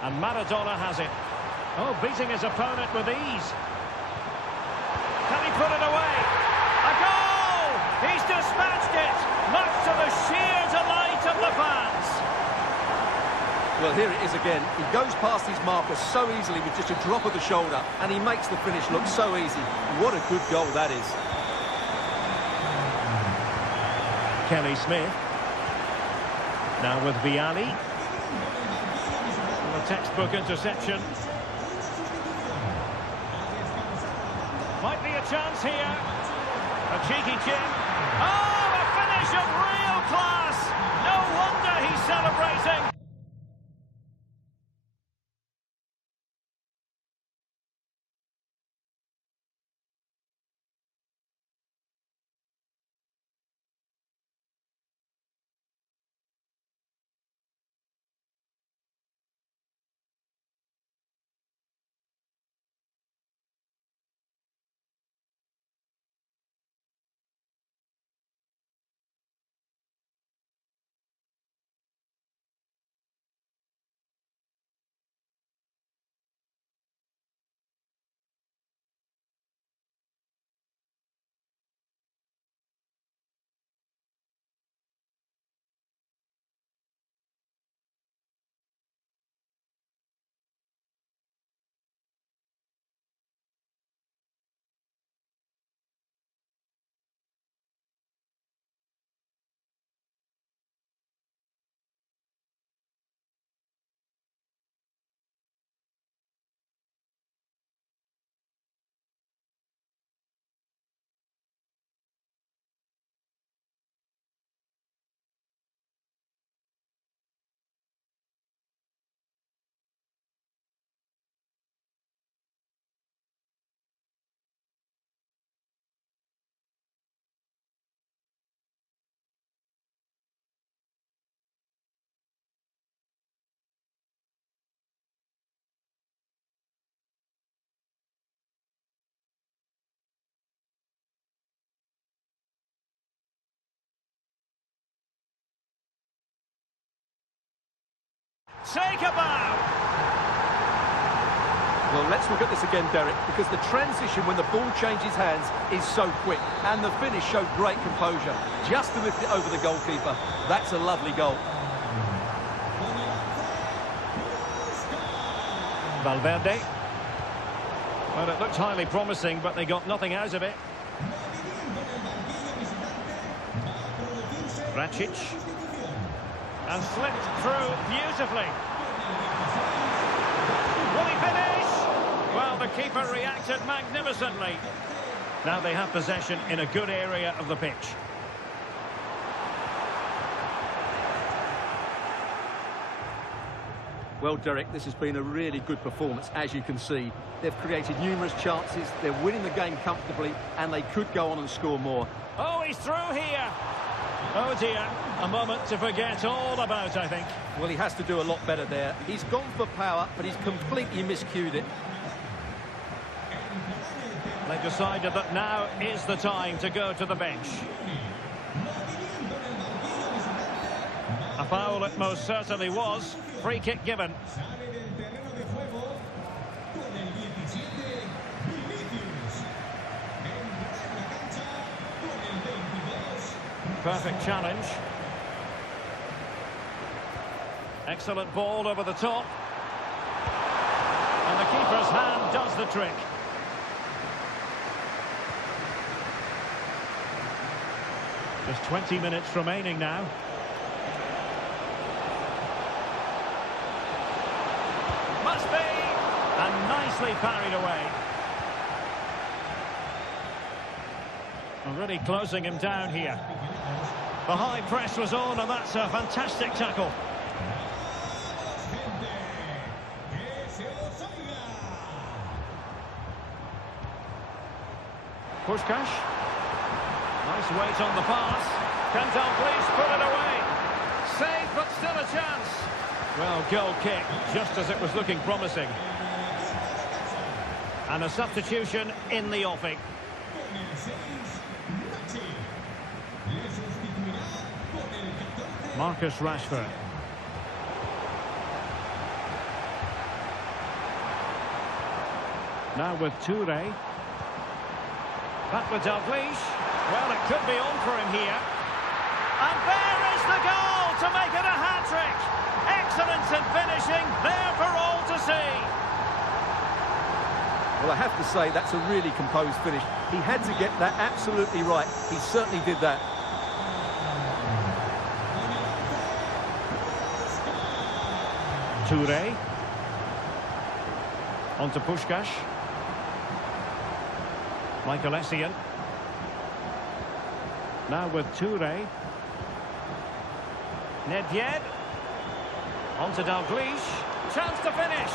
And Maradona has it. Oh, beating his opponent with ease. Can he put it away? A goal! He's dispatched it, much to the sheer delight of the fans. Well, here it is again. He goes past his marker so easily with just a drop of the shoulder, and he makes the finish look so easy. What a good goal that is. Kelly Smith. Now with Vialli. A textbook interception. Might be a chance here. A cheeky chip. Oh, a finish of real class! No wonder he's celebrating. take a bow. Well, let's look at this again, Derek, because the transition when the ball changes hands is so quick, and the finish showed great composure. Just to lift it over the goalkeeper. That's a lovely goal. Valverde. Well, it looked highly promising, but they got nothing out of it. Racic. And slipped through beautifully. Will he finish? Well, the keeper reacted magnificently. Now they have possession in a good area of the pitch. Well, Derek, this has been a really good performance, as you can see. They've created numerous chances, they're winning the game comfortably, and they could go on and score more. Oh, he's through here. Oh dear, a moment to forget all about, I think. Well, he has to do a lot better there. He's gone for power, but he's completely miscued it. They decided that now is the time to go to the bench. A foul it most certainly was. Free kick given. Perfect challenge. Excellent ball over the top. And the keeper's hand does the trick. Just 20 minutes remaining now. Must be! And nicely parried away. Already closing him down here. The high press was on, and that's a fantastic tackle. Puskás. Nice weight on the pass. Can Dalglish put it away? Save, but still a chance. Well, goal kick, just as it was looking promising. And a substitution in the offing. Marcus Rashford. Now with Touré. Back with Dalglish. Well, it could be on for him here. And there is the goal to make it a hat-trick. Excellence in finishing, there for all to see. Well, I have to say, that's a really composed finish. He had to get that absolutely right. He certainly did that. Touré. On to Puskás. Michael Essien. Now with Touré. Nedved. On to Dalglish. Chance to finish.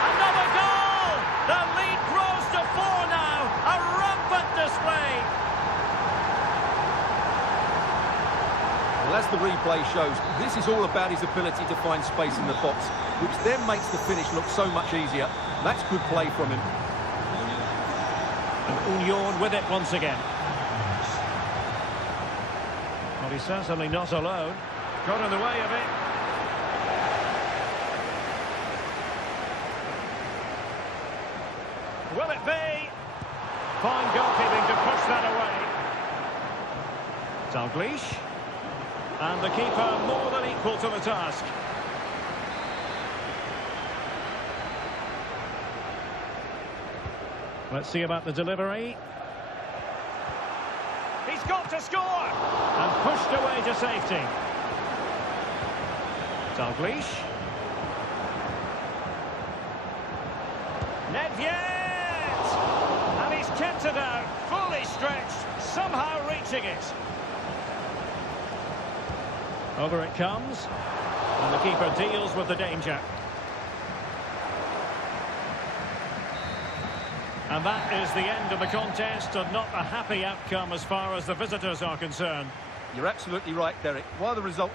Another goal! The lead grows to 4 now. A rampant display. Well, as the replay shows, this is all about his ability to find space in the box, which then makes the finish look so much easier. That's good play from him. And Union with it once again. Well, he's certainly not alone. Got in the way of it. Will it be? Fine goalkeeping to push that away. Dalglish. And the keeper more than equal to the task. Let's see about the delivery. He's got to score! And pushed away to safety. Dalglish. Nedved! And he's kept it out, fully stretched, somehow reaching it. Over it comes. And the keeper deals with the danger. And that is the end of the contest, and not a happy outcome as far as the visitors are concerned. You're absolutely right, Derek. While the result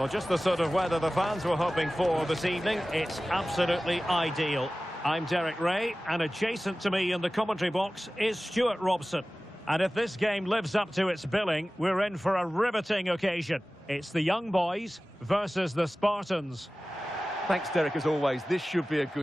Well, just the sort of weather the fans were hoping for this evening. It's absolutely ideal. I'm Derek Ray, and adjacent to me in the commentary box is Stuart Robson. And if this game lives up to its billing, we're in for a riveting occasion. It's the young boys versus the Spartans. Thanks, Derek, as always. This should be a good...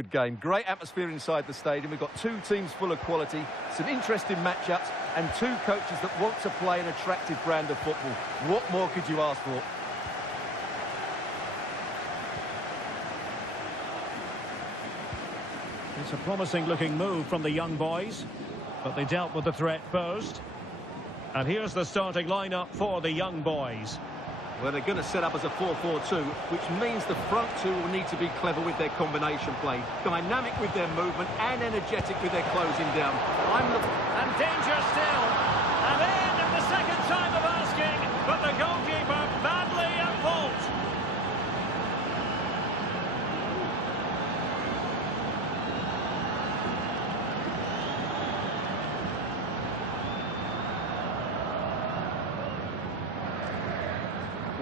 Good game. Great atmosphere inside the stadium. We've got two teams full of quality, some interesting matchups, and two coaches that want to play an attractive brand of football. What more could you ask for? It's a promising-looking move from the young boys, but they dealt with the threat posed. And here's the starting lineup for the young boys. Well, they're going to set up as a 4-4-2, which means the front two will need to be clever with their combination play, dynamic with their movement and energetic with their closing down. And danger still. And in the second time of asking, but the goalkeeper badly at fault.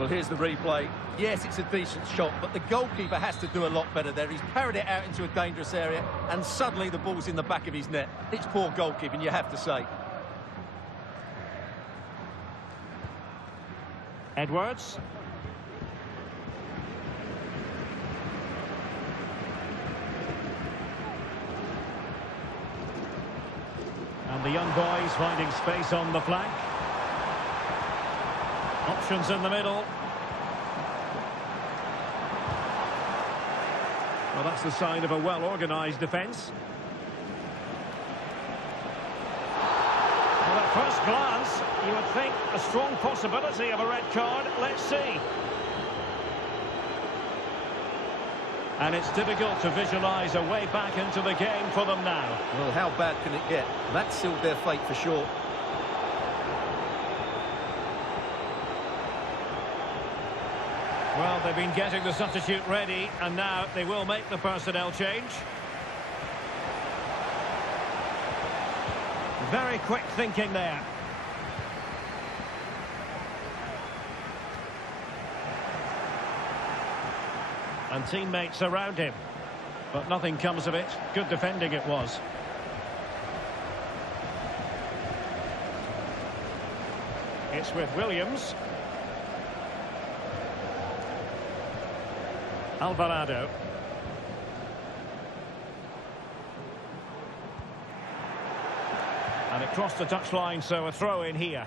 Well, here's the replay. Yes, it's a decent shot, but the goalkeeper has to do a lot better there. He's parried it out into a dangerous area, and suddenly the ball's in the back of his net. It's poor goalkeeping, you have to say. Edwards. And the young boys finding space on the flank. Options in the middle. Well, that's the sign of a well-organised defence. Well, at first glance, you would think a strong possibility of a red card. Let's see. And it's difficult to visualise a way back into the game for them now. Well, how bad can it get? That sealed their fate for sure. Well, they've been getting the substitute ready, and now they will make the personnel change. Very quick thinking there. And teammates around him. But nothing comes of it. Good defending it was. It's with Williams. Alvarado. And it crossed the touchline, so a throw in here.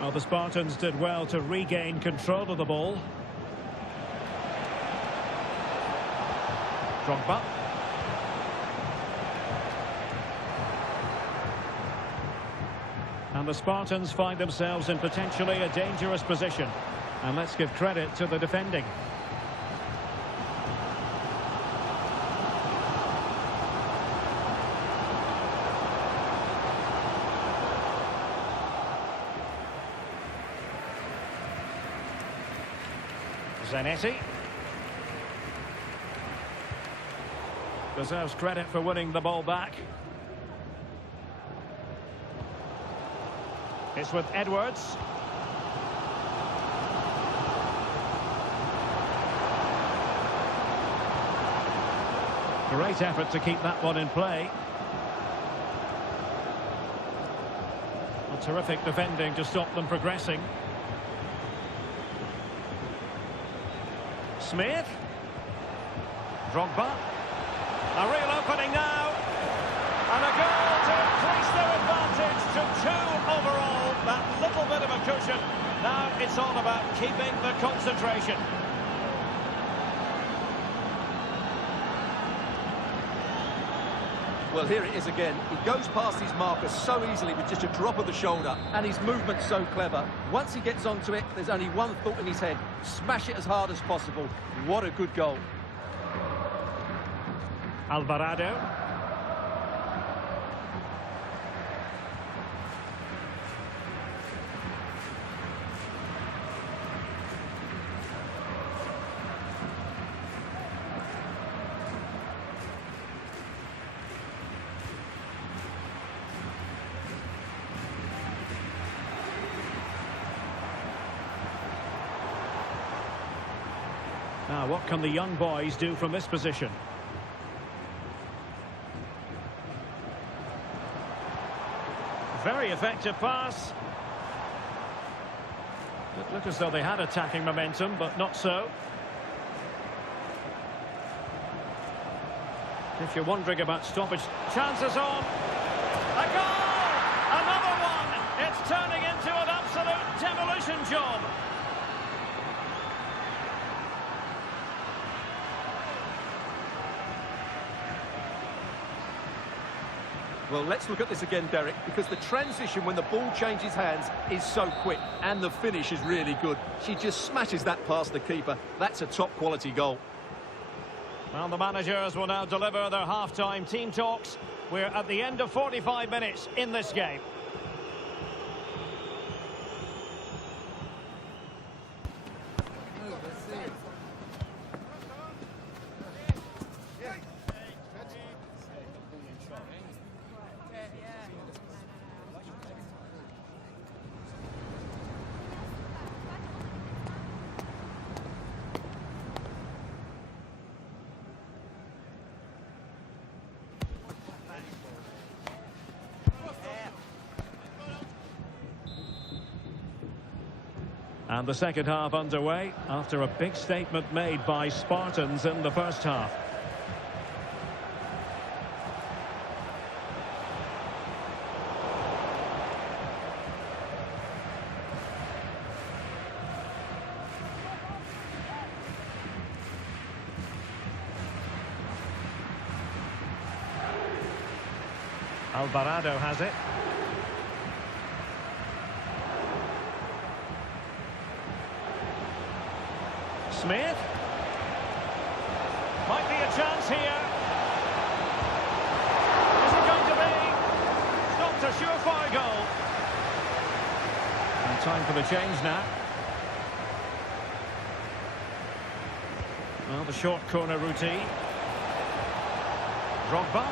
Well, the Spartans did well to regain control of the ball. Drogba. And the Spartans find themselves in potentially a dangerous position. And let's give credit to the defending. Zanetti. Deserves credit for winning the ball back. It's with Edwards. Great effort to keep that one in play. A terrific defending to stop them progressing. Smith. Drogba. A real opening now. And a goal to increase their advantage to 2 overall. That little bit of a cushion. Now it's all about keeping the concentration. Well, here it is again. He goes past his marker so easily with just a drop of the shoulder, and his movement's so clever. Once he gets onto it, there's only one thought in his head. Smash it as hard as possible. What a good goal. Alvarado. Now, what can the young boys do from this position? Very effective pass. It looked as though they had attacking momentum, but not so. If you're wondering about stoppage, chances on. A goal! Another one! It's turning into an absolute demolition job. Well, let's look at this again, Derek, because the transition when the ball changes hands is so quick, and the finish is really good. She just smashes that past the keeper. That's a top-quality goal. Well, the managers will now deliver their half-time team talks. We're at the end of 45 minutes in this game. And the second half underway after a big statement made by Spartans in the first half. Alvarado has it. Smith. Might be a chance here. Is it going to be? Not a surefire goal. And time for the change now. Well, the short corner routine. Drogba.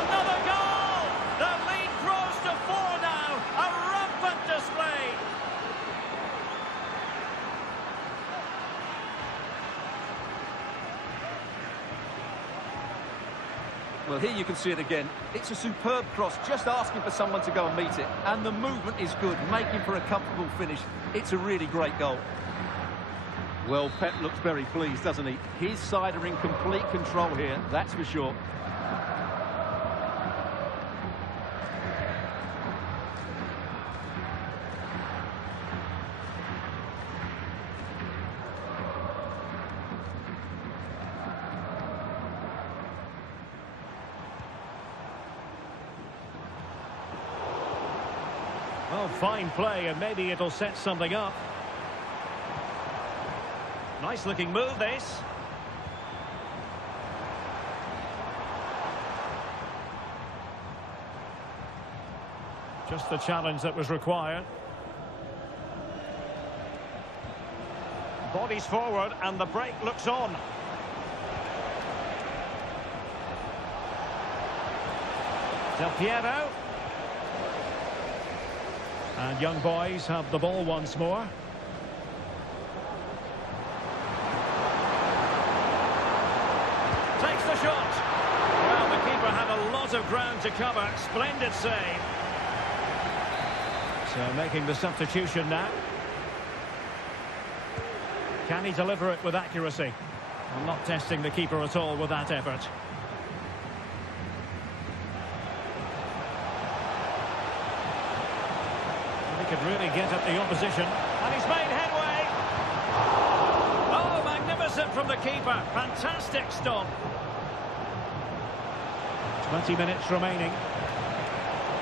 Another goal! The lead grows to 4 now. A rampant display. Well, here you can see it again. It's a superb cross, just asking for someone to go and meet it. And the movement is good, making for a comfortable finish. It's a really great goal. Well, Pep looks very pleased, doesn't he? His side are in complete control here, that's for sure. Well, fine play, and maybe it'll set something up. Nice looking move, this. Just the challenge that was required. Bodies forward, and the break looks on. Del Piero. And young boys have the ball once more. Takes the shot. Well, the keeper had a lot of ground to cover. Splendid save. So making the substitution now. Can he deliver it with accuracy? I'm not testing the keeper at all with that effort. Could really get at the opposition, and he's made headway. Oh, magnificent from the keeper. Fantastic stop. 20 minutes remaining.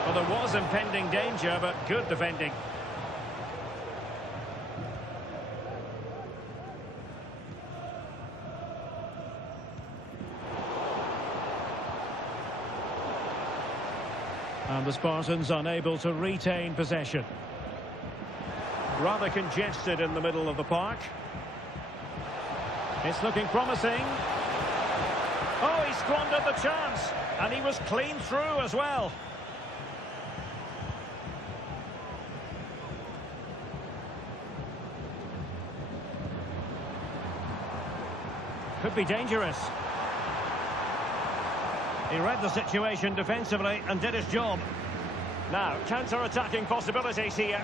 Well, there was impending danger, but good defending. And the Spartans unable to retain possession. Rather congested in the middle of the park. It's looking promising. Oh, he squandered the chance. And he was clean through as well. Could be dangerous. He read the situation defensively and did his job. Now, counter-attacking possibilities here.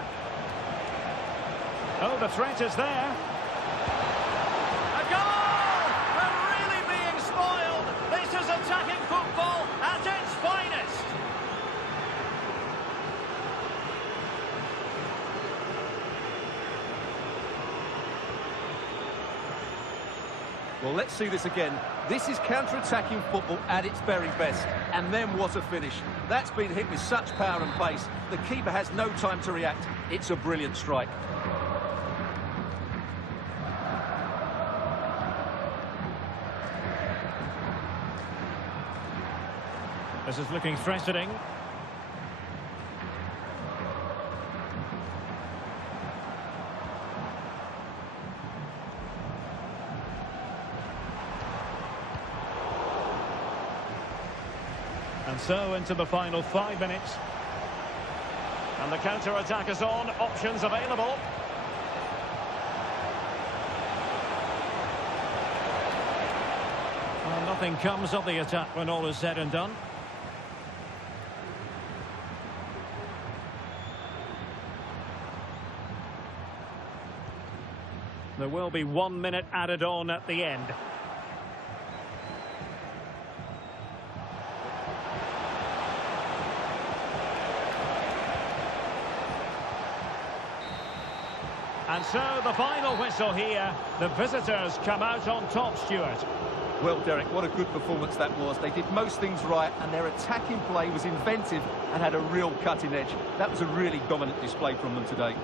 Oh, the threat is there. A goal! They're really being spoiled. This is attacking football at its finest. Well, let's see this again. This is counter-attacking football at its very best. And then what a finish. That's been hit with such power and pace. The keeper has no time to react. It's a brilliant strike. This is looking threatening. And so into the final 5 minutes. And the counter-attack is on. Options available. Well, nothing comes of the attack when all is said and done. There will be 1 minute added on at the end. And so the final whistle here. The visitors come out on top, Stuart. Well, Derek, what a good performance that was. They did most things right, and their attacking play was inventive and had a real cutting edge. That was a really dominant display from them today.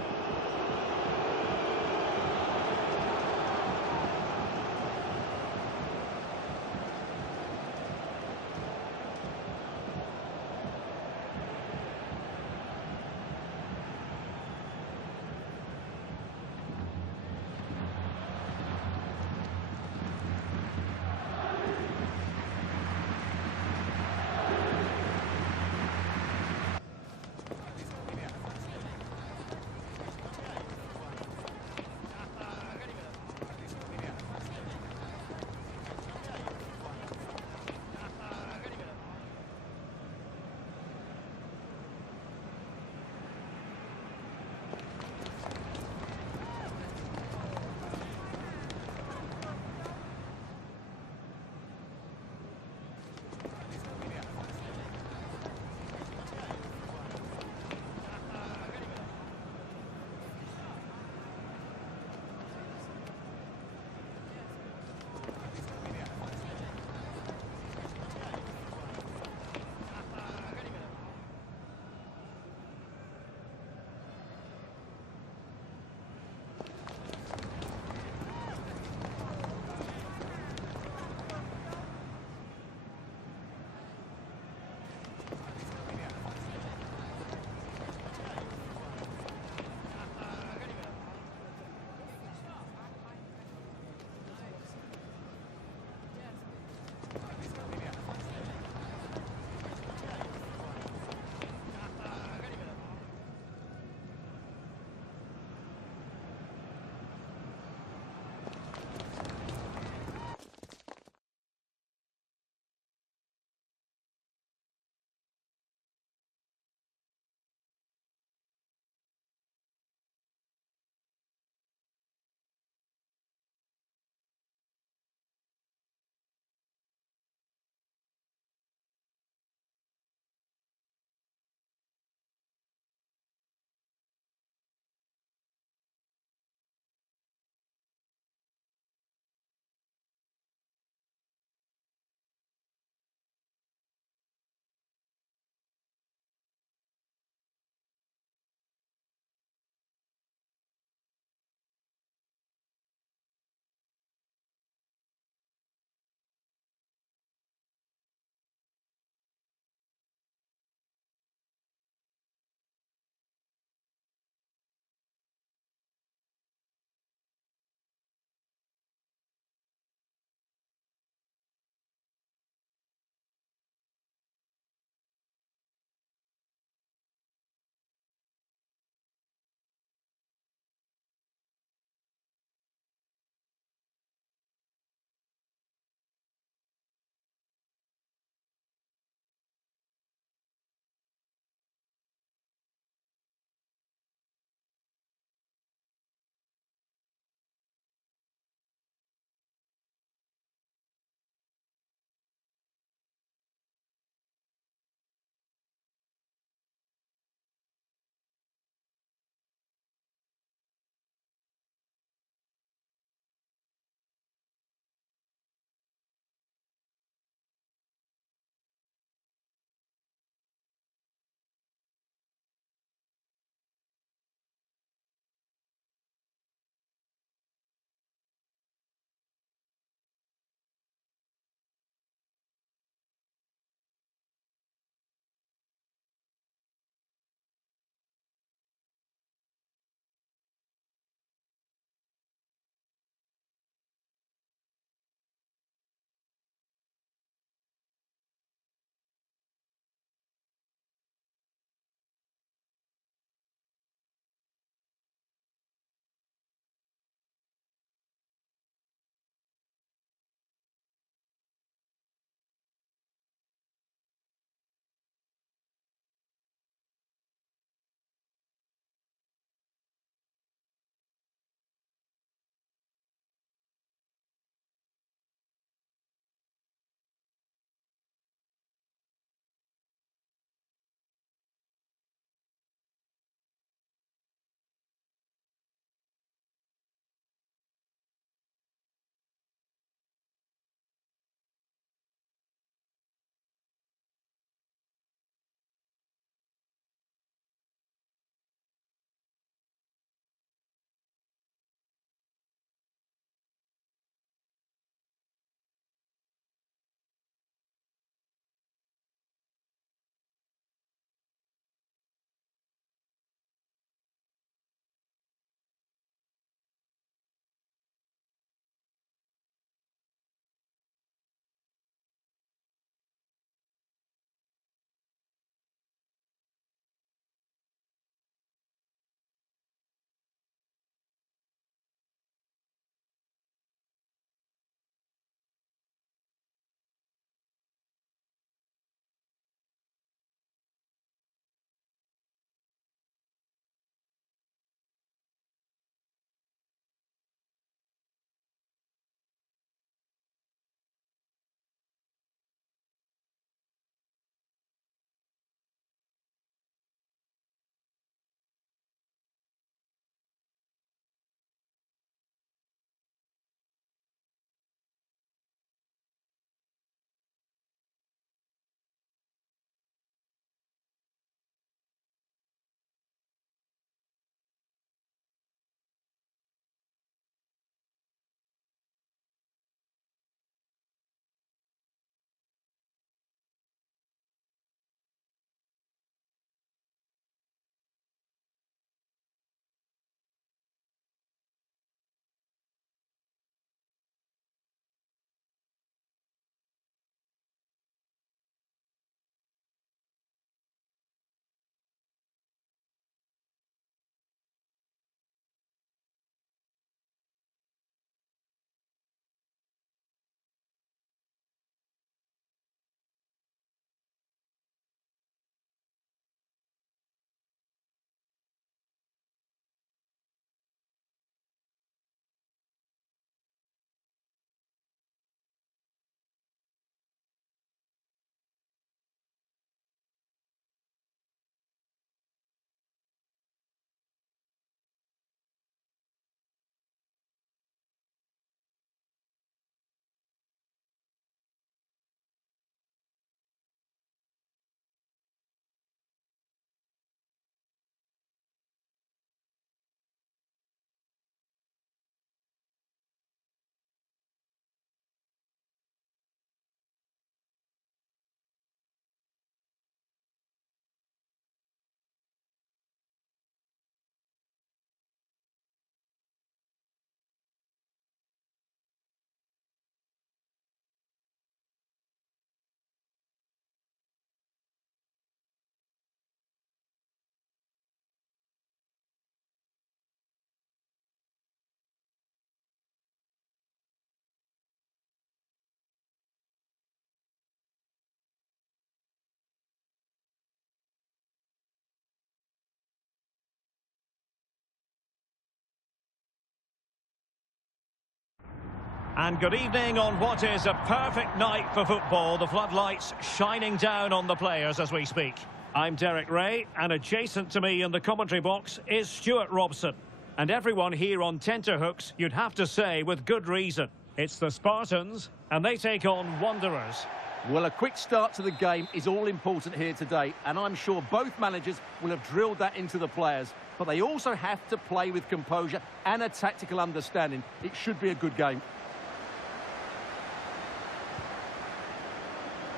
And good evening on what is a perfect night for football. The floodlights shining down on the players as we speak. I'm Derek Ray, and adjacent to me in the commentary box is Stuart Robson. And everyone here on tenterhooks, you'd have to say with good reason. It's the Spartans, and they take on Wanderers. Well, a quick start to the game is all important here today, and I'm sure both managers will have drilled that into the players. But they also have to play with composure and a tactical understanding. It should be a good game.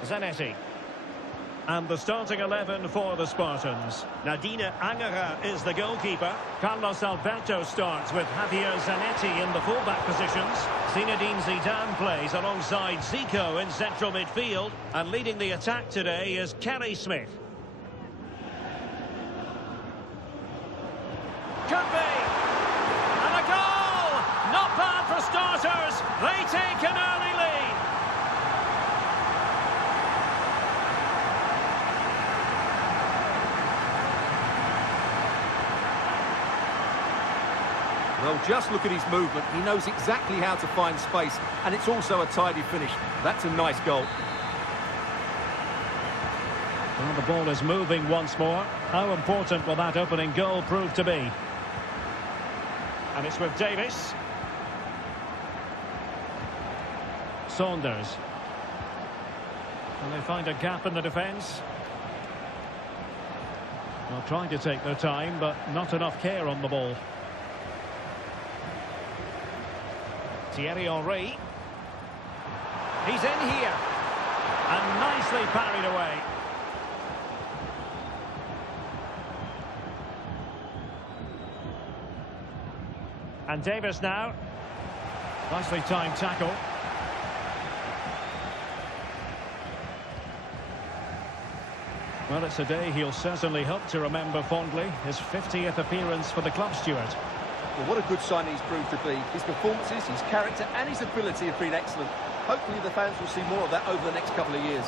Zanetti. And the starting 11 for the Spartans. Nadine Angara is the goalkeeper. Carlos Alberto starts with Javier Zanetti in the fullback positions. Zinedine Zidane plays alongside Zico in central midfield. And leading the attack today is Kelly Smith. Could be! And a goal! Not bad for starters. They take an early lead. Well, just look at his movement. He knows exactly how to find space, and it's also a tidy finish. That's a nice goal. Well, the ball is moving once more. How important will that opening goal prove to be? And it's with Davis. Saunders. And they find a gap in the defence. Well, trying to take their time, but not enough care on the ball. Thierry Henry. He's in here. And nicely parried away. And Davis now. Nicely timed tackle. Well, it's a day he'll certainly hope to remember fondly. His 50th appearance for the club, Stuart. Well, what a good sign he's proved to be. His performances, his character and his ability have been excellent. Hopefully the fans will see more of that over the next couple of years.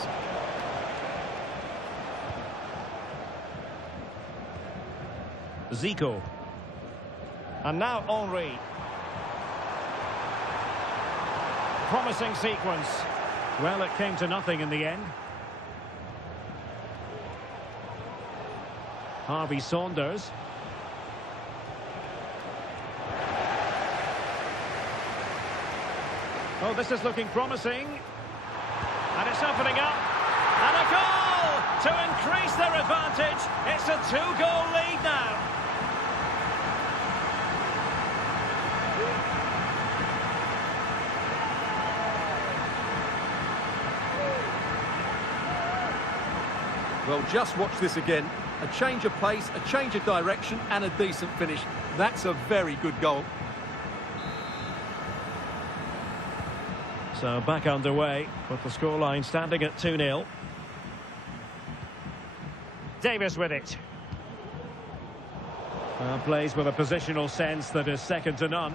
Zico. And now Henry. Promising sequence. Well, it came to nothing in the end. Harvey Saunders. Oh, this is looking promising. And it's opening up. And a goal to increase their advantage. It's a 2-goal lead now. Well, just watch this again. A change of pace, a change of direction and a decent finish. That's a very good goal. So back underway with the scoreline standing at 2-0. Davis with it. Plays with a positional sense that is second to none.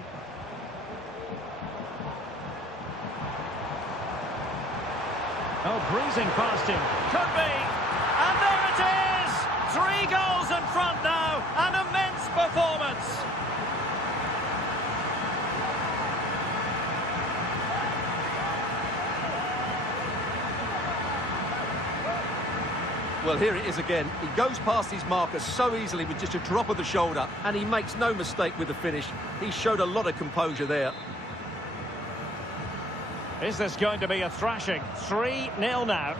Oh, breezing past him. Could be. And there it is! 3 goals in front now. An immense performance. Well, here it is again. He goes past his marker so easily with just a drop of the shoulder, and he makes no mistake with the finish. He showed a lot of composure there. Is this going to be a thrashing? 3-0 now.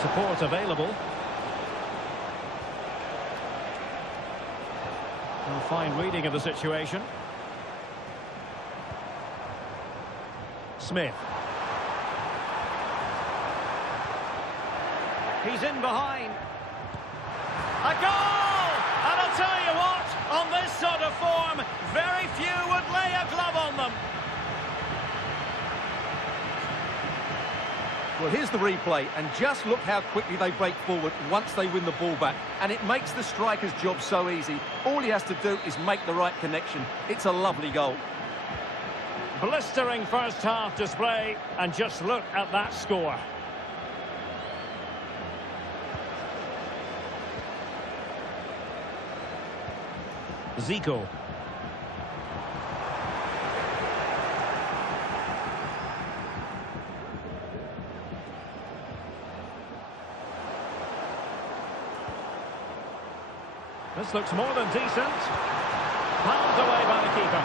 Support available. A fine reading of the situation. Smith. He's in behind. A goal! And I'll tell you what, on this sort of form, very few would lay a glove on them. Well, here's the replay, and just look how quickly they break forward once they win the ball back. And it makes the striker's job so easy. All he has to do is make the right connection. It's a lovely goal. Blistering first half display, and just look at that score. Zico. This looks more than decent. Palmed away by the keeper.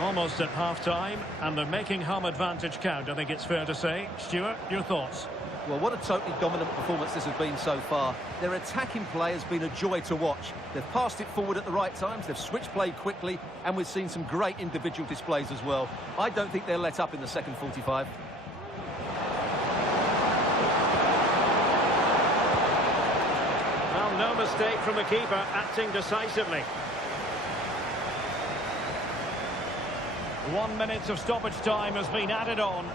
Almost at half-time, and they're making home advantage count, I think it's fair to say. Stuart, your thoughts? Well, what a totally dominant performance this has been so far. Their attacking play has been a joy to watch. They've passed it forward at the right times, they've switched play quickly, and we've seen some great individual displays as well. I don't think they'll let up in the second 45. Well, no mistake from the keeper, acting decisively. 1 minute of stoppage time has been added on.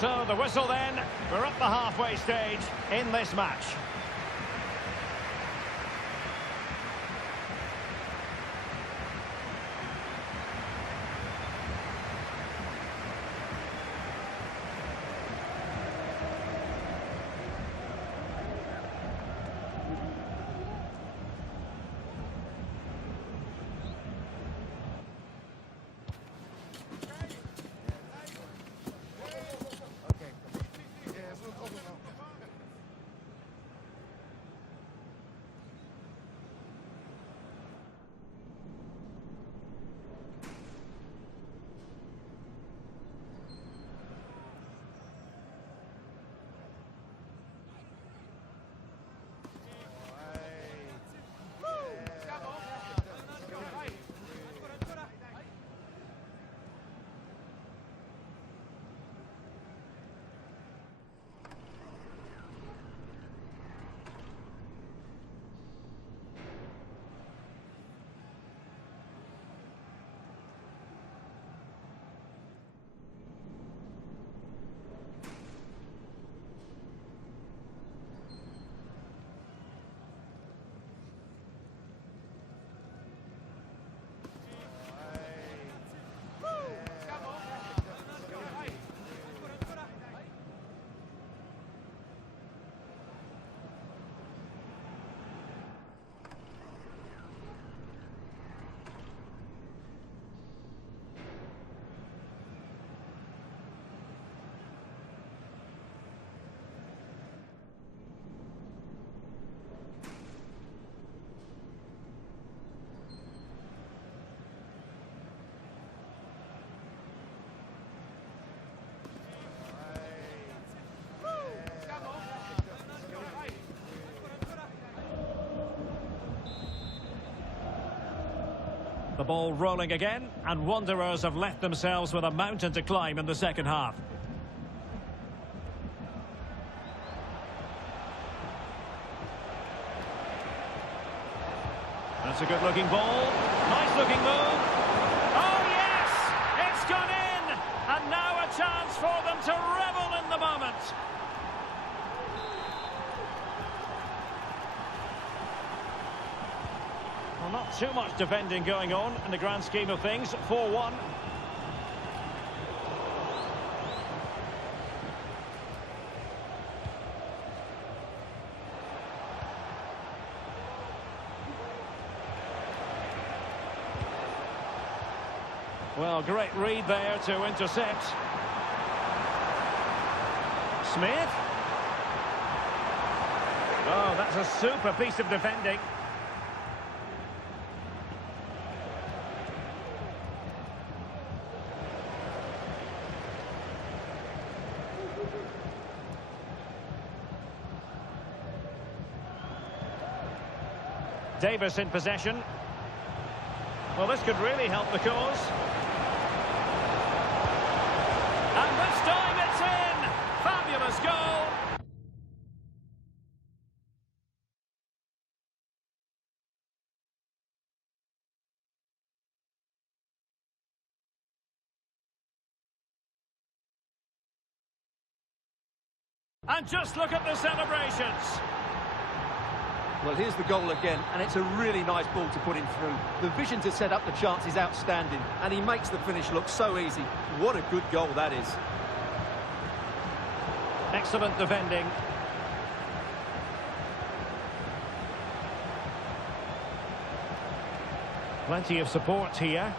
So the whistle then, we're at the halfway stage in this match. The ball rolling again, and Wanderers have left themselves with a mountain to climb in the second half. That's a good-looking ball. Nice-looking move. Oh, yes! It's gone in! And now a chance for them to revel in the moment. Well, not too much defending going on in the grand scheme of things. 4-1. Well, great read there to intercept. Smith. Oh, that's a super piece of defending. Davis in possession. Well, this could really help the cause. And this time it's in! Fabulous goal! And just look at the celebrations. Well, here's the goal again, and it's a really nice ball to put him through. The vision to set up the chance is outstanding, and he makes the finish look so easy. What a good goal that is. Excellent defending. Plenty of support here.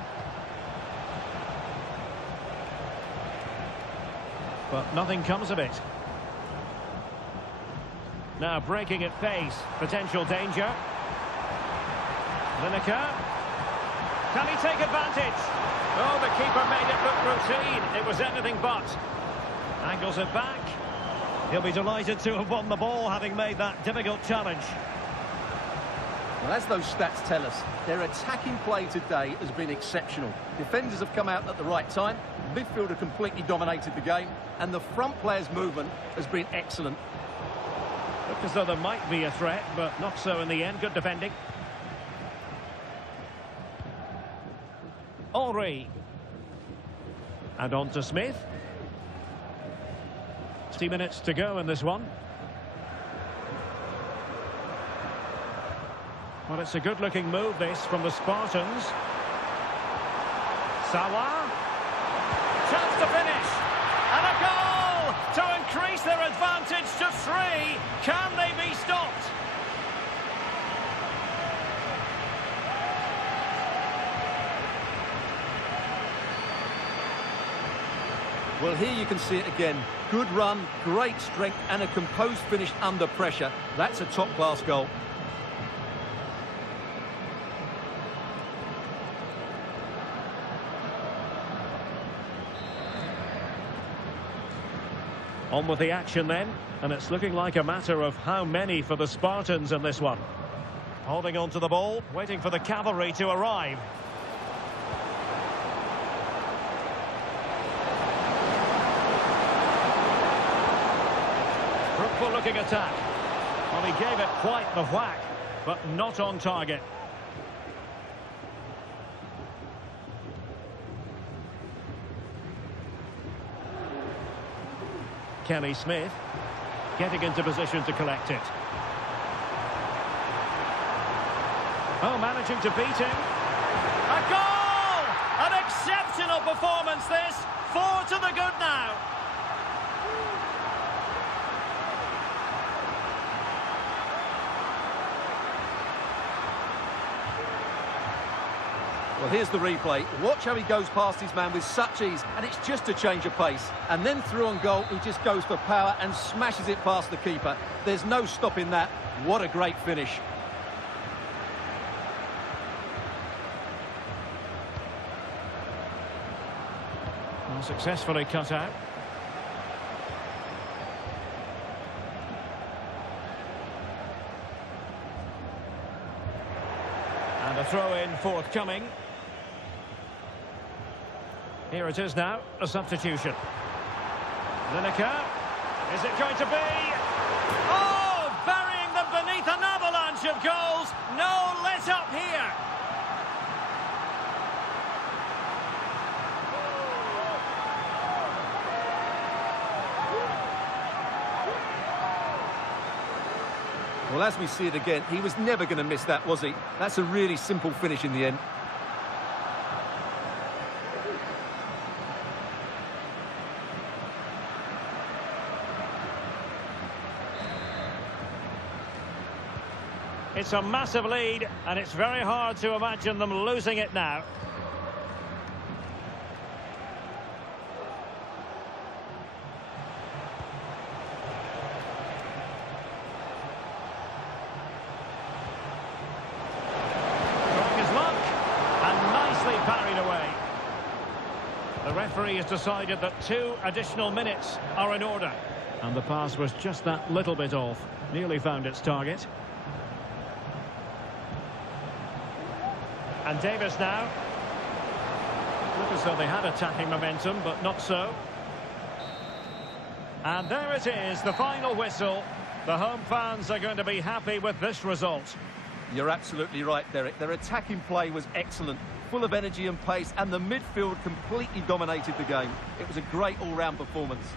But nothing comes of it. Now breaking at pace, potential danger. Lineker. Can he take advantage? Oh, the keeper made it look routine. It was anything but. Angles it back. He'll be delighted to have won the ball, having made that difficult challenge. Well, as those stats tell us, their attacking play today has been exceptional. Defenders have come out at the right time, midfielder completely dominated the game, and the front players' movement has been excellent. Looked as though there might be a threat, but not so in the end. Good defending. Henry. And on to Smith. 60 minutes to go in this one. Well, it's a good-looking move, this, from the Spartans. Salah. Chance to finish. And a goal to increase their advantage to 3. Can they be stopped? Well, here you can see it again. Good run, great strength, and a composed finish under pressure. That's a top-class goal. On with the action then, and it's looking like a matter of how many for the Spartans in this one. Holding on to the ball, waiting for the cavalry to arrive. Fruitful looking attack. Well, he gave it quite the whack, but not on target. Kelly Smith getting into position to collect it. Oh, managing to beat him. A goal! An exceptional performance this. 4 to the good now. Well, here's the replay. Watch how he goes past his man with such ease, and it's just a change of pace. And then through on goal, he just goes for power and smashes it past the keeper. There's no stopping that. What a great finish. Well, successfully cut out. And a throw-in forthcoming. Here it is now, a substitution. Lineker. Is it going to be? Oh, burying them beneath an avalanche of goals. No let up here. Well, as we see it again, he was never going to miss that, was he? That's a really simple finish in the end. It's a massive lead, and it's very hard to imagine them losing it now. Trying his luck, and nicely parried away. The referee has decided that 2 additional minutes are in order. And the pass was just that little bit off. Nearly found its target. And Davis now. Look as though they had attacking momentum, but not so. And there it is, the final whistle. The home fans are going to be happy with this result. You're absolutely right, Derek. Their attacking play was excellent, full of energy and pace, and the midfield completely dominated the game. It was a great all-round performance.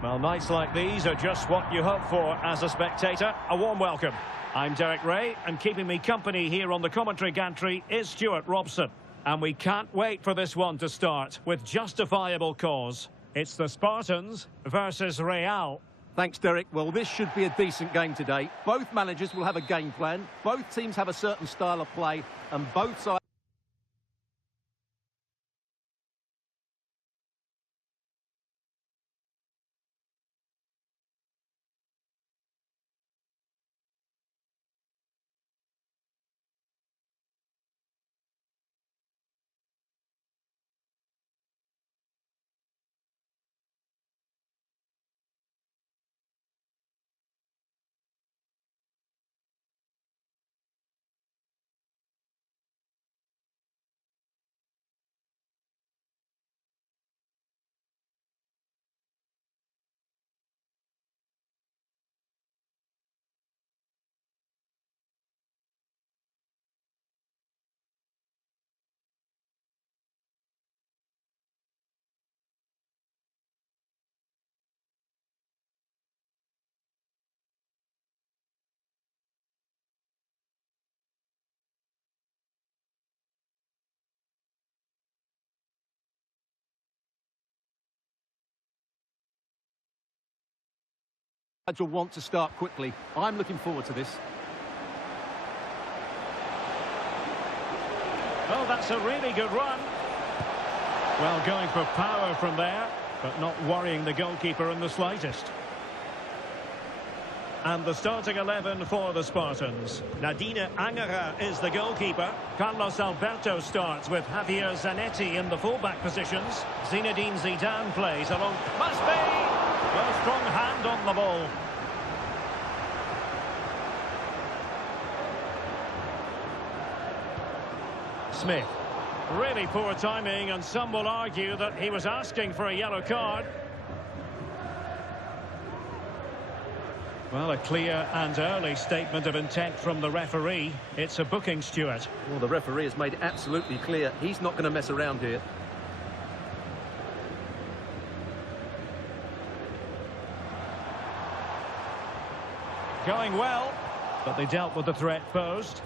Well, nights like these are just what you hope for as a spectator. A warm welcome. I'm Derek Ray, and keeping me company here on the commentary gantry is Stuart Robson. And we can't wait for this one to start with justifiable cause. It's the Spartans versus Real. Thanks, Derek. Well, this should be a decent game today. Both managers will have a game plan. Both teams have a certain style of play, and both sides... will want to start quickly. I'm looking forward to this. Oh, that's a really good run. Well, going for power from there, but not worrying the goalkeeper in the slightest. And the starting 11 for the Spartans. Nadine Angara is the goalkeeper. Carlos Alberto starts with Javier Zanetti in the fullback positions. Zinedine Zidane plays along... Must be! A strong hand on the ball. Smith. Really poor timing, and some will argue that he was asking for a yellow card. Well, a clear and early statement of intent from the referee. It's a booking, Stuart. Well, the referee has made it absolutely clear he's not going to mess around here. Going well, but they dealt with the threat posed.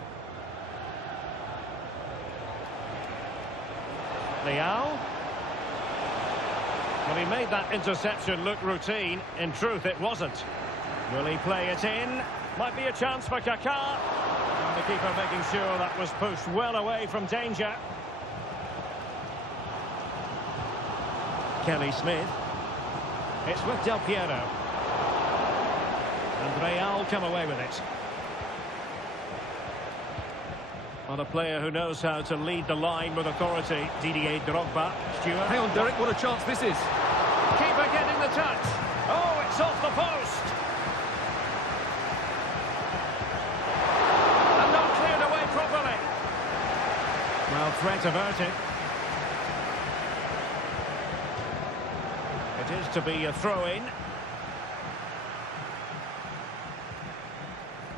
Leao. Well, he made that interception look routine. In truth, it wasn't. Will he play it in? Might be a chance for Kaká. And the keeper making sure that was pushed well away from danger. Kelly Smith. It's with Del Piero. And Real come away with it. On a player who knows how to lead the line with authority, Didier Drogba. Stuart. Hang on, Derek, what a chance this is. Keeper getting the touch. Oh, it's off the post. And not cleared away properly. Well, threat averted. It is to be a throw-in.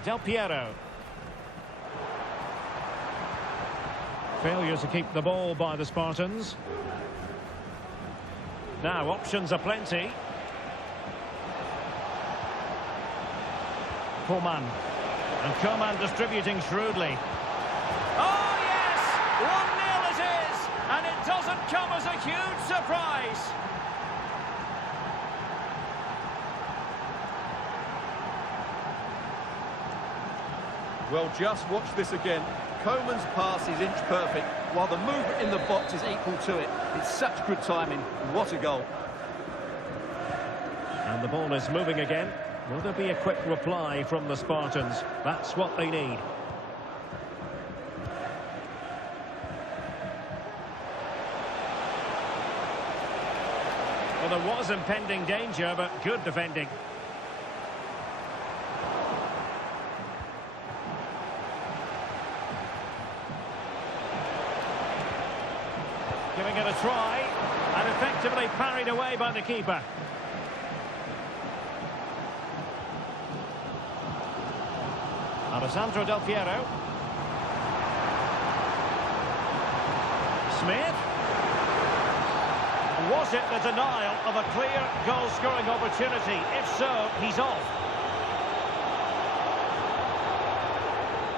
Del Piero. Failure to keep the ball by the Spartans. Now, options are plenty. Coman. And Coman distributing shrewdly. Oh, yes! 1-0 it is! And it doesn't come as a huge surprise. Well, just watch this again. Coman's pass is inch perfect, while the movement in the box is equal to it. It's such good timing. What a goal. And the ball is moving again. Will there be a quick reply from the Spartans? That's what they need. Well, there was impending danger, but good defending. Giving it a try, and effectively parried away by the keeper. Alessandro Del Piero. Smith. What Was it the denial of a clear goal-scoring opportunity? If so, he's off.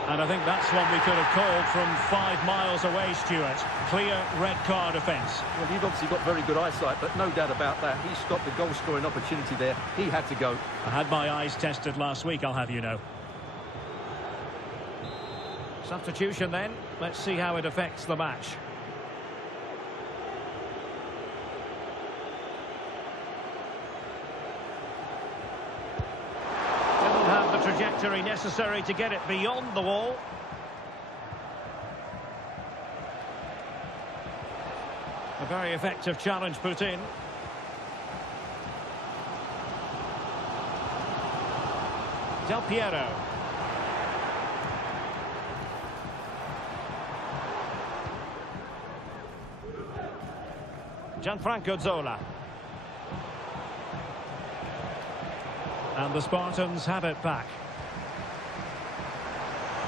And I think that's one we could have called from 5 miles away, Stuart. Clear red card offence. Well, you've obviously got very good eyesight, but no doubt about that. He stopped the goal-scoring opportunity there. He had to go. I had my eyes tested last week, I'll have you know. Substitution then. Let's see how it affects the match. Didn't have the trajectory necessary to get it beyond the wall. A very effective challenge put in. Del Piero. Gianfranco Zola. And the Spartans have it back.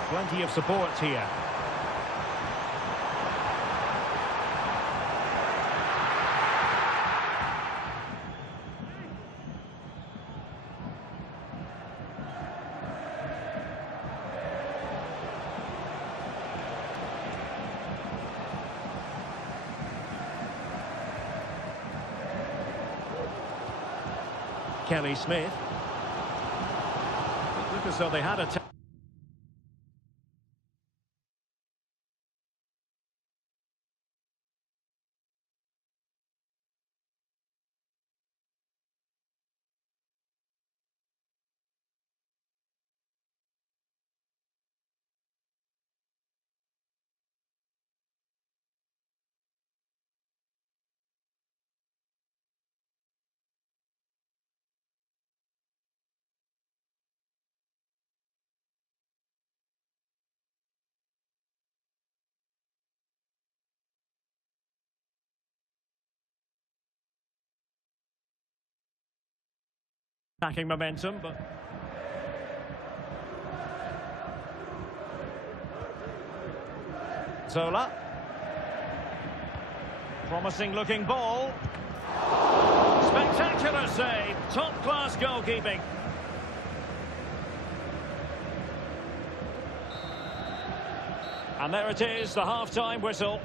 Plenty of support here. Kelly Smith. Look as though they had a... attacking momentum, but Zola. Promising looking ball. Spectacular save. Top class goalkeeping. And there it is, the half-time whistle.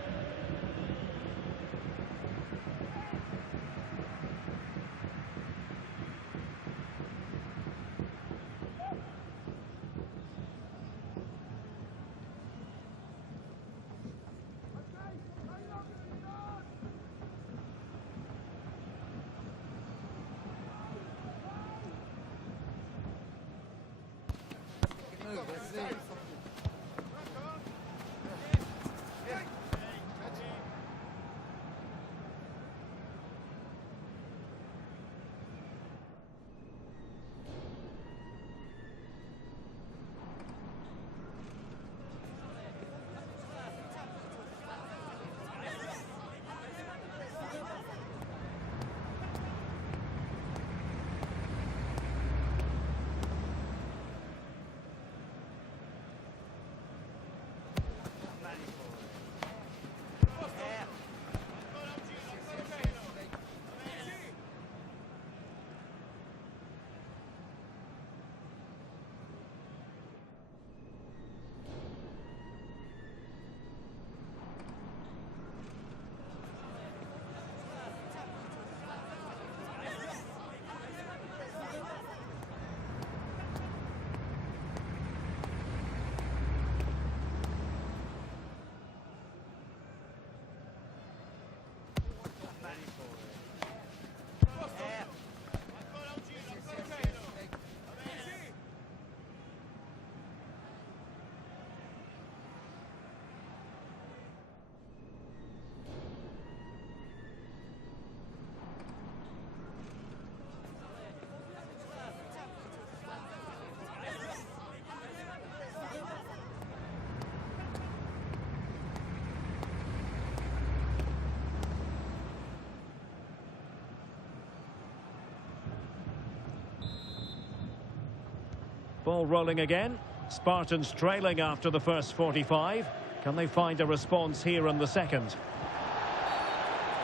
Ball rolling again. Spartans trailing after the first 45. Can they find a response here in the second?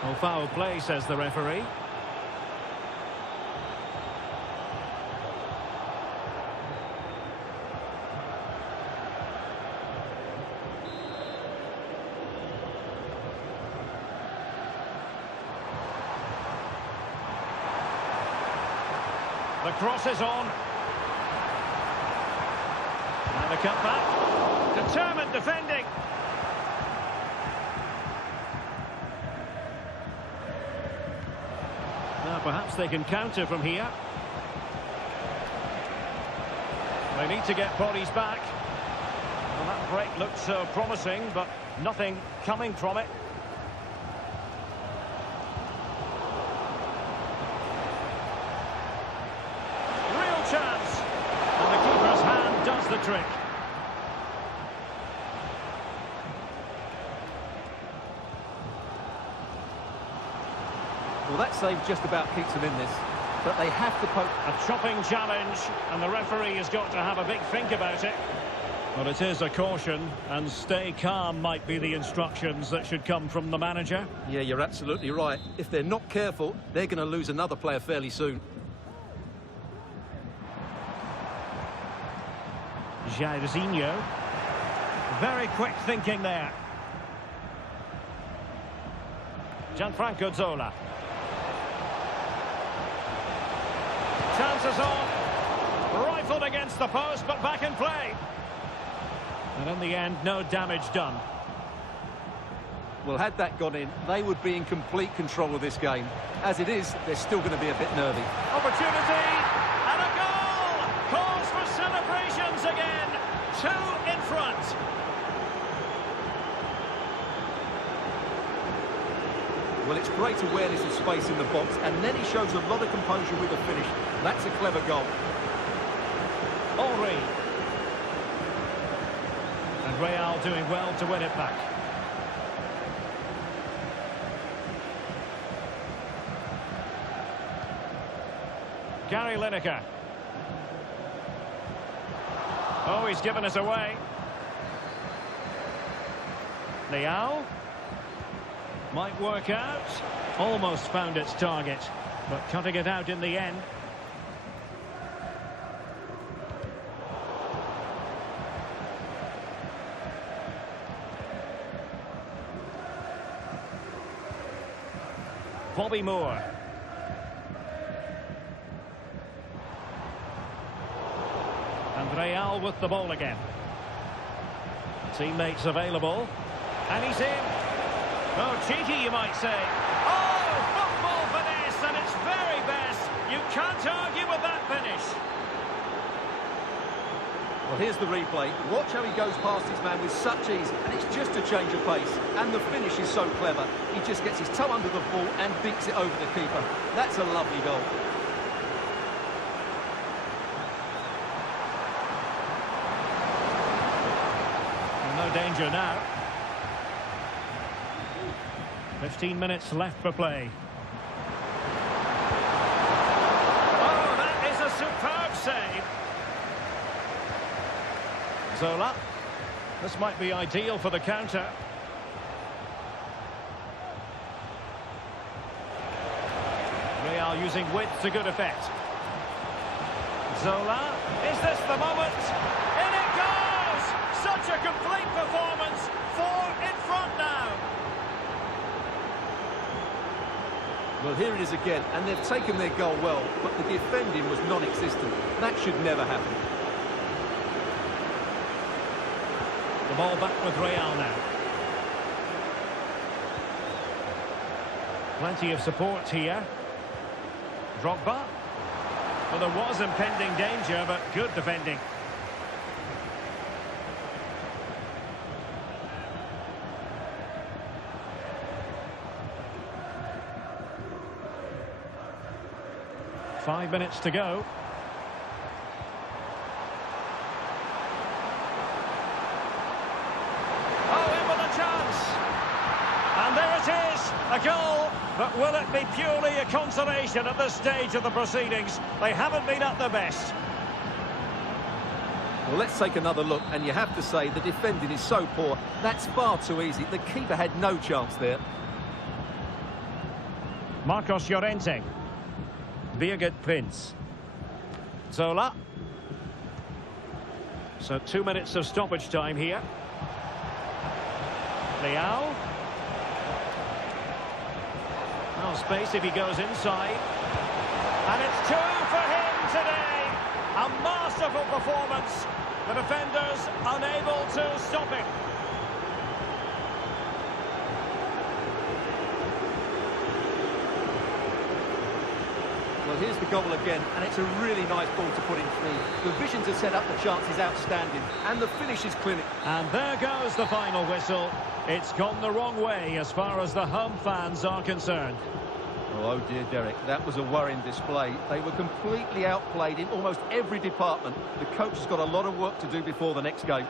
Well, foul play, says the referee. The cross is on. And a cut back. Determined defending. Now perhaps they can counter from here. They need to get bodies back. Well, that break looked so promising, but nothing coming from it. Chance, and the keeper's hand does the trick. Well, that save just about keeps them in this, but they have to poke. A chopping challenge, and the referee has got to have a big think about it. Well, it is a caution, and stay calm might be the instructions that should come from the manager. Yeah, you're absolutely right. If they're not careful, they're going to lose another player fairly soon. Jairzinho. Very quick thinking there. Gianfranco Zola. Chances on. Rifled against the post, but back in play. And in the end, no damage done. Well, had that gone in, they would be in complete control of this game. As it is, they're still going to be a bit nervy. Opportunity, and a goal! Calls for celebrations again. 2 in front. Well, it's great awareness of space in the box, and then he shows a lot of composure with the finish. That's a clever goal. Henry. And Real doing well to win it back. Gary Lineker. Oh, he's given us away. Leao. Might work out. Almost found its target, but cutting it out in the end. Bobby Moore. And Real with the ball again. Teammates available. And he's in. Oh, cheeky, you might say. Oh, football finesse, and it's very best. You can't argue with that finish. Well, here's the replay. Watch how he goes past his man with such ease, and it's just a change of pace. And the finish is so clever. He just gets his toe under the ball and dinks it over the keeper. That's a lovely goal. No danger now. 15 minutes left for play. Oh, that is a superb save. Zola. This might be ideal for the counter. Real using width to good effect. Zola. Is this the moment? In it goes! Such a complete performance. 4 in front now. Well, here it is again, and they've taken their goal well, but the defending was non-existent. That should never happen. The ball back with Real now. Plenty of support here. Drogba. Well, there was impending danger, but good defending. Five minutes to go. Oh, in with a chance. And there it is, a goal. But will it be purely a consolation at this stage of the proceedings? They haven't been at their best. Well, let's take another look, and you have to say the defending is so poor. That's far too easy. The keeper had no chance there. Marcos Llorente. Birgit Prinz. Zola. So 2 minutes of stoppage time here. Leao. Well, space if he goes inside. And it's 2 for him today. A masterful performance. The defenders unable to stop it. Well, here's the goal again, and it's a really nice ball to put in through. The vision to set up the chance is outstanding, and the finish is clinical. And there goes the final whistle. It's gone the wrong way as far as the home fans are concerned. Oh dear, Derek, that was a worrying display. They were completely outplayed in almost every department. The coach has got a lot of work to do before the next game.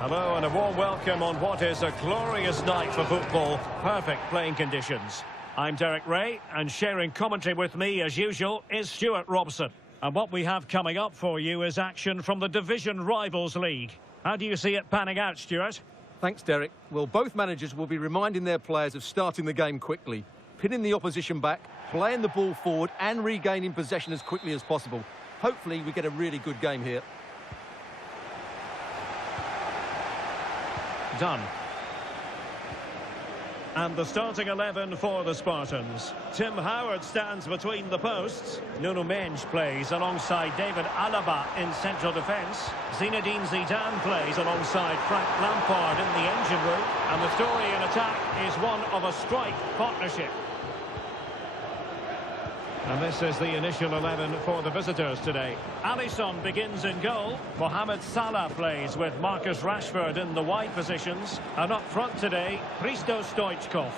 Hello and a warm welcome on what is a glorious night for football. Perfect playing conditions. I'm Derek Ray, and sharing commentary with me, as usual, is Stuart Robson. And what we have coming up for you is action from the Division Rivals League. How do you see it panning out, Stuart? Thanks, Derek. Well, both managers will be reminding their players of starting the game quickly, pinning the opposition back, playing the ball forward and regaining possession as quickly as possible. Hopefully we get a really good game here. Done. And the starting 11 for the Spartans. Tim Howard stands between the posts. Nuno Mendes plays alongside David Alaba in central defence. Zinedine Zidane plays alongside Frank Lampard in the engine room. And the story in attack is one of a strike partnership. And this is the initial 11 for the visitors today. Alisson begins in goal. Mohamed Salah plays with Marcus Rashford in the wide positions. And up front today, Hristo Stoichkov.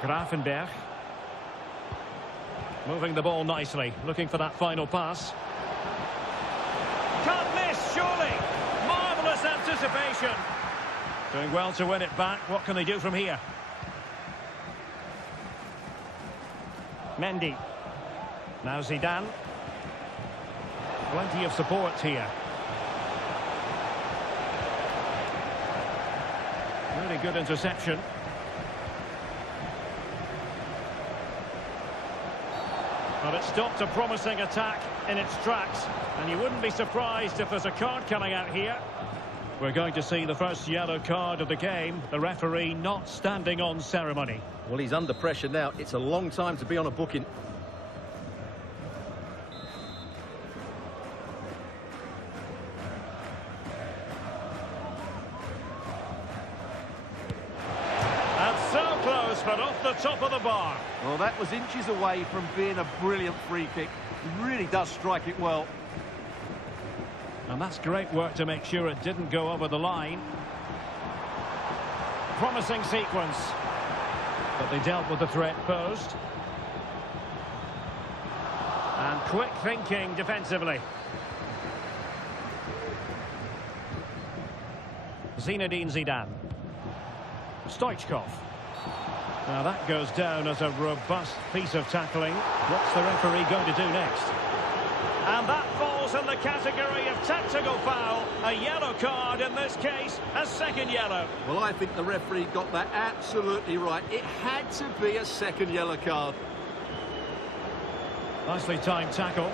Grafenberg. Moving the ball nicely, looking for that final pass. Can't miss, surely! Marvellous anticipation. Doing well to win it back. What can they do from here? Mendy. Now Zidane. Plenty of support here. Really good interception. But it stopped a promising attack in its tracks. And you wouldn't be surprised if there's a card coming out here. We're going to see the first yellow card of the game. The referee not standing on ceremony. Well, he's under pressure now. It's a long time to be on a booking. And so close, but off the top of the bar. Well, that was inches away from being a brilliant free kick. He really does strike it well. And that's great work to make sure it didn't go over the line. Promising sequence. But they dealt with the threat posed. And quick thinking defensively. Zinedine Zidane. Stoichkov. Now that goes down as a robust piece of tackling. What's the referee going to do next? And that falls in the category of tactical foul. A yellow card in this case, a second yellow. Well, I think the referee got that absolutely right. It had to be a second yellow card. Nicely timed tackle.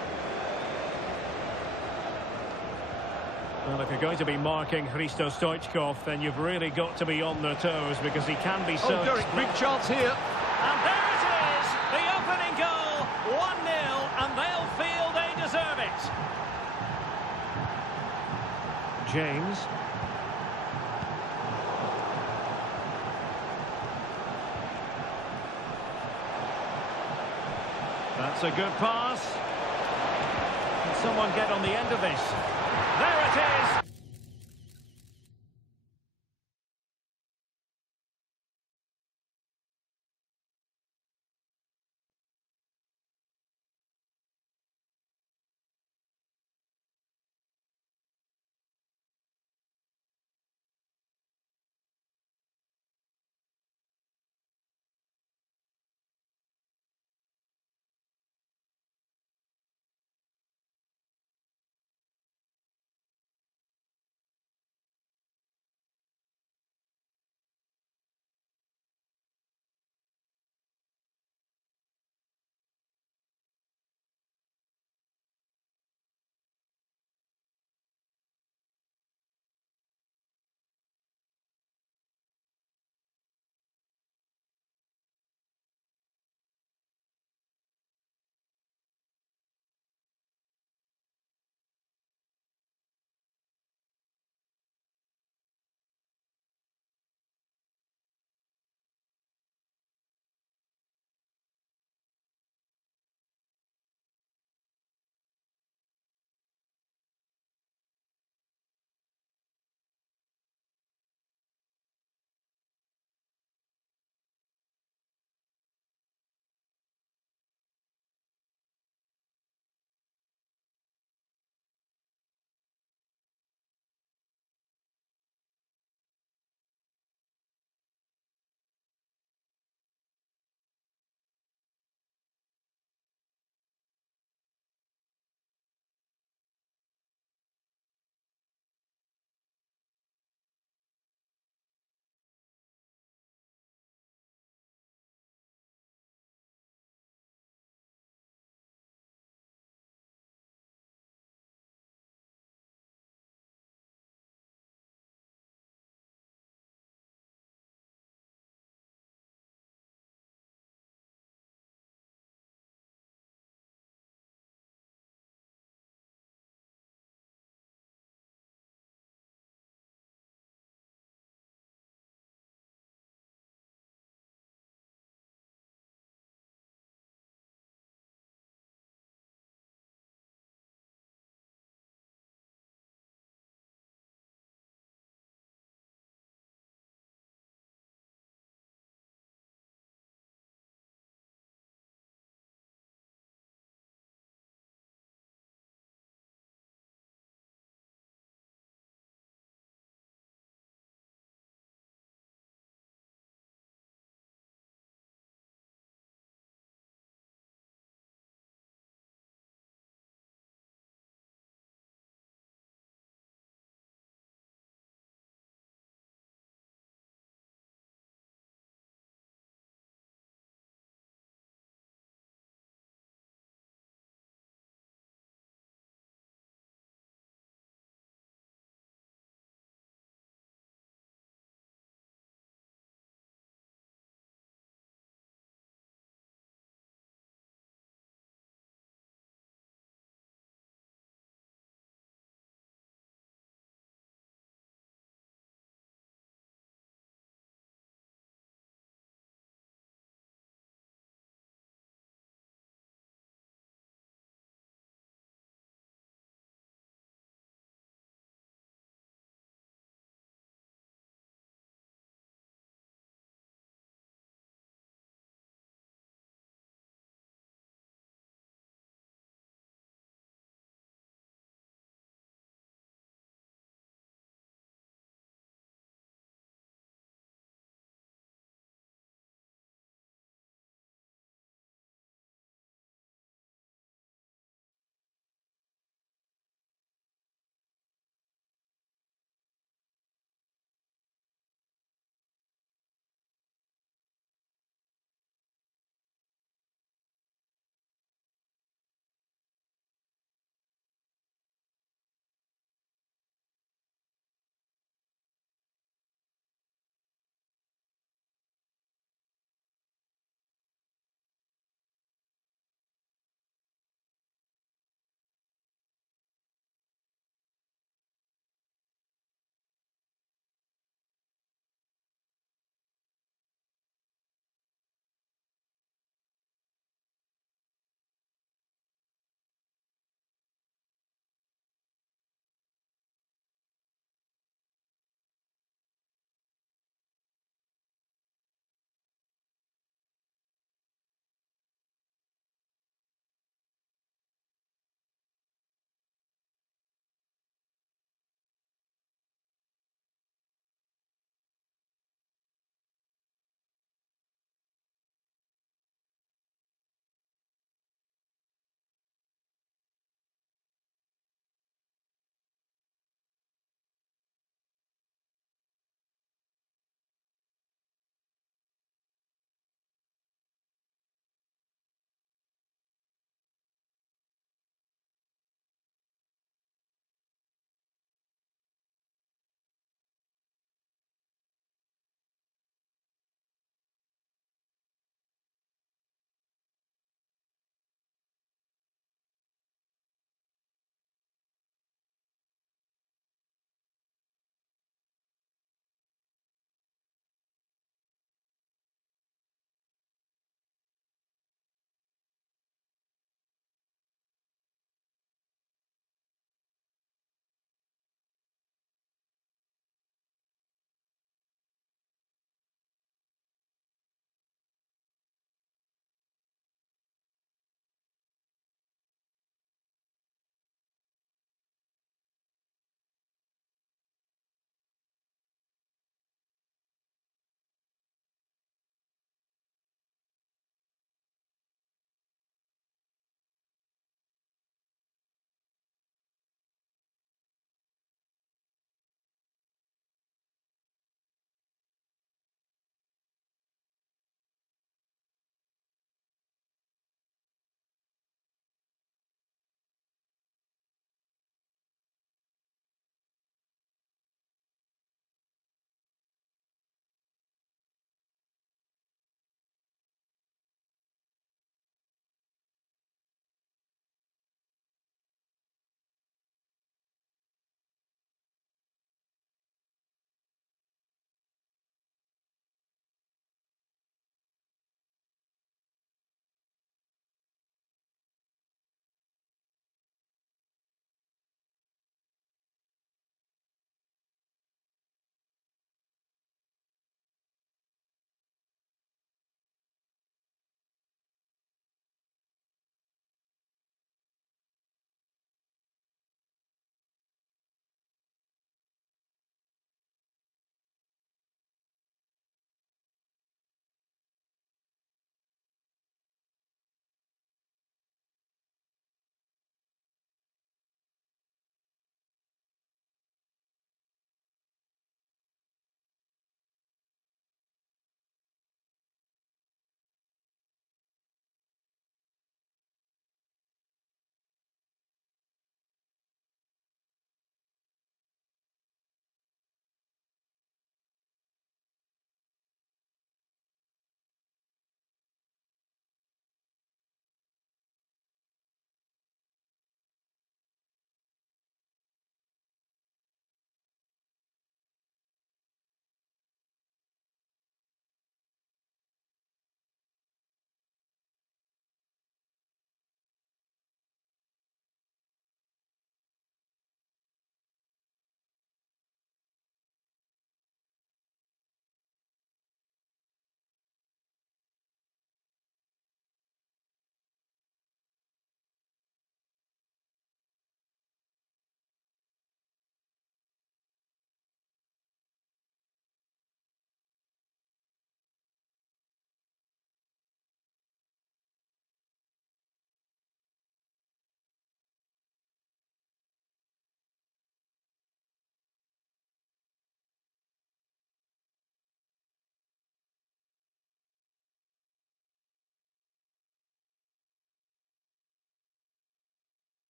Well, if you're going to be marking Hristo Stoichkov, then you've really got to be on their toes because he can be so... Oh, Derek, big chance here. And there it is! The opening goal, 1-0, and they'll feel they deserve it. James. That's a good pass. Can someone get on the end of this? There it is!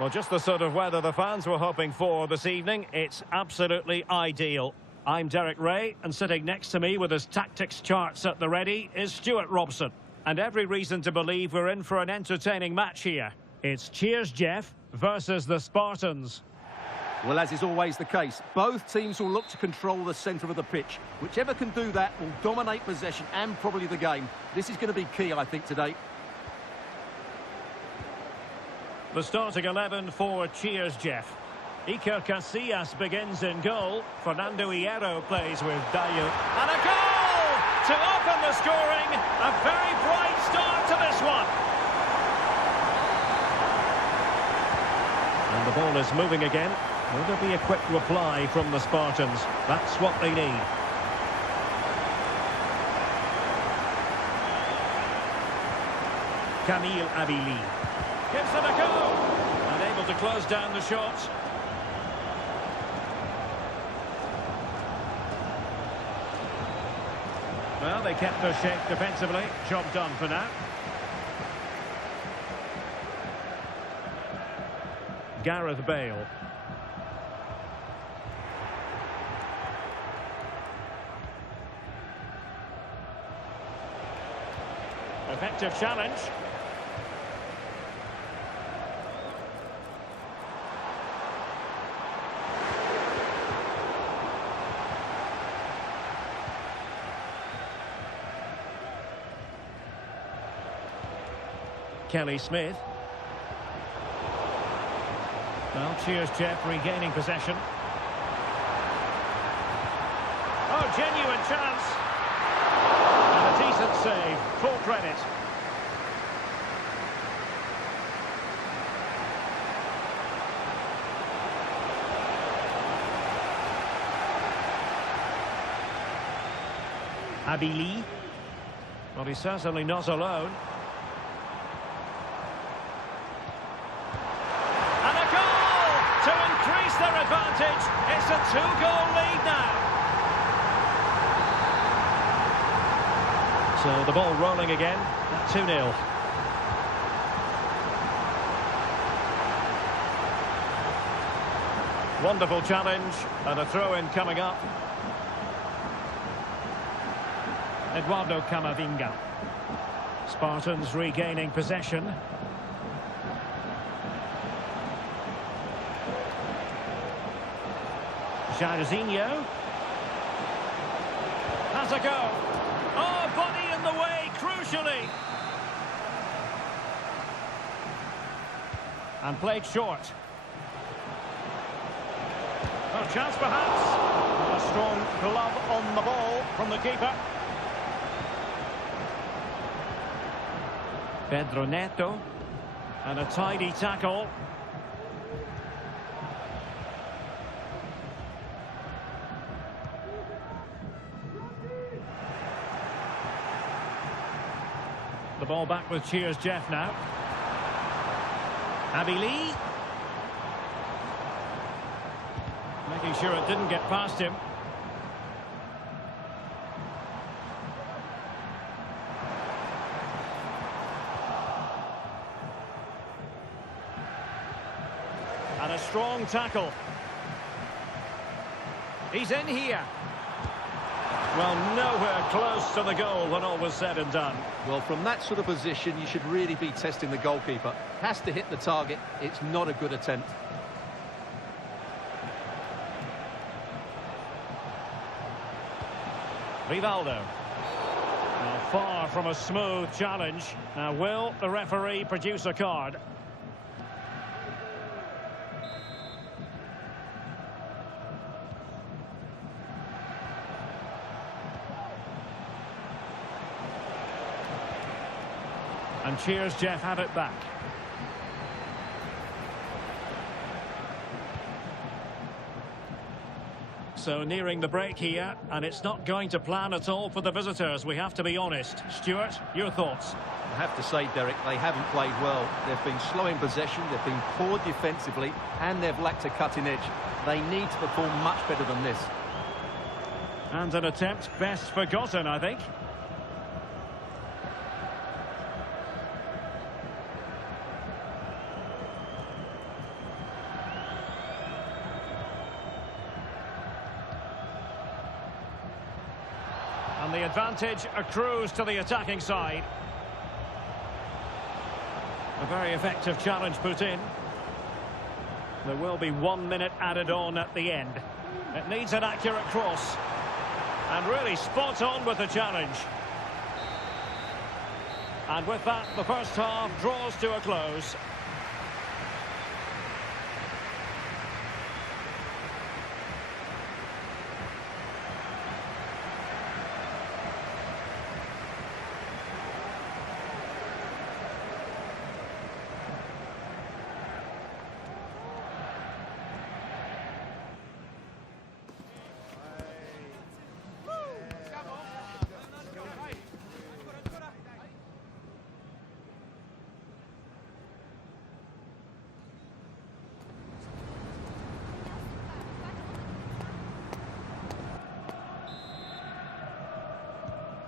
Well, just the sort of weather the fans were hoping for this evening. It's absolutely ideal. I'm Derek Ray, and sitting next to me with his tactics charts at the ready is Stuart Robson. And every reason to believe we're in for an entertaining match here. It's Cheers Jeff versus the Spartans. Well, as is always the case, both teams will look to control the centre of the pitch. Whichever can do that will dominate possession and probably the game. This is going to be key, I think, today. The starting 11 for Cheers Jeff. Iker Casillas begins in goal. Fernando Hierro plays with Dayu. And a goal to open the scoring. A very bright start to this one. And the ball is moving again. Will there be a quick reply from the Spartans? That's what they need. Camille Abili gives it a go. And able to close down the shot. Well, they kept their shape defensively. Job done for now. Gareth Bale. Effective challenge. Kelly Smith. Well, Cheers Jeff regaining possession. Oh, genuine chance. And a decent save. Full credit. Abili. Well, he's certainly not alone. To increase their advantage, it's a two-goal lead now. So the ball rolling again at 2-0. Wonderful challenge and a throw-in coming up. Eduardo Camavinga. Spartans regaining possession. Jairzinho has a go. Oh, body in the way, crucially. And played short. Oh, chance perhaps. A strong glove on the ball from the keeper. Pedro Neto. And a tidy tackle. The ball back with Cheers Jeff now. Abili. Making sure it didn't get past him. And a strong tackle. He's in here. Well, nowhere close to the goal when all was said and done. Well, from that sort of position, you should really be testing the goalkeeper. Has to hit the target. It's not a good attempt. Rivaldo. Well, far from a smooth challenge. Now, will the referee produce a card? And Cheers Jeff have it back. So nearing the break here, and it's not going to plan at all for the visitors, we have to be honest. Stuart, your thoughts? I have to say, Derek, they haven't played well. They've been slow in possession, they've been poor defensively, and they've lacked a cutting edge. They need to perform much better than this. And an attempt best forgotten, I think. And the advantage accrues to the attacking side. A very effective challenge put in. There will be 1 minute added on at the end. It needs an accurate cross. And really spot on with the challenge. And with that, the first half draws to a close.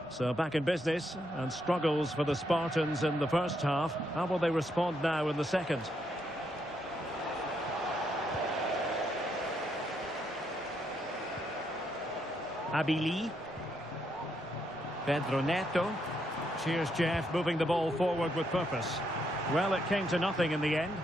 So back in business, and struggles for the Spartans in the first half. How will they respond now in the second? Abili. Pedro Neto. Cheers, Jeff, moving the ball forward with purpose. Well, it came to nothing in the end.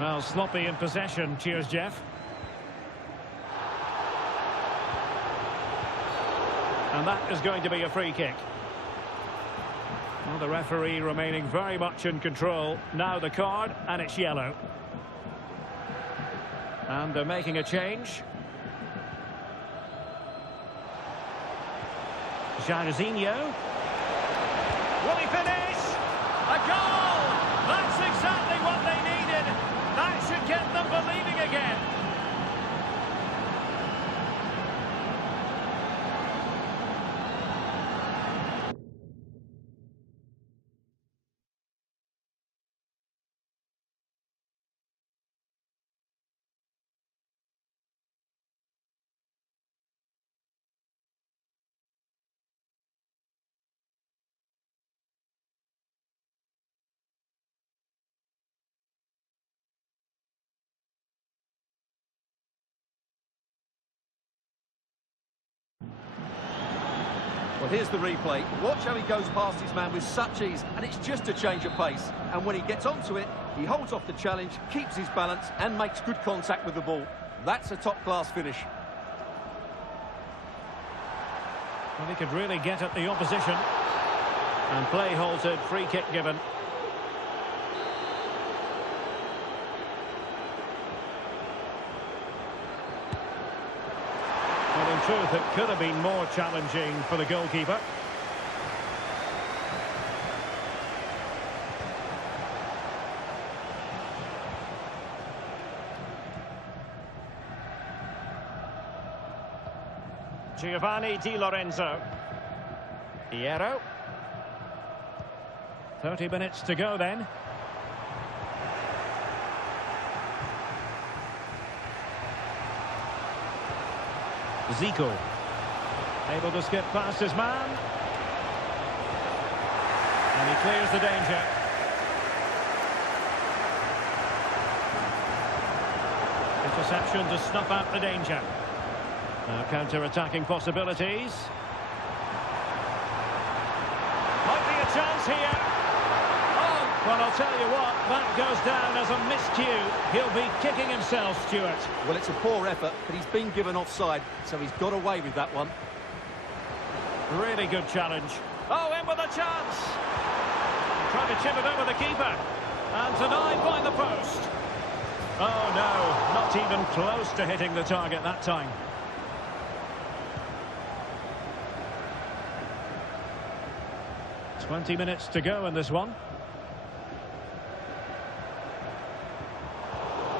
Well, sloppy in possession. Cheers, Jeff. And that is going to be a free kick. Well, the referee remaining very much in control. Now the card, and it's yellow. And they're making a change. Jairzinho. Will he finish? A goal! That's exactly what they needed. That should get them believing again. Well, here's the replay. Watch how he goes past his man with such ease, and it's just a change of pace. And when he gets onto it, he holds off the challenge, keeps his balance, and makes good contact with the ball. That's a top-class finish. Well, he could really get at the opposition. And play halted, free kick given. Well, in truth, it could have been more challenging for the goalkeeper. Giovanni Di Lorenzo. Hierro. 30 minutes to go then. Zico. Able to skip past his man. And he clears the danger. Interception to snuff out the danger. Now counter-attacking possibilities. Might be a chance here. Oh, well, I'll tell you what, that goes down as a miscue. He'll be kicking himself, Stuart. Well, it's a poor effort, but he's been given offside, so he's got away with that one. Really good challenge. Oh, in with a chance. Trying to chip it over the keeper. And denied by the post. Oh, no, not even close to hitting the target that time. "20 minutes to go in this one.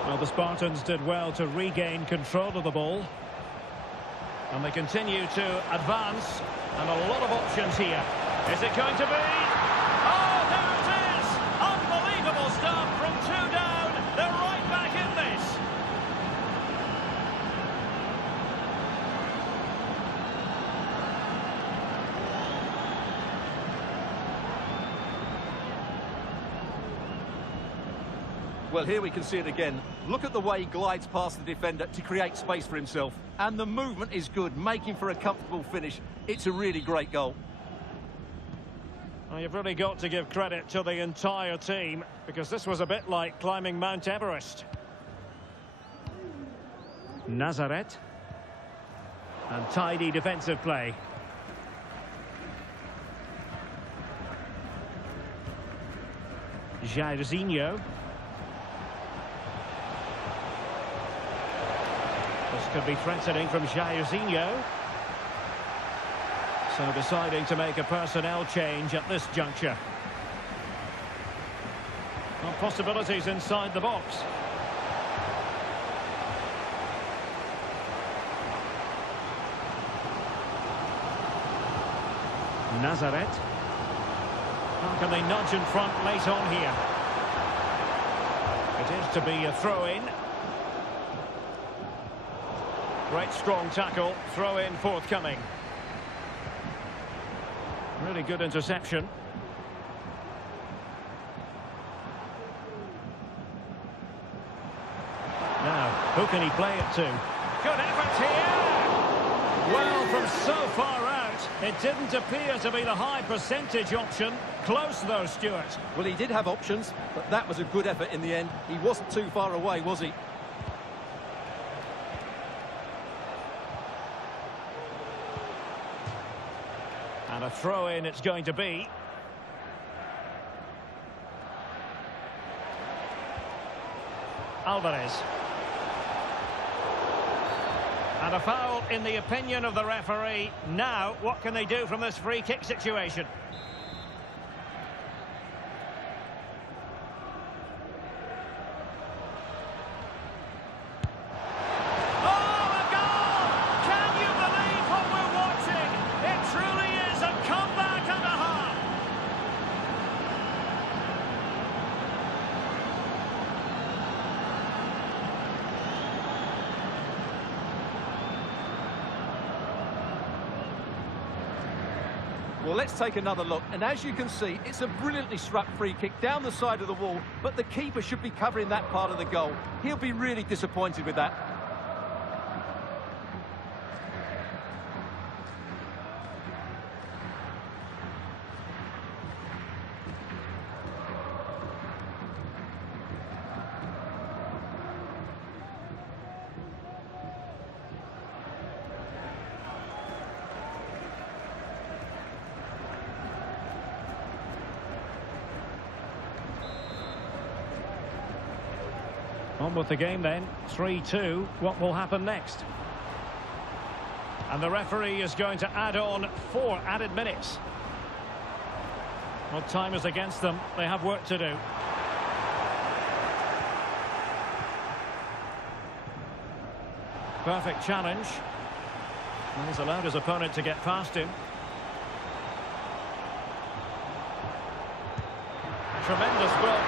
Well, the Spartans did well to regain control of the ball. And they continue to advance. And a lot of options here. Is it going to be? Oh, there it is! Unbelievable stuff from two down. They're right back in this. Well, here we can see it again. Look at the way he glides past the defender to create space for himself. And the movement is good, making for a comfortable finish. It's a really great goal. Well, you've really got to give credit to the entire team, because this was a bit like climbing Mount Everest. Nazareth. And tidy defensive play. Jairzinho. This could be threatening from Jairzinho. So deciding to make a personnel change at this juncture. Well, possibilities inside the box. Nazareth. How can they nudge in front late on here? It is to be a throw-in. Great strong tackle, throw-in forthcoming. Really good interception. Now, who can he play it to? Good effort here! Well, from so far out, it didn't appear to be the high percentage option. Close though, Stuart. Well, he did have options, but that was a good effort in the end. He wasn't too far away, was he? And a throw-in it's going to be. Alvarez. And a foul in the opinion of the referee. Now, what can they do from this free kick situation? Well, let's take another look. And as you can see, it's a brilliantly struck free kick down the side of the wall, but the keeper should be covering that part of the goal. He'll be really disappointed with that. On with the game then, 3-2. What will happen next? And the referee is going to add on 4 added minutes. Well, time is against them. They have work to do. Perfect challenge. And he's allowed his opponent to get past him. Tremendous goal.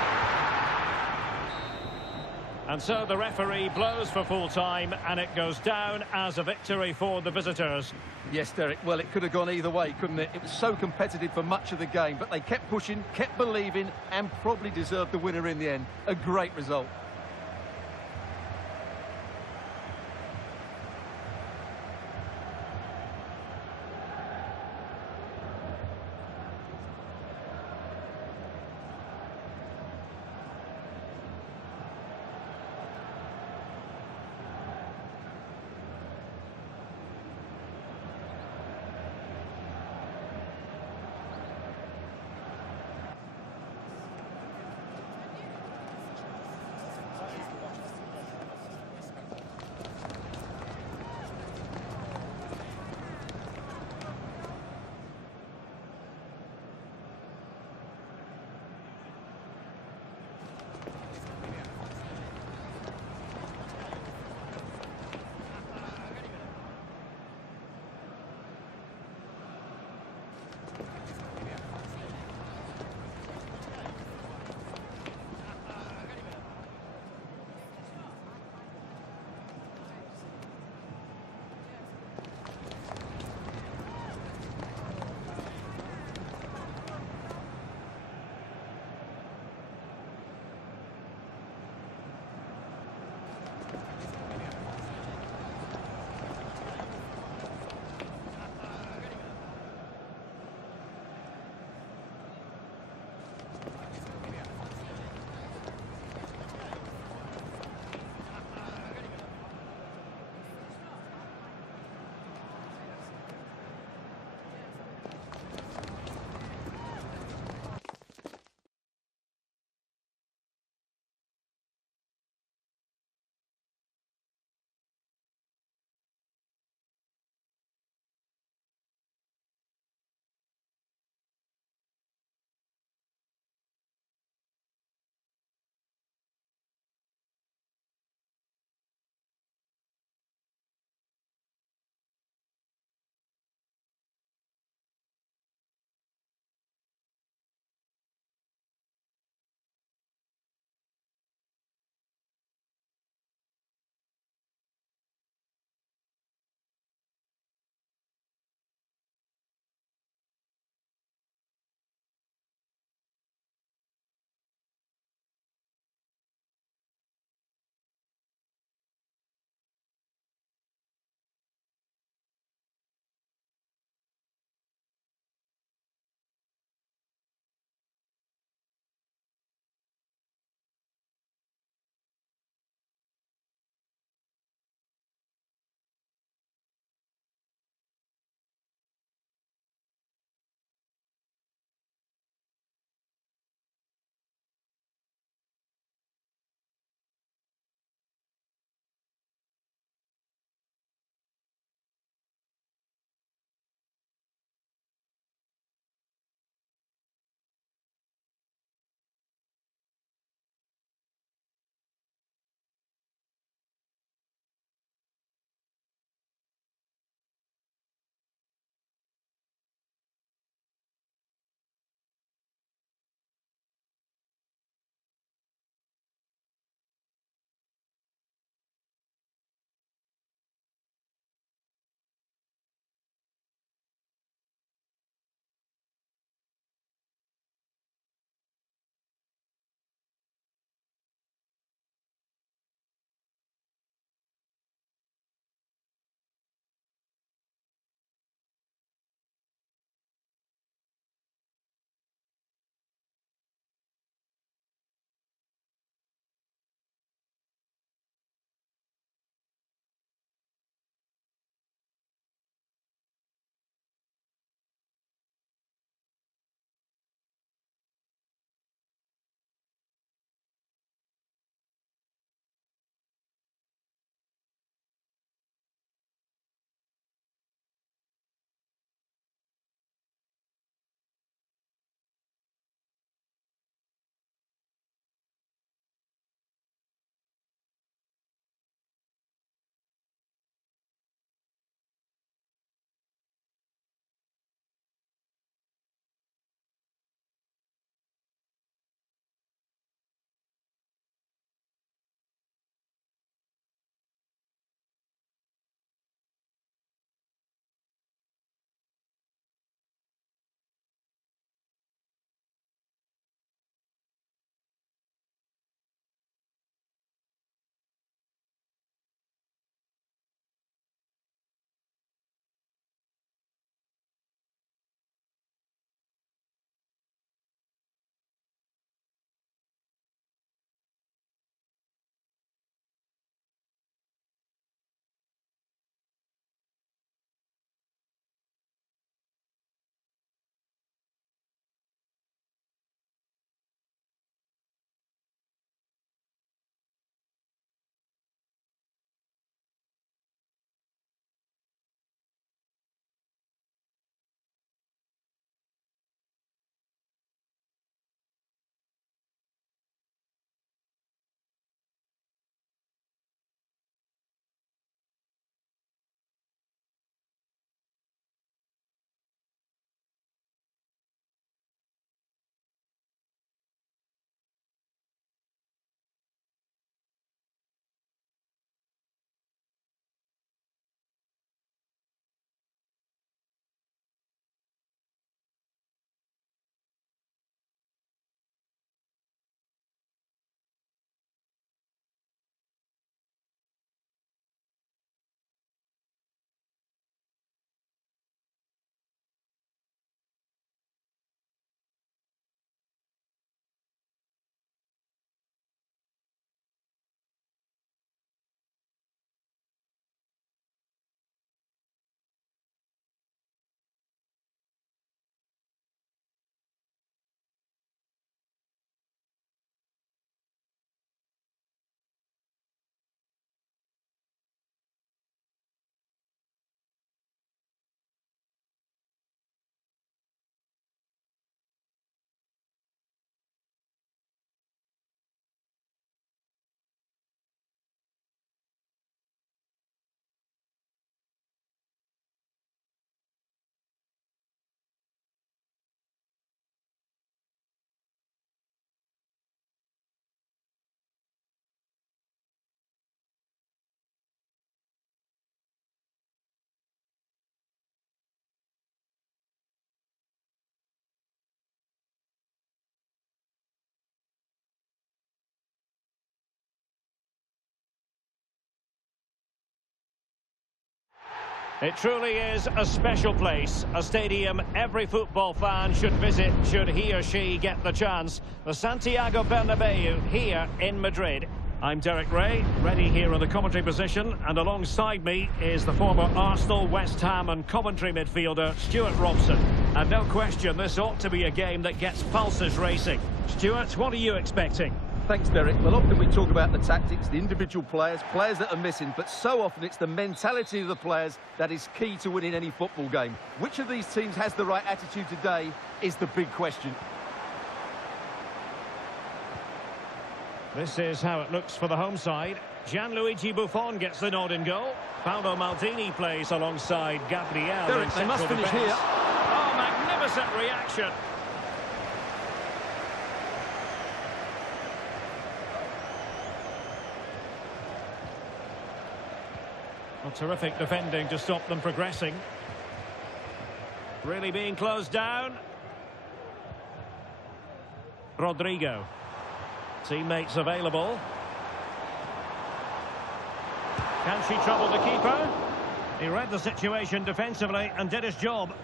And so the referee blows for full time, and it goes down as a victory for the visitors. Yes, Derek, well, it could have gone either way, couldn't it? It was so competitive for much of the game, but they kept pushing, kept believing, and probably deserved the winner in the end. A great result. It truly is a special place, a stadium every football fan should visit should he or she get the chance. The Santiago Bernabeu here in Madrid. I'm Derek Ray, ready here in the commentary position, and alongside me is the former Arsenal, West Ham and Coventry midfielder Stuart Robson. And no question, this ought to be a game that gets pulses racing. Stuart, what are you expecting? Thanks, Derek. Well, often we talk about the tactics, the individual players that are missing, but so often it's the mentality of the players that is key to winning any football game. Which of these teams has the right attitude today is the big question. This is how it looks for the home side. Gianluigi Buffon gets the nod in goal. Paolo Maldini plays alongside Gabriel. Derek, they must finish here. Oh, magnificent reaction. Well, terrific defending to stop them progressing. Really being closed down. Rodrigo. Teammates available. Can she trouble the keeper? He read the situation defensively and did his job.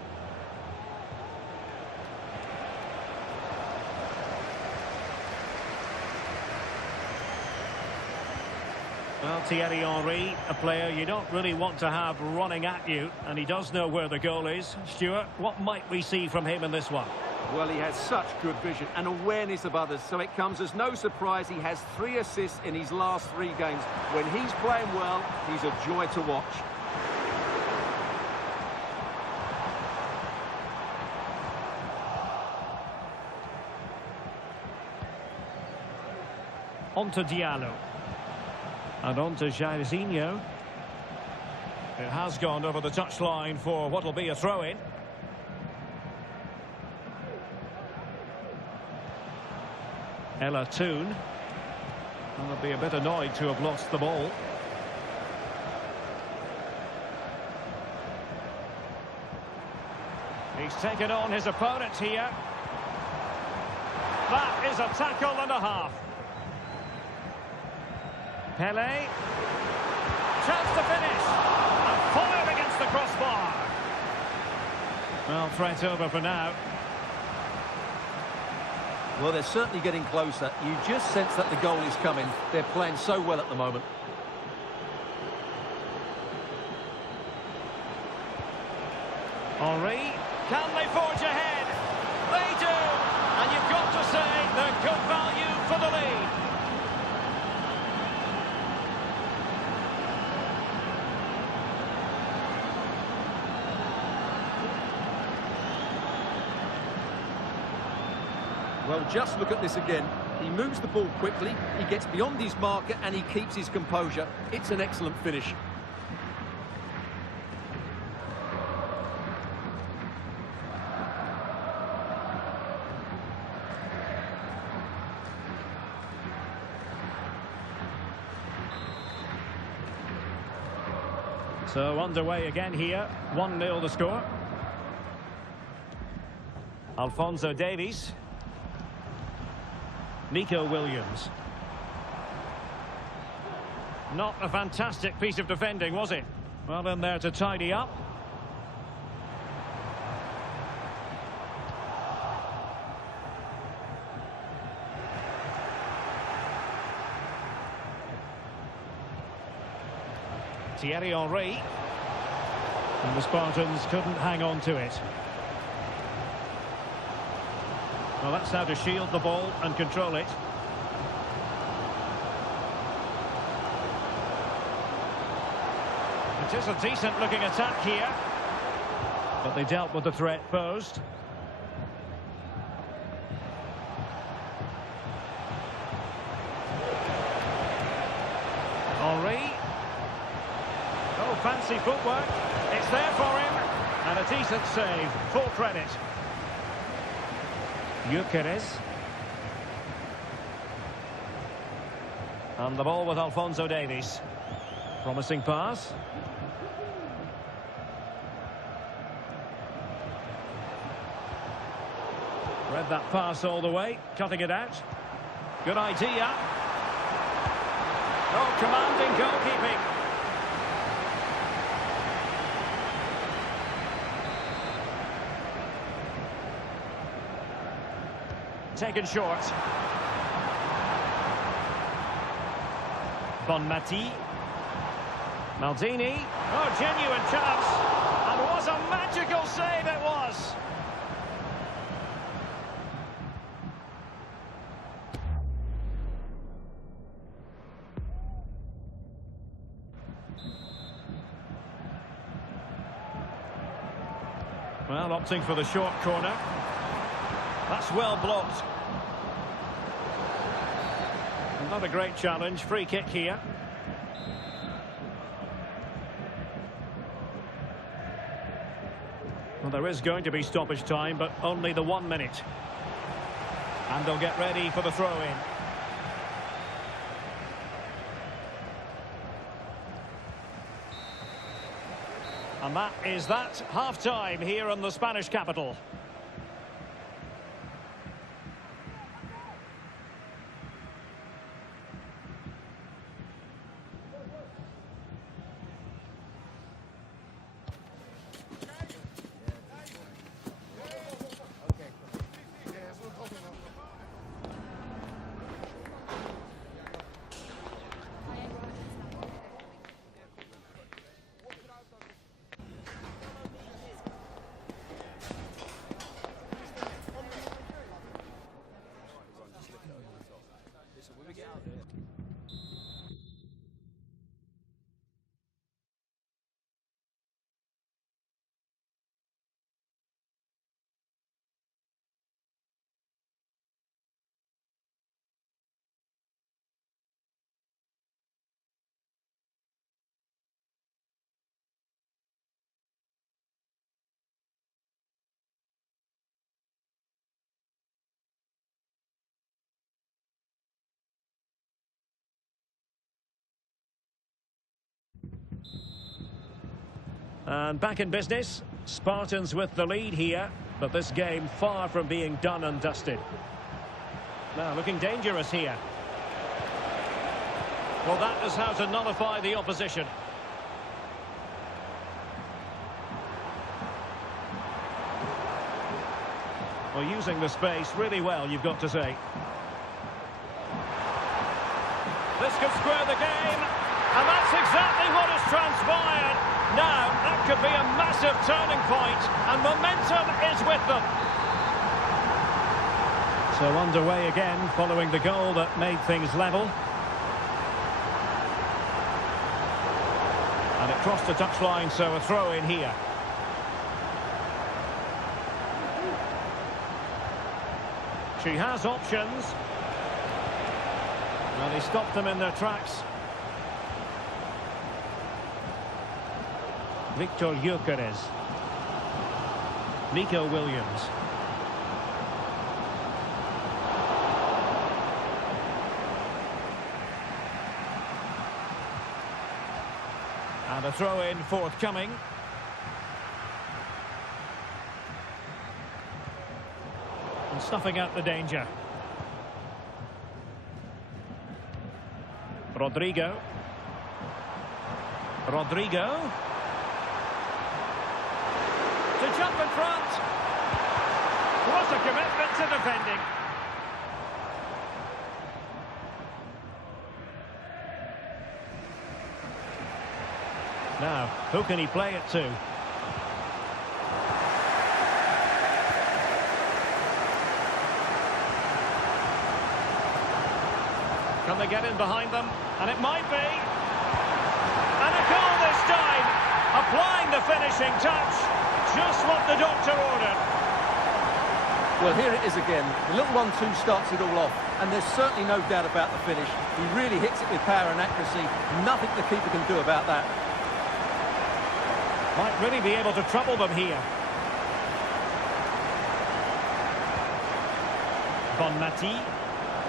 Well, Thierry Henry, a player you don't really want to have running at you, and he does know where the goal is. Stuart, what might we see from him in this one? Well, he has such good vision and awareness of others, so it comes as no surprise he has 3 assists in his last 3 games. When he's playing well, he's a joy to watch. On to Diallo. And on to Jairzinho. It has gone over the touchline for what will be a throw-in. Ella Toon. Will be a bit annoyed to have lost the ball. He's taken on his opponent here. That is a tackle and a half. Pele. Chance to finish. And foiled against the crossbar. Well, threat over for now. Well, they're certainly getting closer. You just sense that the goal is coming. They're playing so well at the moment. Henry, can they forge ahead? They do! And you've got to say they're good value for the lead. Well, just look at this again. He moves the ball quickly, he gets beyond his marker and he keeps his composure. It's an excellent finish. So underway again here, 1-0 the score. Alphonso Davies. Nico Williams. Not a fantastic piece of defending, was it? Well, in there to tidy up. Thierry Henry. And the Spartans couldn't hang on to it. Well, that's how to shield the ball and control it. It is a decent-looking attack here. But they dealt with the threat posed. Henry. Oh, fancy footwork. It's there for him. And a decent save. Full credit. Gyökeres. And the ball with Alphonso Davies. Promising pass. Read that pass all the way, cutting it out. Good idea. Oh, commanding goalkeeping. taken short. Bonmati. Maldini. Oh, genuine chance. And what a magical save it was. Well, opting for the short corner. That's well blocked. Not a great challenge. Free kick here. Well, there is going to be stoppage time, but only the 1 minute. And they'll get ready for the throw-in. And that is that. Half-time here in the Spanish capital. And back in business, Spartans with the lead here, but this game far from being done and dusted. Now looking dangerous here. Well, that is how to nullify the opposition. Well, using the space really well, you've got to say. This could square the game, and that's exactly what has transpired. Now, that could be a massive turning point, and momentum is with them. So underway again, following the goal that made things level. And it crossed the touchline, so a throw in here. She has options. Well, he stopped them in their tracks. Victor Gyökeres. Nico Williams. And a throw-in forthcoming. And snuffing out the danger. Rodrigo. To jump in front. What a commitment to defending. Now, who can he play it to? Can they get in behind them? And it might be. And a goal this time. Applying the finishing touch. Just what the doctor ordered. Well, here it is again. The little 1-2 starts it all off. And there's certainly no doubt about the finish. He really hits it with power and accuracy. Nothing the keeper can do about that. Might really be able to trouble them here. Bonmati.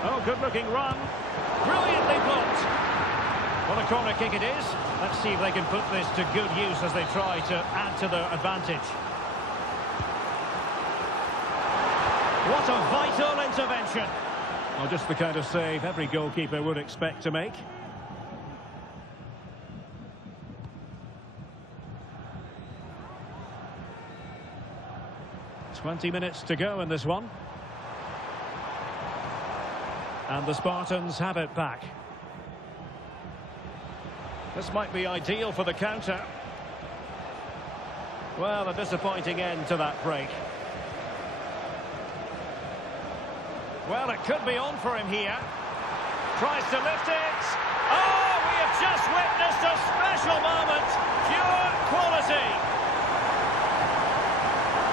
Oh, good-looking run. Brilliantly blocked. Well, a corner kick it is. Let's see if they can put this to good use as they try to add to their advantage. What a vital intervention. Well, just the kind of save every goalkeeper would expect to make. "20 minutes to go in this one. And the Spartans have it back. This might be ideal for the counter. Well, a disappointing end to that break. Well, it could be on for him here. Tries to lift it. Oh, we have just witnessed a special moment. Pure quality.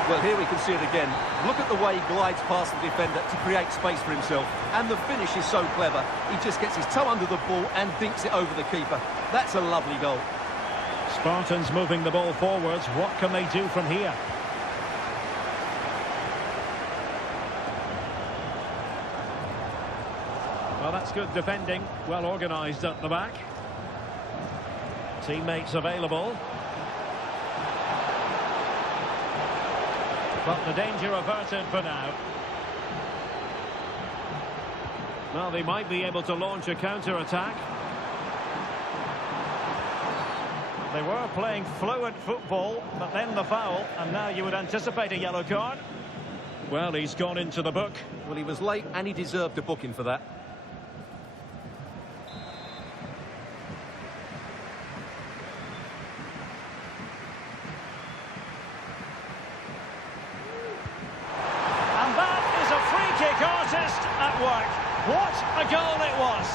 Well, here we can see it again. Look at the way he glides past the defender to create space for himself. And the finish is so clever. He just gets his toe under the ball and dinks it over the keeper. That's a lovely goal. Spartans moving the ball forwards. What can they do from here? Well, that's good defending. Well organised at the back. Teammates available. But the danger averted for now. Well, they might be able to launch a counter-attack. They were playing fluent football, but then the foul, and now you would anticipate a yellow card. Well, he's gone into the book. Well, he was late, and he deserved a booking for that. At work. What a goal it was!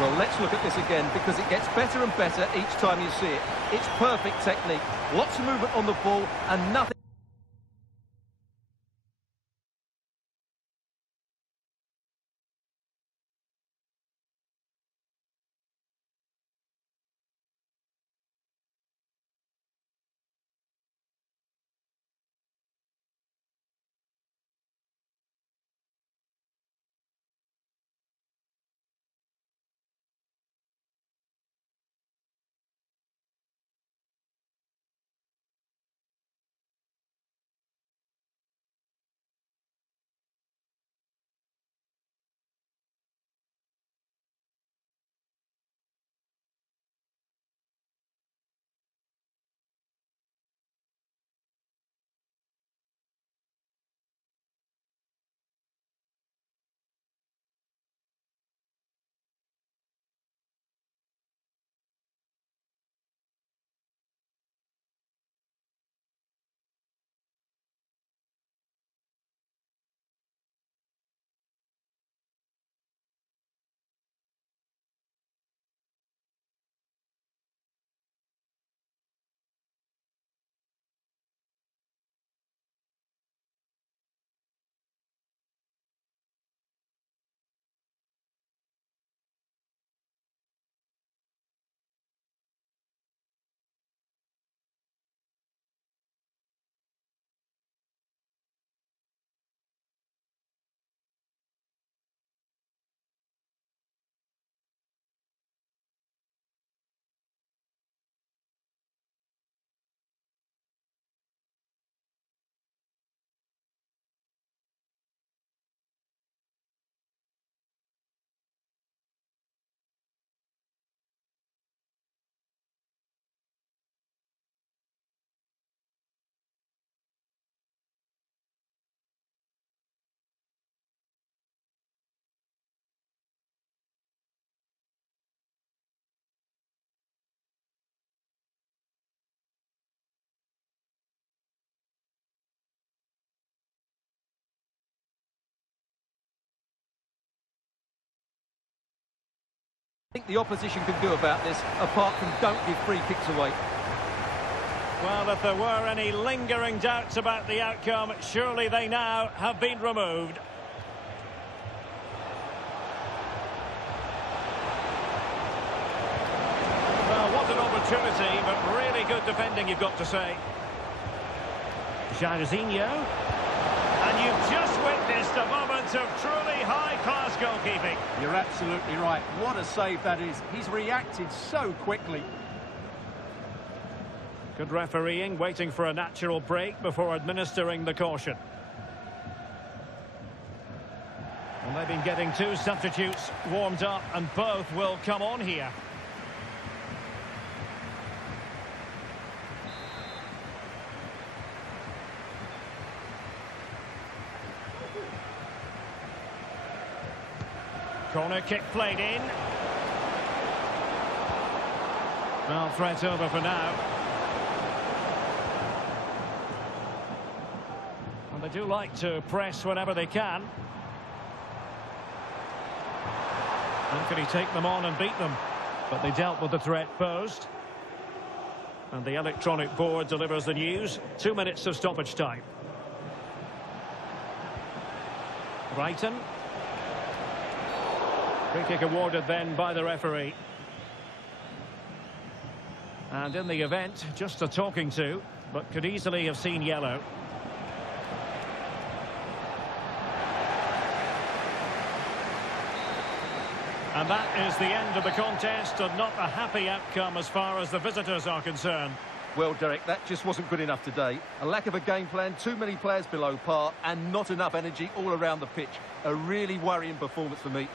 Well, let's look at this again, because it gets better and better each time you see it. It's perfect technique, lots of movement on the ball, and nothing. I think the opposition can do about this, apart from don't give free kicks away. Well, if there were any lingering doubts about the outcome, surely they now have been removed. Well, what an opportunity, but really good defending, you've got to say. Jairzinho. And you've just witnessed a moment of truly high-class goalkeeping. You're absolutely right. What a save that is. He's reacted so quickly. Good refereeing, waiting for a natural break before administering the caution. And they've been getting two substitutes warmed up, and both will come on here. Corner kick played in. Well, threat over for now. And they do like to press whenever they can. And can he take them on and beat them? But they dealt with the threat posed. And the electronic board delivers the news. 2 minutes of stoppage time. Brighton. Free kick awarded then by the referee. And in the event, just a talking to, but could easily have seen yellow. And that is the end of the contest, and not a happy outcome as far as the visitors are concerned. Well, Derek, that just wasn't good enough today. A lack of a game plan, too many players below par, and not enough energy all around the pitch. A really worrying performance for me.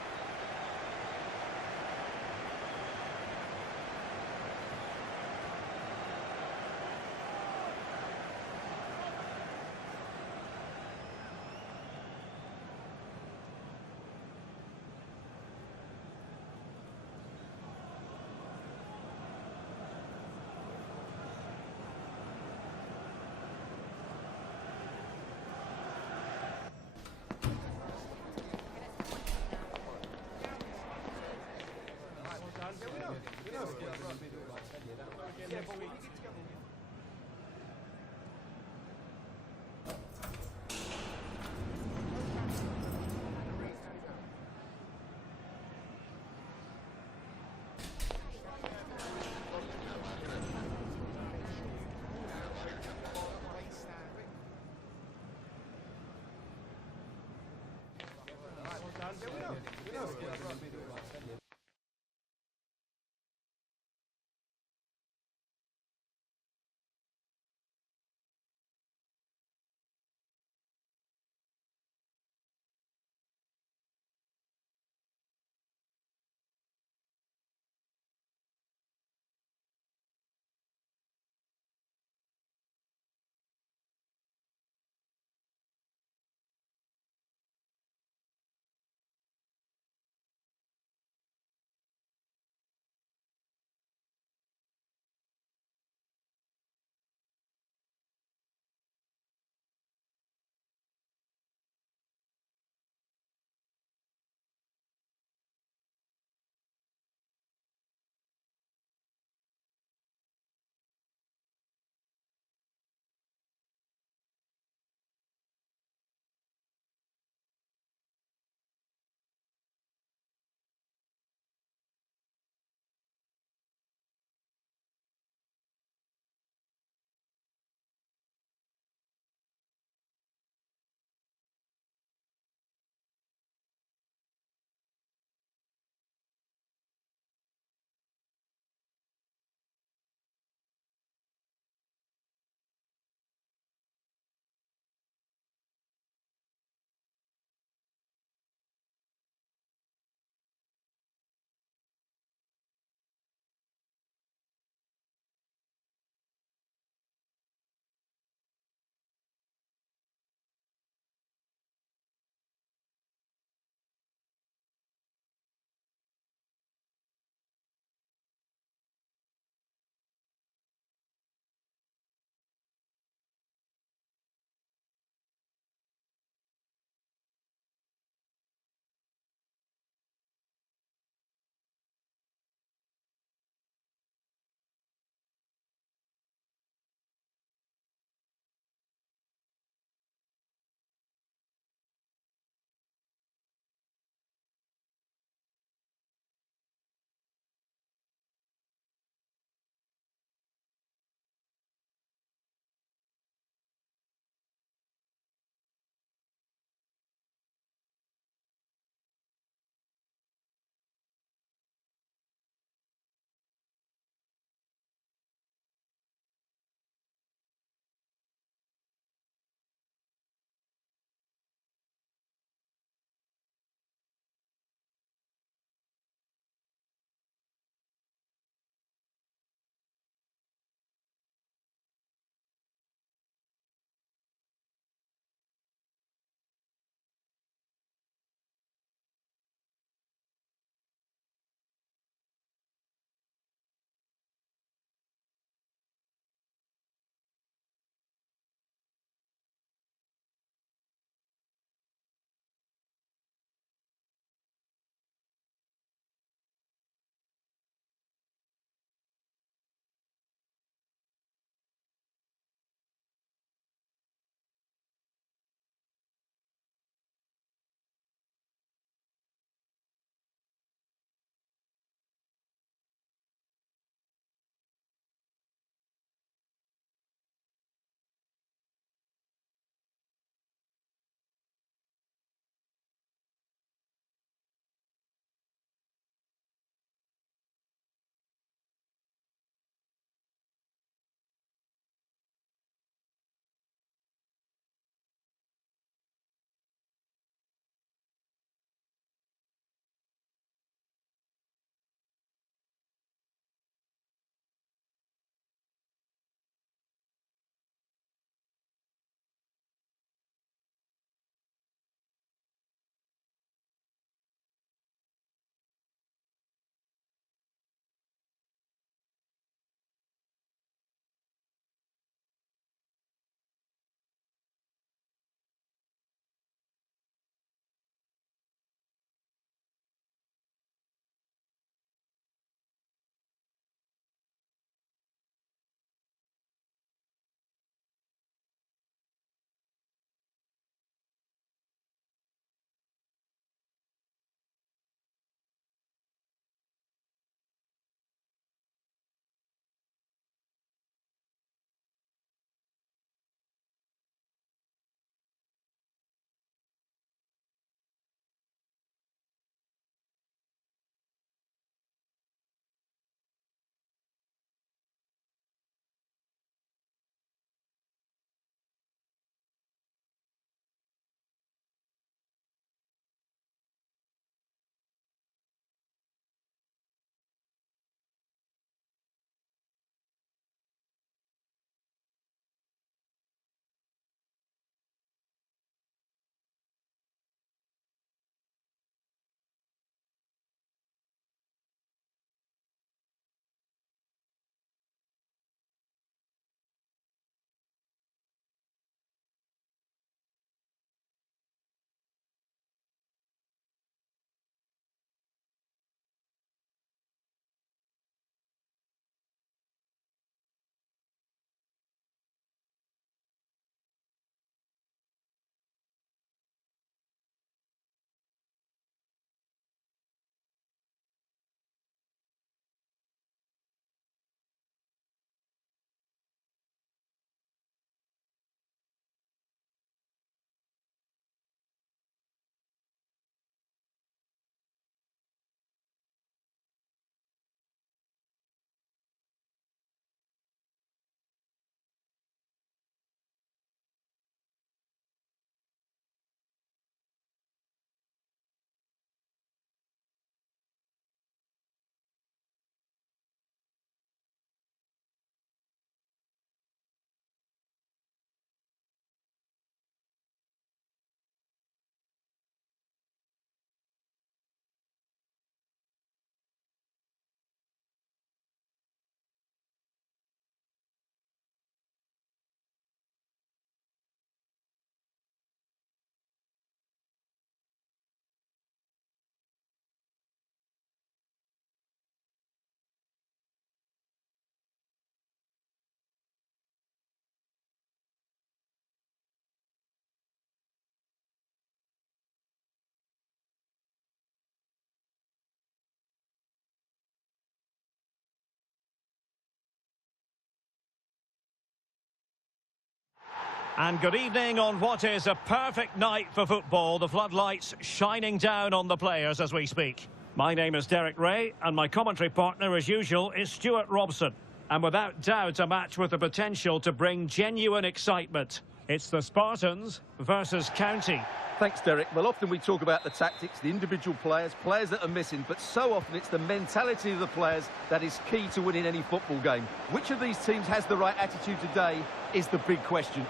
And good evening on what is a perfect night for football. The floodlights shining down on the players as we speak. My name is Derek Ray, and my commentary partner, as usual, is Stuart Robson. And without doubt, a match with the potential to bring genuine excitement. It's the Spartans versus County. Thanks, Derek. Well, often we talk about the tactics, the individual players that are missing, but so often it's the mentality of the players that is key to winning any football game. Which of these teams has the right attitude today is the big question.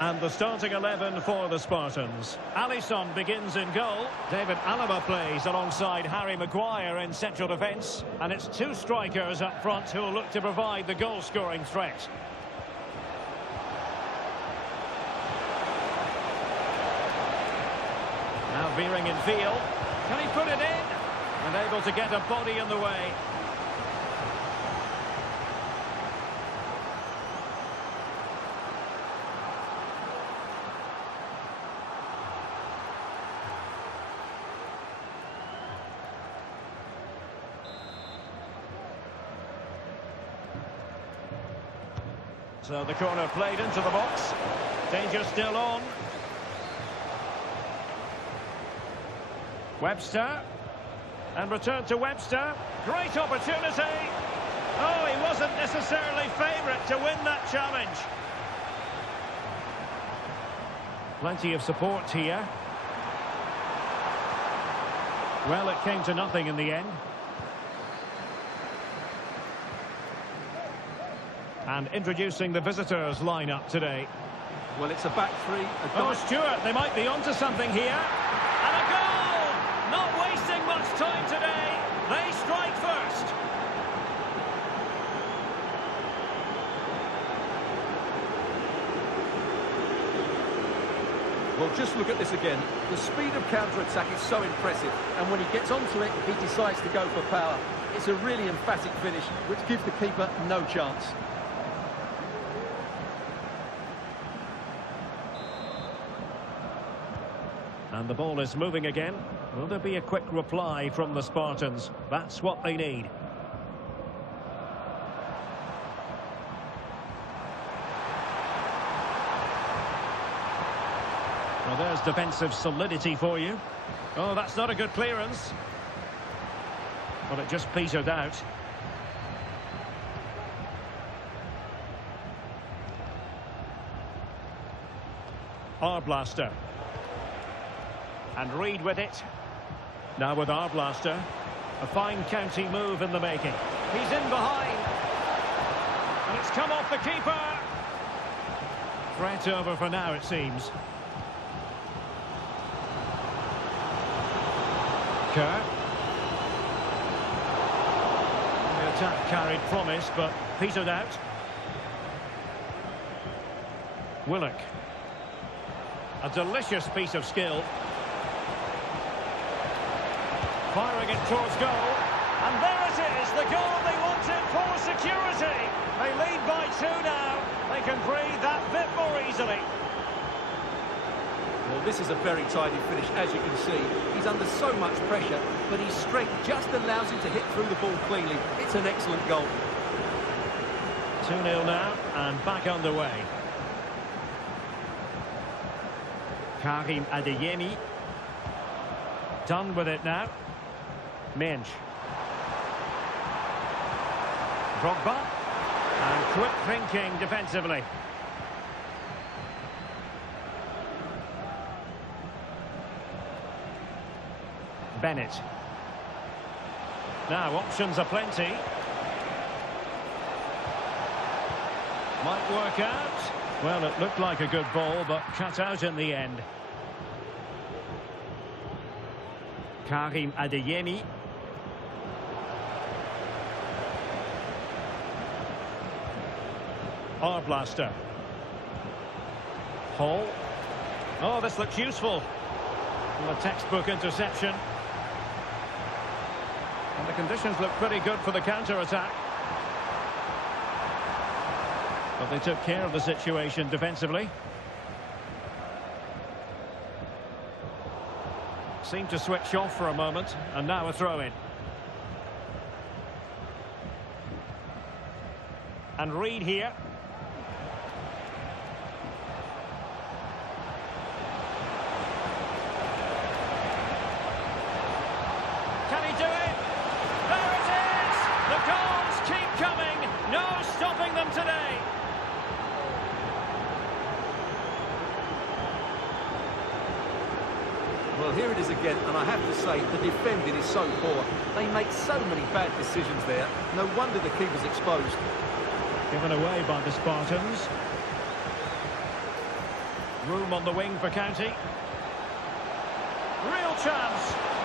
And the starting 11 for the Spartans. Alisson begins in goal. David Alaba plays alongside Harry Maguire in central defence. And it's two strikers up front who will look to provide the goal-scoring threat. Now veering in field. Can he put it in? And able to get a body in the way. So the corner played into the box. Danger still on. Webster. And return to Webster. Great opportunity. Oh, he wasn't necessarily favourite to win that challenge. Plenty of support here. Well, it came to nothing in the end. And introducing the visitors' lineup today. Well, it's a back three. Oh, Stuart, they might be onto something here. And a goal! Not wasting much time today. They strike first. Well, just look at this again. The speed of counter-attack is so impressive. And when he gets onto it, he decides to go for power. It's a really emphatic finish, which gives the keeper no chance. And the ball is moving again. Will there be a quick reply from the Spartans? That's what they need. Well, there's defensive solidity for you. Oh, that's not a good clearance. Well, it just petered out. Arblaster. And Reed with it. Now with Arblaster. A fine County move in the making. He's in behind. And it's come off the keeper. Threat over for now, it seems. Kerr. The attack carried promise, but petered out. Willock. A delicious piece of skill. Firing it towards goal. And there it is, the goal they wanted for security. They lead by 2 now. They can breathe that bit more easily. Well, this is a very tidy finish, as you can see. He's under so much pressure, but his strength just allows him to hit through the ball cleanly. It's an excellent goal. 2-0 now, and back underway. Karim Adeyemi. Done with it now. Mensch. Drogba. And quick thinking defensively. Bennett. Now, options are plenty. Might work out. Well, it looked like a good ball, but cut out in the end. Karim Adeyemi. Arblaster. Hall. Oh, this looks useful. And a textbook interception. And the conditions look pretty good for the counter-attack. But they took care of the situation defensively. Seemed to switch off for a moment, and now a throw-in. And Reed here. Can he do it? There it is! The goals keep coming. No stopping them today. Well, here it is again, and I have to say, the defending is so poor. They make so many bad decisions there. No wonder the keeper's exposed. Given away by the Spartans. Room on the wing for County. Real chance.